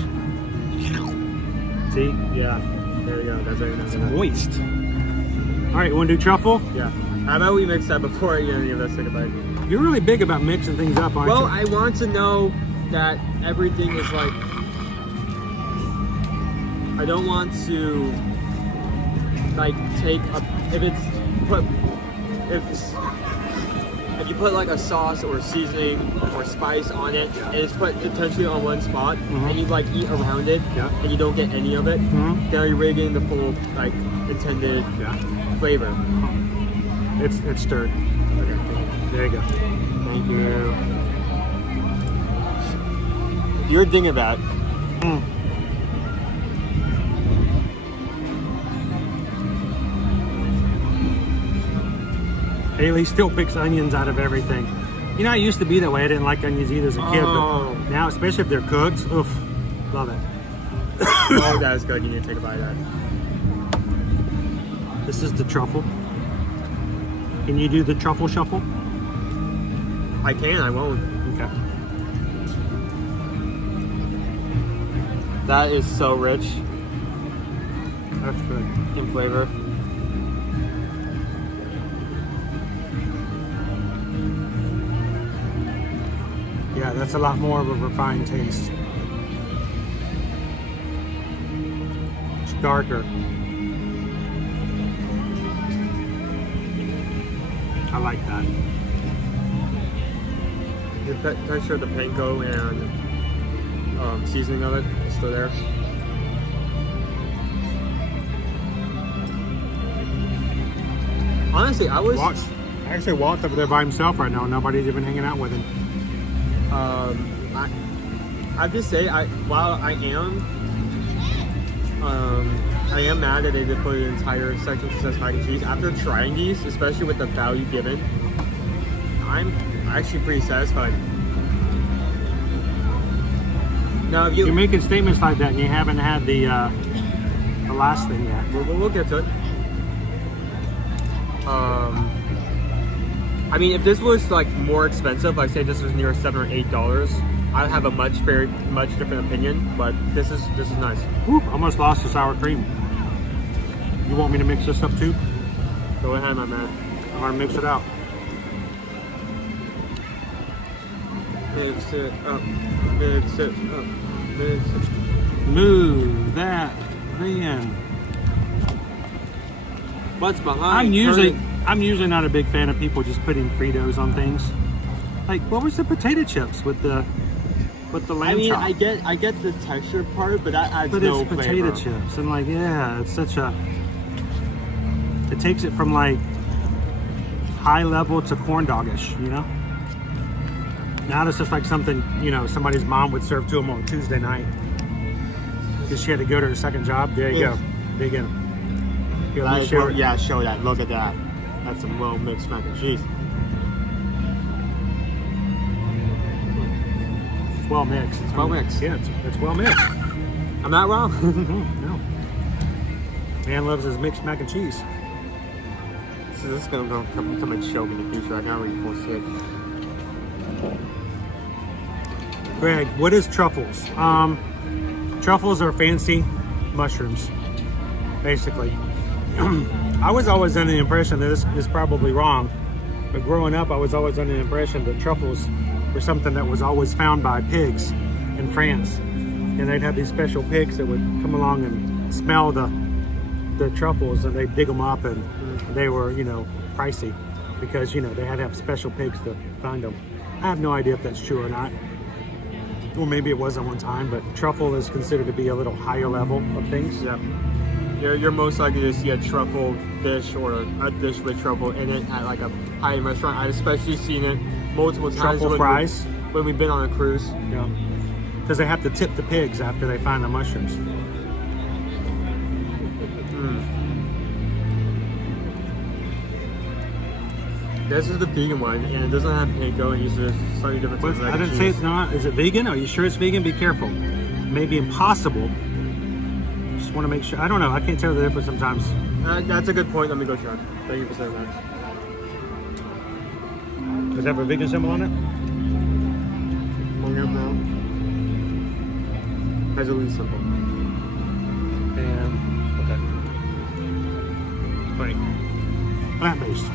See? Yeah. There you go. That's very nice. It's moist. All right, you want to do truffle? Yeah. How about we mix that before any of us take a bite? You're really big about mixing things up, aren't you? Well, I want to know that everything is like... I don't want to like take a... If you put like a sauce or seasoning or spice on it, and it's put potentially on one spot, and you like eat around it, and you don't get any of it, now you're really getting the full like intended flavor. It's stirred. Okay. There you go. Thank you. You're thinking about. Haley still picks onions out of everything. You know, I used to be that way. I didn't like onions either as a kid, but now, especially if they're cooked, oof, love it. Oh, that is good. You need to take a bite of that. This is the truffle. Can you do the truffle shuffle? I can, I won't. Okay. That is so rich. That's good. In flavor. That's a lot more of a refined taste. It's darker. I like that. The texture of the panko and seasoning of it is still there. Honestly, Actually, Walt's over there by himself right now. Nobody's even hanging out with him. I just say, while I am mad that they did put an entire section that says mac and cheese. After trying these, especially with the value given, I'm actually pretty satisfied. Now, if you're making statements like that, and you haven't had the last thing yet. We'll get to it. I mean, if this was like more expensive, like say this was near $7 or $8, I'd have a much different opinion. But this is nice. Whoop, almost lost the sour cream. You want me to mix this up too? Go ahead, my man. I'm gonna mix it out. Mix it up. Mix it up. Mix it. Move that van. What's behind? I'm usually not a big fan of people just putting Fritos on things. Like, what was the potato chips with the lamb I mean, chop? I get the texture part, but that adds But no it's flavor. potato chips, and like, yeah, it's such a. It takes it from like high level to corn doggish, you know. Now it's just like something, you know, somebody's mom would serve to them on Tuesday night because she had to go to her second job. There you go. There you go. Here, let me show it. Yeah, show that. Look at that. That's some well mixed mac and cheese. It's well mixed. It's well mixed. Yeah, it's well mixed. I'm not wrong. No. Man loves his mixed mac and cheese. So this is going to become a joke in the future. I can already foresee it. Greg, what is truffles? Truffles are fancy mushrooms, basically. I was always under the impression that this is probably wrong, but growing up I was always under the impression that truffles were something that was always found by pigs in France, and they'd have these special pigs that would come along and smell the truffles, and they'd dig them up, and they were, you know, pricey because, you know, they had to have special pigs to find them. I have no idea if that's true or not. Well, maybe it was at one time, but truffle is considered to be a little higher level of things. Yeah. You're most likely to see a truffle dish or a dish with truffle in it at like a high-end restaurant. I've especially seen it multiple times. Truffle fries? When we've been on a cruise. Yeah. Because they have to tip the pigs after they find the mushrooms. This is the vegan one, and it doesn't have panko. It uses slightly different types of I didn't say it's not. Is it vegan? Are you sure it's vegan? Be careful. It may be impossible. Just want to make sure. I don't know. I can't tell the difference sometimes. That's a good point. Let me go check. Thank you for saying that. Does it have a vegan symbol on it? Longer now. Has a least symbol. And okay. Wait. Plant-based.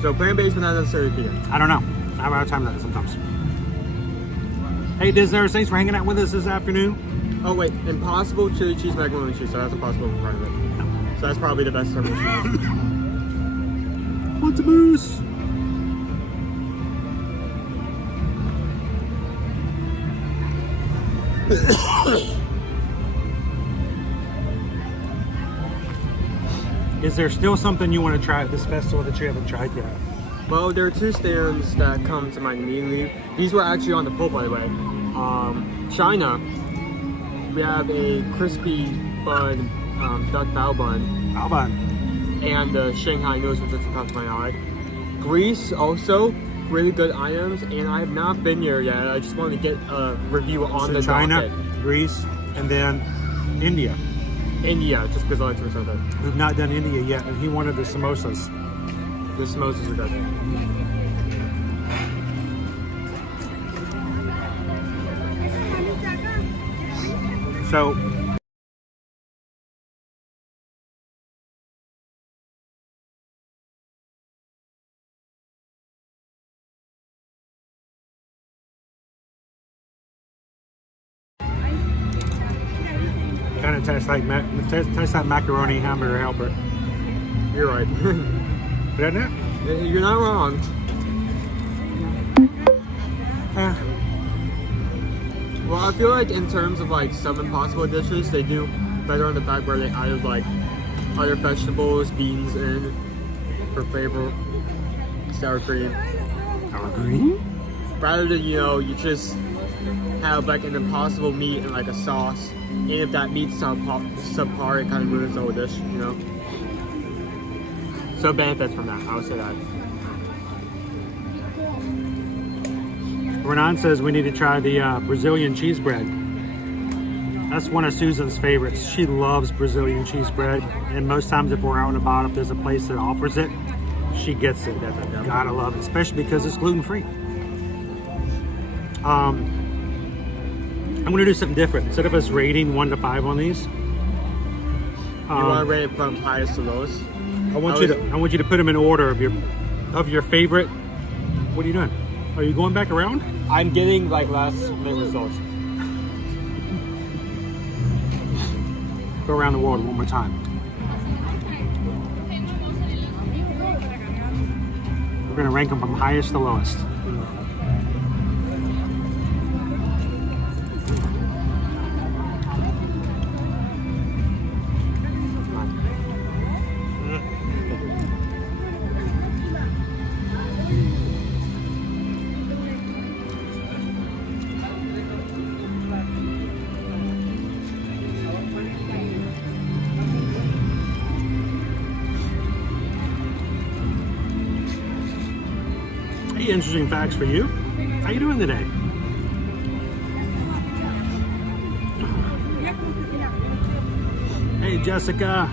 So plant-based, but not necessarily vegan. I don't know. I have a hard time with that sometimes. Hey, Disneyers, thanks for hanging out with us this afternoon. Oh wait, impossible chili cheese macaroni and cheese. So that's impossible for part of it. So that's probably the best termination. What's a moose? Is there still something you want to try at this festival that you haven't tried yet? Well, there are two stands that come to mind immediately. These were actually on the poll, by the way. China, we have a crispy bun, duck bao bun. Bao bun. And the Shanghai noodles, which just comes to my eye. Greece, also, really good items, and I have not been here yet. I just want to get a review on the China, docket. Greece, and then India. India, just because I like to something. We've not done India yet, and he wanted the samosas. The samosas are good. So kind of tastes like macaroni hamburger helper. You're right. Isn't it? You're not wrong. Well, I feel like in terms of like some Impossible dishes, they do better on the fact where they added like other vegetables, beans in for flavor, sour cream. Sour cream? Rather than, you know, you just have like an Impossible meat and like a sauce, and if that meat's subpar, it kind of ruins the whole dish, you know? So benefits from that, I would say that. Renan says we need to try the Brazilian cheese bread. That's one of Susan's favorites. She loves Brazilian cheese bread, and most times if we're out and about, if there's a place that offers it, she gets it. Gotta love it, especially because it's gluten-free. I'm gonna do something different. Instead of us rating 1 to 5 on these, You want to rate it from highest to lowest? I want you to put them in order of your favorite. What are you doing? Are you going back around? I'm getting like last minute results. Go around the world one more time. We're gonna rank them from highest to lowest. Interesting facts for you. How you doing today? Hey Jessica,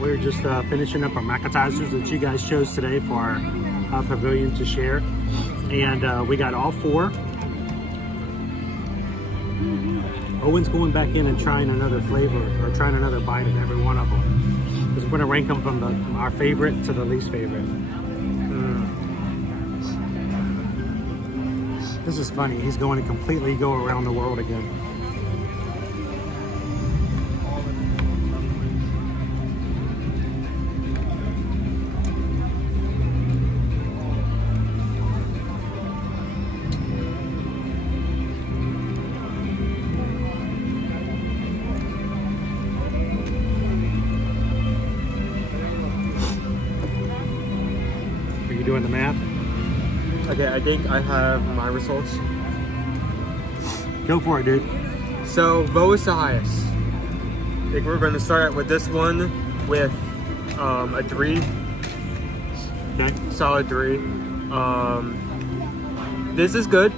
we're just finishing up our Macetizers that you guys chose today for our pavilion to share, and we got all 4. Owen's going back in and trying another flavor or trying another bite of every one of them, because we're going to rank them from our favorite to the least favorite. This is funny. He's going to completely go around the world again. Are you doing the math? Okay, I think I have my results. Go for it, dude. So, lowest to highest. I think we're going to start with this one with a 3. Okay. Solid 3. This is good.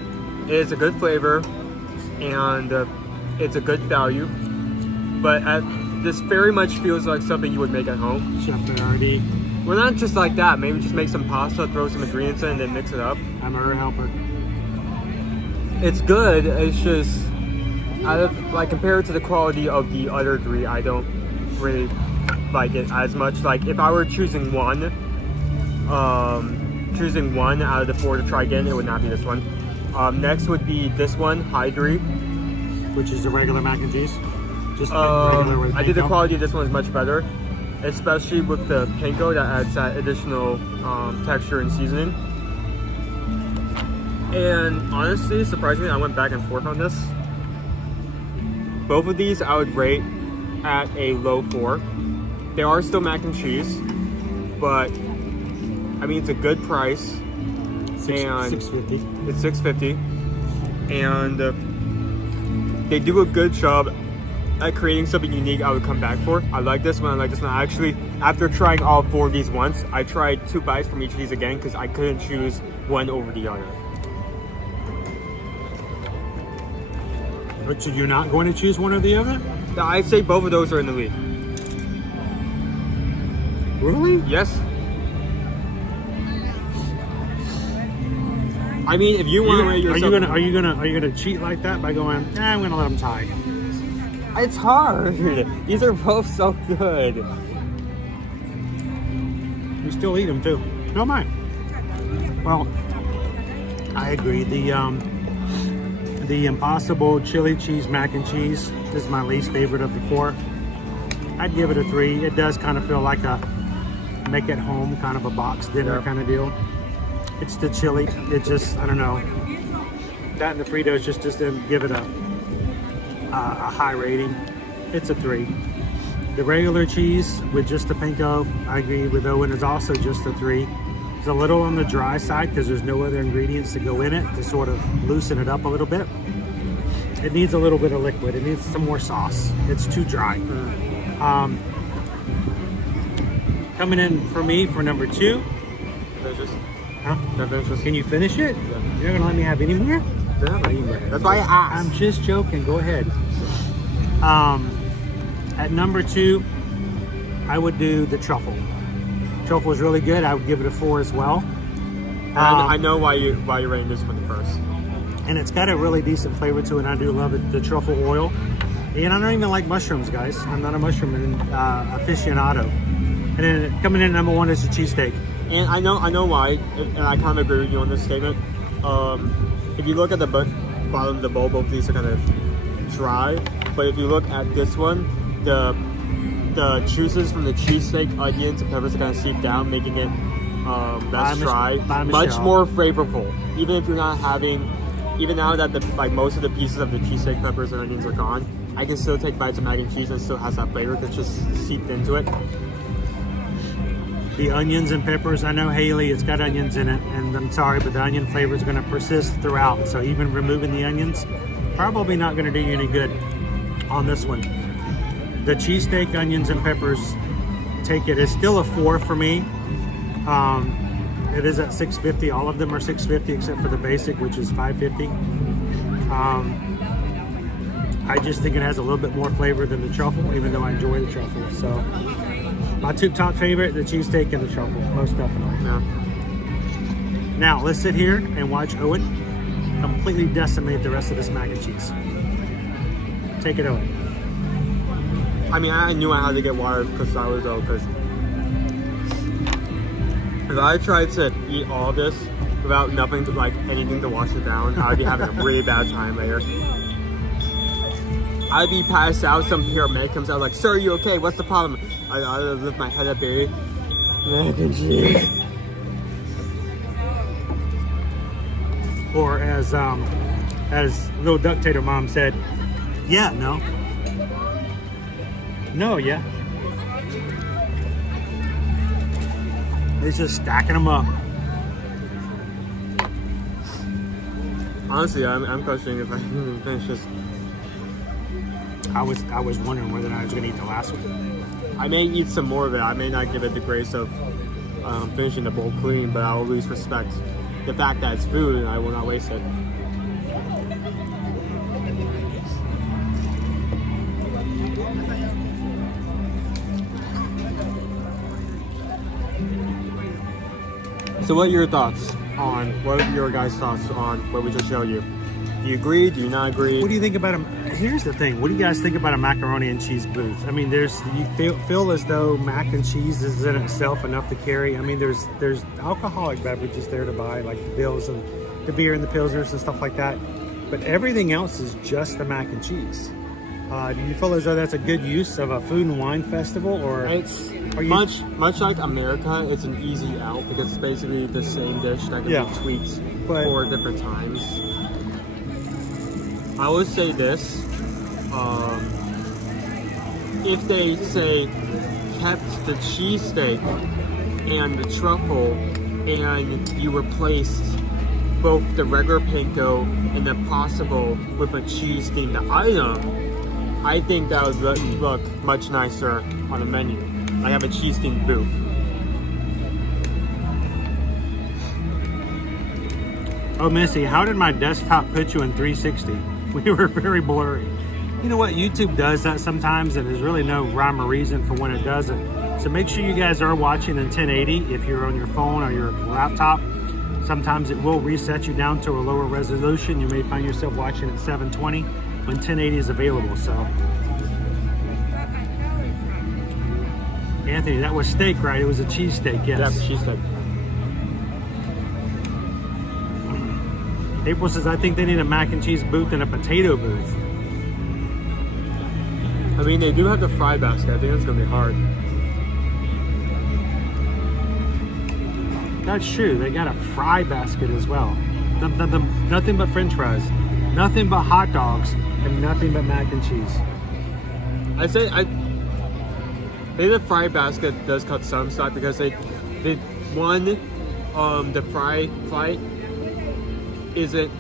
It's a good flavor, and it's a good value. But this very much feels like something you would make at home. Chef Bernardi. Well, not just like that. Maybe just make some pasta, throw some ingredients in, and then mix it up. I'm her helper. It's good. It's just, compared to the quality of the other 3, I don't really like it as much. Like, if I were choosing one out of the 4 to try again, it would not be this one. Next would be this one, High 3, which is the regular mac and cheese. Just regular with I think the quality of this one is much better, especially with the panko that adds that additional texture and seasoning. And honestly, surprisingly, I went back and forth on this. Both of these I would rate at a low 4. They are still mac and cheese, but I mean, it's a good price. $6.50. It's $6.50, and they do a good job at creating something unique I would come back for. I like this one, I like this one. Actually, after trying all 4 of these once, I tried 2 bites from each of these again because I couldn't choose one over the other. So you're not going to choose one or the other? I'd say both of those are in the lead. Really? Yes. I mean, if you want to rate yourself, are you gonna cheat like that by going, I'm gonna let them tie? It's hard. These are both so good. You still eat them too. No mind. Well, I agree. The the Impossible Chili Cheese Mac and Cheese. This is my least favorite of the 4. I'd give it a 3. It does kind of feel like a make at home kind of a box dinner kind of deal. It's the chili. It just, I don't know. That and the Fritos just didn't give it a high rating. It's a 3. The regular cheese with just the panko, I agree with Owen, is also just a 3. It's a little on the dry side because there's no other ingredients to go in it to sort of loosen it up a little bit. It needs a little bit of liquid. It needs some more sauce. It's too dry. Coming in for me for number 2. Delicious. Huh? Delicious. Can you finish it? Yeah. You're gonna let me have any more? Yeah. That's why I asked. I'm just joking. Go ahead. At number 2, I would do the truffle. Truffle is really good. I would give it a 4 as well. I know why you're rating this one first. And it's got a really decent flavor to it. And I do love it, the truffle oil. And I don't even like mushrooms, guys. I'm not a mushroom aficionado. And then coming in at number 1 is the cheesesteak. And I know why, and I kind of agree with you on this statement. If you look at the bottom of the bowl, both of these are kind of dry. But if you look at this one, the juices from the cheesesteak, onions, and peppers are kind of seep down, making it less dry, much more flavorful. Even if you're not having, even now that most of the pieces of the cheesesteak, peppers, and onions are gone, I can still take bites of mac and cheese and it still has that flavor that's just seeped into it. The onions and peppers, I know Haley, it's got onions in it, and I'm sorry, but the onion flavor is going to persist throughout. So even removing the onions, probably not going to do you any good on this one. The cheesesteak, onions, and peppers, take it. It's still a 4 for me. It is at $6.50. All of them are $6.50 except for the basic, which is $5.50. I just think it has a little bit more flavor than the truffle, even though I enjoy the truffle. So my 2 top favorite, the cheesesteak and the truffle, most definitely. Yeah. Now let's sit here and watch Owen completely decimate the rest of this mac and cheese. Take it, Owen. I mean, I knew I had to get water because I was though, because if I tried to eat all this without nothing to anything to wash it down, I'd be having a really bad time later. I'd be passed out, some paramedic comes out like, "Sir, are you okay? What's the problem?" I'd lift my head up, baby. Mac and cheese. Or as Lil Ducktator mom said, "Yeah, no. No, yeah." He's just stacking them up. Honestly, I'm questioning if I can finish this. I was wondering whether or not I was going to eat the last one. I may eat some more of it. I may not give it the grace of finishing the bowl clean, but I will at least respect the fact that it's food and I will not waste it. So what are your thoughts on, what are your guys' thoughts on what we just showed you? Do you agree? Do you not agree? What do you think about them? Here's the thing. What do you guys think about a macaroni and cheese booth? I mean, you feel as though mac and cheese is in itself enough to carry. I mean, there's alcoholic beverages there to buy, like the bills and the beer and the pilsners and stuff like that. But everything else is just the mac and cheese. Do you feel as though that's a good use of a food and wine festival, or it's much like America? It's an easy out because it's basically the same dish that can be tweaked 4 different times. I would say this: if they say kept the cheesesteak and the truffle, and you replaced both the regular panko and the possible with a cheese-themed item, I think that would look much nicer on the menu. I have a cheese-themed booth. Oh, Missy, how did my desktop put you in 360? We were very blurry. You know what? YouTube does that sometimes, and there's really no rhyme or reason for when it doesn't. So make sure you guys are watching in 1080 if you're on your phone or your laptop. Sometimes it will reset you down to a lower resolution. You may find yourself watching at 720 when 1080 is available. So, Anthony, that was steak, right? It was a cheesesteak, yes. Yeah, cheesesteak. April says, I think they need a mac and cheese booth and a potato booth. I mean, they do have the fry basket. I think it's gonna be hard. That's true. They got a fry basket as well. Nothing but French fries, nothing but hot dogs, and nothing but mac and cheese. I think the fry basket does cut some slack because the fry fight isn't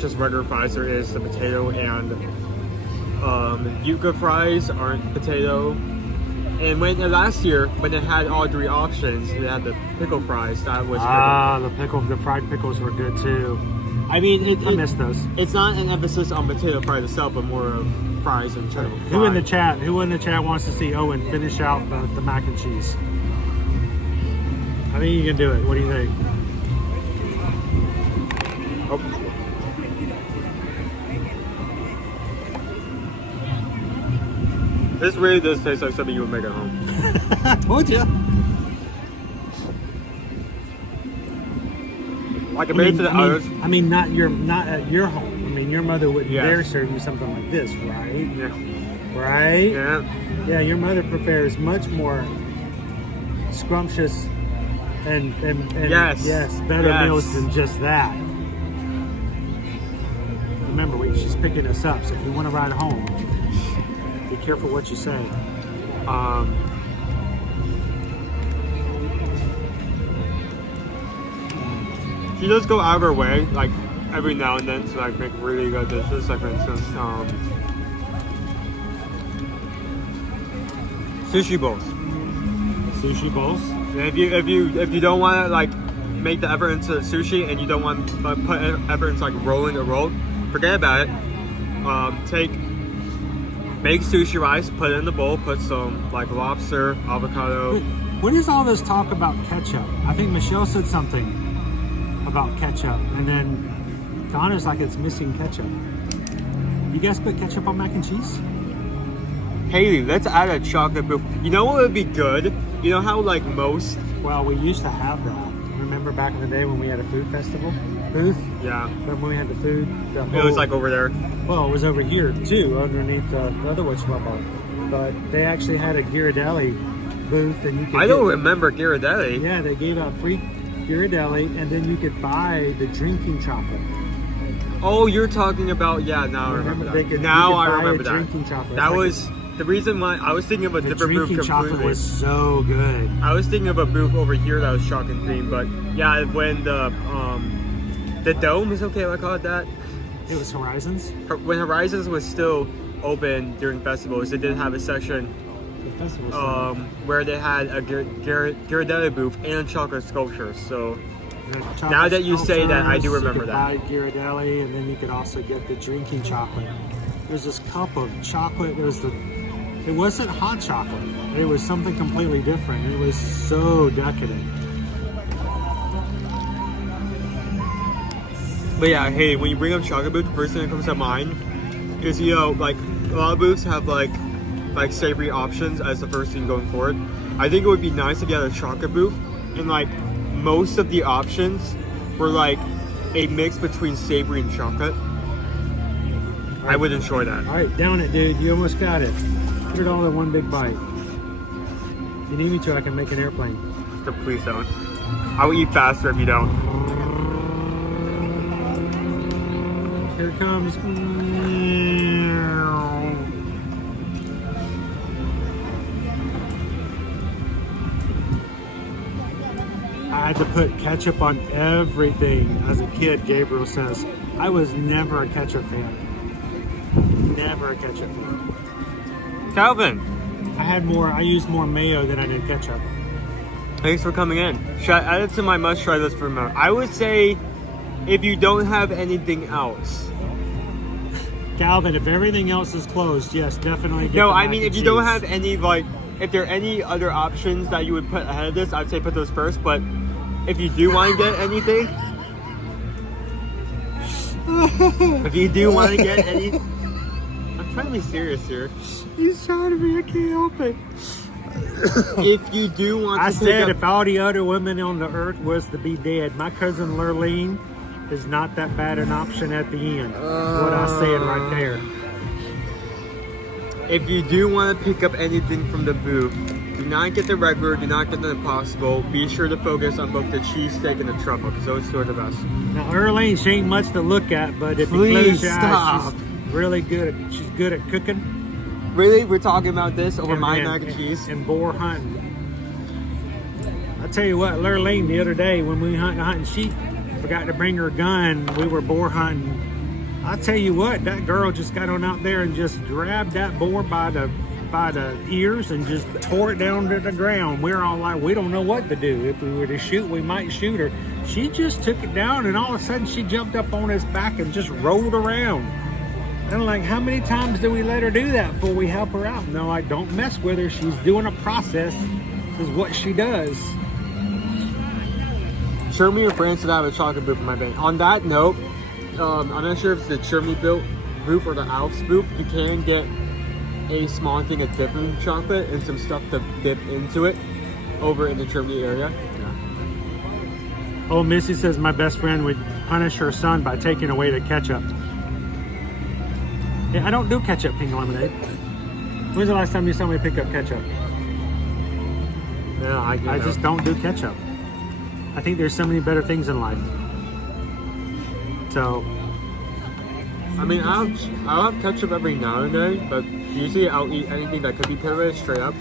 just regular fries. There is the potato and yuca fries aren't potato. And last year when they had all three options, they had the pickle fries. That was the fried pickles were good too. I mean, I miss those. It's not an emphasis on potato fries itself, but more of fries in general. Who in the chat wants to see Owen finish out the mac and cheese? I think you can do it. What do you think? Oh. This really does taste like something you would make at home. I told you. Like compared to the others. I mean, not at your home. I mean, your mother wouldn't dare serve you something like this, right? Yeah. Right? Yeah. Yeah, your mother prepares much more scrumptious and better meals than just that. Remember, she's picking us up, so if you want to ride home, be careful what you say. She does go out of her way, like every now and then, to like make really good dishes. Like for instance, sushi bowls. Sushi bowls. And if you don't want to like make the effort into sushi and you don't want to put effort into like rolling a roll, forget about it. Make sushi rice, put it in the bowl, put some like lobster, avocado. What is all this talk about ketchup? I think Michelle said something about ketchup, and then Donna's like, it's missing ketchup. You guys put ketchup on mac and cheese? Haley, let's add a chocolate booth. You know what would be good? You know how like most... Well, we used to have that. Remember back in the day when we had a food festival booth? Yeah. Remember when we had the food? It was like over there. Well, it was over here too, underneath the other whatchamacallit. But they actually had a Ghirardelli booth, and you could. I don't remember Ghirardelli. Yeah, they gave out free Ghirardelli, and then you could buy the drinking chocolate. Oh, you're talking about now I remember that. Now I remember that. Drinking chocolate. That was the reason why I was thinking of a different booth completely. Drinking chocolate was so good. I was thinking of a booth over here that was chocolate themed, but yeah, when the dome is okay if I call it that. It was Horizons. When Horizons was still open during festivals, they did have a section where they had a Ghirardelli booth and chocolate sculptures. So now that you say that, I do remember that. You could buy Ghirardelli, and then you could also get the drinking chocolate. There's this cup of chocolate. It wasn't hot chocolate. It was something completely different. It was so decadent. But yeah, hey, when you bring up chocolate booth, the first thing that comes to mind is, you know, like a lot of booths have like savory options as the first thing going forward. I think it would be nice if you had a chocolate booth and like most of the options were like a mix between savory and chocolate. I would enjoy that. All right, down it, dude. You almost got it. Put it all in one big bite. If you need me to, I can make an airplane. So please don't. I will eat faster if you don't. Here it comes. I had to put ketchup on everything as a kid, Gabriel says. I was never a ketchup fan. Never a ketchup fan. Calvin! I used more mayo than I did ketchup. Thanks for coming in. Should I add it to my must-try list for a moment? I would say if you don't have anything else. Calvin, if everything else is closed, yes, definitely get No, I mean if you don't have any, like, if there are any other options that you would put ahead of this, I'd say put those first, but if you do want to get anything, if you do want to get any, I'm trying to be serious here. He's trying to be, I can't help it. If you do want to I pick said up, if all the other women on the earth was to be dead, my cousin Lurleen is not that bad an option at the end. That's what I said right there. if you do want to pick up anything from the booth, do not get the regular, do not get the impossible. Be sure to focus on both the cheesesteak and the truffle, because those two are the best. Now Lurleen, she ain't much to look at, but if you close your eyes, she's really good. She's good at cooking. Really? We're talking about this over And- my and- mac and cheese? and boar hunting. I tell you what, Lurleen, the other day when we were hunting sheep, forgot to bring her gun. We were boar hunting. I tell you what, that girl just got on out there and just grabbed that boar by the ears and just tore it down to the ground. We're all like, we don't know what to do. If we were to shoot, we might shoot her. She just took it down, and all of a sudden she jumped up on his back and just rolled around. And I'm like, how many times do we let her do that before we help her out? No, I don't mess with her. She's doing a process. This is what she does. Germany or France would have a chocolate booth for my band. On that note, I'm not sure if it's the Germany booth or the Alps booth. You can get a small thing of dipping chocolate and some stuff to dip into it over in the Germany area. Oh, Missy says my best friend would punish her son by taking away the ketchup. Yeah, I don't do ketchup pink lemonade. When's the last time you saw me pick up ketchup? Yeah, I just don't do ketchup. I think there's so many better things in life. So, I mean, I'll have ketchup every now and then, but usually I'll eat anything that could be pivoted straight up.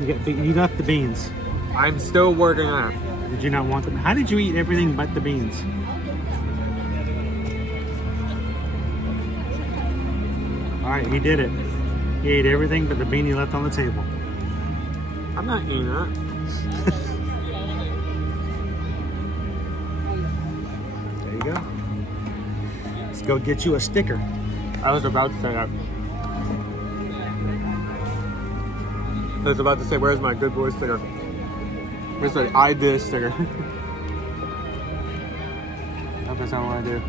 you left the beans. I'm still working on it. Did you not want them? How did you eat everything but the beans? All right, he did it. He ate everything but the bean he left on the table. I'm not eating that. There you go. Let's go get you a sticker. I was about to say that. I was about to say, where's my good boy sticker? Where's the I did sticker? That's not what I do.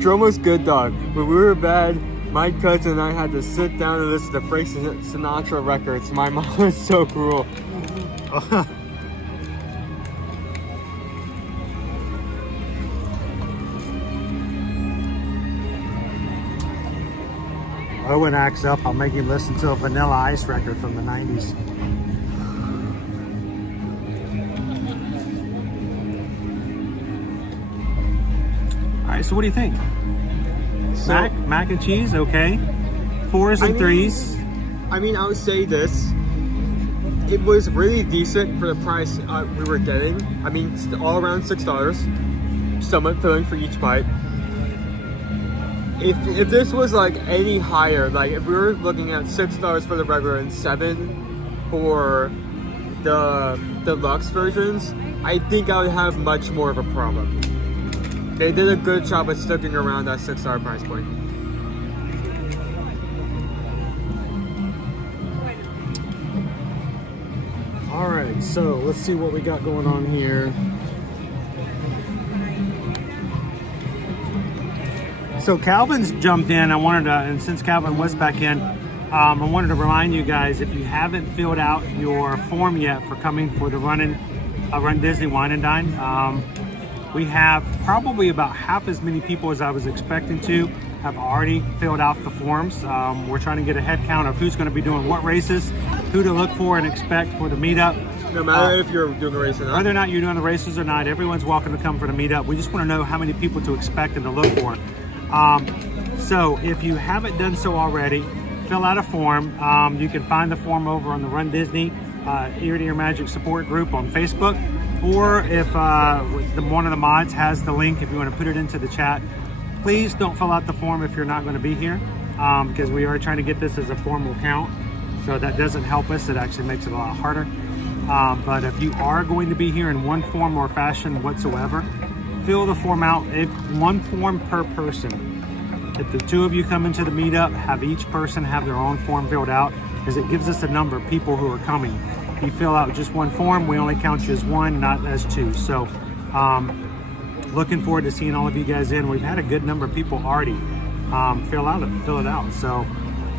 Dromo's good dog. When we were bad, my cousin and I had to sit down and listen to Frank Sinatra records. My mom was so cruel. Owen acts up, I'll make him listen to a Vanilla Ice record from the 90s. All right, so what do you think? So, mac and cheese, okay. 4s and 3s. I mean, I would say this. It was really decent for the price we were getting. I mean, it's all around $6. Somewhat filling for each bite. If this was like any higher, like if we were looking at $6 for the regular and $7 for the deluxe versions, I think I would have much more of a problem. They did a good job of sticking around that $6 price point. All right, so let's see what we got going on here. So Calvin's jumped in. I wanted to, and since Calvin was back in, I wanted to remind you guys, if you haven't filled out your form yet for coming for the Run Disney Wine and Dine, we have probably about half as many people as I was expecting to have already filled out the forms. We're trying to get a head count of who's going to be doing what races, who to look for and expect for the meetup. No matter if you're doing a race or not. Whether or not you're doing the races or not, everyone's welcome to come for the meetup. We just want to know how many people to expect and to look for. So if you haven't done so already, fill out a form. You can find the form over on the Run Disney Ear to Ear Magic support group on Facebook, or if one of the mods has the link, if you want to put it into the chat. Please don't fill out the form if you're not going to be here, because we are trying to get this as a formal count, so that doesn't help us. It actually makes it a lot harder. But if you are going to be here in one form or fashion whatsoever, fill the form out. One form per person. If the two of you come into the meetup, have each person have their own form filled out, because it gives us a number of people who are coming. you fill out just one form, we only count you as one, not as two. So looking forward to seeing all of you guys in. We've had a good number of people already fill it out. So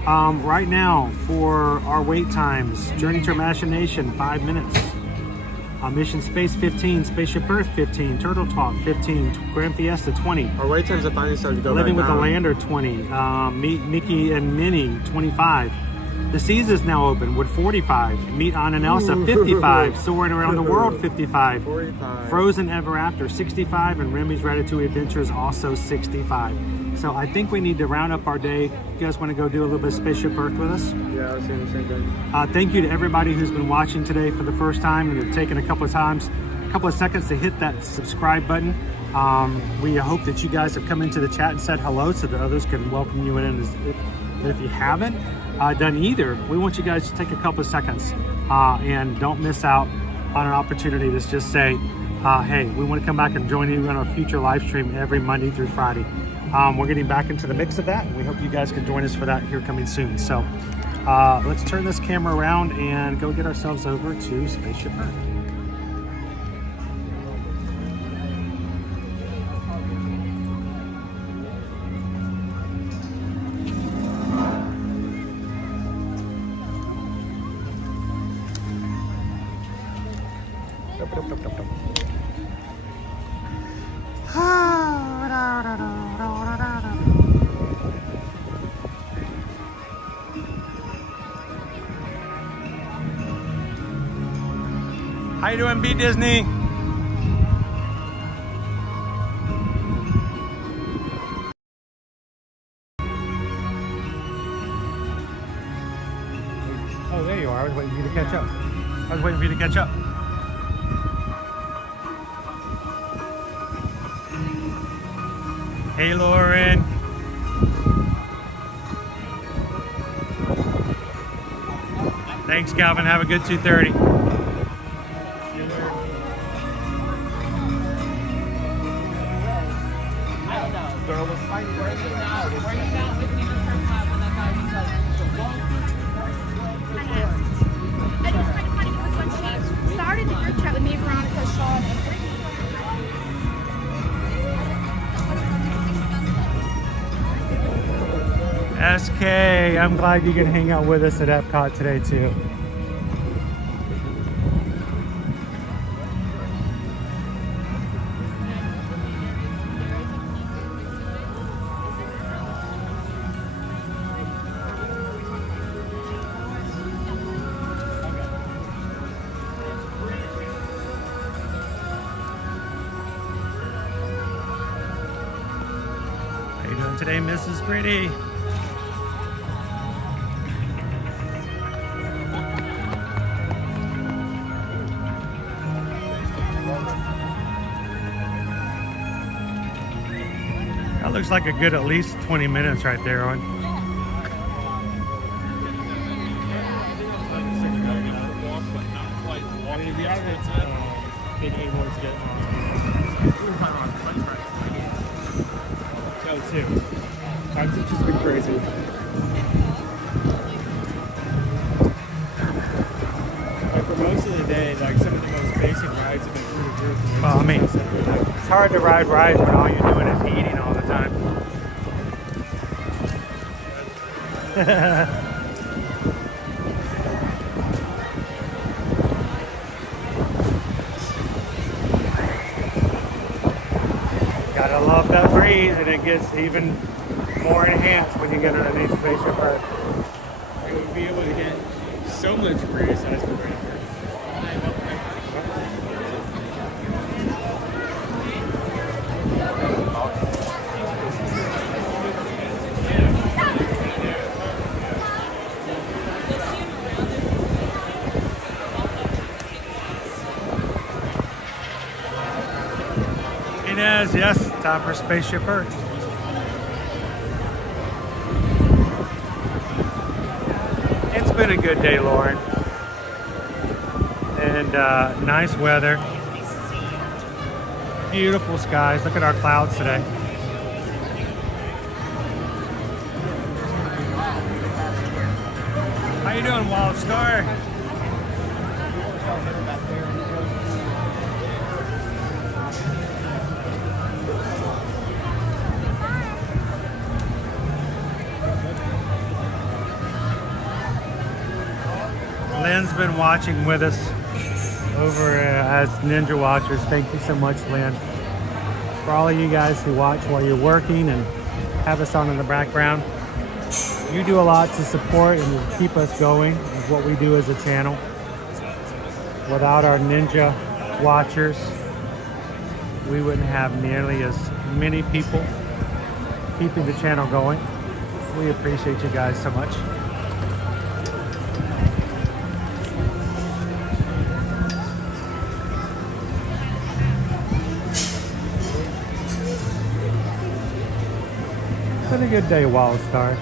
right now for our wait times, Journey to Imagination 5 minutes, Mission Space 15, Spaceship Earth 15, Turtle Talk 15, Grand Fiesta 20. Our wait times are finally starting to go Living right with now. the Lander 20, Meet Mickey and Minnie 25. The Seas is now open with 45. Meet Anna and Elsa 55. Soaring Around the World 55. 45. Frozen Ever After 65. And Remy's Ratatouille Adventures also 65. So I think we need to round up our day. You guys want to go do a little bit of Spaceship Earth with us? Yeah, I was saying the same thing. Thank you to everybody who's been watching today for the first time and have taken a couple of seconds to hit that subscribe button. We hope that you guys have come into the chat and said hello so that others can welcome you in. If you haven't done either, we want you guys to take a couple of seconds and don't miss out on an opportunity to just say, hey, we want to come back and join you on a future live stream every Monday through Friday. We're getting back into the mix of that, and we hope you guys can join us for that here coming soon. So let's turn this camera around and go get ourselves over to Spaceship Earth. How you doing, B Disney? Oh, there you are. I was waiting for you to catch up. Hey, Lauren. Thanks, Calvin. Have a good 2:30. Started the group chat with me, Veronica, Sean, and SK, I'm glad you can hang out with us at Epcot today too. How you doing today, Mrs. Pretty? That looks like a good at least 20 minutes right there, Owen. Been able to get so too. Times have just been crazy. Like for most of the day, like some of the most basic rides have been through the roof. Well, I mean, it's hard to ride rides when all you're doing is eating all the time. Gotta love that breeze, and it gets even more enhanced when you get underneath Spaceship Earth. I would be able to get so much breeze as the rain. Inez, yes, time for Spaceship Earth. It's been a good day, Lauren. And nice weather. Beautiful skies. Look at our clouds today. How you doing, Wild Star? Lynn's been watching with us over as Ninja Watchers. Thank you so much, Lynn. For all of you guys who watch while you're working and have us on in the background, you do a lot to support and keep us going with what we do as a channel. Without our Ninja Watchers, we wouldn't have nearly as many people keeping the channel going. We appreciate you guys so much. Been a good day, Wildstar.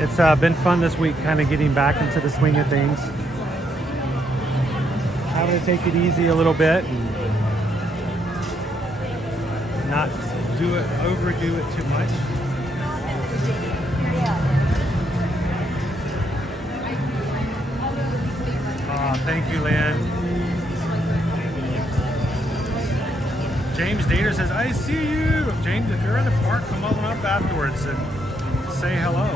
It's been fun this week, kind of getting back into the swing of things. Having to take it easy a little bit and not overdo it too much. Thank you, Lynn. James Dater says, I see you. James, if you're in the park, come on up afterwards and say hello.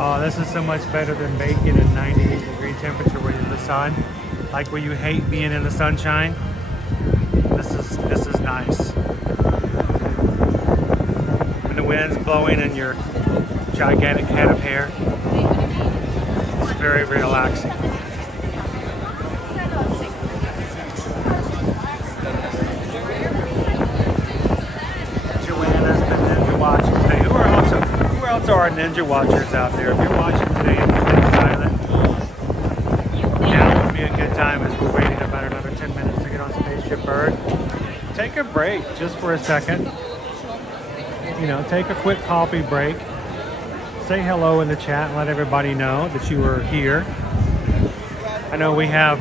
Oh, this is so much better than baking at 98-degree temperature where you're in the sun. Like where you hate being in the sunshine. This is nice. When the wind's blowing and your gigantic head of hair, it's very relaxing. Joanna's been Ninja watching today. Who else are our Ninja Watchers out there? If you're watching today and you stay silent, now would be a good time as we're waiting about another 10 minutes to get on Spaceship Earth. Take a break just for a second. You know, take a quick coffee break. Say hello in the chat and let everybody know that you were here. I know we have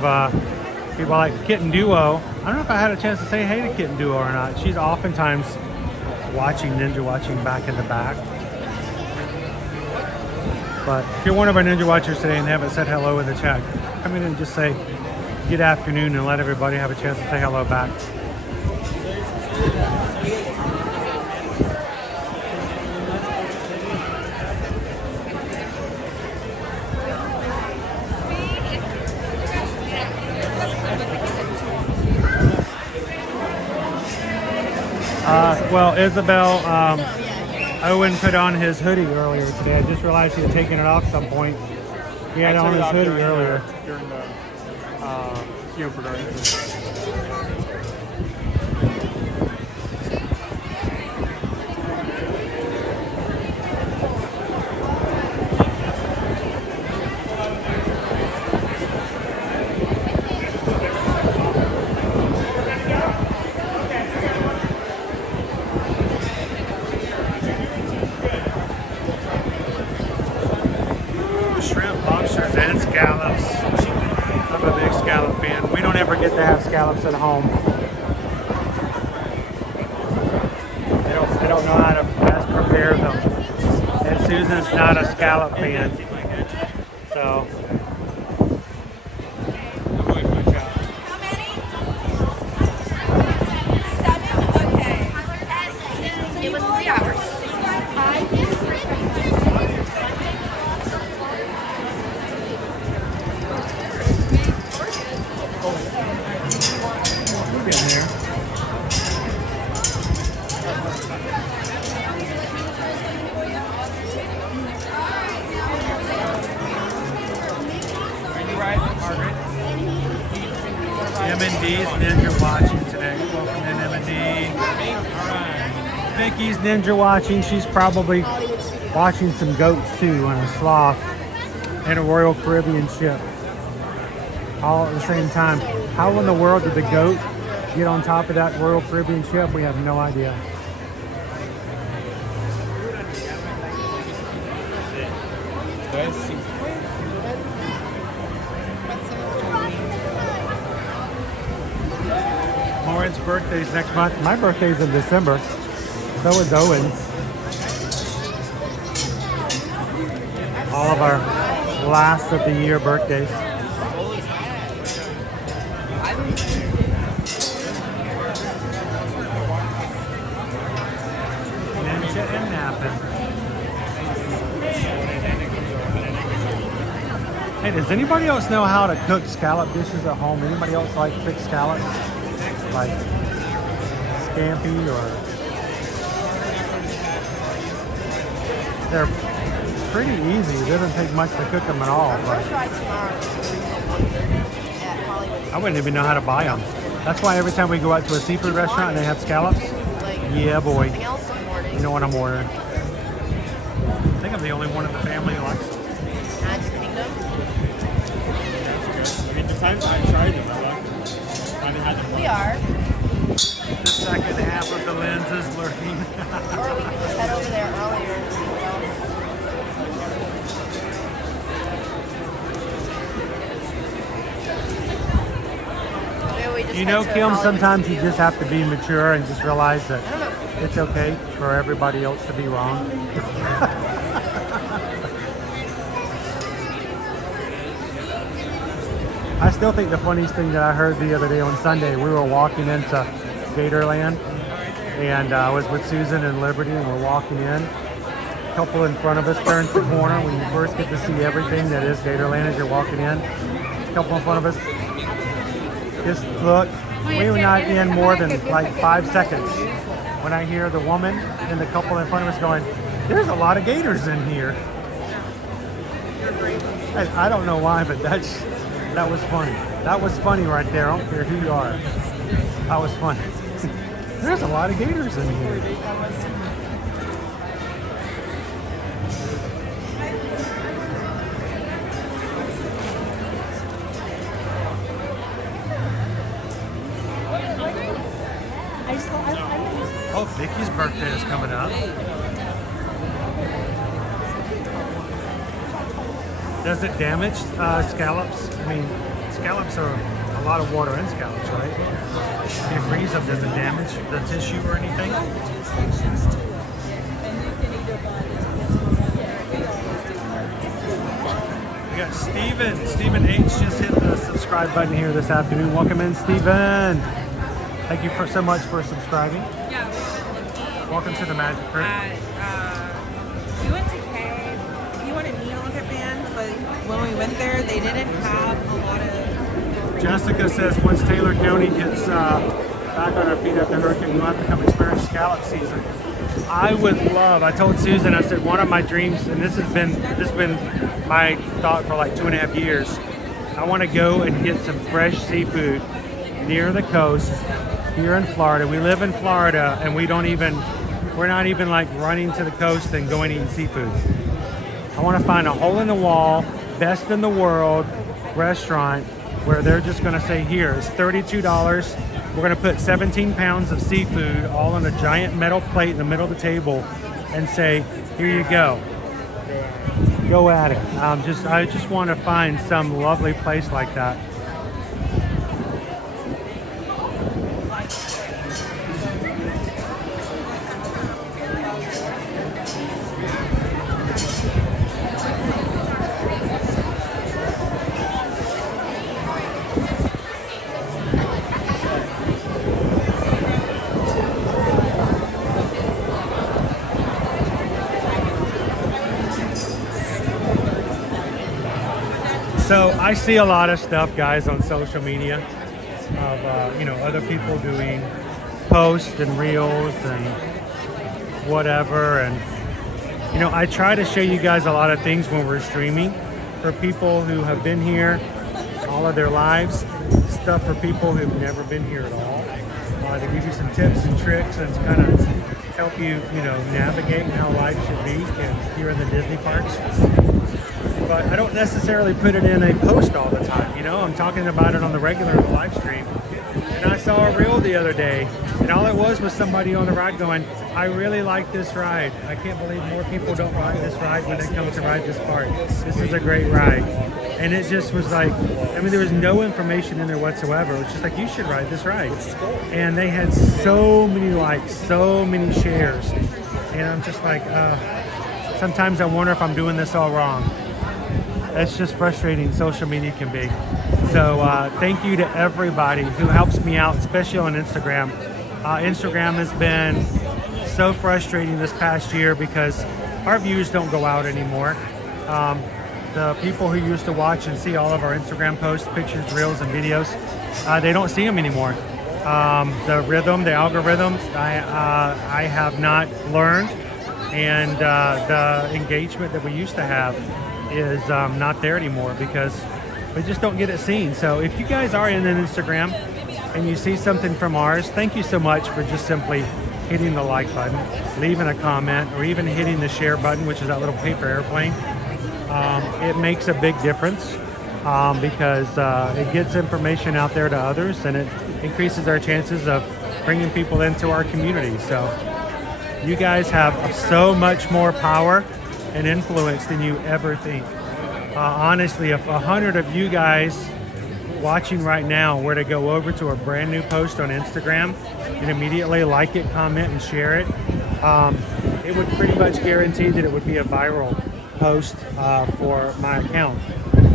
people like Kitten Duo. I don't know if I had a chance to say hey to Kitten Duo or not. She's oftentimes watching Ninja Watching back in the back. But if you're one of our Ninja Watchers today and haven't said hello in the chat, come in and just say good afternoon and let everybody have a chance to say hello back. Well, Isabel, Owen put on his hoodie earlier today. I just realized he had taken it off at some point. He had on his hoodie earlier. During the production. Get to have scallops at home. They don't know how to best prepare them. And Susan's not a scallop fan. So It was 3 hours. M&D's Ninja Watching today. Welcome in, M&D. Vicky's Ninja Watching. She's probably watching some goats too on a sloth and a Royal Caribbean ship all at the same time. How in the world did the goat get on top of that Royal Caribbean ship? We have no idea. friend's birthday's next month. My birthday's in December. So is Owen's. All of our last of the year birthdays. Ninja and napping. Hey, does anybody else know how to cook scallop dishes at home? Anybody else like fixed scallops? Like scampi or... They're pretty easy. It doesn't take much to cook them at all. But I wouldn't even know how to buy them. That's why every time we go out to a seafood restaurant and they have scallops, yeah boy, you know what I'm ordering. I think I'm the only one in the family who likes them. I mean, the times I tried them, I liked them. I haven't had them. We are. The second half of the lens is lurking. Or we could just head over there earlier and see what else. Maybe we just You know, head to Kim, Hollywood sometimes you Studios. just have to be mature and just realize that it's okay for everybody else to be wrong. I still think the funniest thing that I heard the other day on Sunday, we were walking into Gatorland, and I was with Susan and Liberty, and we're walking in. A couple in front of us turns the corner when you first get to see everything that is Gatorland as you're walking in. A couple in front of us just look. We were not in more than like 5 seconds when I hear the woman and the couple in front of us going, "There's a lot of gators in here." I don't know why, but that was funny. That was funny right there. I don't care who you are. That was funny. There's a lot of gators in here. Oh, Vicky's birthday is coming up. Does it damage scallops? I mean, scallops are a lot of water in scallops, right? If you freeze them, does it damage the tissue or anything? We got Steven. Steven H just hit the subscribe button here this afternoon. Welcome in, Steven. Thank you so much for subscribing. Yeah. Welcome to the Magic Crew. We went to Cave. He wanted me to look at bands, but when we went there, they didn't have a lot of... Jessica says once Taylor County gets back on our feet after Hurricane, we'll have to come experience scallop season. I would love, I told Susan, I said one of my dreams, and this has been my thought for like 2.5 years. I want to go and get some fresh seafood near the coast here in Florida. We live in Florida and we're not even like running to the coast and going eating seafood. I want to find a hole in the wall, best in the world restaurant where they're just going to say, here, it's $32. We're going to put 17 pounds of seafood all on a giant metal plate in the middle of the table and say, here you go. Go at it. I just want to find some lovely place like that. So I see a lot of stuff, guys, on social media of other people doing posts and reels and whatever, and I try to show you guys a lot of things when we're streaming for people who have been here all of their lives, stuff for people who've never been here at all, to give you some tips and tricks and to kind of help you navigate how life should be here in the Disney parks. But I don't necessarily put it in a post all the time, I'm talking about it on the regular live stream. And I saw a reel the other day, and all it was somebody on the ride going, I really like this ride. I can't believe more people don't ride this ride when they come to ride this park. This is a great ride. And it just was like, I mean, there was no information in there whatsoever. It was just like, you should ride this ride. And they had so many likes, so many shares. And I'm just like, sometimes I wonder if I'm doing this all wrong. That's just frustrating social media can be. So thank you to everybody who helps me out, especially on Instagram. Instagram has been so frustrating this past year because our views don't go out anymore. The people who used to watch and see all of our Instagram posts, pictures, reels, and videos, they don't see them anymore. The rhythm, the algorithms, I have not learned, and the engagement that we used to have is not there anymore because we just don't get it seen. So if you guys are in an Instagram and you see something from ours, thank you so much for just simply hitting the like button, leaving a comment, or even hitting the share button, which is that little paper airplane. It makes a big difference because it gets information out there to others, and it increases our chances of bringing people into our community. So you guys have so much more power and influence than you ever think. Honestly, if 100 of you guys watching right now were to go over to a brand new post on Instagram and immediately like it, comment, and share it, it would pretty much guarantee that it would be a viral post for my account,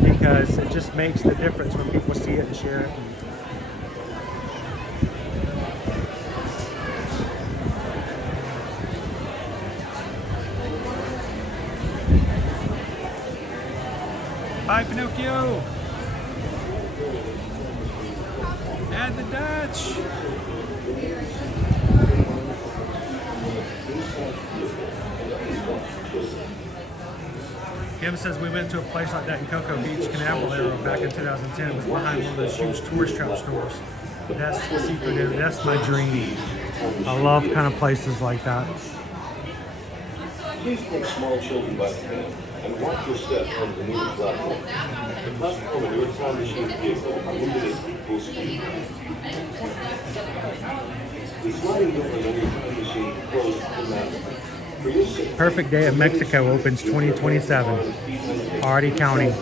because it just makes the difference when people see it and share it. Bye, Pinocchio! Add the Dutch! Kim says we went to a place like that in Cocoa Beach, Canaveral back in 2010. It was behind one of those huge tourist trap stores. That's seafood area. That's my dream. I love kind of places like that. Please take small children by the hand and watch your step on the moving platform. The platform and your time machine vehicle are moving at equal speed. The sliding doors on your time machine close automatically. Perfect Day of Mexico opens 2027. Already counting.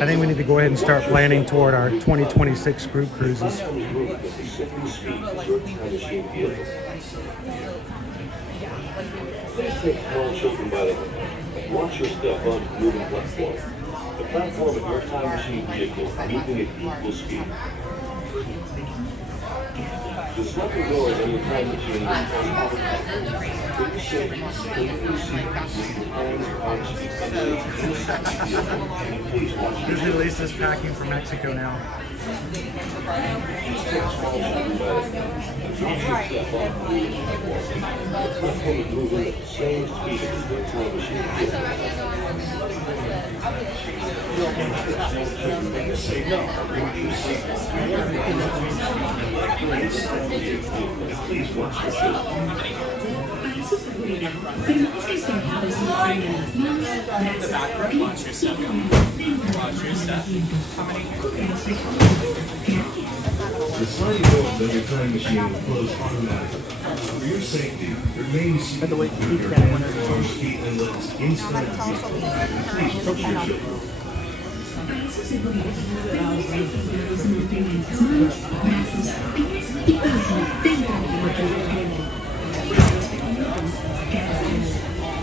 I think we need to go ahead and start planning toward our 2026 group cruises. Please take small children by the hand. Watch your step on the moving platform. The platform of your time machine vehicle are moving at equal speed. The sliding doors on your time machine is automatic. When you say, when you see with your hands or arms inside the vehicle, can you please watch your Disney Lisa's packing for Mexico now. Moving at the same speed as the time machine. Please watch your children. The back row, watch your step. Watch your step. How many? The sliding doors on your time machine will close automatically. For your safety, remain seated with your hands, arms, feet, and legs inside the vehicle. Please watch your children.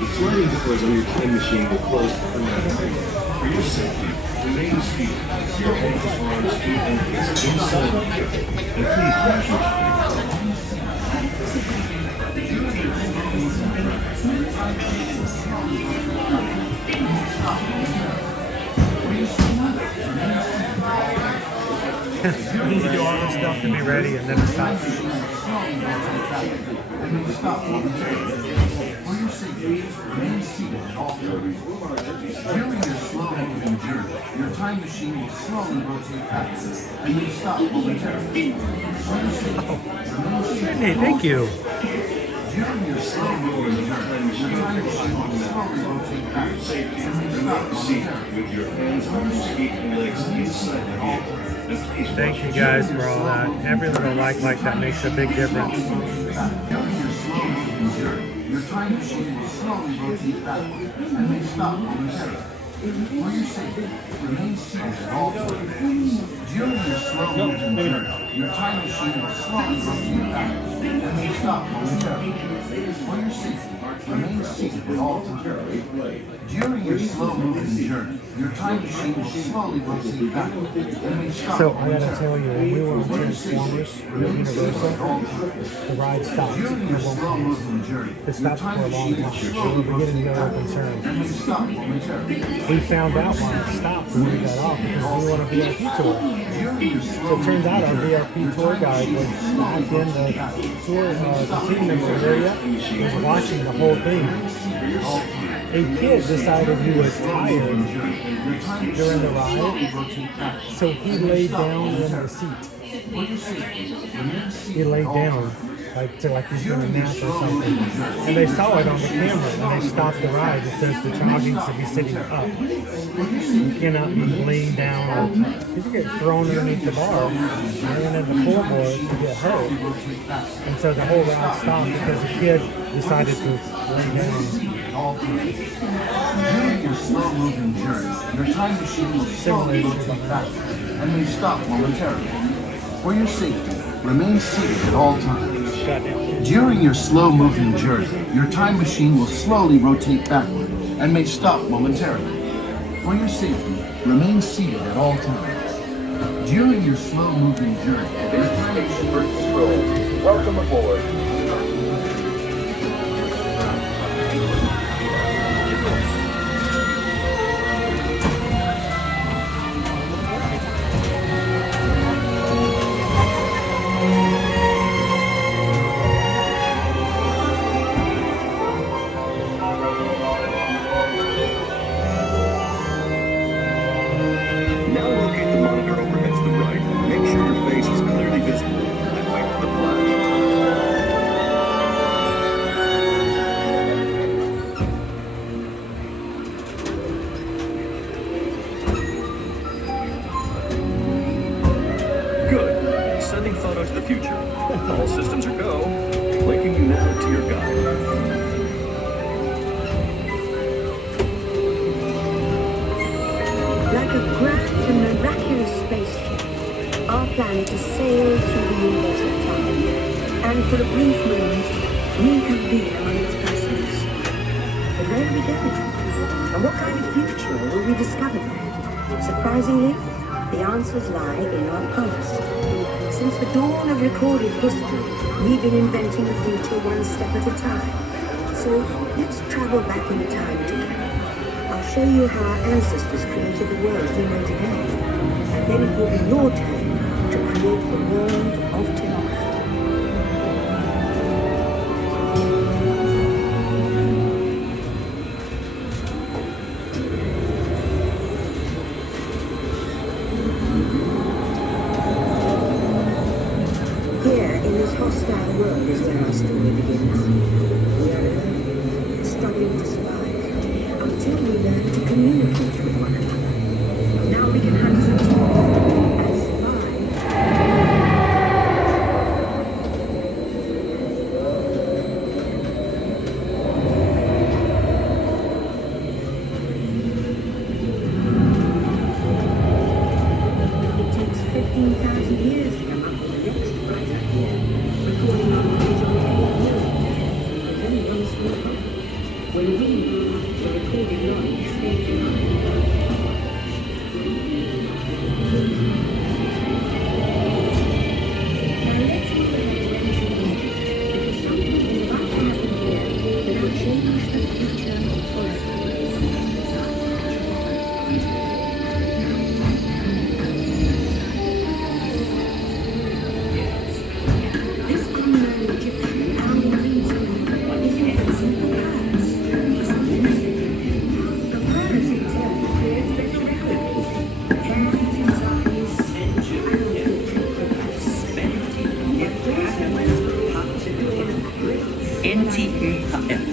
The sliding doors on your time machine will close automatically. For your safety, remain seated with your hands, arms, feet, and legs inside the vehicle. And please watch your children. We need to do all this stuff to be ready, and then it stops. During your slow moving journey, your time machine will slowly rotate back, and you stop momentarily. Sydney, thank you. During your slow moving journey, your time machine will slowly rotate back, and you stop momentarily. With your hands, arms, feet, and legs inside the vehicle. Thank you guys for all that. Every little like that makes a big difference. During your slow moving journey, your time machine will slowly rotate backward and may stop momentarily. For your safety, remain seated at all times. During your slow-moving journey, your time machine will slowly rotate backward and may stop momentarily. For your safety, remain seated at all times. During your slow-moving journey, your time machine will slowly rotate backward and may stop. So I gotta tell you, when we were on Transformers at Universal, the ride stopped. During your slow-moving journey, It stopped for a long time. We were beginning to get concerned. and may stop momentarily. We found out why it stopped when we got off because we were on a VIP tour. So it turns out our VIP tour guide was back in the tour, the team member area, was watching the whole thing. A kid decided he was tired during the ride, so he laid down in the seat. He laid down like he's gonna nap or something. And they saw it on the camera and they stopped the ride. It says the child needs to be sitting up. You cannot be laying down or if you get thrown underneath the bar and in the floorboard you get hurt. And so the whole ride stopped because the kid decided to lay down. During your slow-moving journey, your time machine will slowly rotate backward and may stop momentarily. For your safety, remain seated at all times. During your slow-moving journey, your time machine will slowly rotate backward and may stop momentarily. For your safety, remain seated at all times. During your slow-moving journey, your time machine will control. Welcome aboard. Now locate the monitor over against the right. Make sure your face is clearly visible. And wait for the flash. Good. Sending photos to the future. All systems are go. Linking you now to your guide. Like a grand and miraculous spaceship, our planet has sailed through the universe of time, and for a brief moment, we have been among its passengers. But where are we going? And what kind of future will we discover there? Surprisingly, the answers lie in our past. Since the dawn of recorded history, we've been inventing the future one step at a time. So let's travel back in time together. I'll show you how our ancestors created the world we know today. And then it will be your turn to create the world of tomorrow. Here, in this hostile world, is where our story begins. We are alone, struggling to survive, until we learn to communicate with one another. Now we can hunt for food and survive. It takes 15,000 years to come up with the next prize idea, recording our knowledge of what we know. There's only one small problem. When we the recorded knowledge stays behind. Now let's look at the dimension because something is about to happen here that will change the future forever. This unknown Egyptian now leads me is an excellent pass. The pass itself creates special records. Hands, eyes, NTEHF.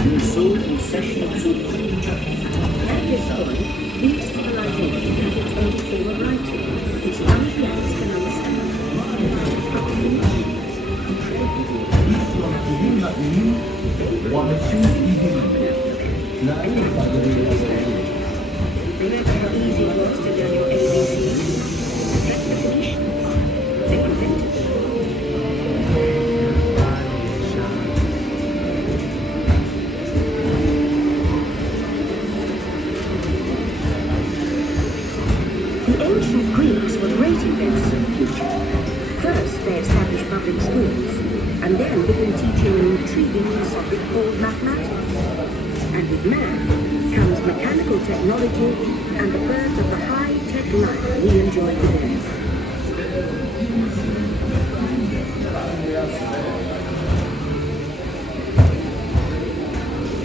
Hinzu in Session zu At this point, each civilization has its own form of writing, which none of us can understand. Remember how easy it was to learn your ABCs? That's the Phoenicians. They invented them. The ancient Greeks were great inventors of the future. First, they established public schools, and then began teaching an intriguing new subject called mathematics. And with math comes mechanical technology and the birth of the high-tech life we enjoy today.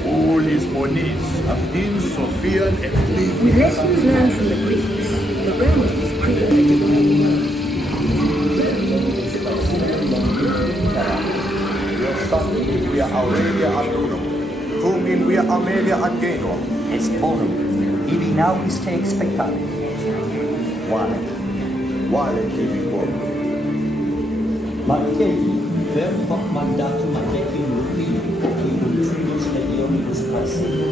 Polis Bonis, Afin, Sofian, Ethnic. With lessons learned from the Greeks, the Romans created the world. We are Australia and Uno. Whom we are Amelia and Gano. Es bonum, ibi navis te expectare. Vale, tibi quorum. Martei, verbo mandatum adecim rupii, quibum tribus legionibus praesecum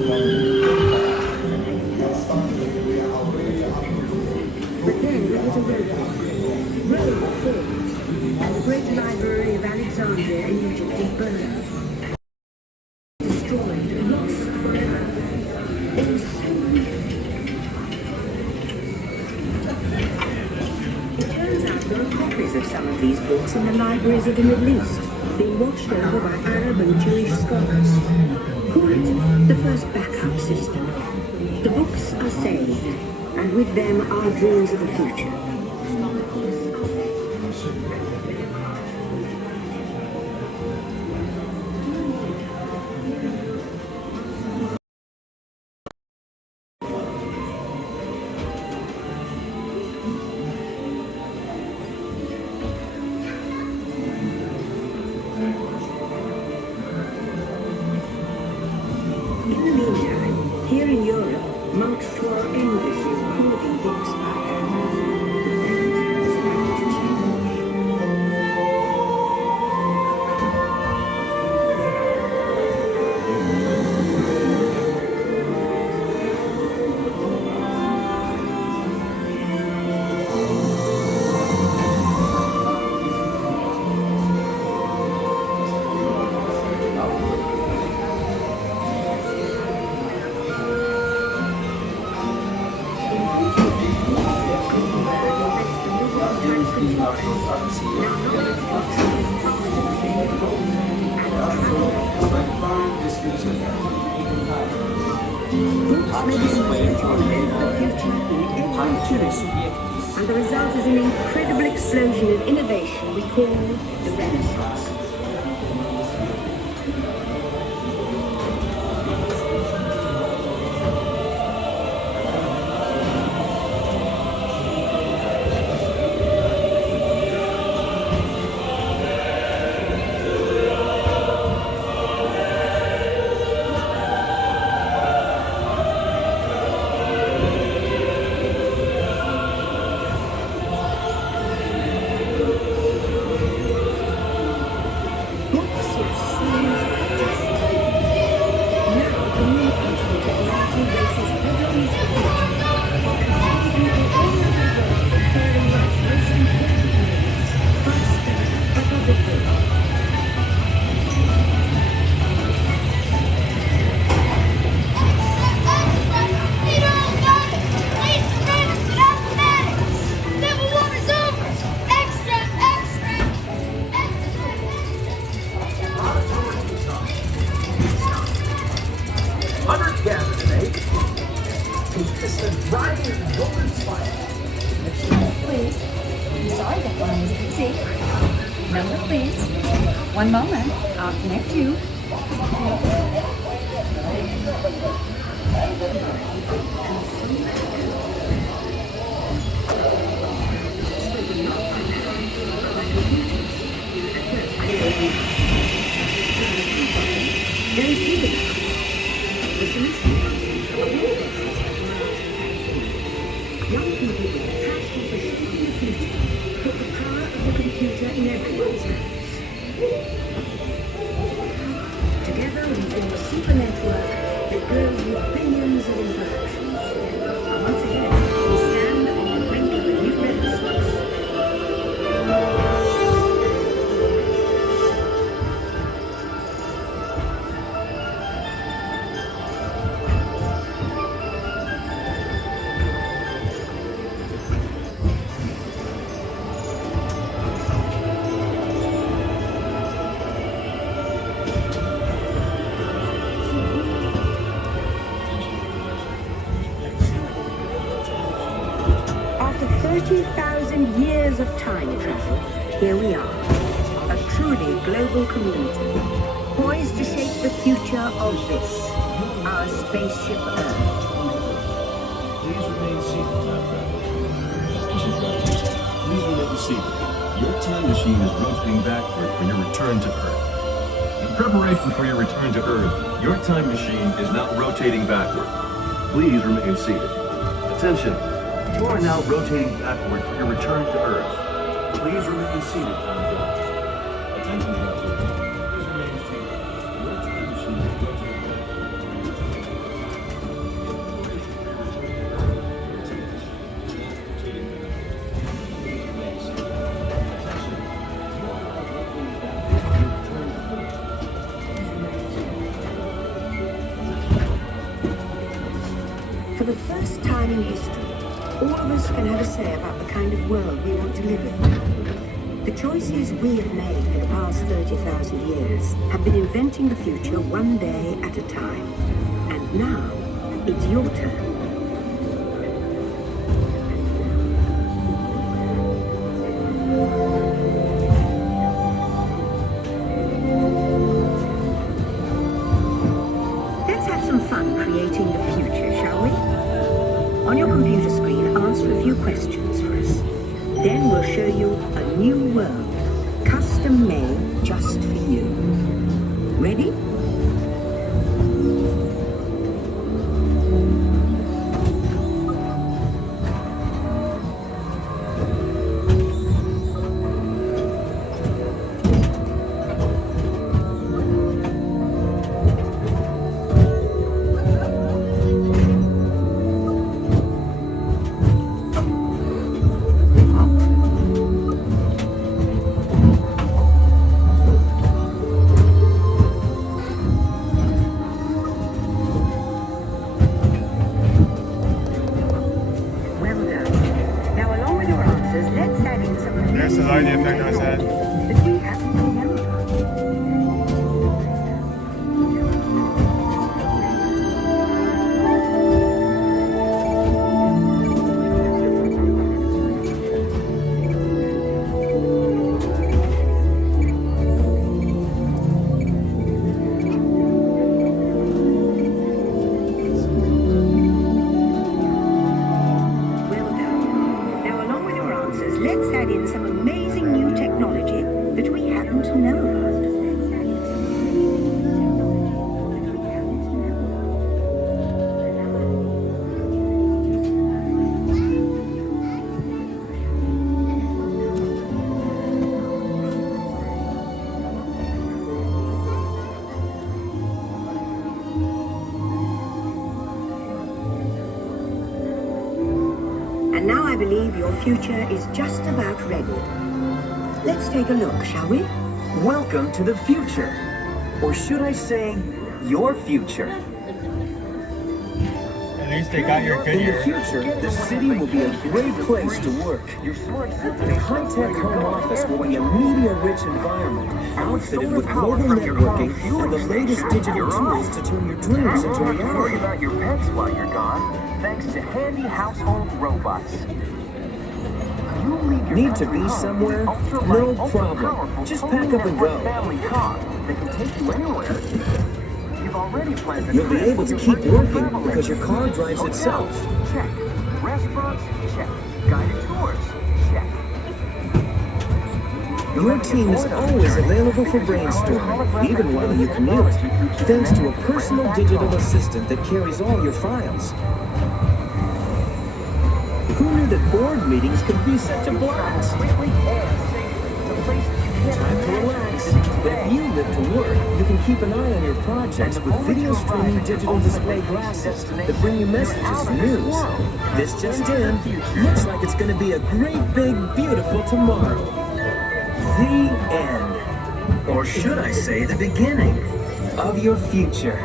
But then there was a Rome. Rome formed, and the great library of Alexandria in Egypt is burned. Destroyed, lost forever. It turns out there are copies of some of these books in the libraries of the Middle East, being watched over by Arab and Jewish scholars. Call it the first backup system. The books are saved, and with them our dreams of the future. Here in Europe, monks toil endlessly, hoarding books by hand. And the result is an incredible explosion of innovation we call the Renaissance. One moment, I'll connect you. Young people with passion for shaping the future put the power of the computer in everyone's hands. Together we build a super network that grows with billions 30,000 years of time travel, here we are. A truly global community, poised to shape the future of this, our spaceship Earth. Please remain seated, time traveler. Please remain seated. Your time machine is rotating backward for your return to Earth. In preparation for your return to Earth, your time machine is now rotating backward. Please remain seated. Attention, you are now rotating backward for your return to Earth. Please remain seated, time traveler. Attention, traveler. Please remain seated. Your time machine is rotating backward. For the first time in history, all of us can have a say about the kind of world we want to live in. The choices we have made for the past 30,000 years have been inventing the future one day at a time. And now, it's your turn. Let's have some fun creating the future, shall we? On your computer screen, answer a few questions for us. Then we'll show you a new world, custom made just for you. Ready? There's the lighting effect I said. Let's add in some amazing new technology that we happen to know about. And now I believe your future is just about ready. Let's take a look, shall we? Welcome to the future. Or should I say, your future. At least they got your good In the year. future, the city will be a great place to work. The high-tech home office will be a media-rich environment, outfitted with global networking and the latest digital tools to turn your dreams into reality. Worry about your pets while you're gone, thanks to handy household robots. Need to be somewhere? No problem. Just pack up and go. Family car. They can take you anywhere. You've already planned a You'll be trip. able to keep working because your car drives itself. Check. Restaurants? Check. Guided tours? Check. Your team is always available for brainstorming, even while you commute, thanks to a personal digital assistant that carries all your files. Who knew that board meetings could be such a blast? Time to relax. But if you live to work, you can keep an eye on your projects with video streaming digital display glasses that bring you messages and news. This just in, looks like it's going to be a great, big, beautiful tomorrow. The end. Or should I say the beginning of your future.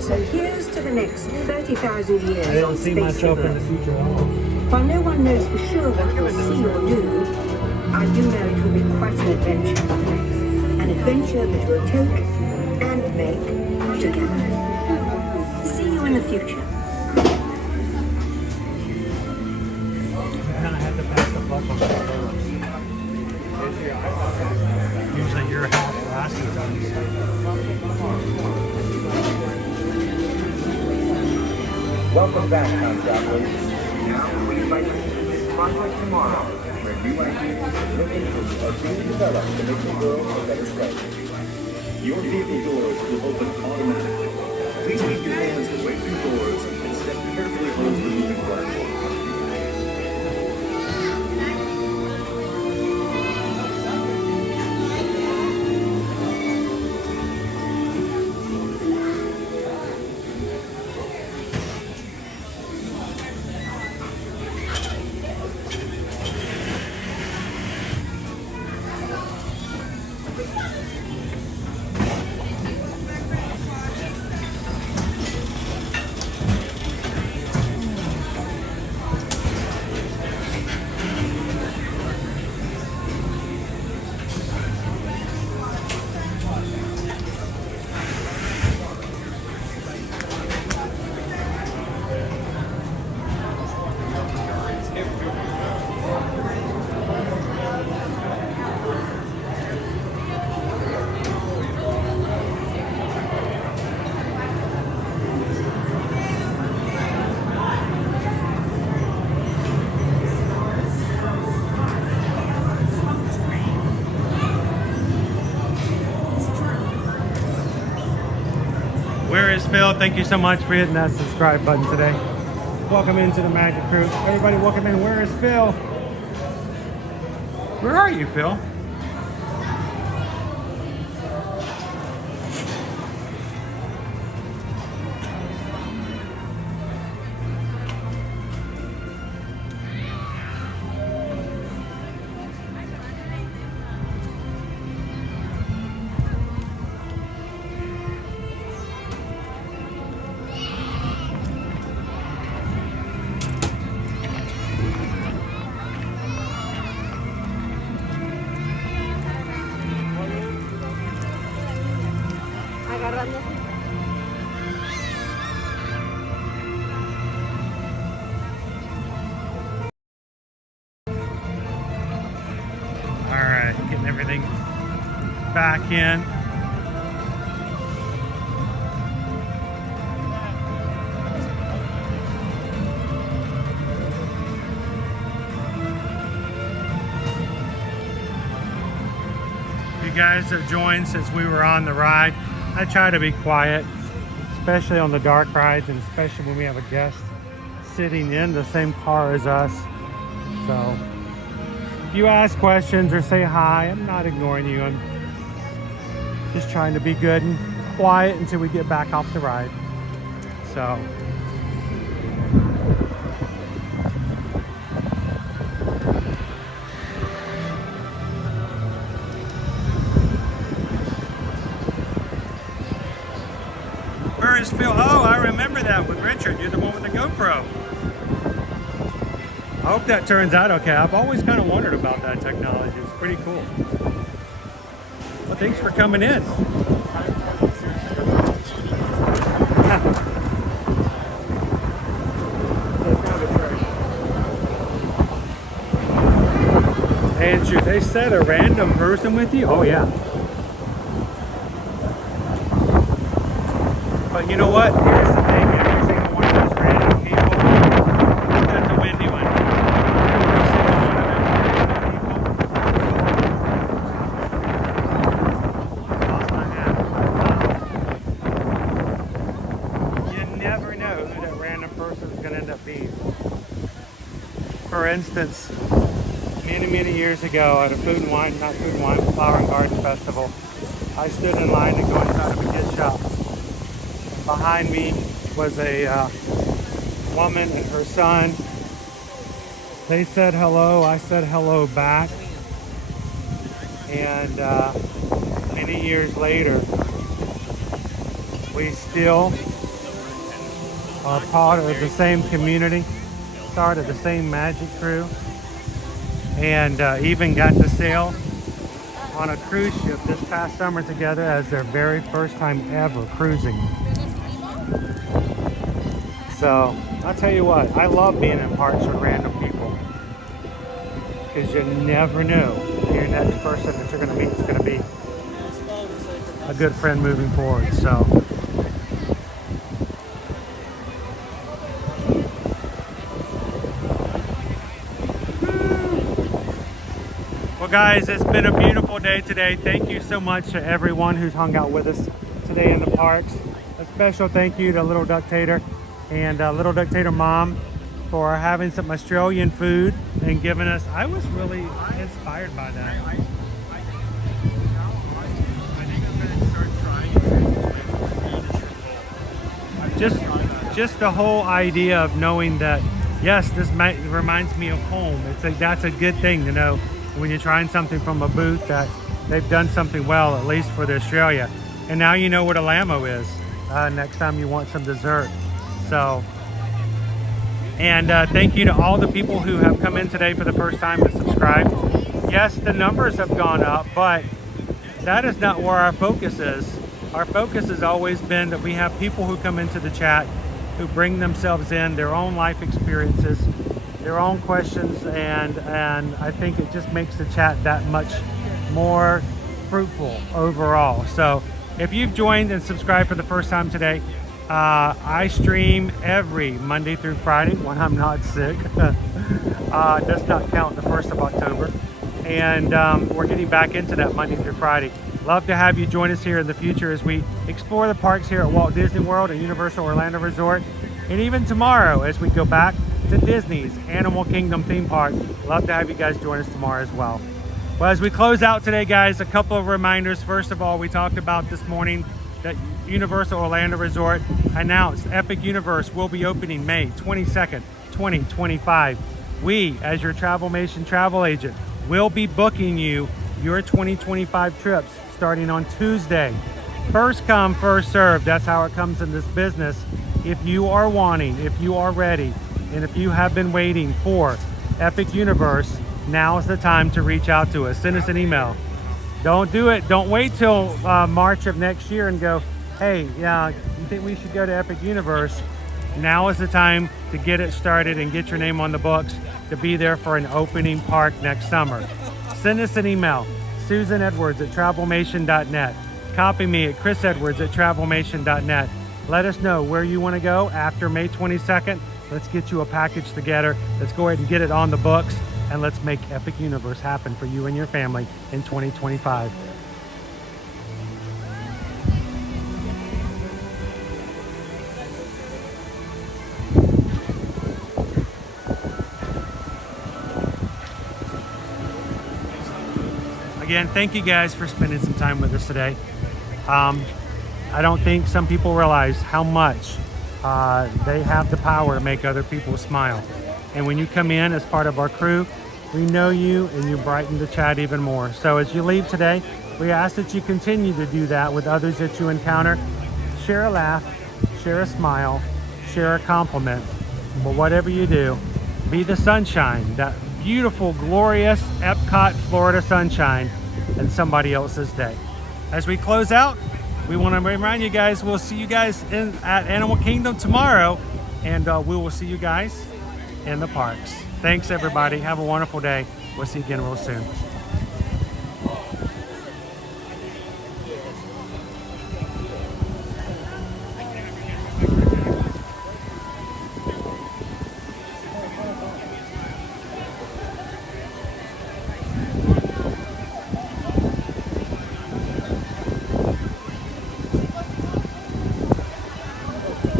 So here's to the next 30,000 years. I don't see myself in the future at all. While no one knows for sure what we'll see or do, I do know it will be quite an adventure. An adventure that we'll take and make together. See you in and the future. kind of had to pass the buck on that. Usually your half glasses on you. Welcome back, time travelers. Now we invite you to this project tomorrow, where new ideas and innovations are being developed to make the world a better place. Your vehicle doors will open automatically. Please keep your hands away from doors and step carefully onto the moving platform. Where is Phil? Thank you so much for hitting that subscribe button today. Welcome into the Magic Crew. Everybody welcome in. Where is Phil? Where are you, Phil? Alright, getting everything back in. You guys have joined since we were on the ride. I try to be quiet, especially on the dark rides, and especially when we have a guest sitting in the same car as us. So if you ask questions or say hi, I'm not ignoring you. I'm just trying to be good and quiet until we get back off the ride. So where is Phil? Oh, I remember that with Richard. You're the one with the GoPro. I hope that turns out okay. I've always kind of wondered about that technology. It's pretty cool. Well, thanks for coming in. Andrew, they said a random person with you? Oh, yeah. But you know what? Here's the thing. Every single one of those random people, that's a windy one. You never know who that random person is going to end up being. For instance, many years ago at a Flower and Garden Festival, I stood in line to go inside of a gift shop. Behind me was a woman and her son. They said hello, I said hello back. And many years later, we still are part of the same community, started the same Magic Crew, and even got to sail on a cruise ship this past summer together as their very first time ever cruising. So I'll tell you what, I love being in parks with random people, because you never know your next person that you're going to meet is going to be a good friend moving forward. So well guys, it's been a beautiful day today. Thank you so much to everyone who's hung out with us today in the parks. A special thank you to Lil Ducktator and Lil Ducktator Mom for having some Australian food and giving us, I was really inspired by that. Just the whole idea of knowing that, yes, this reminds me of home. It's like, that's a good thing to know when you're trying something from a booth that they've done something well, at least for the Australia. And now you know what a Lamo is next time you want some dessert. So, and thank you to all the people who have come in today for the first time and subscribed. Yes, the numbers have gone up, but that is not where our focus is. Our focus has always been that we have people who come into the chat who bring themselves in, their own life experiences, their own questions, and I think it just makes the chat that much more fruitful overall. So if you've joined and subscribed for the first time today, I stream every Monday through Friday when I'm not sick. Does not count the 1st of October. And we're getting back into that Monday through Friday. Love to have you join us here in the future as we explore the parks here at Walt Disney World and Universal Orlando Resort. And even tomorrow as we go back to Disney's Animal Kingdom theme park. Love to have you guys join us tomorrow as well. Well, as we close out today, guys, a couple of reminders. First of all, we talked about this morning that Universal Orlando Resort announced Epic Universe will be opening May 22nd, 2025. We, as your Travelmation travel agent, will be booking you your 2025 trips starting on Tuesday. First come, first served. That's how it comes in this business. If you are wanting, if you are ready, and if you have been waiting for Epic Universe, now is the time to reach out to us. Send us an email. Don't do it. Don't wait till March of next year and go, hey, yeah, you think we should go to Epic Universe? Now is the time to get it started and get your name on the books to be there for an opening park next summer. Send us an email, susanedwards@travelmation.net. Copy me at chrisedwards@travelmation.net. Let us know where you want to go after May 22nd. Let's get you a package together. Let's go ahead and get it on the books, and let's make Epic Universe happen for you and your family in 2025. Again, thank you guys for spending some time with us today. I don't think some people realize how much they have the power to make other people smile. And when you come in as part of our crew, we know you and you brighten the chat even more. So as you leave today, we ask that you continue to do that with others that you encounter. Share a laugh, share a smile, share a compliment. But whatever you do, be the sunshine, that beautiful, glorious Epcot, Florida sunshine in somebody else's day. As we close out, we want to remind you guys, we'll see you guys at Animal Kingdom tomorrow, and we will see you guys in the parks. Thanks, everybody. Have a wonderful day. We'll see you again real soon.